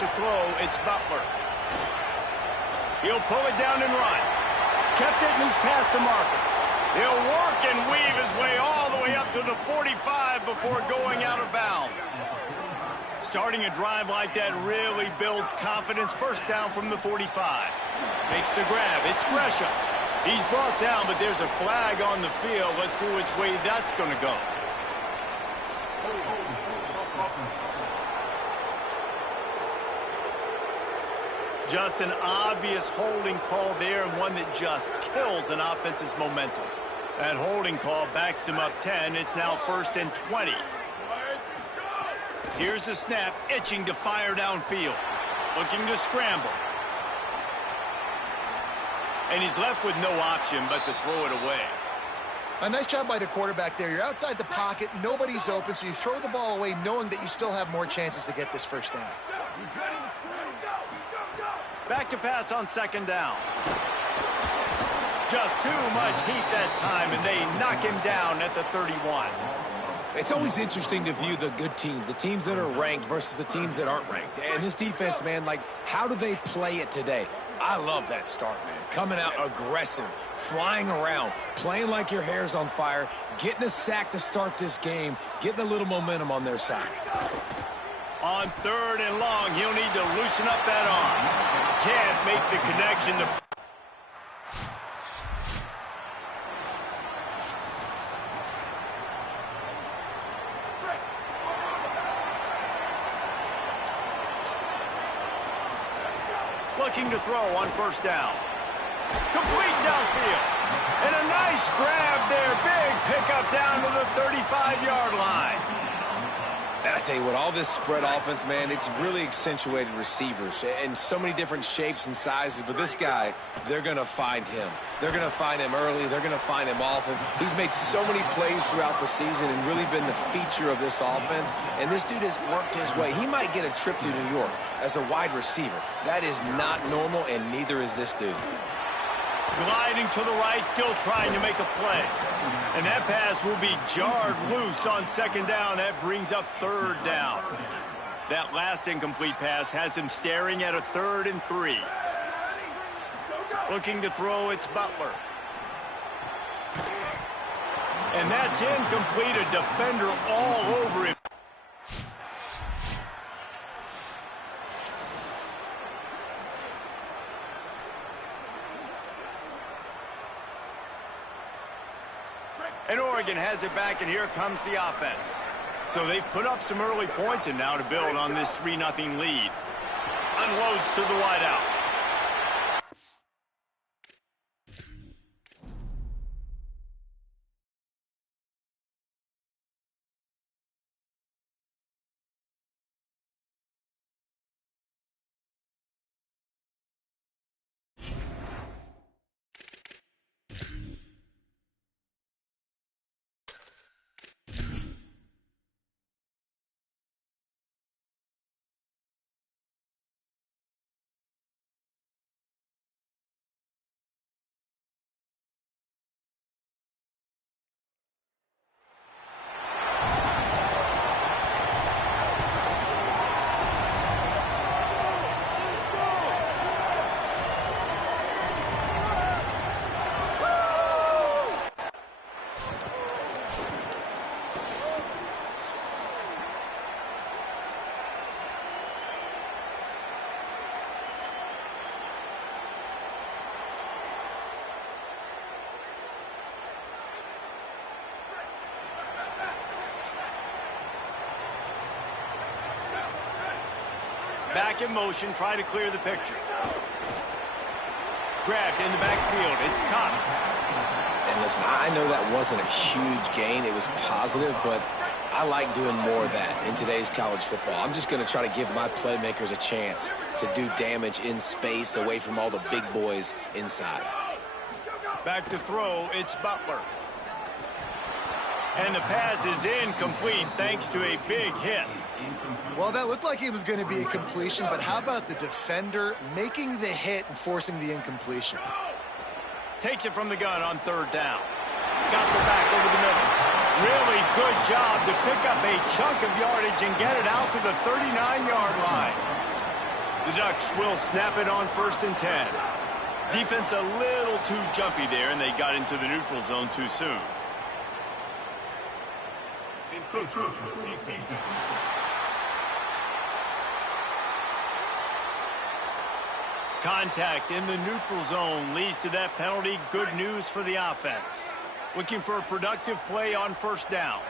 to throw, it's Butler. He'll pull it down and run. Kept it and he's past the marker. He'll work and weave his way all the way up to the 45 before going out of bounds. Starting a drive like that really builds confidence. First down from the 45. Makes the grab. It's Gresham. He's brought down, but there's a flag on the field. Let's see which way that's going to go. Just an obvious holding call there, and one that just kills an offense's momentum. That holding call backs him up 10. It's now 1st and 20. Here's the snap, itching to fire downfield. Looking to scramble. And he's left with no option but to throw it away. A nice job by the quarterback there. You're outside the pocket, nobody's open, so you throw the ball away knowing that you still have more chances to get this first down. Back to pass on 2nd down. Just too much heat that time, and they knock him down at the 31. It's always interesting to view the good teams, the teams that are ranked versus the teams that aren't ranked. And this defense, man, like, how do they play it today? I love that start, man. Coming out aggressive, flying around, playing like your hair's on fire, getting a sack to start this game, getting a little momentum on their side. On 3rd and long, he'll need to loosen up that arm. Can't make the connection to... Looking to throw on 1st down. Complete downfield. And a nice grab there. Big pickup down to the 35-yard line. And I tell you what, all this spread offense, man, it's really accentuated receivers in so many different shapes and sizes. But this guy, they're going to find him. They're going to find him early. They're going to find him often. He's made so many plays throughout the season and really been the feature of this offense. And this dude has worked his way. He might get a trip to New York as a wide receiver. That is not normal, and neither is this dude. Gliding to the right, still trying to make a play. And that pass will be jarred loose on 2nd down. That brings up 3rd down. That last incomplete pass has him staring at a 3rd and 3. Looking to throw, it's Butler. And that's incomplete, a defender all over him. And Oregon has it back, and here comes the offense. So they've put up some early points, and now to build on this 3-0 lead. Unloads to the wideout. Back in motion, try to clear the picture. Grabbed in the backfield. It's Cox. And listen, I know that wasn't a huge gain. It was positive, but I like doing more of that in today's college football. I'm just going to try to give my playmakers a chance to do damage in space away from all the big boys inside. Back to throw, it's Butler. And the pass is incomplete thanks to a big hit. Well, that looked like it was going to be a completion, but how about the defender making the hit and forcing the incompletion? Takes it from the gun on 3rd down. Got the back over the middle. Really good job to pick up a chunk of yardage and get it out to the 39-yard line. The Ducks will snap it on 1st and 10. Defense a little too jumpy there, and they got into the neutral zone too soon. Contact in the neutral zone leads to that penalty. Good news for the offense. Looking for a productive play on 1st down.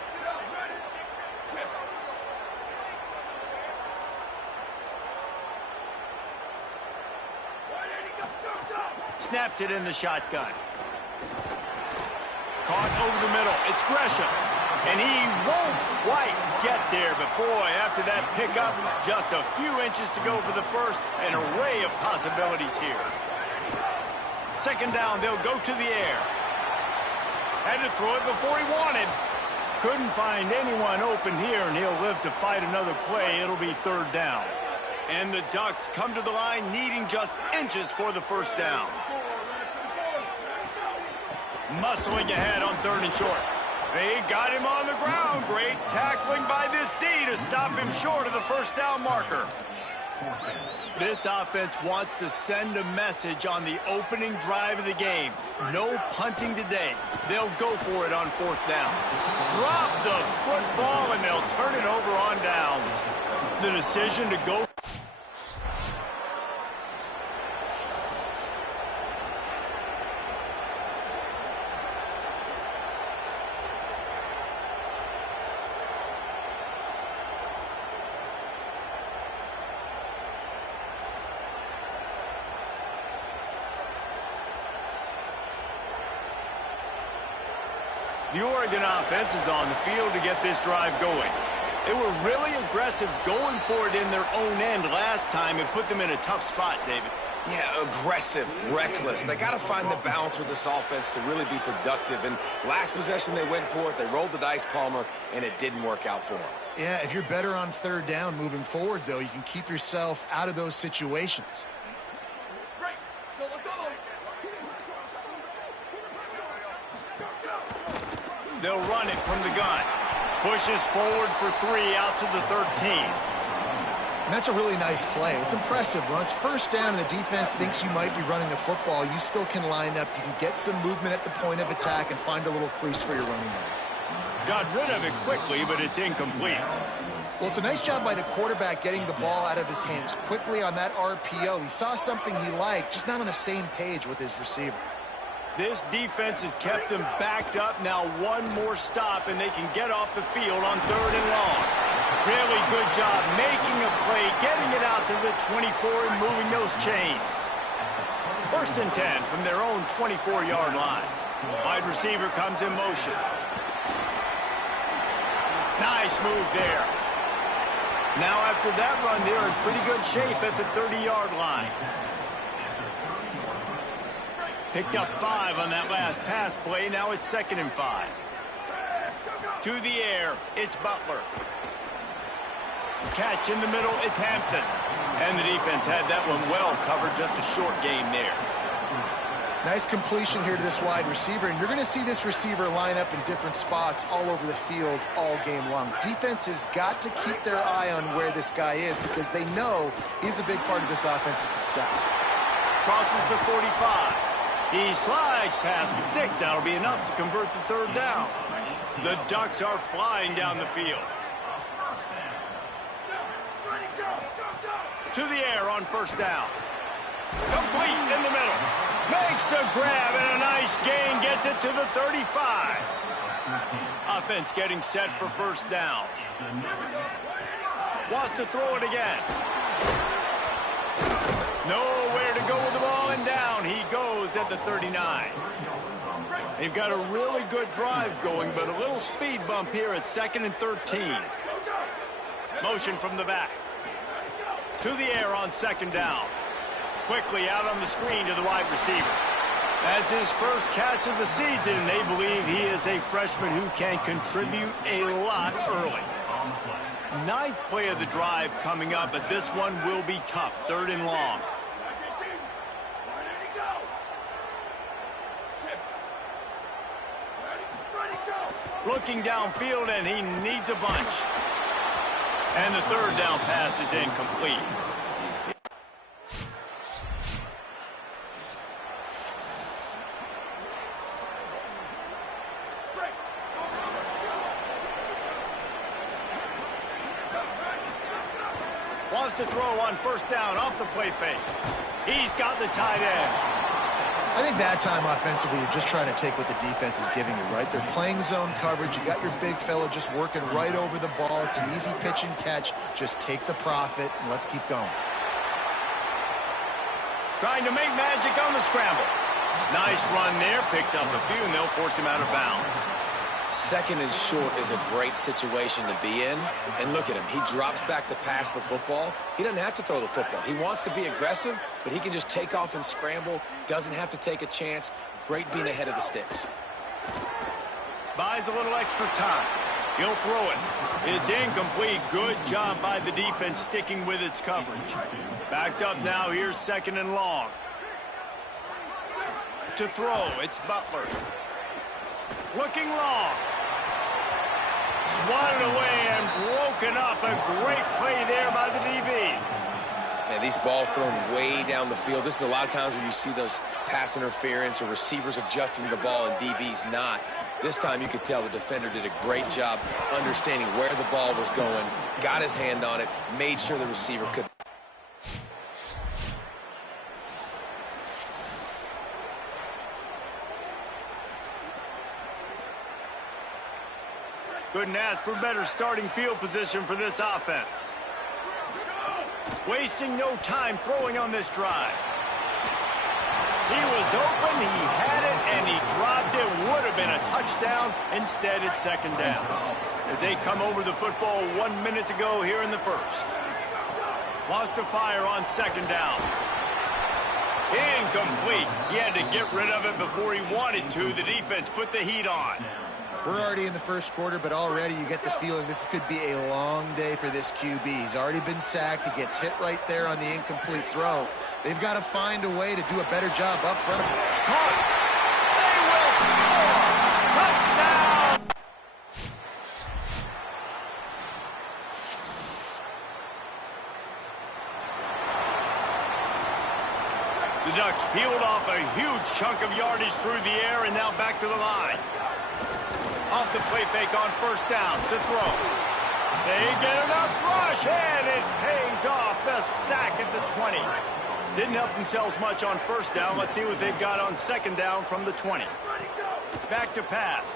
Snapped it in the shotgun. Caught over the middle. It's Gresham. And he won't quite get there. But, boy, after that pickup, just a few inches to go for the first. An array of possibilities here. 2nd down, they'll go to the air. Had to throw it before he wanted. Couldn't find anyone open here, and he'll live to fight another play. It'll be 3rd down. And the Ducks come to the line needing just inches for the 1st down. Muscling ahead on 3rd and short. They got him on the ground. Great tackling by this D to stop him short of the 1st down marker. This offense wants to send a message on the opening drive of the game. No punting today. They'll go for it on 4th down. Drop the football, and they'll turn it over on downs. The decision to go. The Oregon offense is on the field to get this drive going. They were really aggressive going for it in their own end last time and put them in a tough spot, David. Yeah, aggressive, reckless. They got to find the balance with this offense to really be productive. And last possession they went for it. They rolled the dice, Palmer, and it didn't work out for them. Yeah, if you're better on 3rd down moving forward, though, you can keep yourself out of those situations. They'll run it from the gun. Pushes forward for 3 out to the 13. And that's a really nice play. It's impressive. When it's 1st down and the defense thinks you might be running the football, you still can line up. You can get some movement at the point of attack and find a little crease for your running back. Got rid of it quickly, but it's incomplete. Well, it's a nice job by the quarterback getting the ball out of his hands quickly on that RPO. He saw something he liked, just not on the same page with his receiver. This defense has kept them backed up. Now one more stop, and they can get off the field on 3rd and long. Really good job making a play, getting it out to the 24 and moving those chains. 1st and 10 from their own 24-yard line. Wide receiver comes in motion. Nice move there. Now after that run, they're in pretty good shape at the 30-yard line. Picked up 5 on that last pass play. Now it's 2nd and 5. To the air, it's Butler. Catch in the middle, it's Hampton. And the defense had that one well covered, just a short game there. Nice completion here to this wide receiver, and you're going to see this receiver line up in different spots all over the field all game long. Defense has got to keep their eye on where this guy is because they know he's a big part of this offense's success. Crosses the 45. He slides past the sticks. That'll be enough to convert the 3rd down. The Ducks are flying down the field. To the air on 1st down. Complete in the middle. Makes a grab and a nice gain. Gets it to the 35. Offense getting set for 1st down. Wants to throw it again. Nowhere to go with the ball, and down he goes at the 39. They've got a really good drive going, but a little speed bump here at 2nd and 13. Motion from the back. To the air on 2nd down. Quickly out on the screen to the wide receiver. That's his first catch of the season, and they believe he is a freshman who can contribute a lot early. 9th play of the drive coming up, but this one will be tough. 3rd and long. Looking downfield, and he needs a bunch. And the 3rd down pass is incomplete. Just to throw on first down off the play fake. He's got the tight end. I think that time offensively, you're just trying to take what the defense is giving you, right? They're playing zone coverage. You got your big fella just working right over the ball. It's an easy pitch and catch. Just take the profit, and let's keep going. Trying to make magic on the scramble. Nice run there. Picks up a few, and they'll force him out of bounds. Second and short is a great situation to be in. And look at him. He drops back to pass the football. He doesn't have to throw the football. He wants to be aggressive, but he can just take off and scramble. Doesn't have to take a chance. Great being ahead of the sticks. Buys a little extra time. He'll throw it. It's incomplete. Good job by the defense sticking with its coverage. Backed up now. Here's second and long. To throw, it's Butler. Looking long. Swatted away and broken up. A great play there by the DB. Man, these balls thrown way down the field. This is a lot of times where you see those pass interference or receivers adjusting the ball and DBs not. This time you could tell the defender did a great job understanding where the ball was going, got his hand on it, made sure the receiver could. Couldn't ask for better starting field position for this offense. Wasting no time throwing on this drive. He was open, he had it, and he dropped it. Would have been a touchdown. Instead, it's second down. As they come over the football 1 minute to go here in the first. Lost to fire on second down. Incomplete. He had to get rid of it before he wanted to. The defense put the heat on. We're already in the first quarter, but already you get the feeling this could be a long day for this QB. He's already been sacked. He gets hit right there on the incomplete throw. They've got to find a way to do a better job up front. Caught. They will score. Touchdown. The Ducks peeled off a huge chunk of yardage through the air and now back to the line. Off the play fake on first down to throw. They get enough rush, and it pays off. The sack at the 20. Didn't help themselves much on first down. Let's see what they've got on second down from the 20. Back to pass.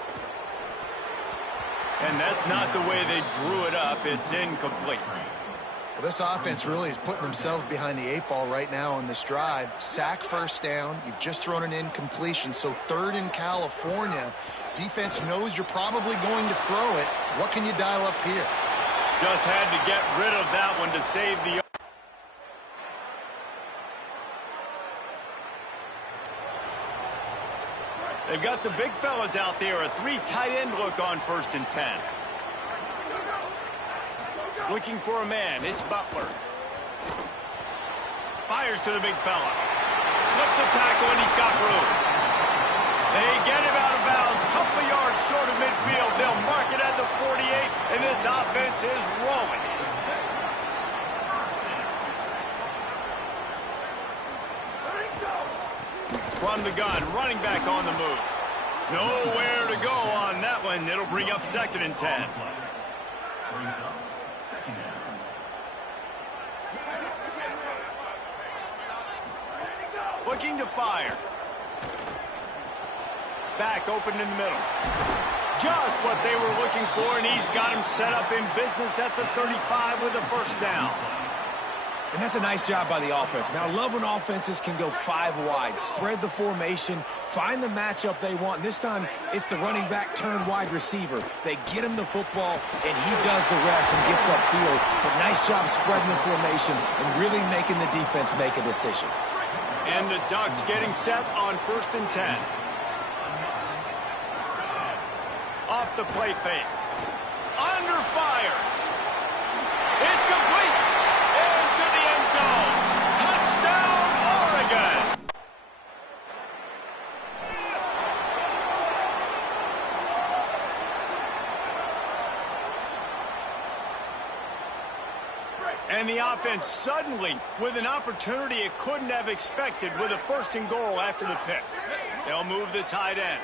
And that's not the way they drew it up. It's incomplete. Well, this offense really is putting themselves behind the 8 ball right now on this drive. Sack first down. You've just thrown an incompletion, so third in California. Defense knows you're probably going to throw it. What can you dial up here? Just had to get rid of that one to save the... They've got the big fellas out there. A 3 tight end look on first and 10. Looking for a man. It's Butler. Fires to the big fella. Slips a tackle, and he's got room. They get him out of bounds. Couple of yards short of midfield. They'll mark it at the 48, and this offense is rolling. From the gun, running back on the move. Nowhere to go on that one. It'll bring up second and 10. Looking to fire. Back open in the middle. Just what they were looking for, and he's got him set up in business at the 35 with a first down. And that's a nice job by the offense. Now, I love when offenses can go 5 wide, spread the formation, find the matchup they want. And this time, it's the running back turned wide receiver. They get him the football, and he does the rest and gets upfield. But nice job spreading the formation and really making the defense make a decision. And the Ducks getting set on first and 10. Off the play fake. Under fire. It's complete. Into the end zone. Touchdown, Oregon. And the offense suddenly with an opportunity it couldn't have expected with a first and goal after the pick. They'll move the tight end.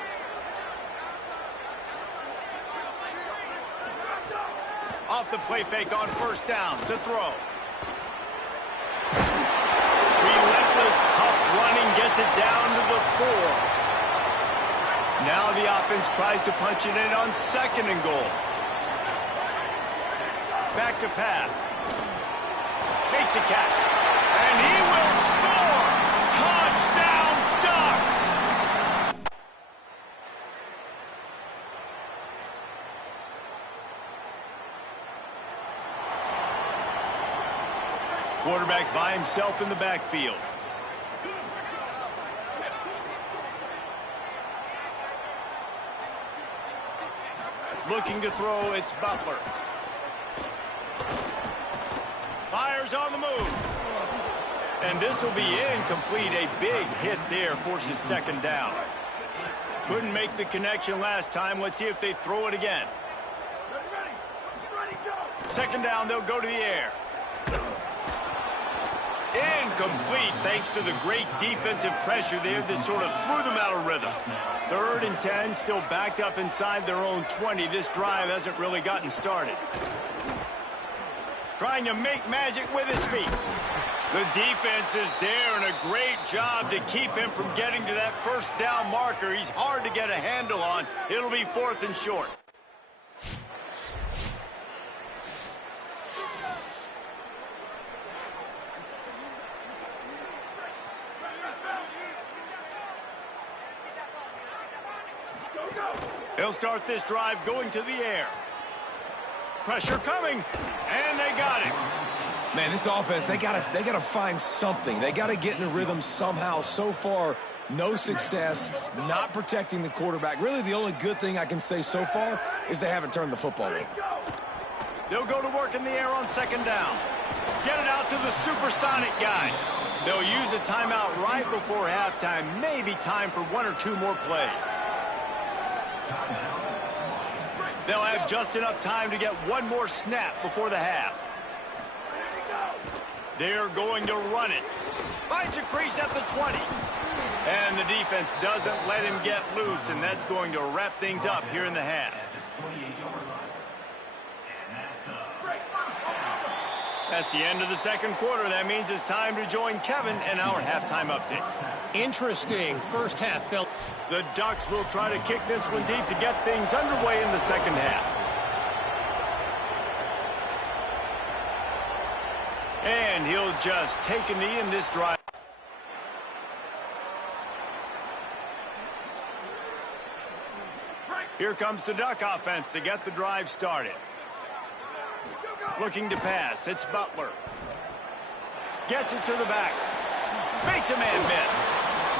Off the play fake on first down to throw. gets it down to the 4. Now the offense tries to punch it in on 2nd and goal. Back to pass. Makes a catch. And he will score! Touchdown, Ducks! Quarterback by himself in the backfield. Looking to throw, it's Butler. Fires on the move. And this will be incomplete. A big hit there forces 2nd down. Couldn't make the connection last time. Let's see if they throw it again. 2nd down, they'll go to the air. Incomplete thanks to the great defensive pressure there that sort of threw them out of rhythm. 3rd and 10, still backed up inside their own 20. This drive hasn't really gotten started. Trying to make magic with his feet. The defense is there, and a great job to keep him from getting to that 1st down marker. He's hard to get a handle on. It'll be 4th and short. He'll start this drive going to the air. Pressure coming, and they got him. Man, this offense, they gotta find something. They gotta get in a rhythm somehow. So far, no success, not protecting the quarterback. Really, the only good thing I can say so far is they haven't turned the football over. They'll go to work in the air on 2nd down. Get it out to the supersonic guy. They'll use a timeout right before halftime. Maybe time for 1 or 2 more plays. They'll have just enough time to get 1 more snap before the half. They're going to run it. Finds a crease at the 20. And the defense doesn't let him get loose, and that's going to wrap things up here in the half. That's the end of the 2nd quarter. That means it's time to join Kevin in our halftime update. Interesting first half, Phil. The Ducks will try to kick this one deep to get things underway in the 2nd half. And he'll just take a knee in this drive. Here comes the Duck offense to get the drive started. Looking to pass. It's Butler. Gets it to the back. Makes a man miss.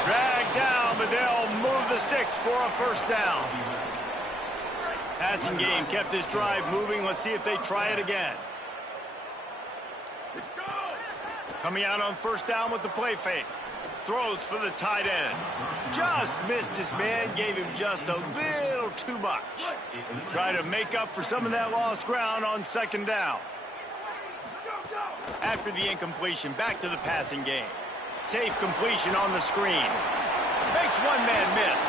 Dragged down, but they'll move the sticks for a 1st down. Passing game kept this drive moving. Let's see if they try it again. Coming out on 1st down with the play fake. Throws for the tight end. Just missed his man. Gave him just a little too much. Try to make up for some of that lost ground on 2nd down. After the incompletion, back to the passing game. Safe completion on the screen. Makes 1 man miss.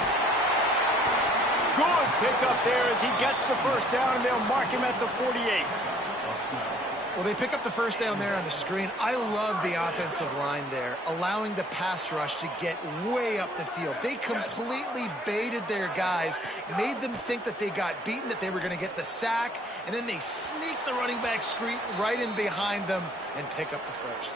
Good pickup there as he gets the 1st down, and they'll mark him at the 48. Well, they pick up the 1st down there on the screen. I love the offensive line there, allowing the pass rush to get way up the field. They completely baited their guys, made them think that they got beaten, that they were going to get the sack, and then they sneak the running back screen right in behind them and pick up the 1st.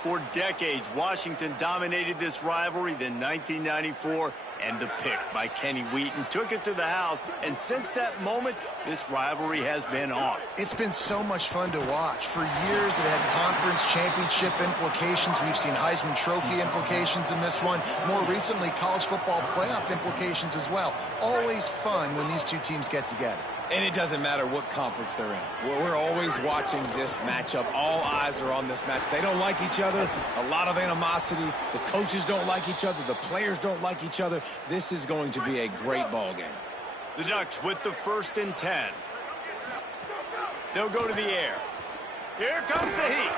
For decades, Washington dominated this rivalry. Then 1994, and the pick by Kenny Wheaton took it to the house. And since that moment, this rivalry has been on. It's been so much fun to watch. For years, it had conference championship implications. We've seen Heisman Trophy implications in this one. More recently, college football playoff implications as well. Always fun when these 2 teams get together. And it doesn't matter what conference they're in. We're always watching this matchup. All eyes are on this match. They don't like each other. A lot of animosity. The coaches don't like each other. The players don't like each other. This is going to be a great ball game. The Ducks with the 1st and 10. They'll go to the air. Here comes the heat.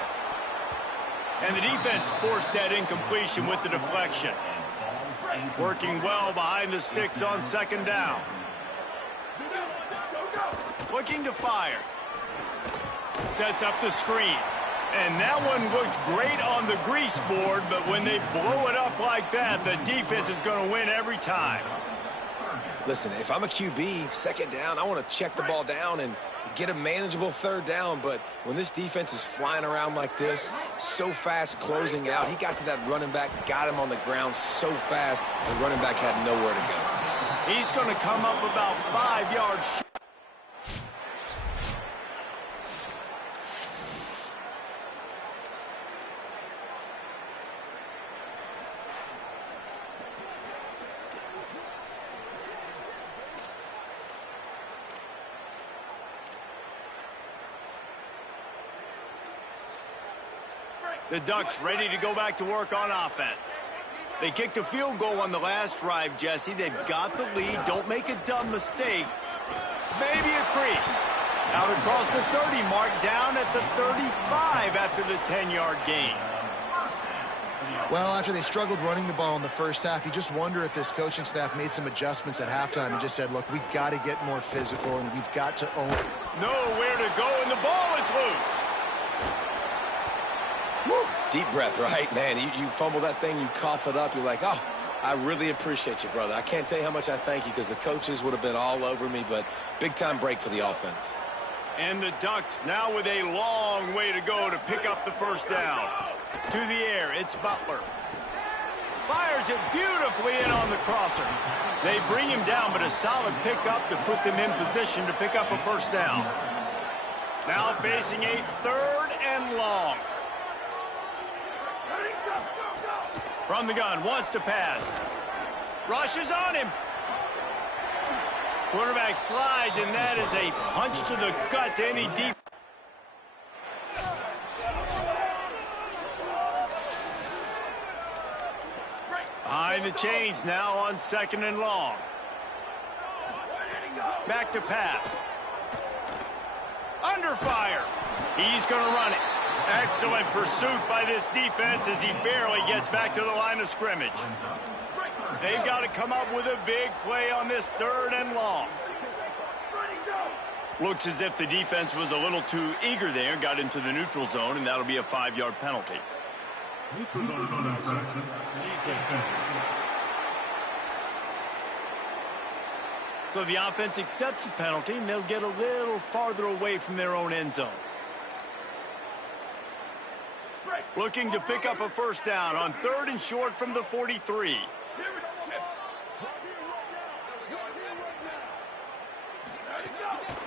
And the defense forced that incompletion with the deflection. Working well behind the sticks on 2nd down. Looking to fire. Sets up the screen. And that one looked great on the grease board, but when they blow it up like that, the defense is going to win every time. Listen, if I'm a QB, second down, I want to check the ball down and get a manageable third down. But when this defense is flying around like this, so fast closing out, he got to that running back, got him on the ground so fast, the running back had nowhere to go. He's going to come up about 5 yards short. The Ducks ready to go back to work on offense. They kicked a field goal on the last drive, Jesse. They've got the lead. Don't make a dumb mistake. Maybe a crease. Out across the 30 mark, down at the 35 after the 10-yard gain. Well, after they struggled running the ball in the first half, you just wonder if this coaching staff made some adjustments at halftime and just said, look, we've got to get more physical and we've got to own. Nowhere to go, and the ball is loose. Woo. Deep breath, right? Man, you fumble that thing, you cough it up, you're like, oh, I really appreciate you, brother. I can't tell you how much I thank you because the coaches would have been all over me, but big-time break for the offense. And the Ducks now with a long way to go to pick up the first down. To the air, it's Butler. Fires it beautifully in on the crosser. They bring him down, but a solid pickup to put them in position to pick up a first down. Now facing a 3rd and long. From the gun, wants to pass. Rushes on him. Quarterback slides, and that is a punch to the gut to any deep. Behind the chains now on 2nd and long. Back to pass. Under fire. He's going to run it. Excellent pursuit by this defense as he barely gets back to the line of scrimmage. They've got to come up with a big play on this 3rd and long. Looks as if the defense was a little too eager there, got into the neutral zone, and that'll be a 5-yard penalty. Neutral zone. So the offense accepts the penalty, and they'll get a little farther away from their own end zone. Looking to pick up a first down on 3rd and short from the 43.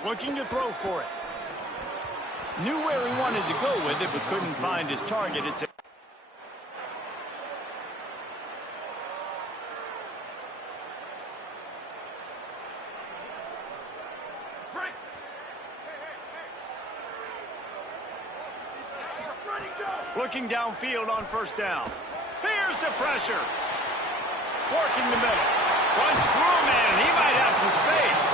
Looking to throw for it. Knew where he wanted to go with it, but couldn't find his target. It's a looking downfield on first down. Here's the pressure. Working the middle. Runs through a man. He might have some space.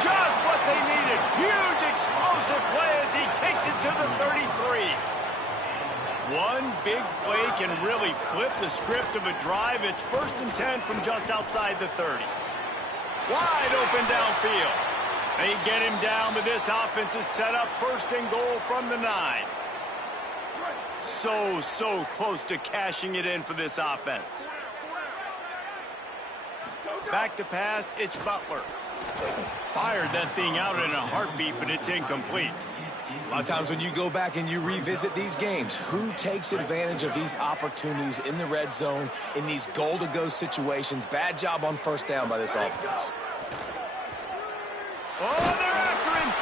Just what they needed. Huge explosive play as he takes it to the 33. One big play can really flip the script of a drive. It's 1st and 10 from just outside the 30. Wide open downfield. They get him down, but this offense is set up 1st and goal from the 9. So close to cashing it in for this offense. Back to pass, it's Butler. Fired that thing out in a heartbeat, but it's incomplete. A lot of times when you go back and you revisit these games, who takes advantage of these opportunities in the red zone, in these goal-to-go situations? Bad job on first down by this offense. Oh, they're after him.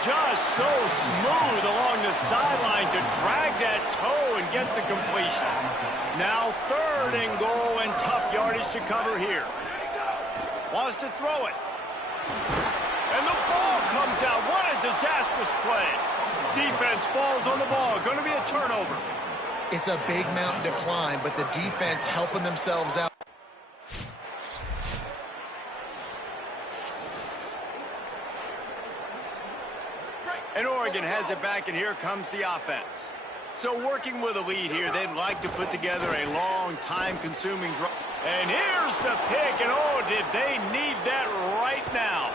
Just so smooth along the sideline to drag that toe and get the completion. Now 3rd and goal and tough yardage to cover here. Wants to throw it. And the ball comes out. What a disastrous play. Defense falls on the ball. Going to be a turnover. It's a big mountain to climb, but the defense helping themselves out. And Oregon has it back, and here comes the offense. So working with a lead here, they'd like to put together a long, time-consuming drive. And here's the pick, and oh, did they need that right now.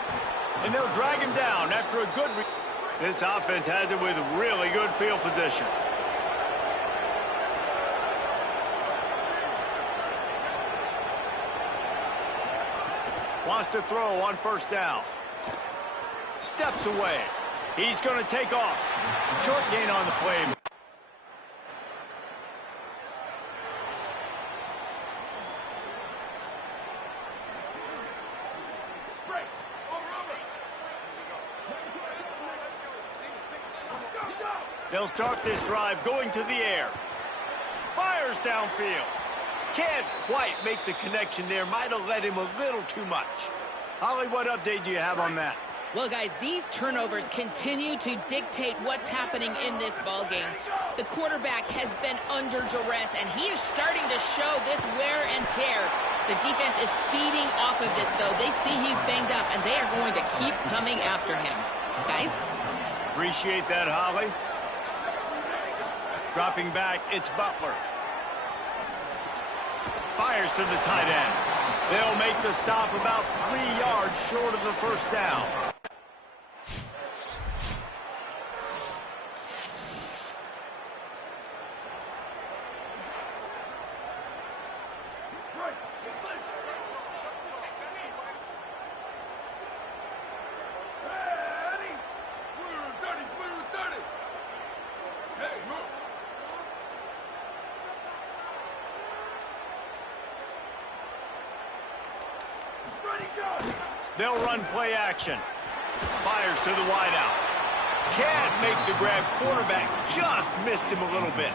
And they'll drag him down after a good... This offense has it with really good field position. Wants to throw on first down. Steps away. He's going to take off. Short gain on the play. They'll start this drive going to the air. Fires downfield. Can't quite make the connection there. Might have led him a little too much. Holly, what update do you have on that? Well, guys, these turnovers continue to dictate what's happening in this ballgame. The quarterback has been under duress, and he is starting to show this wear and tear. The defense is feeding off of this, though. They see he's banged up, and they are going to keep coming after him. Guys? Appreciate that, Holly. Dropping back, it's Butler. Fires to the tight end. They'll make the stop about 3 yards short of the first down. They'll run play action. Fires to the wideout. Can't make the grab. Quarterback just missed him a little bit.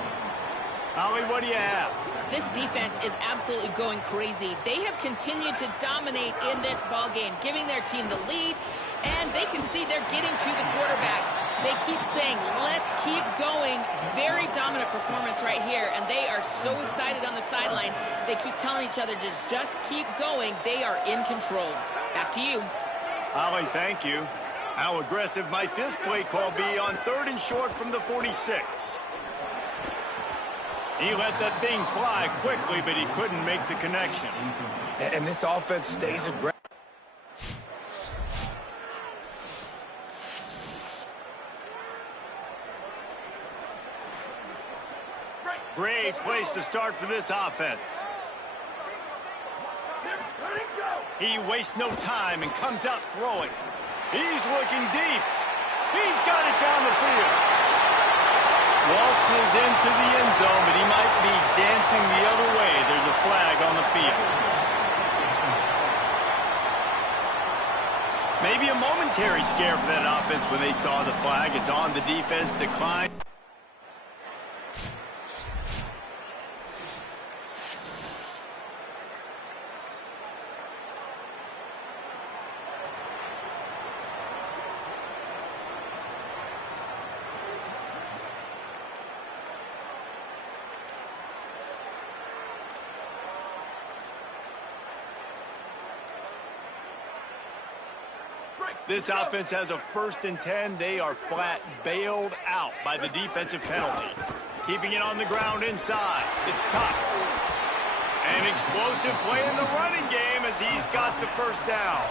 Holly, what do you have? This defense is absolutely going crazy. They have continued to dominate in this ballgame, giving their team the lead, and they can see they're getting to the quarterback. They keep saying, let's keep going. Very dominant performance right here, and they are so excited on the sideline. They keep telling each other to just keep going. They are in control. Back to you. Holly, thank you. How aggressive might this play call be on 3rd and short from the 46? He let that thing fly quickly, but he couldn't make the connection. And this offense stays aggressive. Great place to start for this offense. He wastes no time and comes out throwing. He's looking deep. He's got it down the field. Waltzes into the end zone, but he might be dancing the other way. There's a flag on the field. Maybe a momentary scare for that offense when they saw the flag. It's on the defense decline. This offense has a 1st and 10. They are flat bailed out by the defensive penalty. Keeping it on the ground inside. It's Cox. An explosive play in the running game as he's got the first down.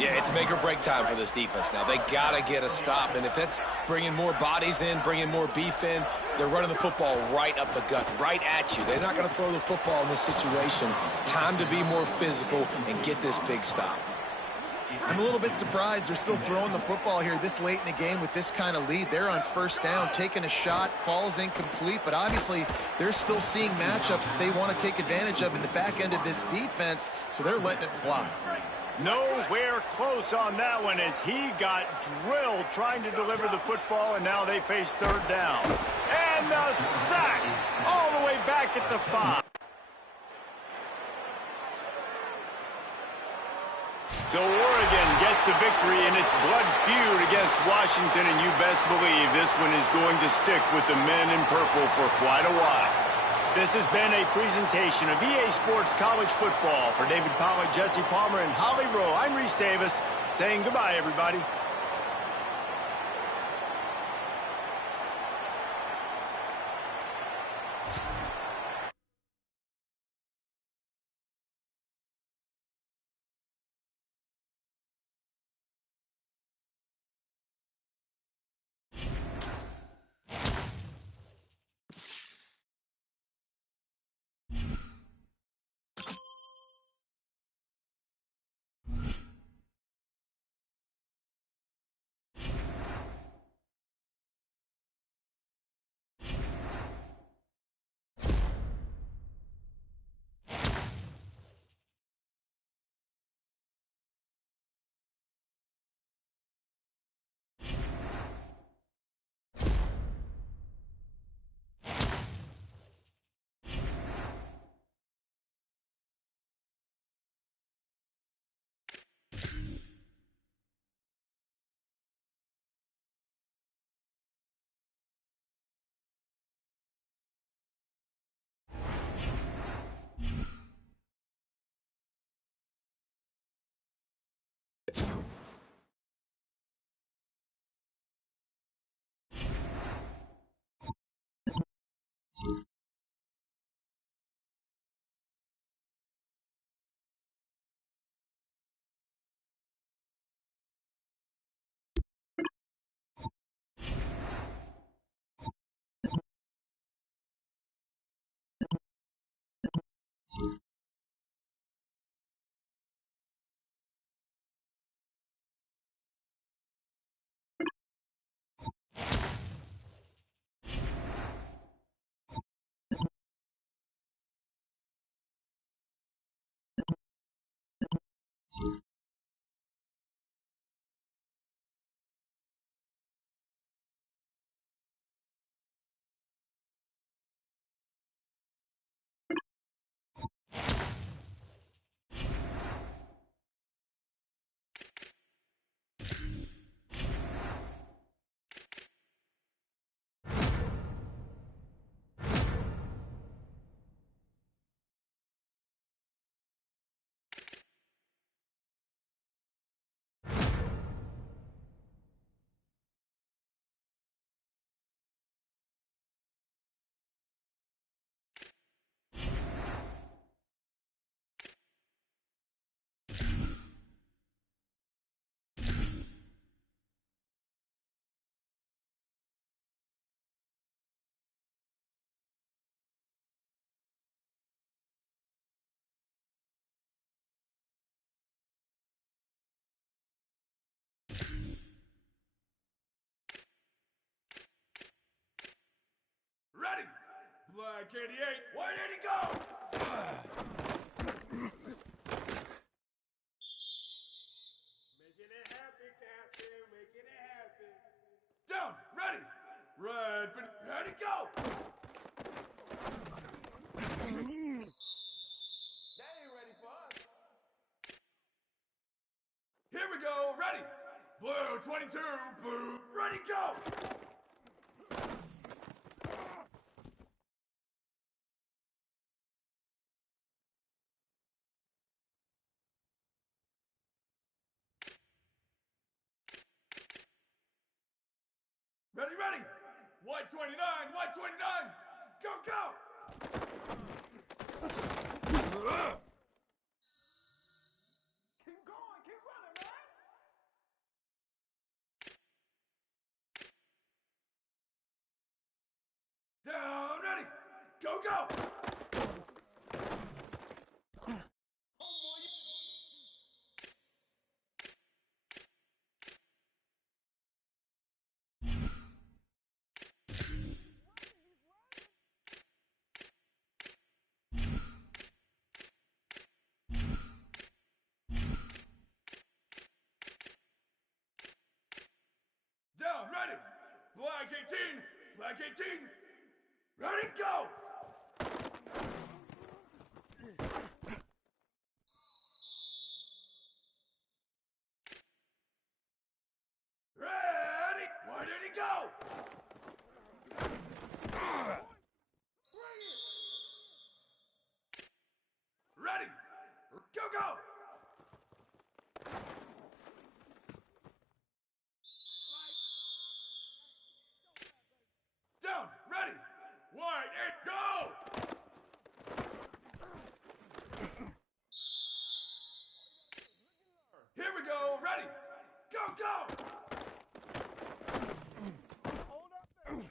Yeah, it's make or break time for this defense now. They got to get a stop, and if that's bringing more bodies in, bringing more beef in, they're running the football right up the gut, right at you. They're not going to throw the football in this situation. Time to be more physical and get this big stop. I'm a little bit surprised they're still throwing the football here this late in the game with this kind of lead. They're on first down, taking a shot, falls incomplete, but obviously they're still seeing matchups that they want to take advantage of in the back end of this defense, so they're letting it fly. Nowhere close on that one as he got drilled trying to deliver the football, and now they face 3rd down. And the sack all the way back at the 5. So Oregon gets the victory in its blood feud against Washington, and you best believe this one is going to stick with the men in purple for quite a while. This has been a presentation of EA Sports College Football. For David Pollack, Jesse Palmer, and Holly Rowe, I'm Reese Davis saying goodbye, everybody. Black 88. Where did he go? Making it happen, Captain. Making it happen. Down. Ready. Red. Ready, go. They ain't ready for us. Here we go. Ready. Blue 22. Blue. Ready, go. Ready, ready! White 29, white 29! Go, go! Keep going, keep running, man. Down, ready! Go, go! Down, ready! Black 18, black 18! Ready, go! Ready! Where did he go? Ready! Go, go! Down, ready! Wide, and go! Here we go, ready! Go, go! Hold up there.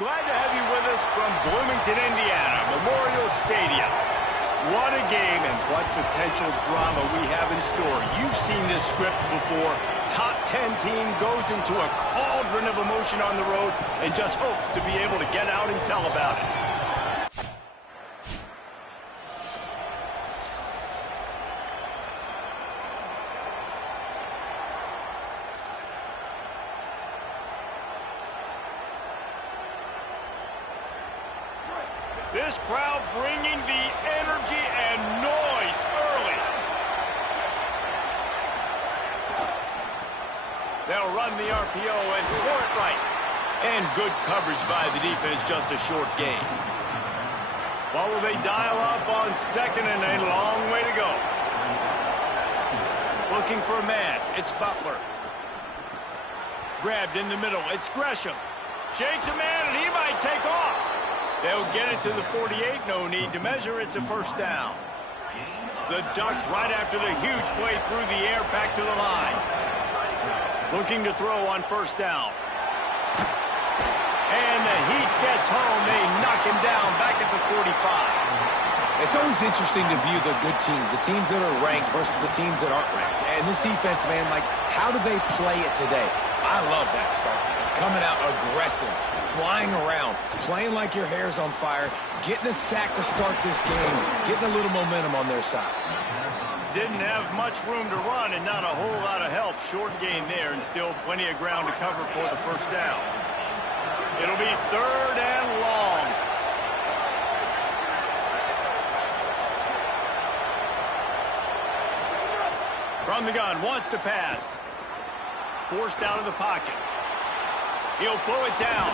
Glad to have you with us from Bloomington, Indiana, Memorial Stadium. What a game and what potential drama we have in store. You've seen this script before. Top 10 team goes into a cauldron of emotion on the road and just hopes to be able to get out and tell about it. This crowd bringing the energy and noise early. They'll run the RPO and throw it right. And good coverage by the defense, just a short gain. What will they dial up on second and a long way to go? Looking for a man. It's Butler. Grabbed in the middle. It's Gresham. Shakes a man, and he might take off. They'll get it to the 48. No need to measure. It's a first down. The Ducks right after the huge play through the air back to the line. Looking to throw on first down. And the Heat gets home. They knock him down back at the 45. It's always interesting to view the good teams, the teams that are ranked versus the teams that aren't ranked. And this defense, man, like, how do they play it today? I love that start. Coming out aggressive, flying around, playing like your hair's on fire, getting a sack to start this game, getting a little momentum on their side. Didn't have much room to run and not a whole lot of help. Short gain there and still plenty of ground to cover for the first down. It'll be third and long. From the gun, wants to pass. Forced out of the pocket. He'll pull it down.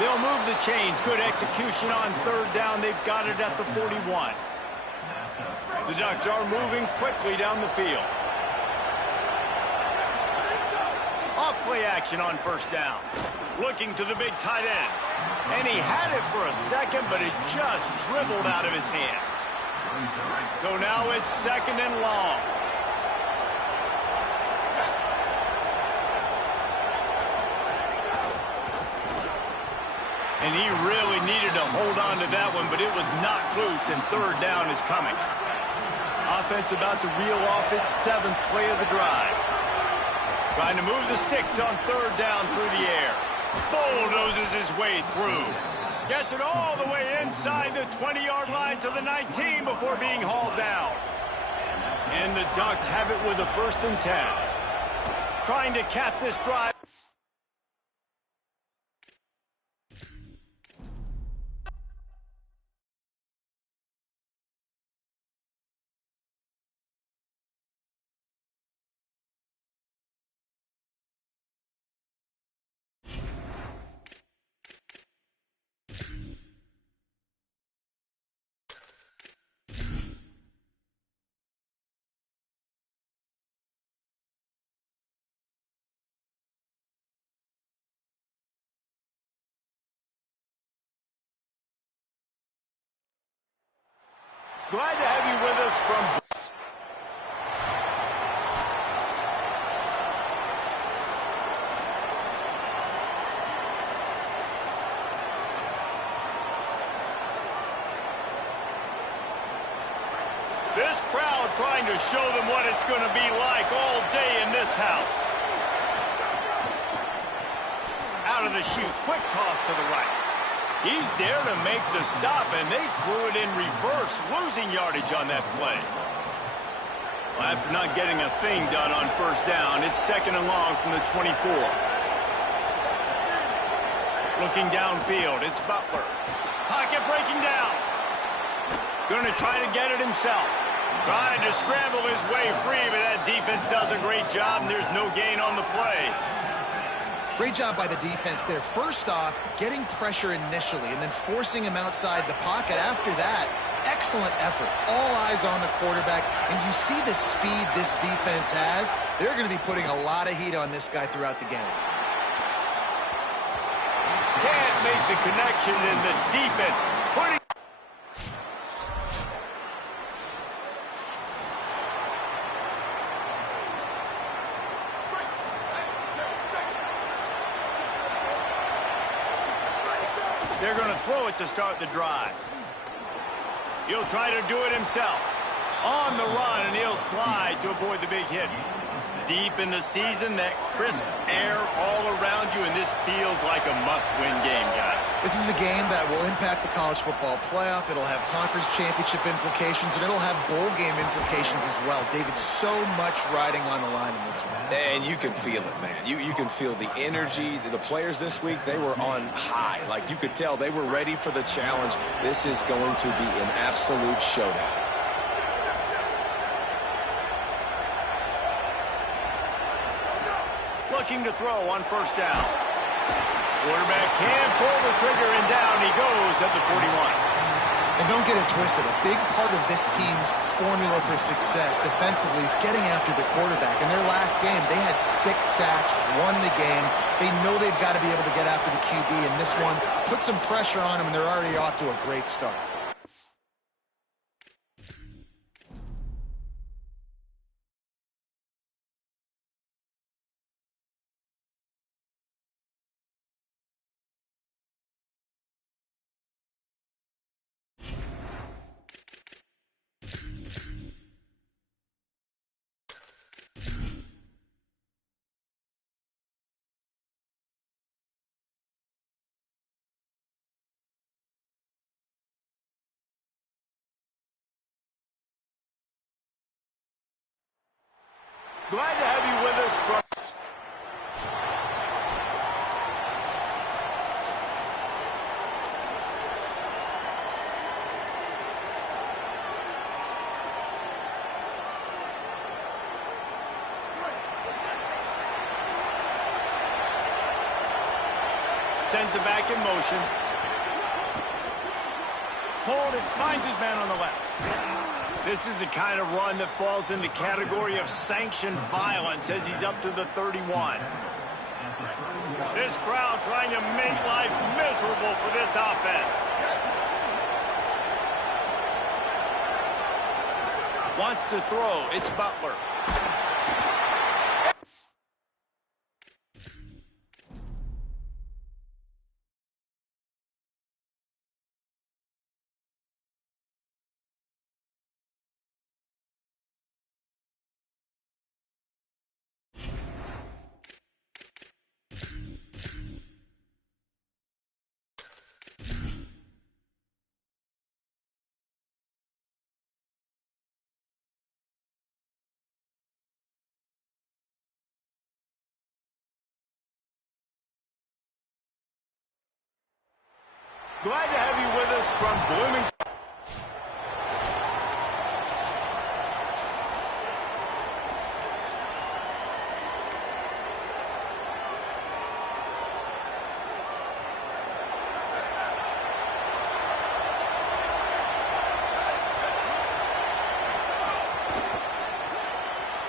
They'll move the chains. Good execution on third down. They've got it at the 41. The Ducks are moving quickly down the field. Off play action on first down. Looking to the big tight end. And he had it for a second, but it just dribbled out of his hands. So now it's second and long. And he really needed to hold on to that one, but it was knocked loose, and third down is coming. Offense about to reel off its 7th play of the drive. Trying to move the sticks on third down through the air. Bulldozes his way through. Gets it all the way inside the 20-yard line to the 19 before being hauled down. And the Ducks have it with a 1st and 10. Trying to cap this drive. Glad to have you with us from... This crowd trying to show them what it's going to be like all day in this house. Out of the chute, quick toss to the right. He's there to make the stop, and they threw it in reverse, losing yardage on that play. Well, after not getting a thing done on first down, it's second and long from the 24. Looking downfield, it's Butler. Pocket breaking down. Going to try to get it himself. Trying to scramble his way free, but that defense does a great job, and there's no gain on the play. Great job by the defense there. First off, getting pressure initially and then forcing him outside the pocket. After that, excellent effort. All eyes on the quarterback, and you see the speed this defense has. They're going to be putting a lot of heat on this guy throughout the game. Can't make the connection, and the defense putting... They're going to throw it to start the drive. He'll try to do it himself. On the run, and he'll slide to avoid the big hit. Deep in the season, that crisp air all around you, and this feels like a must-win game, guys. This is a game that will impact the college football playoff. It'll have conference championship implications, and it'll have bowl game implications as well. David, so much riding on the line in this one. And you can feel it, man. You can feel the energy. The players this week, they were on high. Like, you could tell they were ready for the challenge. This is going to be an absolute showdown. Looking to throw on first down. Quarterback can pull the trigger, and down he goes at the 41. And don't get it twisted. A big part of this team's formula for success defensively is getting after the quarterback. In their last game, they had 6 sacks, won the game. They know they've got to be able to get after the QB, and this one put some pressure on them, and they're already off to a great start. Glad to have you with us from... Sends it back in motion. Pulled it, finds his man on the left. This is the kind of run that falls in the category of sanctioned violence as he's up to the 31. This crowd trying to make life miserable for this offense. Wants to throw. It's Butler. Glad to have you with us from Bloomington.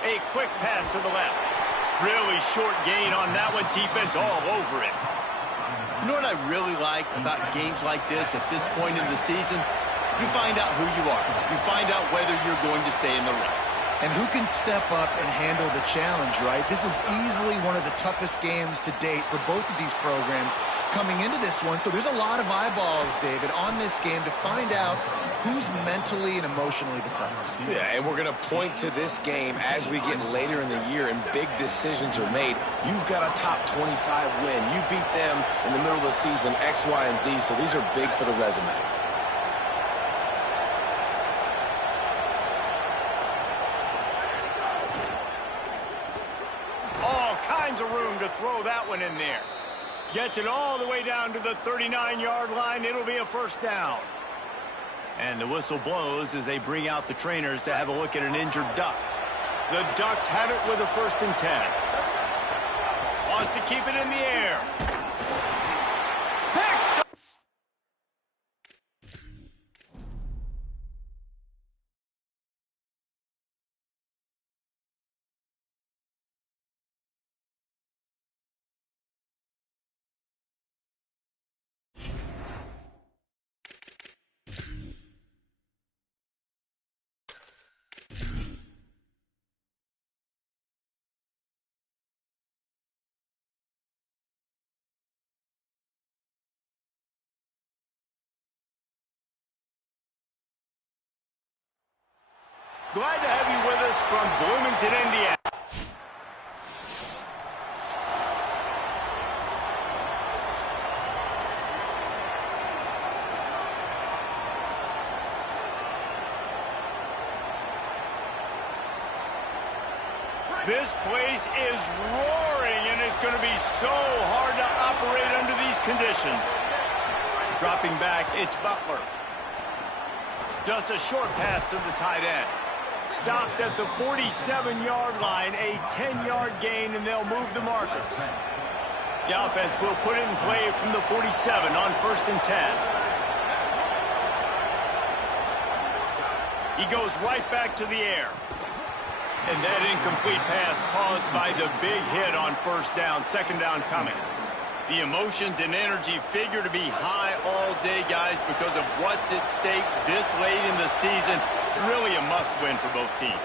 A quick pass to the left. Really short gain on that one. Defense all over it. You know what I really like about games like this at this point in the season? You find out who you are. You find out whether you're going to stay in the race. And who can step up and handle the challenge, right? This is easily one of the toughest games to date for both of these programs coming into this one. So there's a lot of eyeballs, David, on this game to find out who's mentally and emotionally the toughest. Yeah, and we're going to point to this game as we get later in the year and big decisions are made. You've got a top 25 win. You beat them in the middle of the season, X, Y, and Z, so these are big for the resume. All kinds of room to throw that one in there. Gets it all the way down to the 39-yard line. It'll be a first down. And the whistle blows as they bring out the trainers to have a look at an injured Duck. The Ducks have it with a 1st and 10. Wants to keep it in the air. Picked. Glad to have you with us from Bloomington, Indiana. This place is roaring, and it's going to be so hard to operate under these conditions. Dropping back, it's Butler. Just a short pass to the tight end. Stopped at the 47-yard line, a 10-yard gain, and they'll move the markers. The offense will put it in play from the 47 on 1st and 10. He goes right back to the air. And that incomplete pass caused by the big hit on 1st down, 2nd down coming. The emotions and energy figure to be high all day, guys, because of what's at stake this late in the season. Really a must-win for both teams.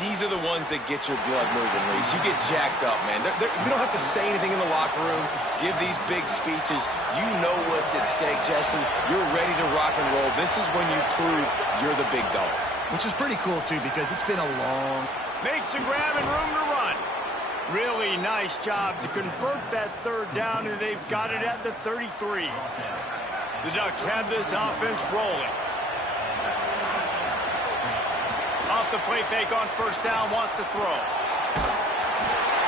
These are the ones that get your blood moving, Reese. You get jacked up, man. We don't have to say anything in the locker room, give these big speeches. You know what's at stake, Jesse. You're ready to rock and roll. This is when you prove you're the big dog. Which is pretty cool, too, because it's been a long... Makes a grab and room to run. Really nice job to convert that 3rd down, and they've got it at the 33. The Ducks have this offense rolling. Off the play fake on 1st down, wants to throw.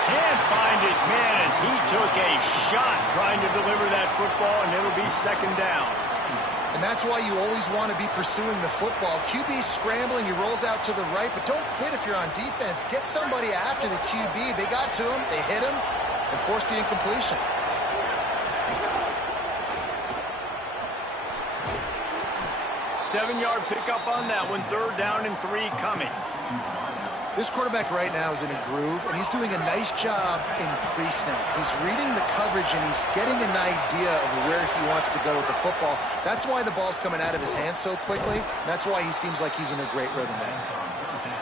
Can't find his man as he took a shot trying to deliver that football, and it'll be 2nd down. And that's why you always want to be pursuing the football. QB scrambling, he rolls out to the right, but don't quit if you're on defense. Get somebody after the QB. They got to him, they hit him, and forced the incompletion. Seven-yard pickup on that one, 3rd down and 3 coming. This quarterback right now is in a groove, and he's doing a nice job in pre-snap. He's reading the coverage, and he's getting an idea of where he wants to go with the football. That's why the ball's coming out of his hands so quickly. That's why he seems like he's in a great rhythm now.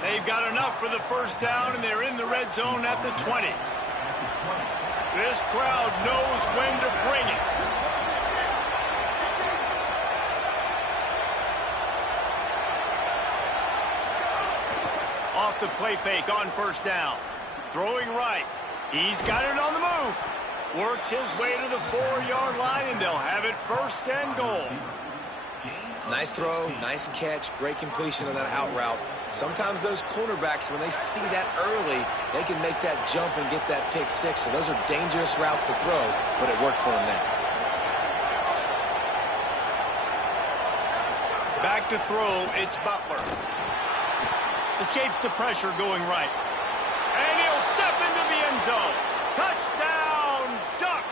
They've got enough for the 1st down, and they're in the red zone at the 20. This crowd knows when to bring it. Off the play fake on 1st down. Throwing right. He's got it on the move. Works his way to the 4-yard line, and they'll have it 1st and goal. Nice throw, nice catch, great completion on that out route. Sometimes those cornerbacks, when they see that early, they can make that jump and get that pick 6. So those are dangerous routes to throw, but it worked for them there. Back to throw, it's Butler. Escapes the pressure going right. And he'll step into the end zone. Touchdown, Duck!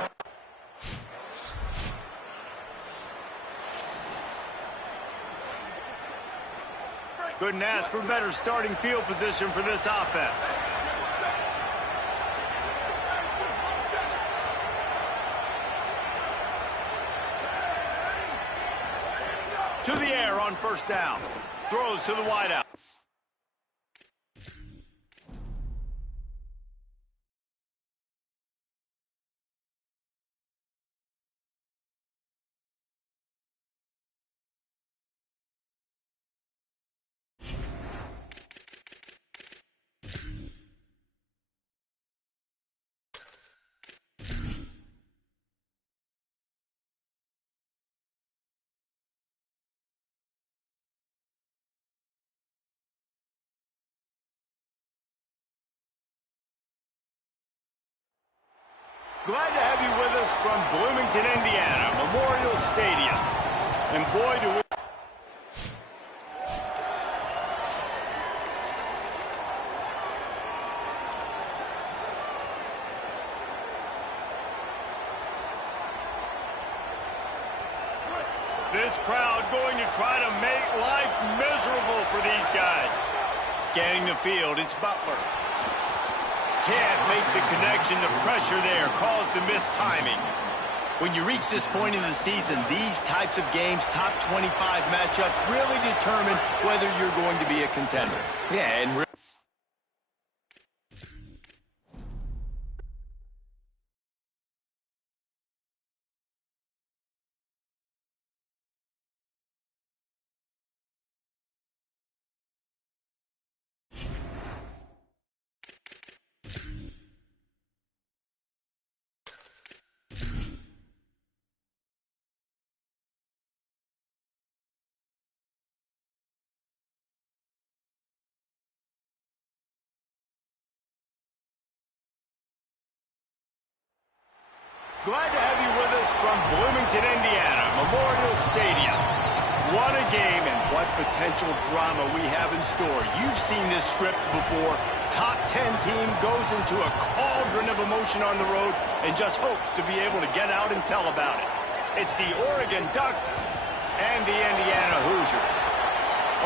Couldn't ask for better starting field position for this offense. To the air on 1st down. Throws to the wideout. Glad to have you with us from Bloomington, Indiana, Memorial Stadium. And boy, do we... This crowd going to try to make life miserable for these guys. Scanning the field, it's Butler. Can't make the connection. The pressure there caused the missed timing. When you reach this point in the season, these types of games, top 25 matchups, really determine whether you're going to be a contender. Yeah, and Glad to have you with us from Bloomington, Indiana, Memorial Stadium. What a game and what potential drama we have in store. You've seen this script before. Top 10 team goes into a cauldron of emotion on the road and just hopes to be able to get out and tell about it. It's the Oregon Ducks and the Indiana Hoosiers.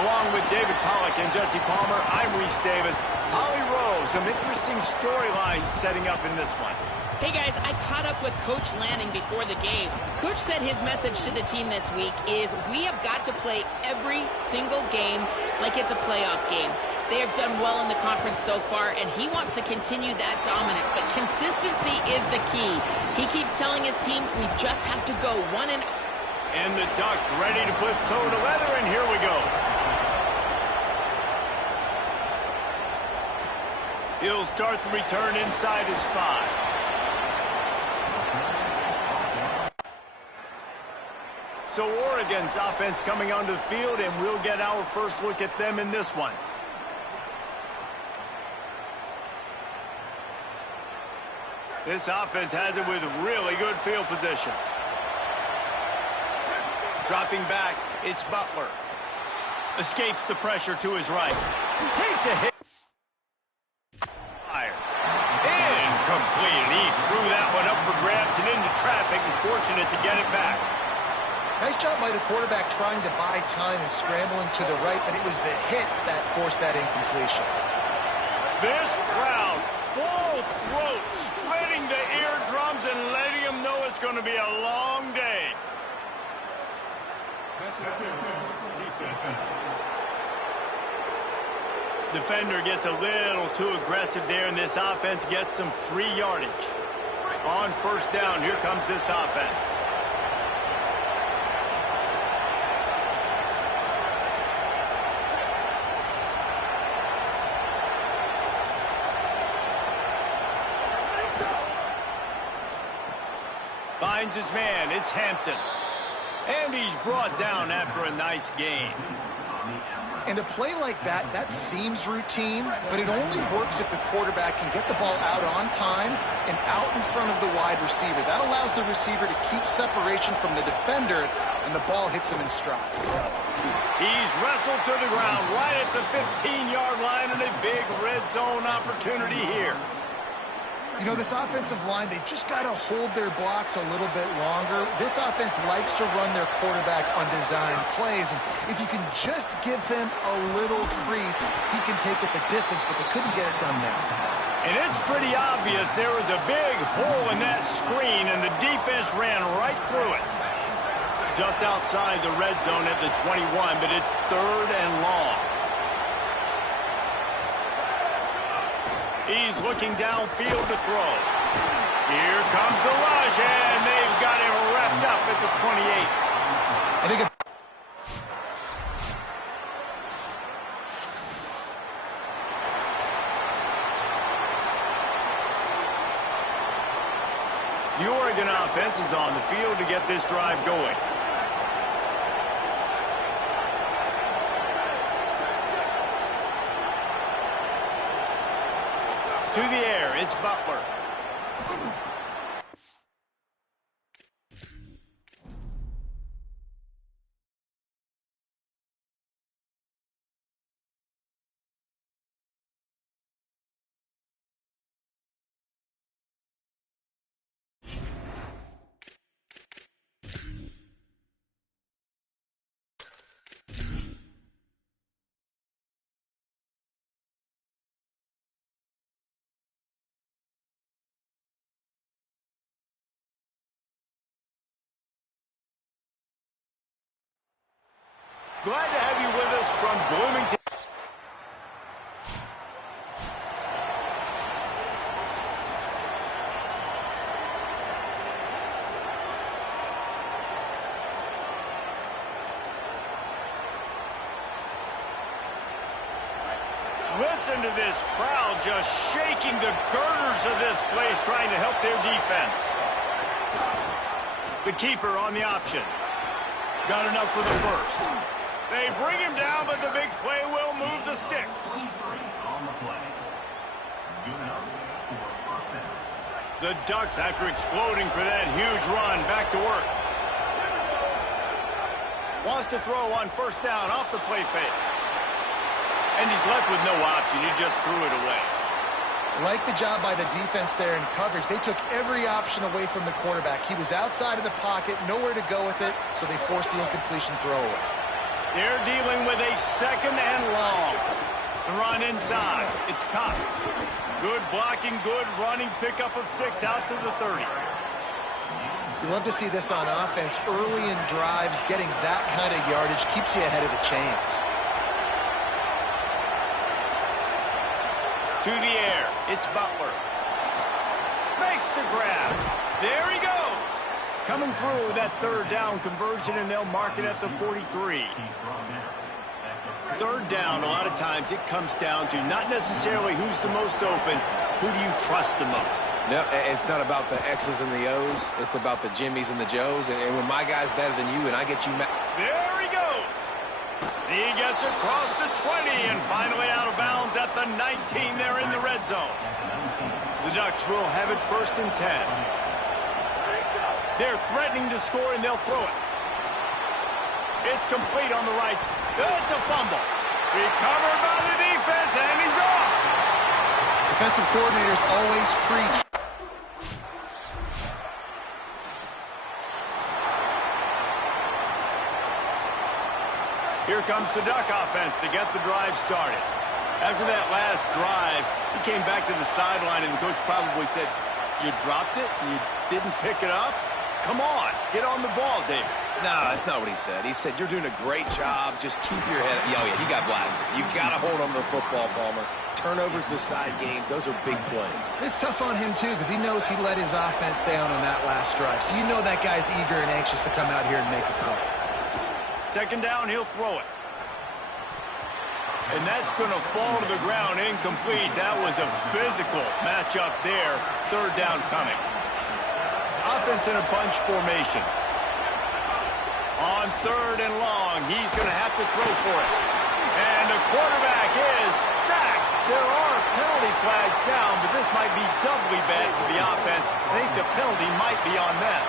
Along with David Pollack and Jesse Palmer, I'm Reese Davis. Holly Rose, some interesting storylines setting up in this one. Hey guys, I caught up with Coach Lanning before the game. Coach said his message to the team this week is we have got to play every single game like it's a playoff game. They have done well in the conference so far, and he wants to continue that dominance, but consistency is the key. He keeps telling his team we just have to go 1-0. And the Ducks ready to put toe to leather, and here we go. He'll start the return inside his 5. So Oregon's offense coming onto the field, and we'll get our first look at them in this one. This offense has it with really good field position. Dropping back, it's Butler. Escapes the pressure to his right. Takes a hit. Fires. Incomplete. He threw that one up for grabs and into traffic, and fortunate to get it back. Nice job by the quarterback trying to buy time and scrambling to the right, but it was the hit that forced that incompletion. This crowd, full throat, splitting the eardrums and letting them know it's going to be a long day. Defender gets a little too aggressive there, and this offense gets some free yardage. On first down, here comes this offense. Finds his man, it's Hampton. And he's brought down after a nice gain. And a play like that, that seems routine, but it only works if the quarterback can get the ball out on time and out in front of the wide receiver. That allows the receiver to keep separation from the defender, and the ball hits him in stride. He's wrestled to the ground right at the 15-yard line, and a big red zone opportunity here. You know, this offensive line, they just got to hold their blocks a little bit longer. This offense likes to run their quarterback on design plays, and if you can just give him a little crease, he can take it the distance, but they couldn't get it done there. And it's pretty obvious there was a big hole in that screen, and the defense ran right through it. Just outside the red zone at the 21, but it's 3rd and long. He's looking downfield to throw. Here comes the rush, and they've got him wrapped up at the 28. I think the Oregon offense is on the field to get this drive going. To the air, it's Butler. Glad to have you with us from Bloomington. Listen to this crowd just shaking the girders of this place, trying to help their defense. The keeper on the option. Got enough for the first. They bring him down, but the big play will move the sticks. The Ducks, after exploding for that huge run, back to work. Wants to throw on first down off the play fake. And he's left with no option. He just threw it away. Like the job by the defense there in coverage. They took every option away from the quarterback. He was outside of the pocket, nowhere to go with it, so they forced the incompletion throw away. They're dealing with a second and long. The run inside. It's Cox. Good blocking, good running, pickup of 6 out to the 30. You love to see this on offense. Early in drives, getting that kind of yardage keeps you ahead of the chains. To the air, it's Butler. Makes the grab. There he goes. Coming through that third down conversion, and they'll mark it at the 43. Third down, a lot of times it comes down to not necessarily who's the most open, who do you trust the most? No, it's not about the X's and the O's. It's about the Jimmys and the Joes. And when my guy's better than you and I get you... There he goes. He gets across the 20 and finally out of bounds at the 19 there in the red zone. The Ducks will have it first and 10. They're threatening to score and they'll throw it. It's complete on the right. It's a fumble. Recovered by the defense and he's off. Defensive coordinators always preach. Here comes the Duck offense to get the drive started. After that last drive, he came back to the sideline, and the coach probably said, you dropped it and you didn't pick it up? Come on, get on the ball, David. No, that's not what he said. He said, you're doing a great job. Just keep your head up. Oh, yeah, he got blasted. You got to hold on to the football, Palmer. Turnovers decide games. Those are big plays. It's tough on him, too, because he knows he let his offense down on that last drive. So you know that guy's eager and anxious to come out here and make a play. Second down, he'll throw it. And that's going to fall to the ground incomplete. That was a physical matchup there. Third down coming. Offense in a bunch formation. On third and long, he's going to have to throw for it. And the quarterback is sacked. There are penalty flags down, but this might be doubly bad for the offense. I think the penalty might be on them.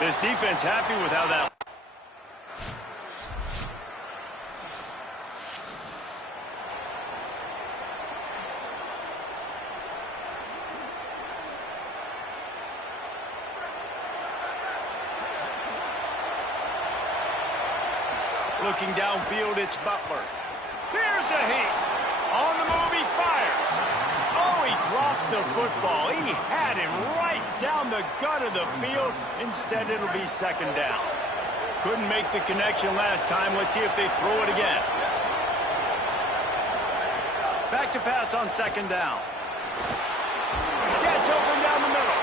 This defense happy with how that... Looking downfield, it's Butler. Here's a heat. On the move, he fires. Oh, he drops the football. He had him right down the gut of the field. Instead, it'll be second down. Couldn't make the connection last time. Let's see if they throw it again. Back to pass on second down. Gets open down the middle.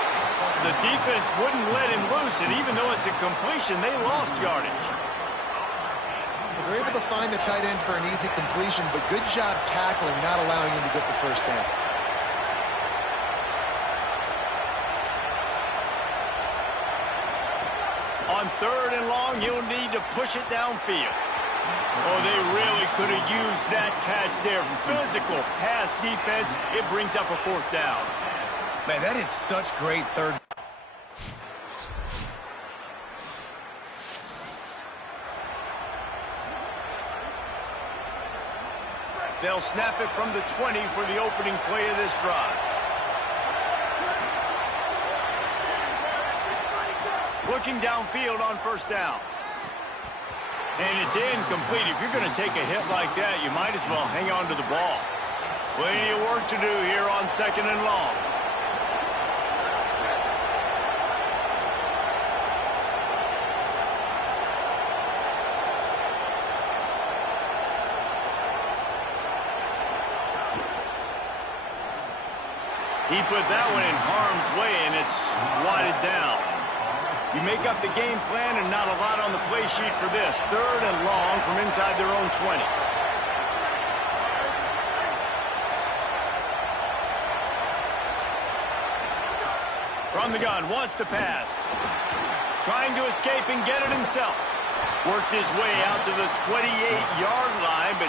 The defense wouldn't let him loose, and even though it's a completion, they lost yardage. They're able to find the tight end for an easy completion, but good job tackling, not allowing him to get the first down. On third and long, he'll need to push it downfield. Oh, they really could have used that catch there. Physical pass defense. It brings up a fourth down. Man, that is such great third. They'll snap it from the 20 for the opening play of this drive. Looking downfield on first down. And it's incomplete. If you're going to take a hit like that, you might as well hang on to the ball. Plenty of work to do here on second and long. He put that one in harm's way, and it's swatted down. You make up the game plan, and not a lot on the play sheet for this. Third and long from inside their own 20. From the gun, wants to pass. Trying to escape and get it himself. Worked his way out to the 28-yard line, but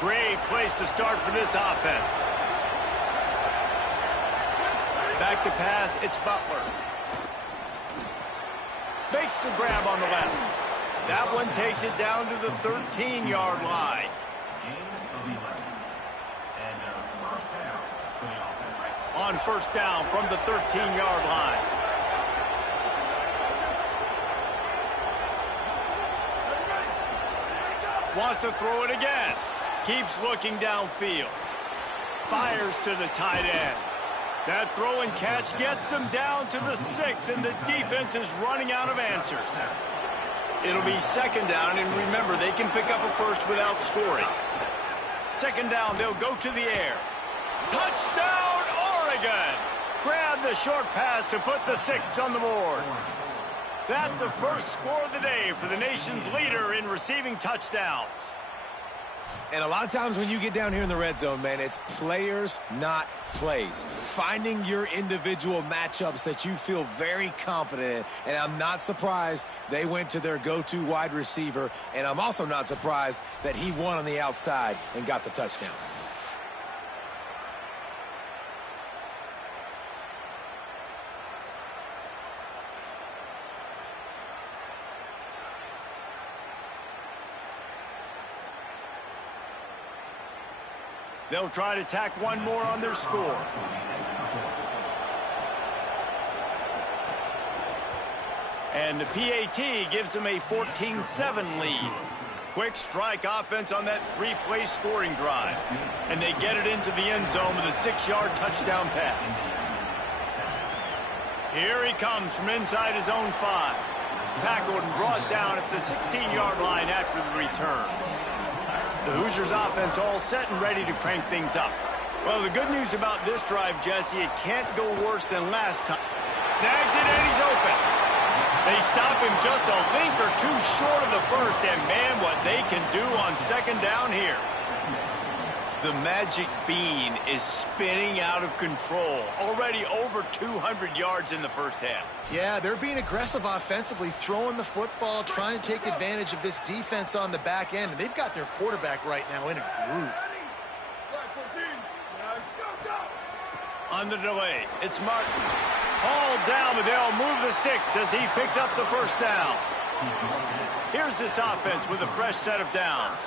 Great place to start for this offense. Back to pass, it's Butler. Makes the grab on the left. That one takes it down to the 13-yard line. On first down from the 13-yard line. Wants to throw it again. Keeps looking downfield. Fires to the tight end. That throw and catch gets them down to the 6, and the defense is running out of answers. It'll be second down, and remember, they can pick up a first without scoring. Second down, they'll go to the air. Touchdown, Oregon! Grab the short pass to put the 6 on the board. That's the first score of the day for the nation's leader in receiving touchdowns. And a lot of times when you get down here in the red zone, man, it's players, not plays. Finding your individual matchups that you feel very confident in. And I'm not surprised they went to their go-to wide receiver. And I'm also not surprised that he won on the outside and got the touchdown. They'll try to tack one more on their score. And the PAT gives them a 14-7 lead. Quick strike offense on that 3-play scoring drive. And they get it into the end zone with a 6-yard touchdown pass. Here he comes from inside his own 5. Tackled and brought down at the 16-yard line after the return. The Hoosiers offense all set and ready to crank things up. Well, the good news about this drive, Jesse, it can't go worse than last time. Snags it and he's open. They stop him just a link or two short of the first, and man, what they can do on second down here. The magic bean is spinning out of control. Already over 200 yards in the first half. Yeah, they're being aggressive offensively, throwing the football, trying to take advantage of this defense on the back end. And they've got their quarterback right now in a groove. On the delay, it's Martin. Hauled down, but they'll move the sticks as he picks up the first down. Here's this offense with a fresh set of downs.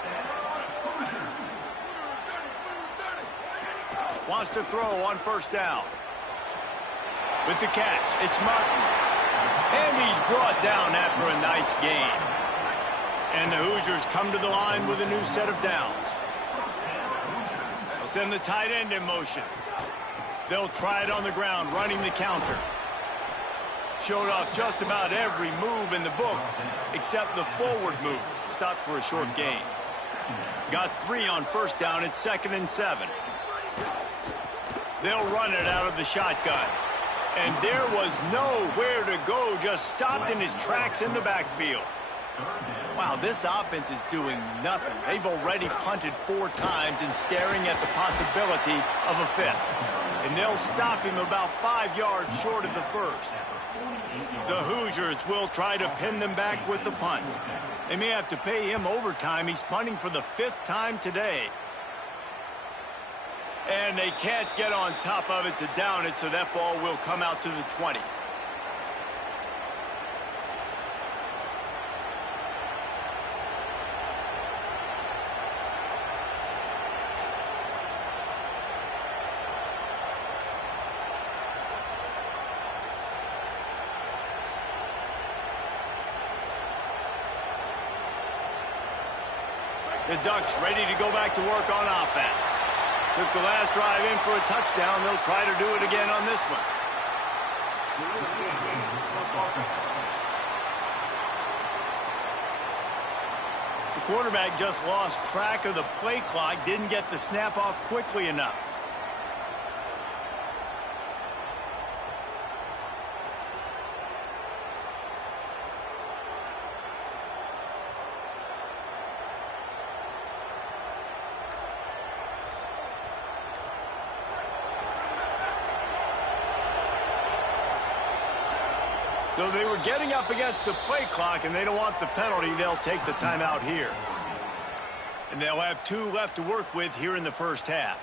Wants to throw on first down. With the catch, it's Martin. And he's brought down after a nice gain. And the Hoosiers come to the line with a new set of downs. They'll send the tight end in motion. They'll try it on the ground, running the counter. Showed off just about every move in the book, except the forward move. Stopped for a short gain. Got 3 on first down at 2nd and 7. They'll run it out of the shotgun. And there was nowhere to go, just stopped in his tracks in the backfield. Wow, this offense is doing nothing. They've already punted 4 times and staring at the possibility of a 5th. And they'll stop him about 5 yards short of the first. The Hoosiers will try to pin them back with the punt. They may have to pay him overtime. He's punting for the 5th time today. And they can't get on top of it to down it, so that ball will come out to the 20. The Ducks ready to go back to work on offense. Took the last drive in for a touchdown. They'll try to do it again on this one. The quarterback just lost track of the play clock, didn't get the snap off quickly enough. So they were getting up against the play clock, and they don't want the penalty. They'll take the timeout here. And they'll have 2 left to work with here in the first half.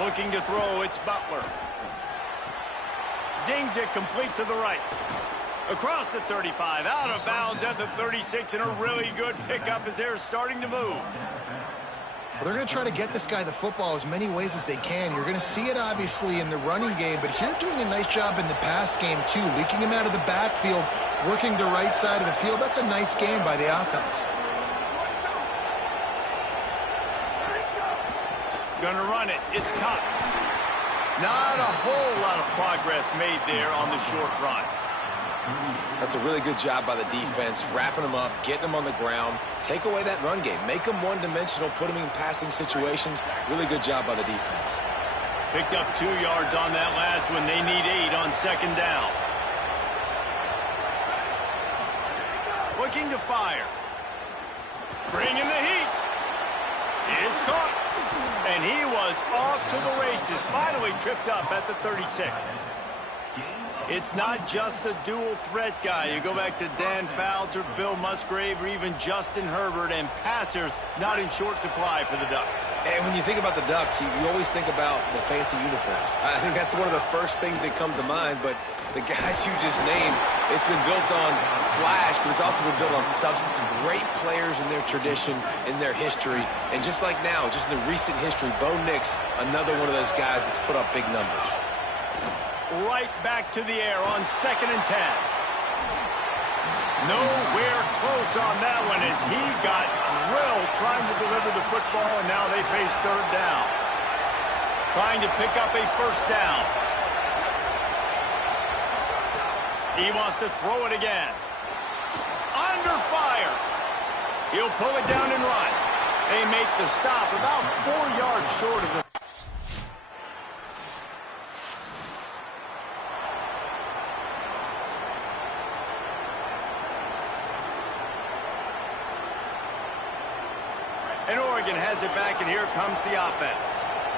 Looking to throw, it's Butler. Zings it complete to the right. Across the 35, out of bounds at the 36, and a really good pickup as they're starting to move. Well, they're going to try to get this guy the football as many ways as they can. You're going to see it, obviously, in the running game, but here doing a nice job in the pass game, too. Leaking him out of the backfield, working the right side of the field. That's a nice game by the offense. Gonna run it. It's Cox. Not a whole lot of progress made there on the short run. That's a really good job by the defense, wrapping them up, getting them on the ground. Take away that run game. Make them one-dimensional, put them in passing situations. Really good job by the defense. Picked up 2 yards on that last one. They need 8 on second down. Looking to fire. Bringing the heat. It's caught. And he was off to the races, finally tripped up at the 36. It's not just a dual threat guy. You go back to Dan Fouts or Bill Musgrave or even Justin Herbert, and passers not in short supply for the Ducks. And when you think about the Ducks, you always think about the fancy uniforms. I think that's one of the first things that come to mind, but the guys you just named, it's been built on flash, but it's also been built on substance. Great players in their tradition, in their history, and just like now, just in the recent history, Bo Nix, another one of those guys that's put up big numbers. Right back to the air on 2nd and 10. Nowhere close on that one as he got drilled trying to deliver the football, and now they face 3rd down. Trying to pick up a 1st down. He wants to throw it again. Under fire. He'll pull it down and run. They make the stop about 4 yards short of the... And Oregon has it back, and here comes the offense.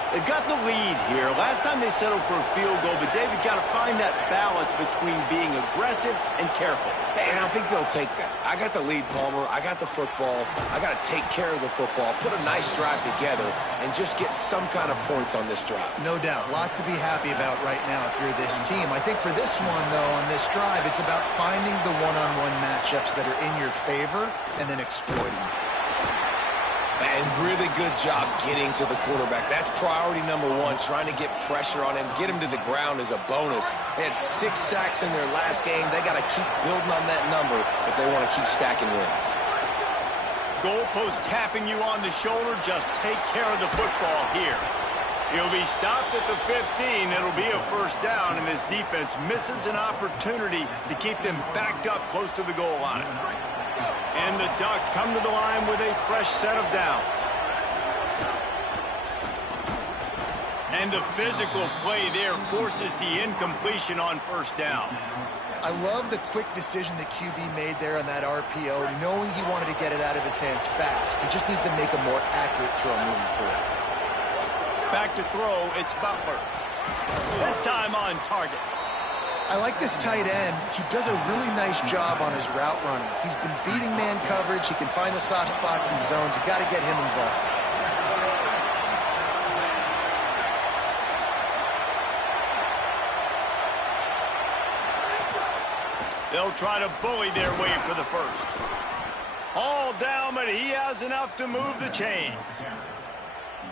They've got the lead here. Last time they settled for a field goal, but David got to find that balance between being aggressive and careful. And I think they'll take that. I got the lead, Palmer. I got the football. I got to take care of the football, put a nice drive together, and just get some kind of points on this drive. No doubt. Lots to be happy about right now if you're this team. I think for this one, though, on this drive, it's about finding the one-on-one matchups that are in your favor and then exploiting them. And really good job getting to the quarterback. That's priority number 1, trying to get pressure on him. Get him to the ground is a bonus. They had 6 sacks in their last game. They got to keep building on that number if they want to keep stacking wins. Goalpost tapping you on the shoulder. Just take care of the football here. He'll be stopped at the 15. It'll be a 1st down, and this defense misses an opportunity to keep them backed up close to the goal line. And the Ducks come to the line with a fresh set of downs. And the physical play there forces the incompletion on 1st down. I love the quick decision that QB made there on that RPO, knowing he wanted to get it out of his hands fast. He just needs to make a more accurate throw moving forward. Back to throw, it's Butler. This time on target. I like this tight end. He does a really nice job on his route running. He's been beating man coverage. He can find the soft spots and zones. You got to get him involved. They'll try to bully their way for the 1st. All down, but he has enough to move the chains.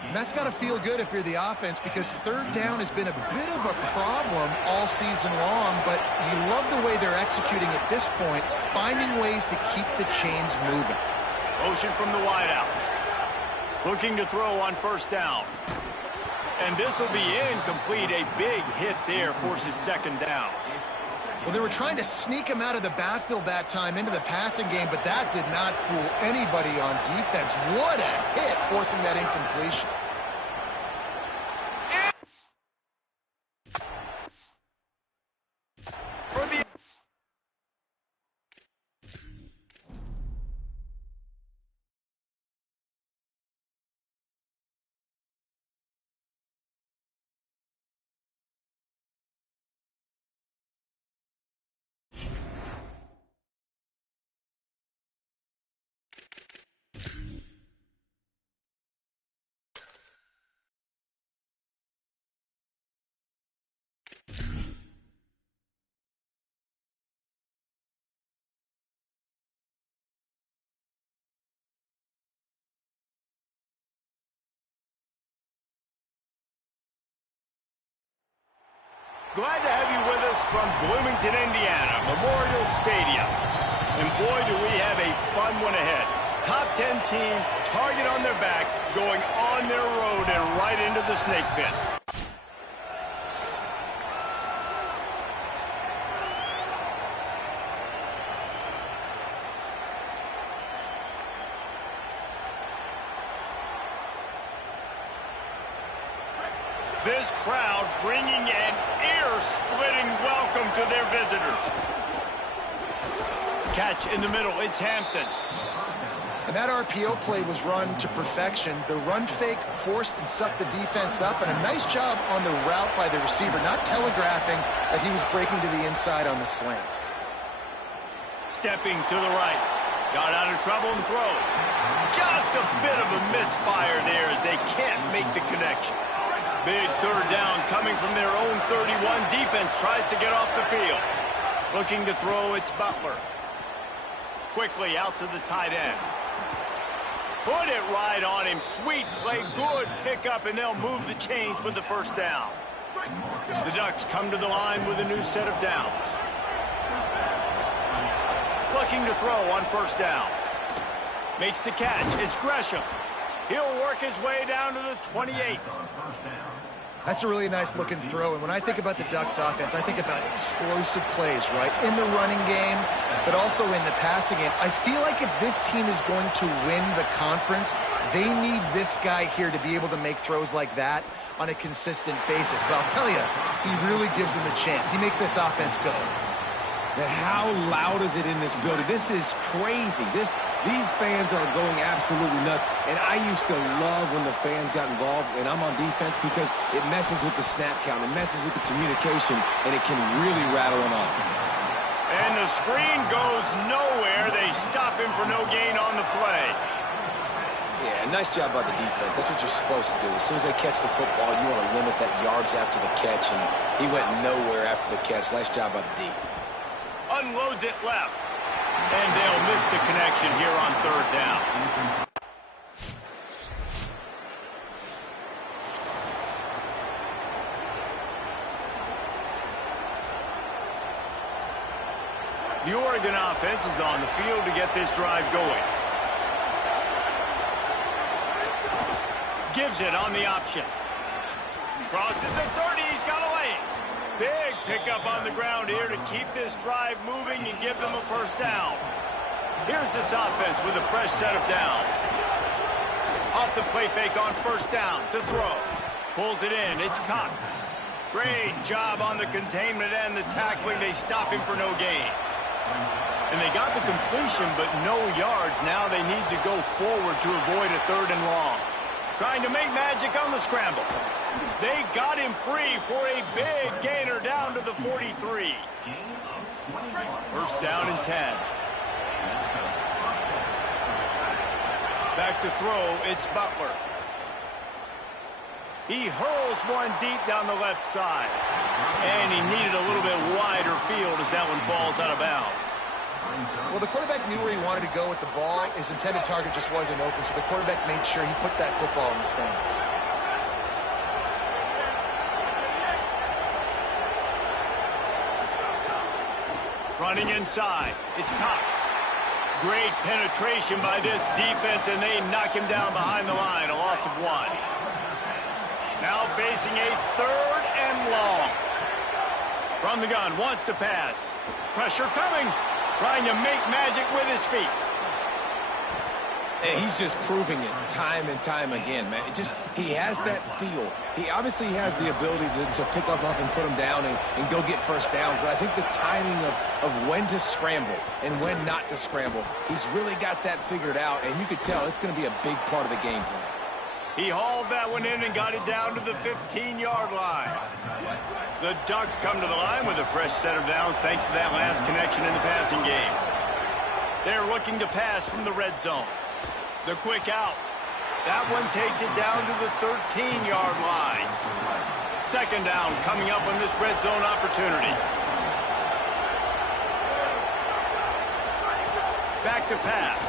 And that's got to feel good if you're the offense, because 3rd down has been a bit of a problem all season long, but you love the way they're executing at this point, finding ways to keep the chains moving. Motion from the wideout. Looking to throw on 1st down. And this will be incomplete. A big hit there forces 2nd down. Well, they were trying to sneak him out of the backfield that time into the passing game, but that did not fool anybody on defense. What a hit, forcing that incompletion. Glad to have you with us from Bloomington, Indiana, Memorial Stadium. And boy, do we have a fun one ahead. Top 10 team, target on their back, going on their road and right into the snake pit. This crowd bringing an ear-splitting welcome to their visitors. Catch in the middle, it's Hampton. And that RPO play was run to perfection. The run fake forced and sucked the defense up, and a nice job on the route by the receiver, not telegraphing that he was breaking to the inside on the slant. Stepping to the right. Got out of trouble and throws. Just a bit of a misfire there as they can't make the connection. Big third down coming from their own 31. Defense tries to get off the field. Looking to throw, it's Butler. Quickly out to the tight end. Put it right on him. Sweet play, good pickup, and they'll move the chains with the first down. The Ducks come to the line with a new set of downs. Looking to throw on first down. Makes the catch. It's Gresham. He'll work his way down to the 28. That's a really nice looking throw. And when I think about the Ducks offense, I think about explosive plays, right? In the running game, but also in the passing game. I feel like if this team is going to win the conference, they need this guy here to be able to make throws like that on a consistent basis. But I'll tell you, he really gives them a chance. He makes this offense go. Man, how loud is it in this building? This is crazy. These fans are going absolutely nuts. And I used to love when the fans got involved, and I'm on defense, because it messes with the snap count. It messes with the communication, and it can really rattle an offense. And the screen goes nowhere. They stop him for no gain on the play. Yeah, nice job by the defense. That's what you're supposed to do. As soon as they catch the football, you want to limit that yards after the catch, and he went nowhere after the catch. Nice job by the D. Unloads it left. And they'll miss the connection here on third down. The Oregon offense is on the field to get this drive going. Gives it on the option. Crosses the 30, he's got a lane. Big pickup on the ground here to keep this drive moving and give them a first down. Here's this offense with a fresh set of downs. Off the play fake on first down to throw. Pulls it in, it's Cox. Great job on the containment and the tackling. They stop him for no gain. And they got the completion, but no yards. Now they need to go forward to avoid a third and long. Trying to make magic on the scramble. They got him free for a big gainer down to the 43. First down and 10. Back to throw, it's Butler. He hurls one deep down the left side. And he needed a little bit wider field as that one falls out of bounds. Well, the quarterback knew where he wanted to go with the ball. His intended target just wasn't open, so the quarterback made sure he put that football in the stands. Running inside, it's Cox. Great penetration by this defense, and they knock him down behind the line, a loss of 1. Now facing a third and long. From the gun, wants to pass. Pressure coming. Trying to make magic with his feet. And he's just proving it time and time again, man. He has that feel. He obviously has the ability to pick up and put him down and go get first downs. But I think the timing of when to scramble and when not to scramble, he's really got that figured out. And you could tell it's going to be a big part of the game plan. He hauled that one in and got it down to the 15-yard line. The Ducks come to the line with a fresh set of downs thanks to that last connection in the passing game. They're looking to pass from the red zone. The quick out. That one takes it down to the 13-yard line. Second down coming up on this red zone opportunity. Back to pass.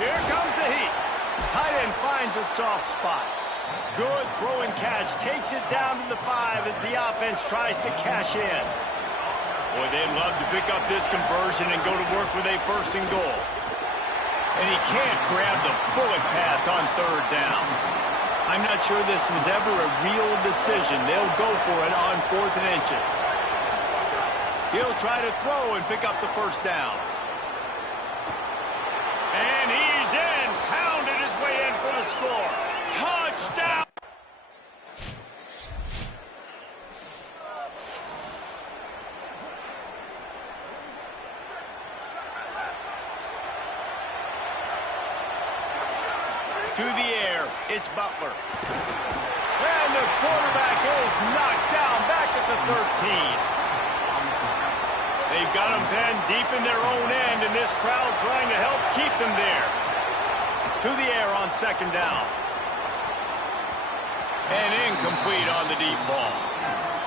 Here comes the heat. Tight end finds a soft spot. Good throw and catch. Takes it down to the 5 as the offense tries to cash in. Boy, they'd love to pick up this conversion and go to work with a 1st and goal. And he can't grab the bullet pass on 3rd down. I'm not sure this was ever a real decision. They'll go for it on 4th and inches. He'll try to throw and pick up the 1st down. And he's in. Pounded his way in for the score. Touchdown! To the air, it's Butler. And the quarterback is knocked down back at the 13. They've got him pinned deep in their own end, and this crowd trying to help keep them there. To the air on 2nd down. And incomplete on the deep ball.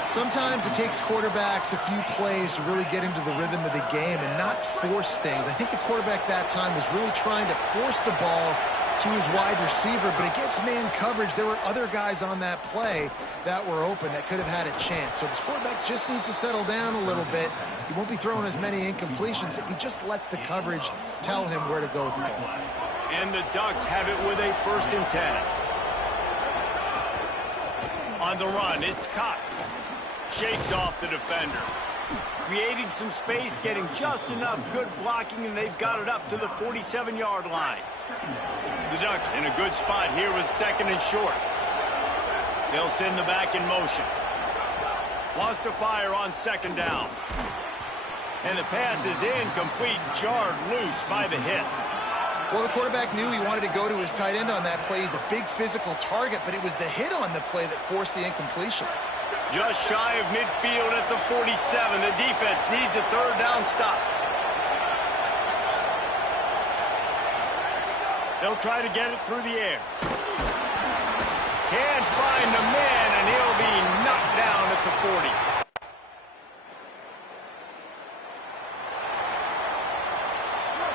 Sometimes it takes quarterbacks a few plays to really get into the rhythm of the game and not force things. I think the quarterback that time was really trying to force the ball to his wide receiver, but against man coverage, there were other guys on that play that were open that could have had a chance. So this quarterback just needs to settle down a little bit. He won't be throwing as many incompletions if he just lets the coverage tell him where to go with the ball. And the Ducks have it with a 1st and 10. On the run, it's Cox. Shakes off the defender. Creating some space, getting just enough good blocking, and they've got it up to the 47-yard line. The Ducks in a good spot here with 2nd and short. They'll send the back in motion. Wants to fire on 2nd down. And the pass is incomplete, jarred loose by the hit. Well, the quarterback knew he wanted to go to his tight end on that play. He's a big physical target, but it was the hit on the play that forced the incompletion. Just shy of midfield at the 47. The defense needs a 3rd down stop. They'll try to get it through the air. Can't find the man, and he'll be knocked down at the 40.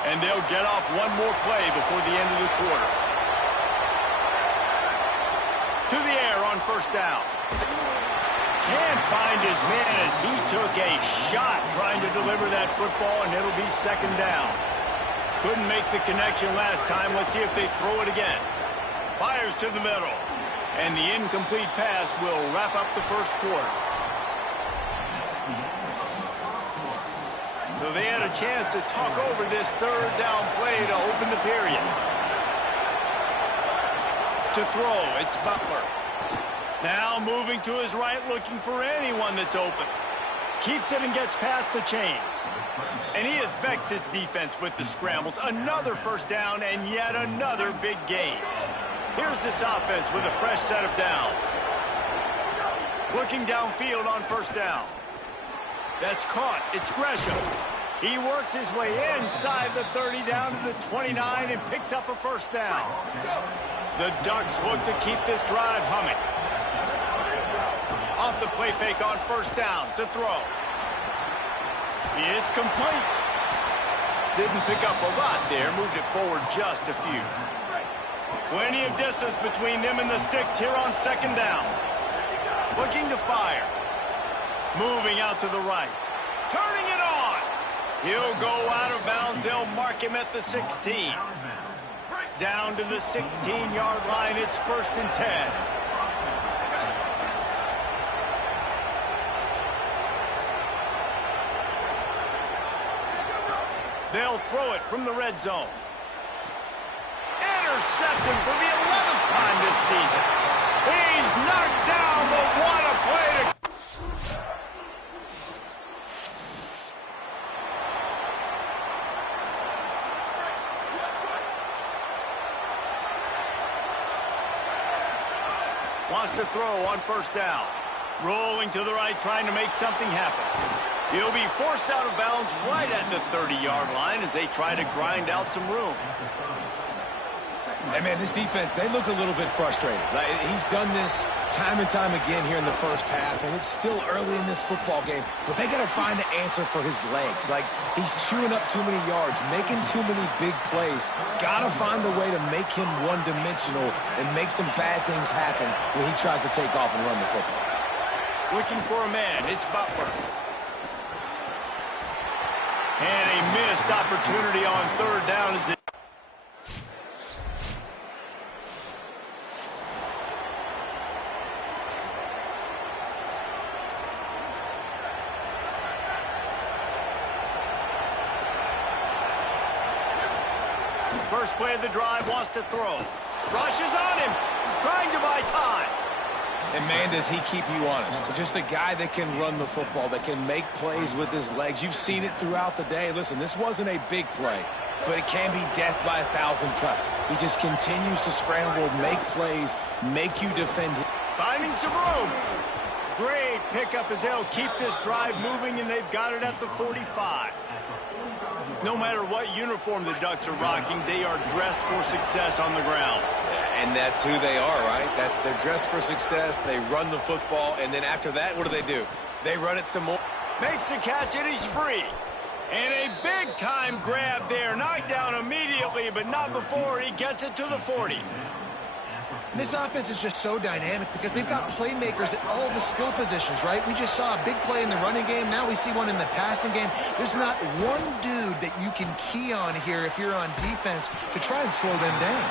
And they'll get off one more play before the end of the quarter. To the air on 1st down. Can't find his man as he took a shot trying to deliver that football, and it'll be 2nd down. Couldn't make the connection last time. Let's see if they throw it again. Fires to the middle. And the incomplete pass will wrap up the 1st quarter. So they had a chance to talk over this 3rd down play to open the period. To throw, it's Butler. Now moving to his right, looking for anyone that's open. Keeps it and gets past the chains. And he affects his defense with the scrambles. Another 1st down and yet another big gain. Here's this offense with a fresh set of downs. Looking downfield on 1st down. That's caught. It's Gresham. He works his way inside the 30 down to the 29 and picks up a 1st down. The Ducks look to keep this drive humming. Off the play fake on 1st down to throw. It's complete. Didn't pick up a lot there. Moved it forward just a few. Plenty of distance between them and the sticks here on 2nd down. Looking to fire. Moving out to the right. Turning it on. He'll go out of bounds. They'll mark him at the 16. Down to the 16-yard line. It's 1st and 10. They'll throw it from the red zone. Interception for the 11th time this season. He's knocked down, but what a play to... Wants to throw on 1st down. Rolling to the right, trying to make something happen. He'll be forced out of bounds right at the 30-yard line as they try to grind out some room. Hey, man, this defense, they look a little bit frustrated. Like, he's done this time and time again here in the first half, and it's still early in this football game, but they got to find an answer for his legs. Like, he's chewing up too many yards, making too many big plays. Got to find a way to make him one-dimensional and make some bad things happen when he tries to take off and run the football. Looking for a man. It's Butler. And a missed opportunity on third down as it. First play of the drive, wants to throw. Rushes on him, trying to buy time. And, man, does he keep you honest. Just a guy that can run the football, that can make plays with his legs. You've seen it throughout the day. Listen, this wasn't a big play, but it can be death by 1,000 cuts. He just continues to scramble, make plays, make you defend him. Finding some room. Great pickup as they'll keep this drive moving, and they've got it at the 45. No matter what uniform the Ducks are rocking, they are dressed for success on the ground. And that's who they are, right? They're dressed for success. They run the football, and then after that, what do? They run it some more. Makes the catch, and he's free. And a big-time grab there. Knocked down immediately, but not before he gets it to the 40. This offense is just so dynamic because they've got playmakers at all the skill positions, right? We just saw a big play in the running game. Now we see one in the passing game. There's not one dude that you can key on here if you're on defense to try and slow them down.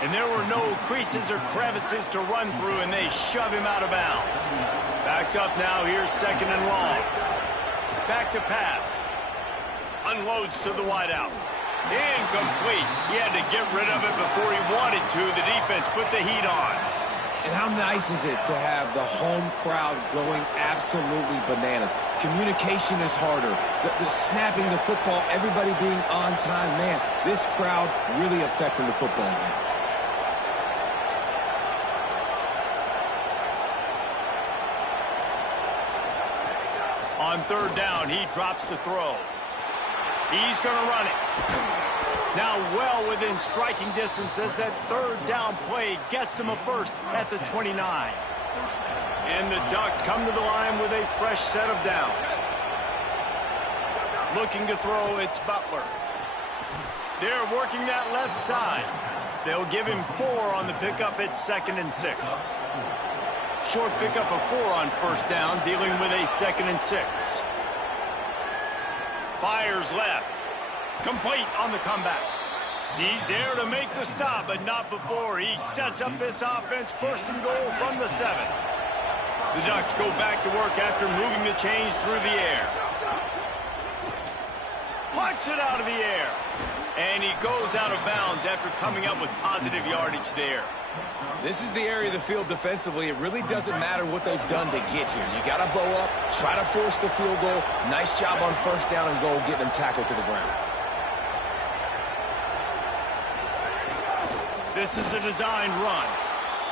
And there were no creases or crevices to run through, and they shove him out of bounds. Backed up now, here's second and long. Back to pass. Unloads to the wideout. Incomplete. He had to get rid of it before he wanted to. The defense put the heat on. And how nice is it to have the home crowd going absolutely bananas? Communication is harder. The snapping the football, everybody being on time. Man, this crowd really affecting the football game. On third down, he drops to throw. He's going to run it. Now well within striking distance as that third down play gets him a first at the 29. And the Ducks come to the line with a fresh set of downs. Looking to throw, it's Butler. They're working that left side. They'll give him 4 on the pickup at 2nd and 6. Short pickup of 4 on first down, dealing with a 2nd and 6. Fires left. Complete on the comeback. He's there to make the stop, but not before he sets up this offense. First and goal from the 7. The Ducks go back to work after moving the chains through the air. Pucks it out of the air. And he goes out of bounds after coming up with positive yardage there. This is the area of the field defensively. It really doesn't matter what they've done to get here. You got to bow up, try to force the field goal. Nice job on first down and goal, getting them tackled to the ground. This is a designed run.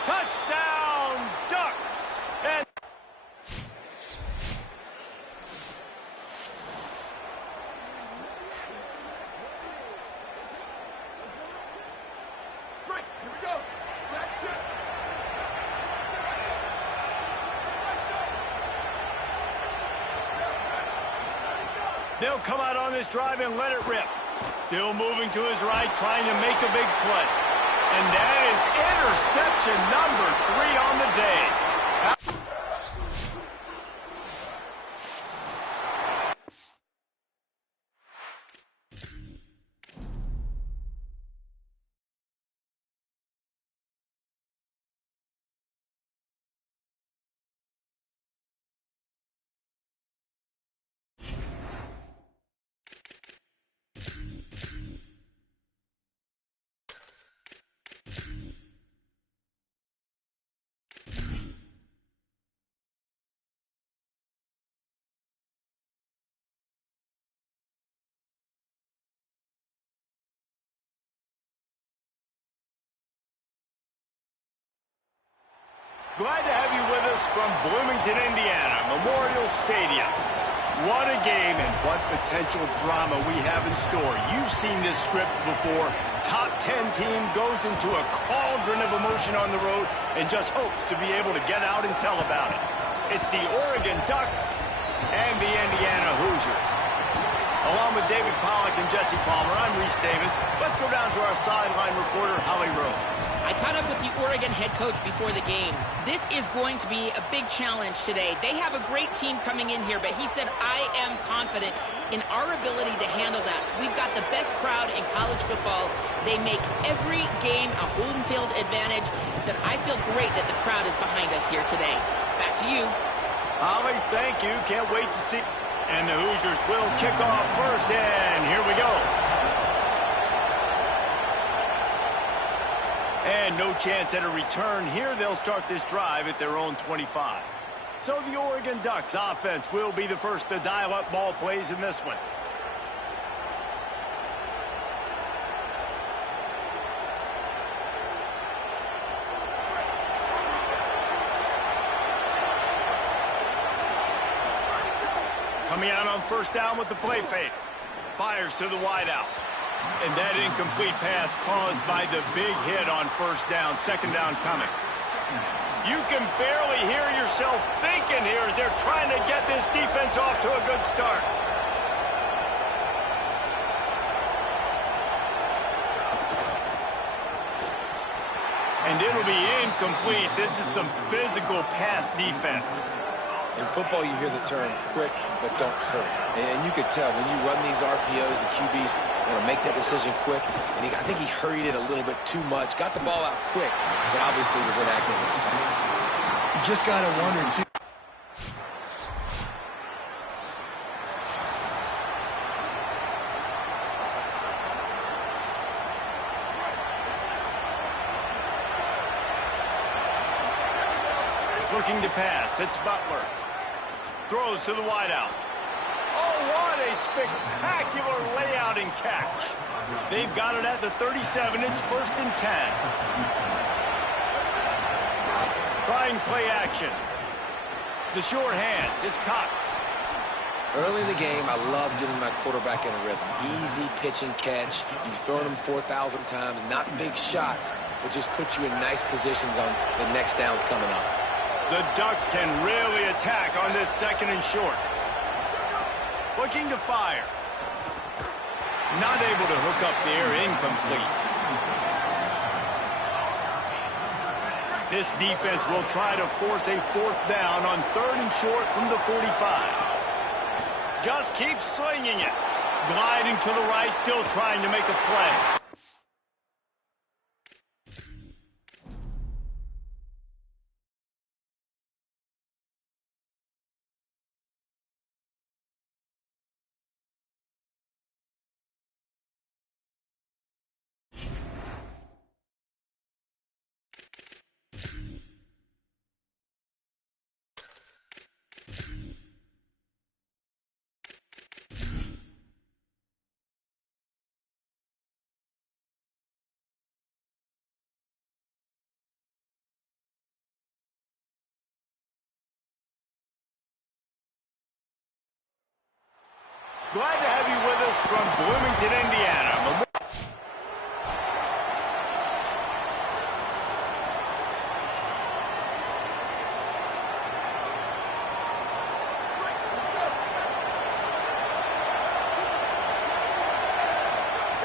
Touchdown, Ducks! And Right, here we go. Back to they'll come out on this drive and let it rip. Still moving to his right, trying to make a big play. And that is interception number 3 on the day. Glad to have you with us from Bloomington, Indiana, Memorial Stadium. What a game and what potential drama we have in store. You've seen this script before. top 10 team goes into a cauldron of emotion on the road and just hopes to be able to get out and tell about it. It's the Oregon Ducks and the Indiana Hoosiers. Along with David Pollack and Jesse Palmer, I'm Reese Davis. Let's go down to our sideline reporter, Holly Rowe. I caught up with the Oregon head coach before the game. This is going to be a big challenge today. They have a great team coming in here, but he said, I am confident in our ability to handle that. We've got the best crowd in college football. They make every game a home field advantage. He said, I feel great that the crowd is behind us here today. Back to you. Holly, thank you. Can't wait to see. And the Hoosiers will kick off first, and here we go. And no chance at a return here. They'll start this drive at their own 25. So the Oregon Ducks offense will be the first to dial up ball plays in this one. Coming out on first down with the play fake. Fires to the wideout. And that incomplete pass caused by the big hit on first down. Second down coming. You can barely hear yourself thinking here as they're trying to get this defense off to a good start. And it'll be incomplete. This is some physical pass defense. In football, you hear the term quick, but don't hurry. And you could tell when you run these RPOs, the QBs want to make that decision quick. And I think he hurried it a little bit too much. Got the ball out quick, but obviously was inaccurate in his pass. You just got to wonder, too. Looking to pass. It's Butler. Throws to the wideout. Oh, what a spectacular layout and catch. They've got it at the 37. It's first and 10. Trying play action. The short hands. It's Cox. Early in the game, I love getting my quarterback in a rhythm. Easy pitch and catch. You've thrown them 4,000 times. Not big shots, but just put you in nice positions on the next downs coming up. The Ducks can really attack on this second and short. Looking to fire. Not able to hook up there, incomplete. This defense will try to force a fourth down on third and short from the 45. Just keep swinging it. Gliding to the right, still trying to make a play. Glad to have you with us from Bloomington, Indiana.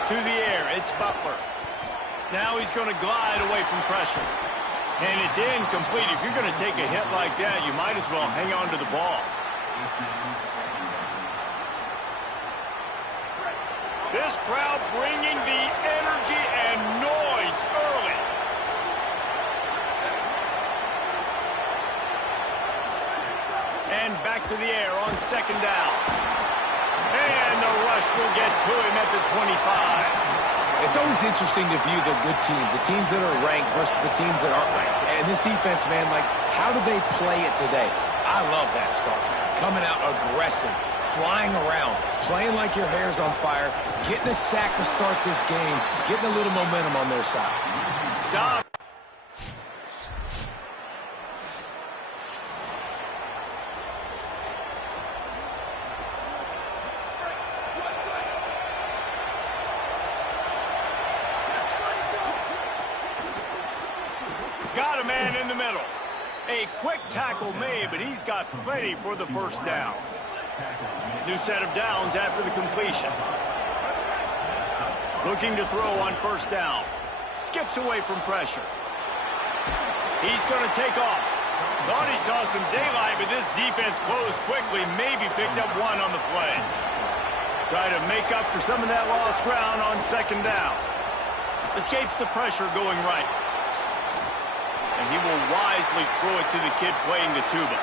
To the air, it's Butler. Now he's going to glide away from pressure. And it's incomplete. If you're going to take a hit like that, you might as well hang on to the ball. This crowd bringing the energy and noise early. And back to the air on second down. And the rush will get to him at the 25. It's always interesting to view the good teams, the teams that are ranked versus the teams that aren't ranked. And this defense, man, like, how do they play it today? I love that start. Coming out aggressive, flying around, playing like your hair's on fire, getting a sack to start this game, getting a little momentum on their side. Stop. got a man in the middle. A quick tackle made, but he's got plenty for the first down. New set of downs after the completion. Looking to throw on first down. Skips away from pressure. He's going to take off. Thought he saw some daylight, but this defense closed quickly. Maybe picked up one on the play. Try to make up for some of that lost ground on second down. Escapes the pressure going right. And he will wisely throw it to the kid playing the tuba.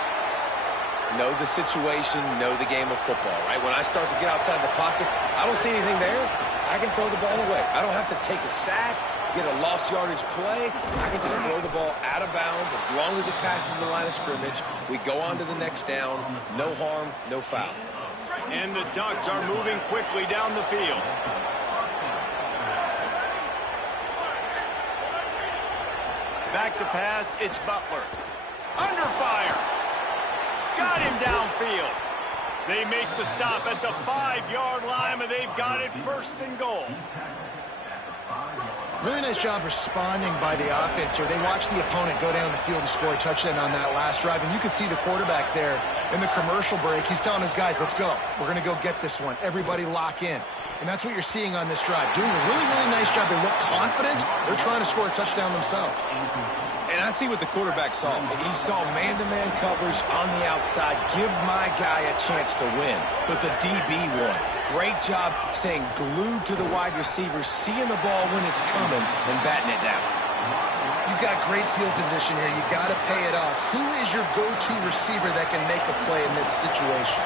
Know the situation, know the game of football, right? When I start to get outside the pocket, I don't see anything there. I can throw the ball away. I don't have to take a sack, get a lost yardage play. I can just throw the ball out of bounds as long as it passes the line of scrimmage. We go on to the next down. No harm, no foul. And the Ducks are moving quickly down the field. Back to pass, it's Butler. Under fire. Got him downfield. They make the stop at the 5-yard line, and they've got it first and goal. Really nice job responding by the offense here. They watched the opponent go down the field and score a touchdown on that last drive, and you could see the quarterback there in the commercial break. He's telling his guys, let's go. We're going to go get this one. Everybody lock in. And that's what you're seeing on this drive. Doing a really, really nice job. They look confident. They're trying to score a touchdown themselves. And I see what the quarterback saw. He saw man-to-man coverage on the outside. Give my guy a chance to win. But the DB won. Great job staying glued to the wide receiver, seeing the ball when it's coming and batting it down. You've got great field position here. You got to pay it off. Who is your go-to receiver that can make a play in this situation?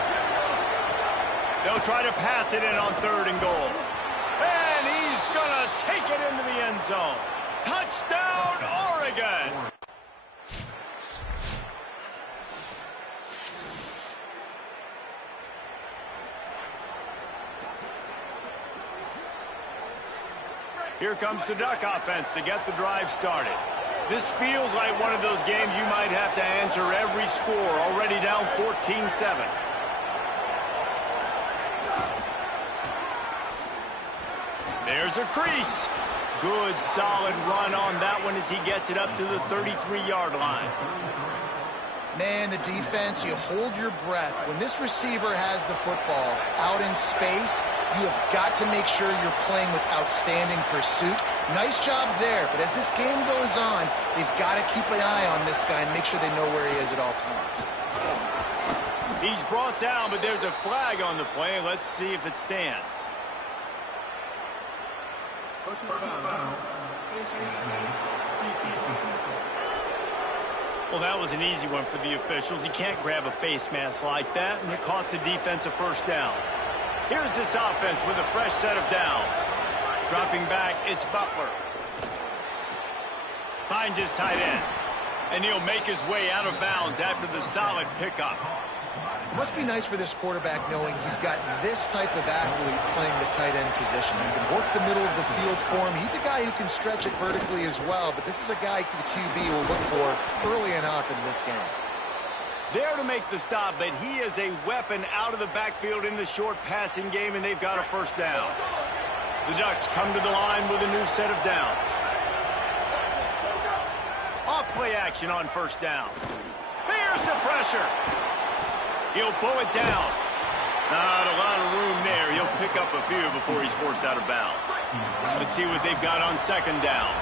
They'll try to pass it in on third and goal. And he's going to take it into the end zone. Touchdown, Oregon! Here comes the Duck offense to get the drive started. This feels like one of those games you might have to answer every score. Already down 14-7. There's a crease. Good, solid run on that one as he gets it up to the 33-yard line. Man, the defense, you hold your breath. When this receiver has the football out in space, you have got to make sure you're playing with outstanding pursuit. Nice job there, but as this game goes on, they've got to keep an eye on this guy and make sure they know where he is at all times. He's brought down, but there's a flag on the play. Let's see if it stands. Well, that was an easy one for the officials. You can't grab a face mask like that, and it costs the defense a first down. Here's this offense with a fresh set of downs. Dropping back, it's Butler. Finds his tight end. And he'll make his way out of bounds after the solid pickup. It must be nice for this quarterback knowing he's got this type of athlete playing the tight end position. He can work the middle of the field for him. He's a guy who can stretch it vertically as well, but this is a guy the QB will look for early and often in this game. There to make the stop, but he is a weapon out of the backfield in the short passing game, and they've got a first down. The Ducks come to the line with a new set of downs. Off-play action on first down. Here's the pressure. He'll pull it down. Not a lot of room there. He'll pick up a few before he's forced out of bounds. Let's see what they've got on second down.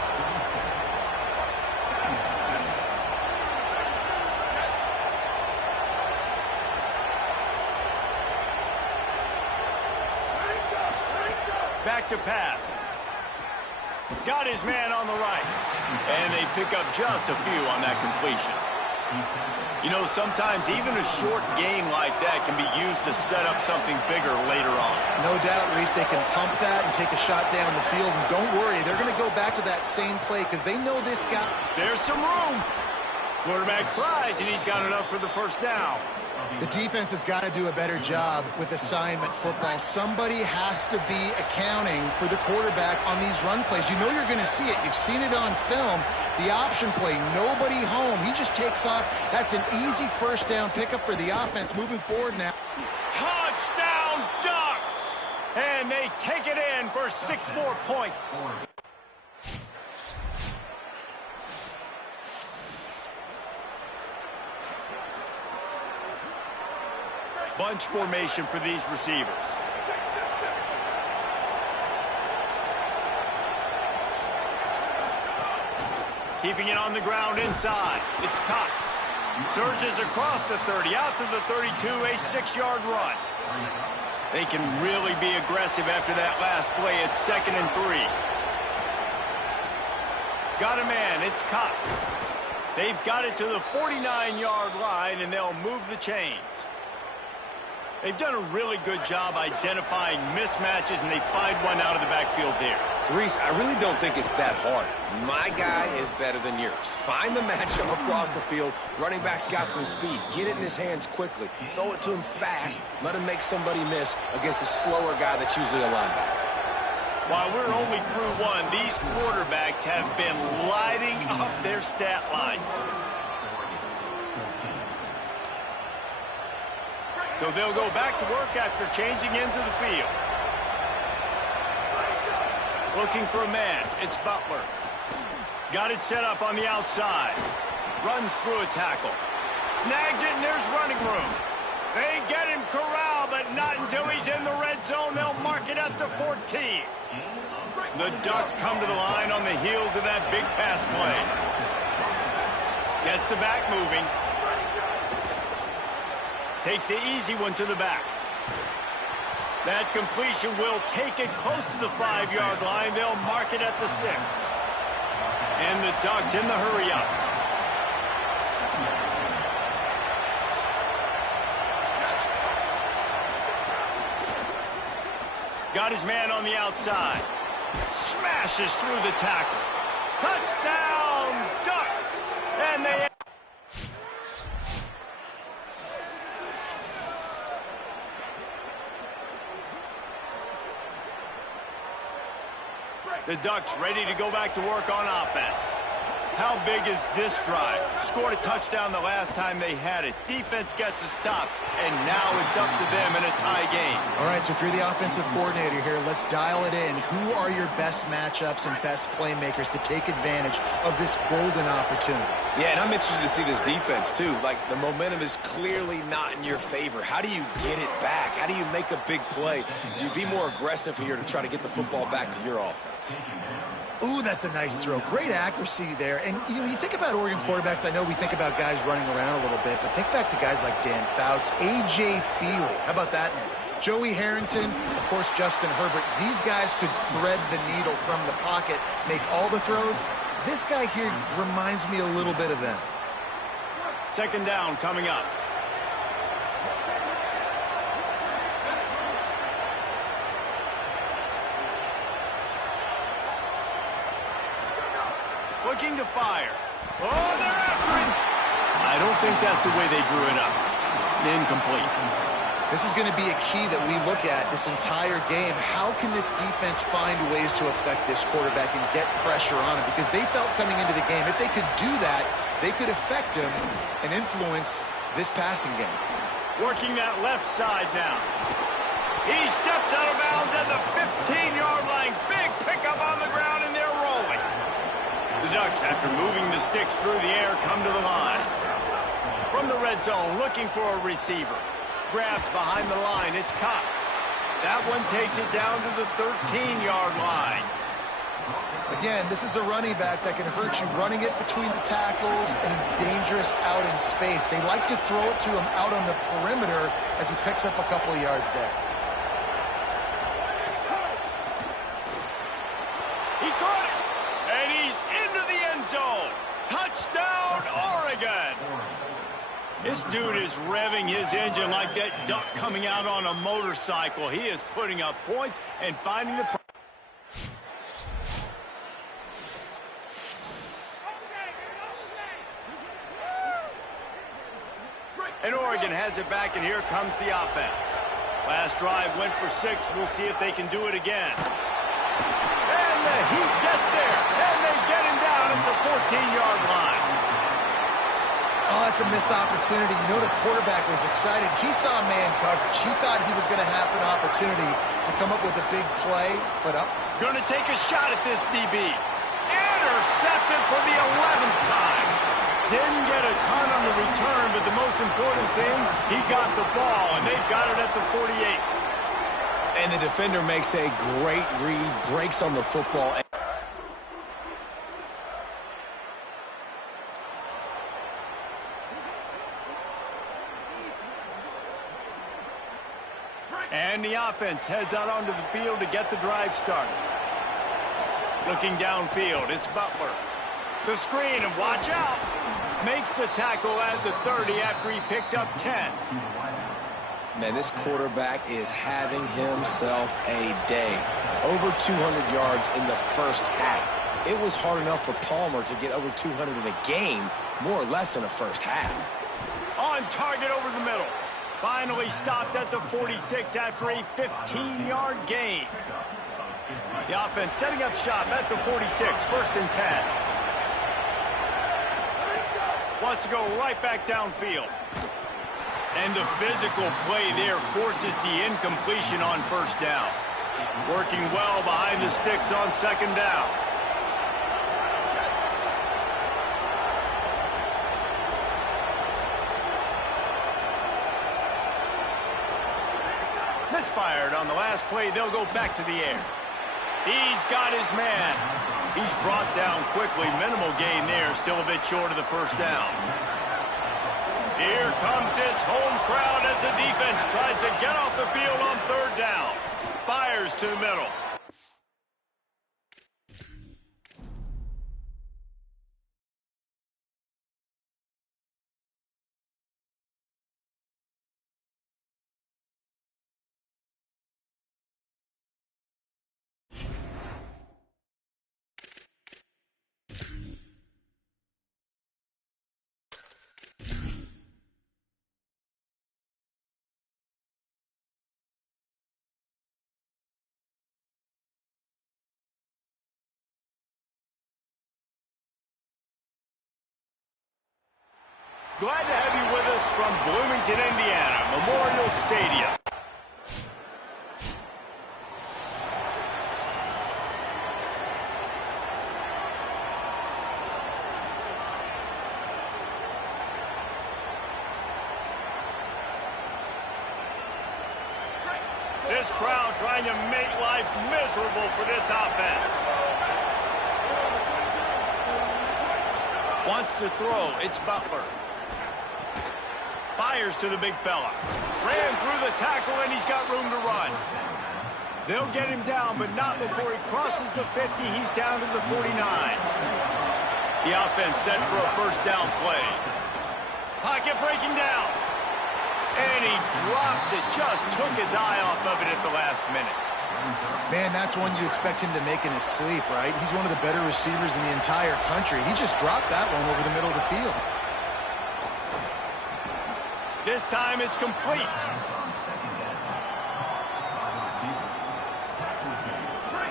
Back to pass. Got his man on the right. And they pick up just a few on that completion. You know, sometimes even a short game like that can be used to set up something bigger later on. No doubt, Reese, they can pump that and take a shot down the field. And don't worry, they're going to go back to that same play because they know this guy. There's some room. Quarterback slides, and he's got enough for the first down. The defense has got to do a better job with assignment football. Somebody has to be accounting for the quarterback on these run plays. You know you're going to see it. You've seen it on film. The option play, nobody home. He just takes off. That's an easy first down pickup for the offense moving forward now. Touchdown, Ducks! And they take it in for 6 more points. bunch formation for these receivers. Keeping it on the ground inside. It's Cox. Surges across the 30, out to the 32, a 6-yard run. They can really be aggressive after that last play. It's 2nd and 3. Got a man. It's Cox. They've got it to the 49-yard line, and they'll move the chains. They've done a really good job identifying mismatches, and they find one out of the backfield there. Reese, I really don't think it's that hard. My guy is better than yours. Find the matchup across the field. Running back's got some speed. Get it in his hands quickly. Throw it to him fast. Let him make somebody miss against a slower guy that's usually a linebacker. While we're only through one, these quarterbacks have been lighting up their stat lines. So they'll go back to work after changing into the field. Looking for a man. It's Butler. Got it set up on the outside. Runs through a tackle. Snags it, and there's running room. They get him corralled, but not until he's in the red zone. They'll mark it at the 14. The Ducks come to the line on the heels of that big pass play. Gets the back moving. Takes the easy one to the back. That completion will take it close to the 5-yard line. They'll mark it at the 6. And the Ducks in the hurry-up. Got his man on the outside. Smashes through the tackle. Touchdown, Ducks! And they... The Ducks ready to go back to work on offense. How big is this drive? Scored a touchdown the last time they had it. Defense gets a stop, and now it's up to them in a tie game. All right, so if you're the offensive coordinator here, let's dial it in. Who are your best matchups and best playmakers to take advantage of this golden opportunity? Yeah, and I'm interested to see this defense, too. Like, the momentum is clearly not in your favor. How do you get it back? How do you make a big play? Do you be more aggressive here to try to get the football back to your offense? Ooh, that's a nice throw. Great accuracy there. And you think about Oregon quarterbacks, I know we think about guys running around a little bit, but think back to guys like Dan Fouts, A.J. Feely. How about that name? Joey Harrington, of course, Justin Herbert. These guys could thread the needle from the pocket, make all the throws. This guy here reminds me a little bit of them. 2nd down coming up. Looking to fire. Oh, they're after him. I don't think that's the way they drew it up. Incomplete. This is going to be a key that we look at this entire game. How can this defense find ways to affect this quarterback and get pressure on him? Because they felt coming into the game, if they could do that, they could affect him and influence this passing game. Working that left side now. He steps out of bounds at the 15-yard line. Big pickup on the ground, and they're rolling. The Ducks, after moving the sticks through the air, come to the line. From the red zone, looking for a receiver. Grabbed behind the line, it's Cox. That one takes it down to the 13-yard line. Again, this is a running back that can hurt you running it between the tackles, and he's dangerous out in space. They like to throw it to him out on the perimeter as he picks up a couple of yards there. He caught it, and he's into the end zone. Touchdown, Oregon! This dude is revving his engine like that duck coming out on a motorcycle. He is putting up points and finding the... And Oregon has it back, and here comes the offense. Last drive went for 6. We'll see if they can do it again. And the Heat gets there, and they get him down at the 14-yard line. Oh, that's a missed opportunity. You know, the quarterback was excited. He saw man coverage. He thought he was going to have an opportunity to come up with a big play, but up. Going to take a shot at this DB. intercepted for the 11th time. Didn't get a ton on the return, but the most important thing, he got the ball, and they've got it at the 48. And the defender makes a great read, breaks on the football. And the offense heads out onto the field to get the drive started. Looking downfield, it's Butler. The screen, and watch out. Makes the tackle at the 30 after he picked up 10. Man, this quarterback is having himself a day. Over 200 yards in the first half. It was hard enough for Palmer to get over 200 in a game, more or less in the first half. On target over the middle. Finally stopped at the 46 after a 15-yard gain. The offense setting up shop at the 46, first and 10. Wants to go right back downfield. And the physical play there forces the incompletion on first down. Working well behind the sticks on second down. Misfired on the last play. They'll go back to the air. He's got his man. He's brought down quickly. Minimal gain there. Still a bit short of the first down. Here comes his home crowd as the defense tries to get off the field on third down. Fires to the middle. Glad to have you with us from Bloomington, Indiana, Memorial Stadium. This crowd trying to make life miserable for this offense. Wants to throw. It's Butler. Fires to the big fella. Ran through the tackle, and he's got room to run. They'll get him down, but not before he crosses the 50. He's down to the 49. The offense set for a first down play. Pocket breaking down. And he drops it. Just took his eye off of it at the last minute. Man, that's one you expect him to make in his sleep, right? He's one of the better receivers in the entire country. He just dropped that one over the middle of the field. This time it's complete.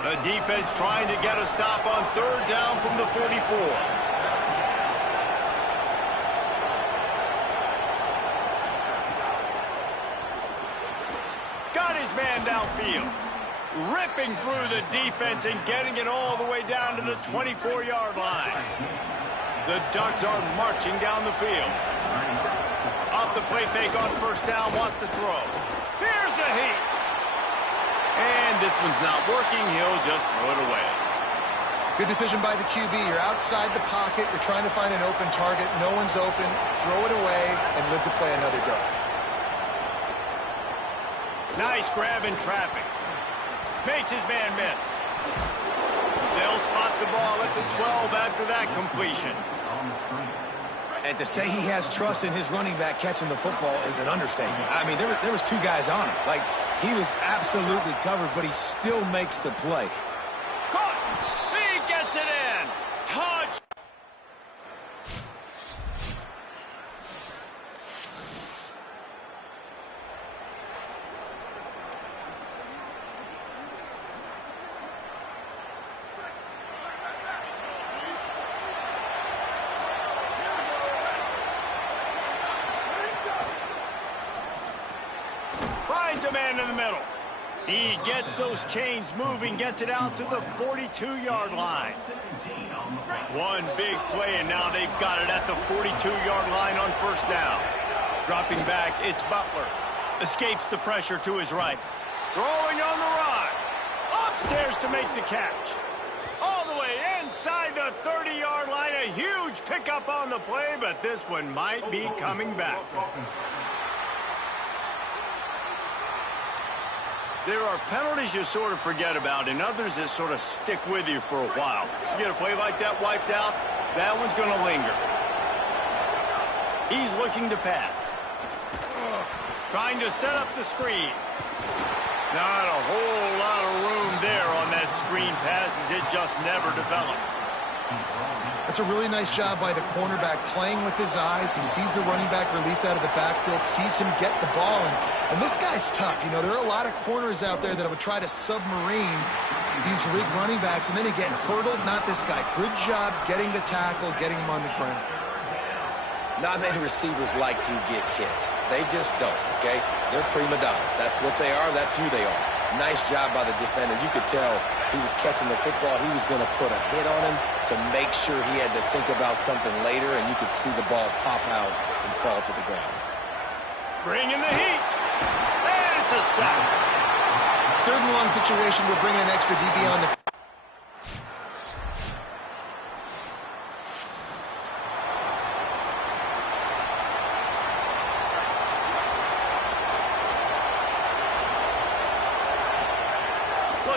The defense trying to get a stop on third down from the 44. Got his man downfield. Ripping through the defense and getting it all the way down to the 24-yard line. The Ducks are marching down the field. Off the play fake on first down, wants to throw. Here's a heat. And this one's not working. He'll just throw it away. Good decision by the QB. You're outside the pocket. You're trying to find an open target. No one's open. Throw it away and live to play another go. Nice grab in traffic. Makes his man miss. They'll spot the ball at the 12 after that completion. And to say he has trust in his running back catching the football is an understatement. I mean, there was two guys on him. Like, he was absolutely covered, but he still makes the play. Caught! He gets it in! Touch! Finds a man in the middle. He gets those chains moving, gets it out to the 42-yard line. One big play, and now they've got it at the 42-yard line on first down. Dropping back, it's Butler. Escapes the pressure to his right. Throwing on the run. Upstairs to make the catch. All the way inside the 30-yard line. A huge pickup on the play, but this one might be coming back. There are penalties you sort of forget about and others that sort of stick with you for a while. You get a play like that wiped out, that one's going to linger. He's looking to pass. Trying to set up the screen. Not a whole lot of room there on that screen pass as it just never developed. That's a really nice job by the cornerback, playing with his eyes. He sees the running back release out of the backfield, sees him get the ball, and this guy's tough. You know, there are a lot of corners out there that would try to submarine these big running backs, and then he get hurdled. Not this guy. Good job getting the tackle, getting him on the ground. Not many receivers like to get hit. They just don't, okay? They're prima donnas. That's what they are. That's who they are. Nice job by the defender. You could tell he was catching the football. He was going to put a hit on him to make sure he had to think about something later, and you could see the ball pop out and fall to the ground. Bringing the heat. And it's a sack. 3rd and long situation. We're bringing an extra DB on the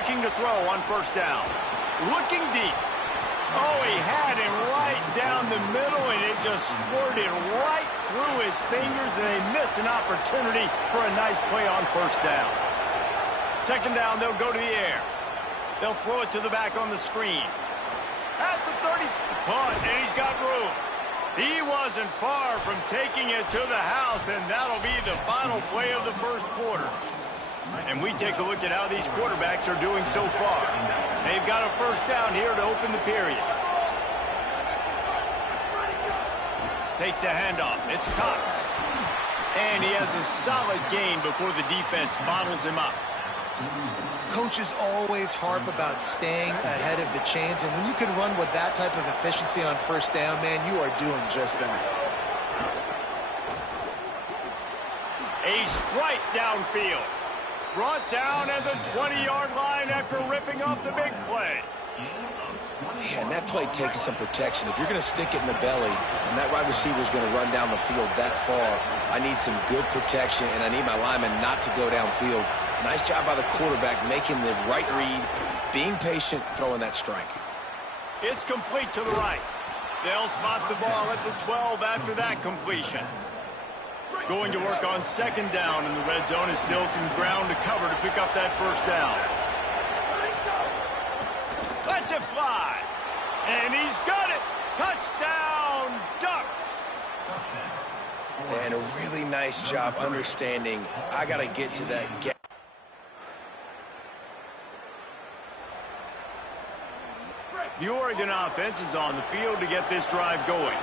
looking to throw on first down. Looking deep. Oh, he had him right down the middle, and it just squirted right through his fingers, and they miss an opportunity for a nice play on first down. 2nd down, they'll go to the air. They'll throw it to the back on the screen. At the 30, punt, and he's got room. He wasn't far from taking it to the house, and that'll be the final play of the first quarter. And we take a look at how these quarterbacks are doing so far. They've got a first down here to open the period. Takes the handoff. It's Cox. And he has a solid gain before the defense bottles him up. Coaches always harp about staying ahead of the chains, and when you can run with that type of efficiency on first down, man, you are doing just that. A strike downfield. Brought down at the 20-yard line after ripping off the big play. Man, that play takes some protection. If you're going to stick it in the belly and that wide receiver is going to run down the field that far, I need some good protection, and I need my lineman not to go downfield. Nice job by the quarterback making the right read, being patient, throwing that strike. It's complete to the right. They'll spot the ball at the 12 after that completion. Going to work on 2nd down, and the red zone is still some ground to cover to pick up that first down. Lets it fly. And he's got it. Touchdown, Ducks. And a really nice job understanding I got to get to that gap. The Oregon offense is on the field to get this drive going.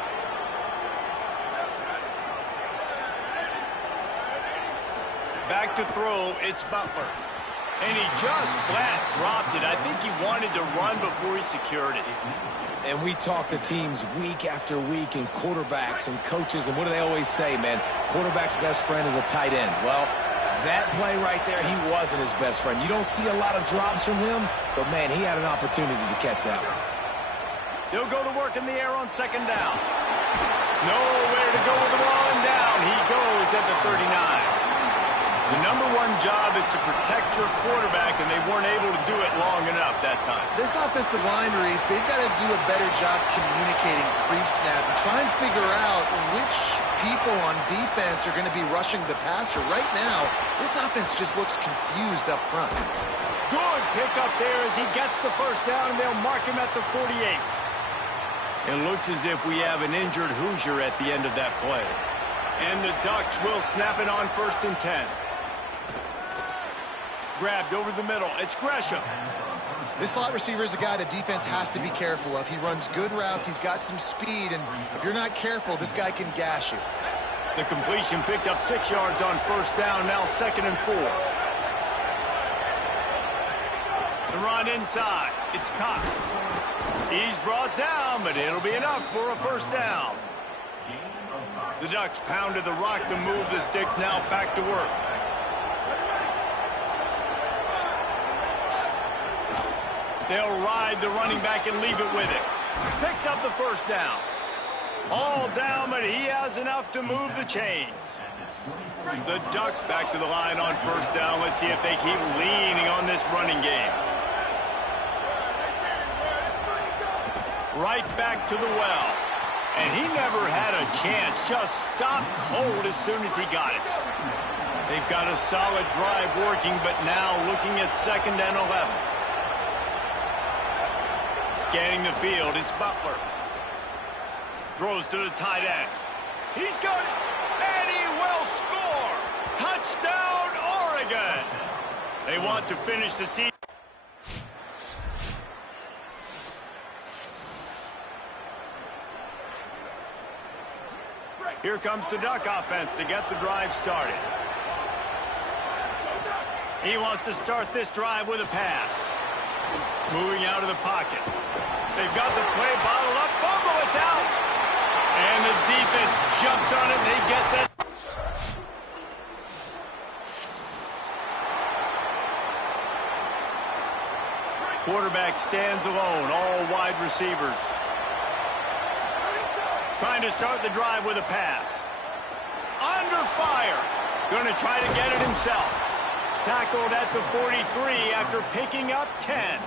Back to throw, it's Butler. And he just flat dropped it. I think he wanted to run before he secured it. And we talk to teams week after week, and quarterbacks and coaches, and what do they always say, man? Quarterback's best friend is a tight end. Well, that play right there, he wasn't his best friend. You don't see a lot of drops from him, but, man, he had an opportunity to catch that one. They'll go to work in the air on 2nd down. Nowhere to go with the ball, and down he goes at the 39. The #1 job is to protect your quarterback, and they weren't able to do it long enough that time. This offensive line, Reese, they've got to do a better job communicating pre-snap and try and figure out which people on defense are going to be rushing the passer. Right now, this offense just looks confused up front. Good pickup there as he gets the first down, and they'll mark him at the 48. It looks as if we have an injured Hoosier at the end of that play. And the Ducks will snap it on 1st and 10. Grabbed over the middle. It's Gresham. This slot receiver is a guy the defense has to be careful of. He runs good routes. He's got some speed, and if you're not careful, this guy can gash you. The completion picked up 6 yards on first down. Now 2nd and 4. The run inside. It's Cox. He's brought down, but it'll be enough for a first down. The Ducks pounded the rock to move the sticks, now back to work. They'll ride the running back and leave it with it. Picks up the first down. All down, but he has enough to move the chains. The Ducks back to the line on first down. Let's see if they keep leaning on this running game. Right back to the well. And he never had a chance. Just stopped cold as soon as he got it. They've got a solid drive working, but now looking at 2nd and 11. Scanning the field, it's Butler. Throws to the tight end. He's got it, and he will score! Touchdown, Oregon! They want to finish the season. Here comes the Duck offense to get the drive started. He wants to start this drive with a pass. Moving out of the pocket. They've got the play bottled up. Fumble, it's out! And the defense jumps on it, and he gets it. Quarterback stands alone, all wide receivers. Trying to start the drive with a pass. Under fire. Going to try to get it himself. Tackled at the 43 after picking up 10.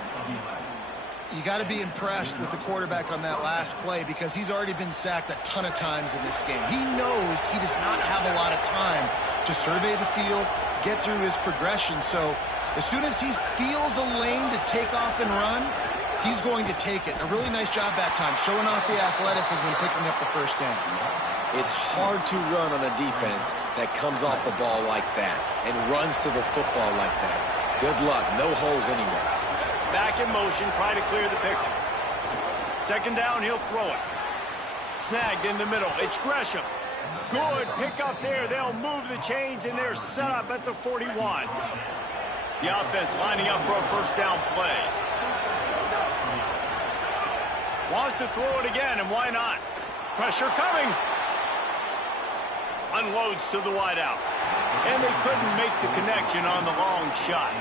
You got to be impressed with the quarterback on that last play because he's already been sacked a ton of times in this game. He knows he does not have a lot of time to survey the field, get through his progression. So as soon as he feels a lane to take off and run, he's going to take it. A really nice job that time, showing off the athleticism and picking up the first down. It's hard to run on a defense that comes off the ball like that and runs to the football like that. Good luck. No holes anywhere. Back in motion, try to clear the picture. 2nd down, he'll throw it. Snagged in the middle. It's Gresham. Good pick up there. They'll move the chains, and they're set up at the 41. The offense lining up for a first down play. Wants to throw it again, and why not? Pressure coming. Unloads to the wideout. And they couldn't make the connection on the long shot.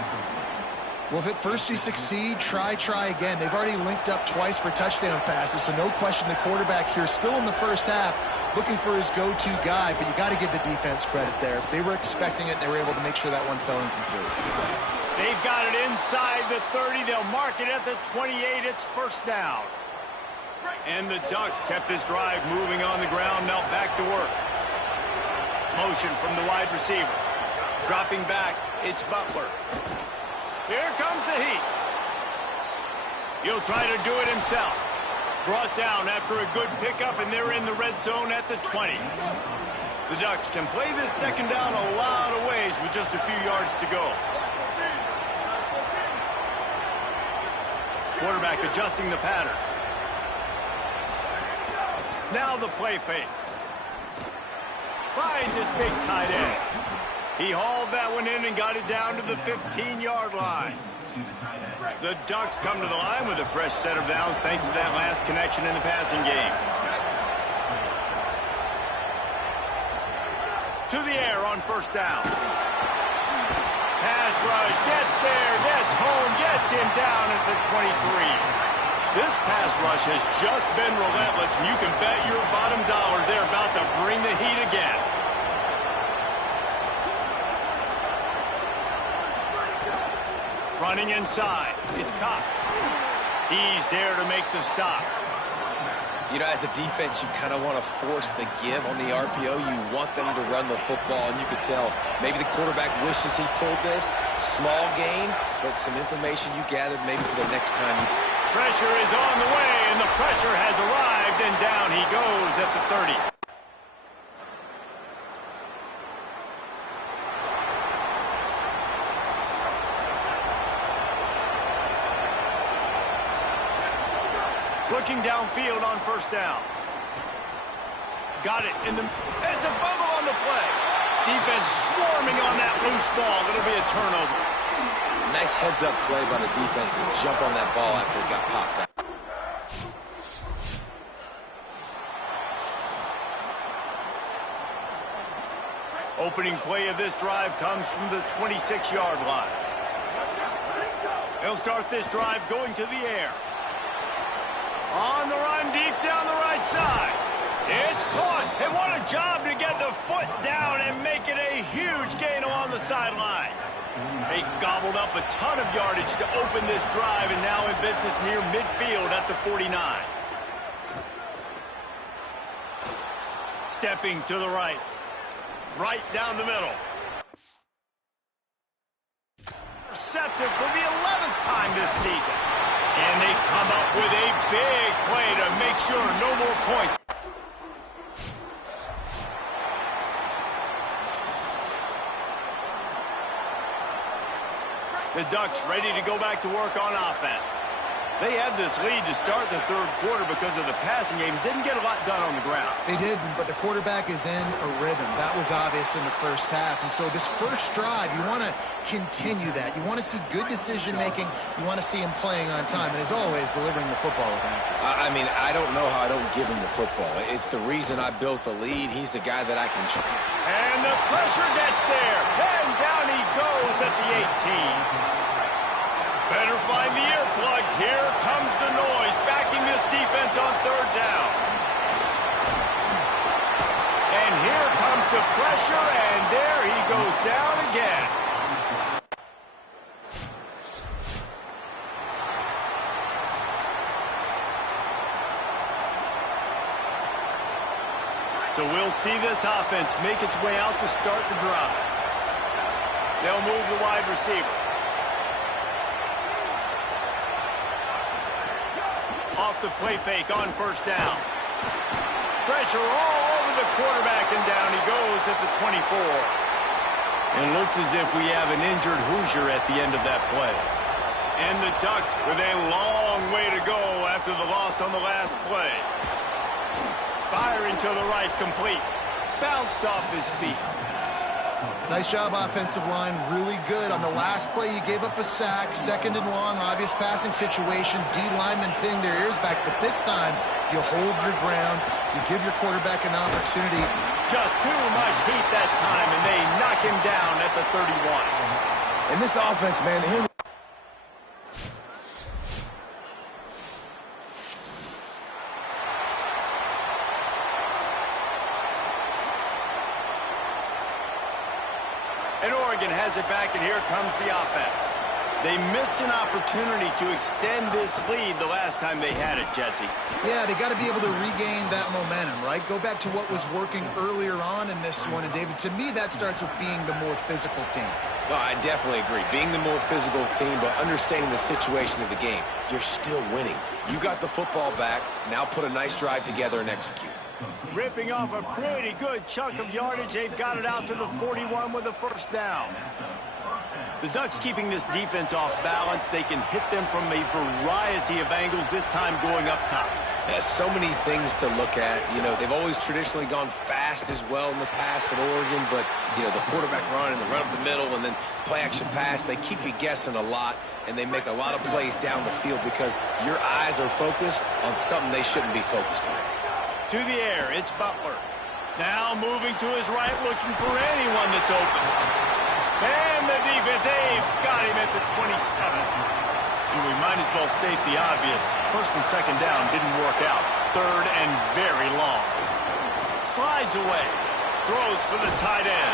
Well, if at first you succeed, try again. They've already linked up twice for touchdown passes, so no question the quarterback here still in the first half looking for his go-to guy, but you got to give the defense credit there. They were expecting it, and they were able to make sure that one fell incomplete. They've got it inside the 30. They'll mark it at the 28. It's first down. And the Ducks kept this drive moving on the ground. Now back to work. Motion from the wide receiver. Dropping back, it's Butler. Here comes the heat. He'll try to do it himself. Brought down after a good pickup, and they're in the red zone at the 20. The Ducks can play this 2nd down a lot of ways with just a few yards to go. Quarterback adjusting the pattern. Now the play fake. Finds his big tight end. He hauled that one in and got it down to the 15-yard line. The Ducks come to the line with a fresh set of downs thanks to that last connection in the passing game. To the air on first down. Pass rush, gets there, gets home, gets him down at the 23. This pass rush has just been relentless, and you can bet your bottom dollar they're about to bring the heat again. Running inside, it's Cox. He's there to make the stop. You know, as a defense, you kind of want to force the give on the RPO. You want them to run the football, and you could tell maybe the quarterback wishes he pulled this. Small gain, but some information you gathered maybe for the next time. Pressure is on the way, and the pressure has arrived, and down he goes at the 30. Looking downfield on first down. Got it in the... It's a fumble on the play. Defense swarming on that loose ball. It'll be a turnover. Nice heads-up play by the defense to jump on that ball after it got popped out. Opening play of this drive comes from the 26-yard line. They'll start this drive going to the air. On the run, deep down the right side. It's caught. And what a job to get the foot down and make it a huge gain along the sideline. They gobbled up a ton of yardage to open this drive, and now in business near midfield at the 49. Stepping to the right. Right down the middle. Intercepted for the 11th time this season. And they come up with a big play to make sure no more points. The Ducks ready to go back to work on offense. They had this lead to start the third quarter because of the passing game. Didn't get a lot done on the ground. They did, but the quarterback is in a rhythm. That was obvious in the first half. And so this first drive, you want to continue that. You want to see good decision-making. You want to see him playing on time. And as always, delivering the football with accuracy. I mean, I don't know how I don't give him the football. It's the reason I built the lead. He's the guy that I can trust. And the pressure gets there. And down he goes at the 18. Better find the earplugs. Here comes the noise, backing this defense on third down. And here comes the pressure, and there he goes down again. So we'll see this offense make its way out to start the drive. They'll move the wide receiver. Off the play fake on first down. Pressure all over the quarterback, and down he goes at the 24. It looks as if we have an injured Hoosier at the end of that play. And the Ducks with a long way to go after the loss on the last play. Firing to the right, complete. Bounced off his feet. Nice job, offensive line. Really good. On the last play, you gave up a sack. Second and long, obvious passing situation. D linemen pinning their ears back. But this time, you hold your ground. You give your quarterback an opportunity. Just too much heat that time, and they knock him down at the 31. And this offense, man, here. And Oregon has it back, and here comes the offense. They missed an opportunity to extend this lead the last time they had it, Jesse. Yeah, they got to be able to regain that momentum, right? Go back to what was working earlier on in this one. And, David, to me, that starts with being the more physical team. Well, I definitely agree. Being the more physical team, but understanding the situation of the game. You're still winning. You got the football back. Now put a nice drive together and execute. Ripping off a pretty good chunk of yardage. They've got it out to the 41 with a first down. The Ducks keeping this defense off balance. They can hit them from a variety of angles, this time going up top. There's so many things to look at. You know, they've always traditionally gone fast as well in the past at Oregon, but, you know, the quarterback run and the run up the middle and then play-action pass, they keep you guessing a lot, and they make a lot of plays down the field because your eyes are focused on something they shouldn't be focused on. To the air, it's Butler. Now moving to his right, looking for anyone that's open. And the defense, they've got him at the 27. And we might as well state the obvious. First and second down didn't work out. Third and very long. Slides away. Throws for the tight end.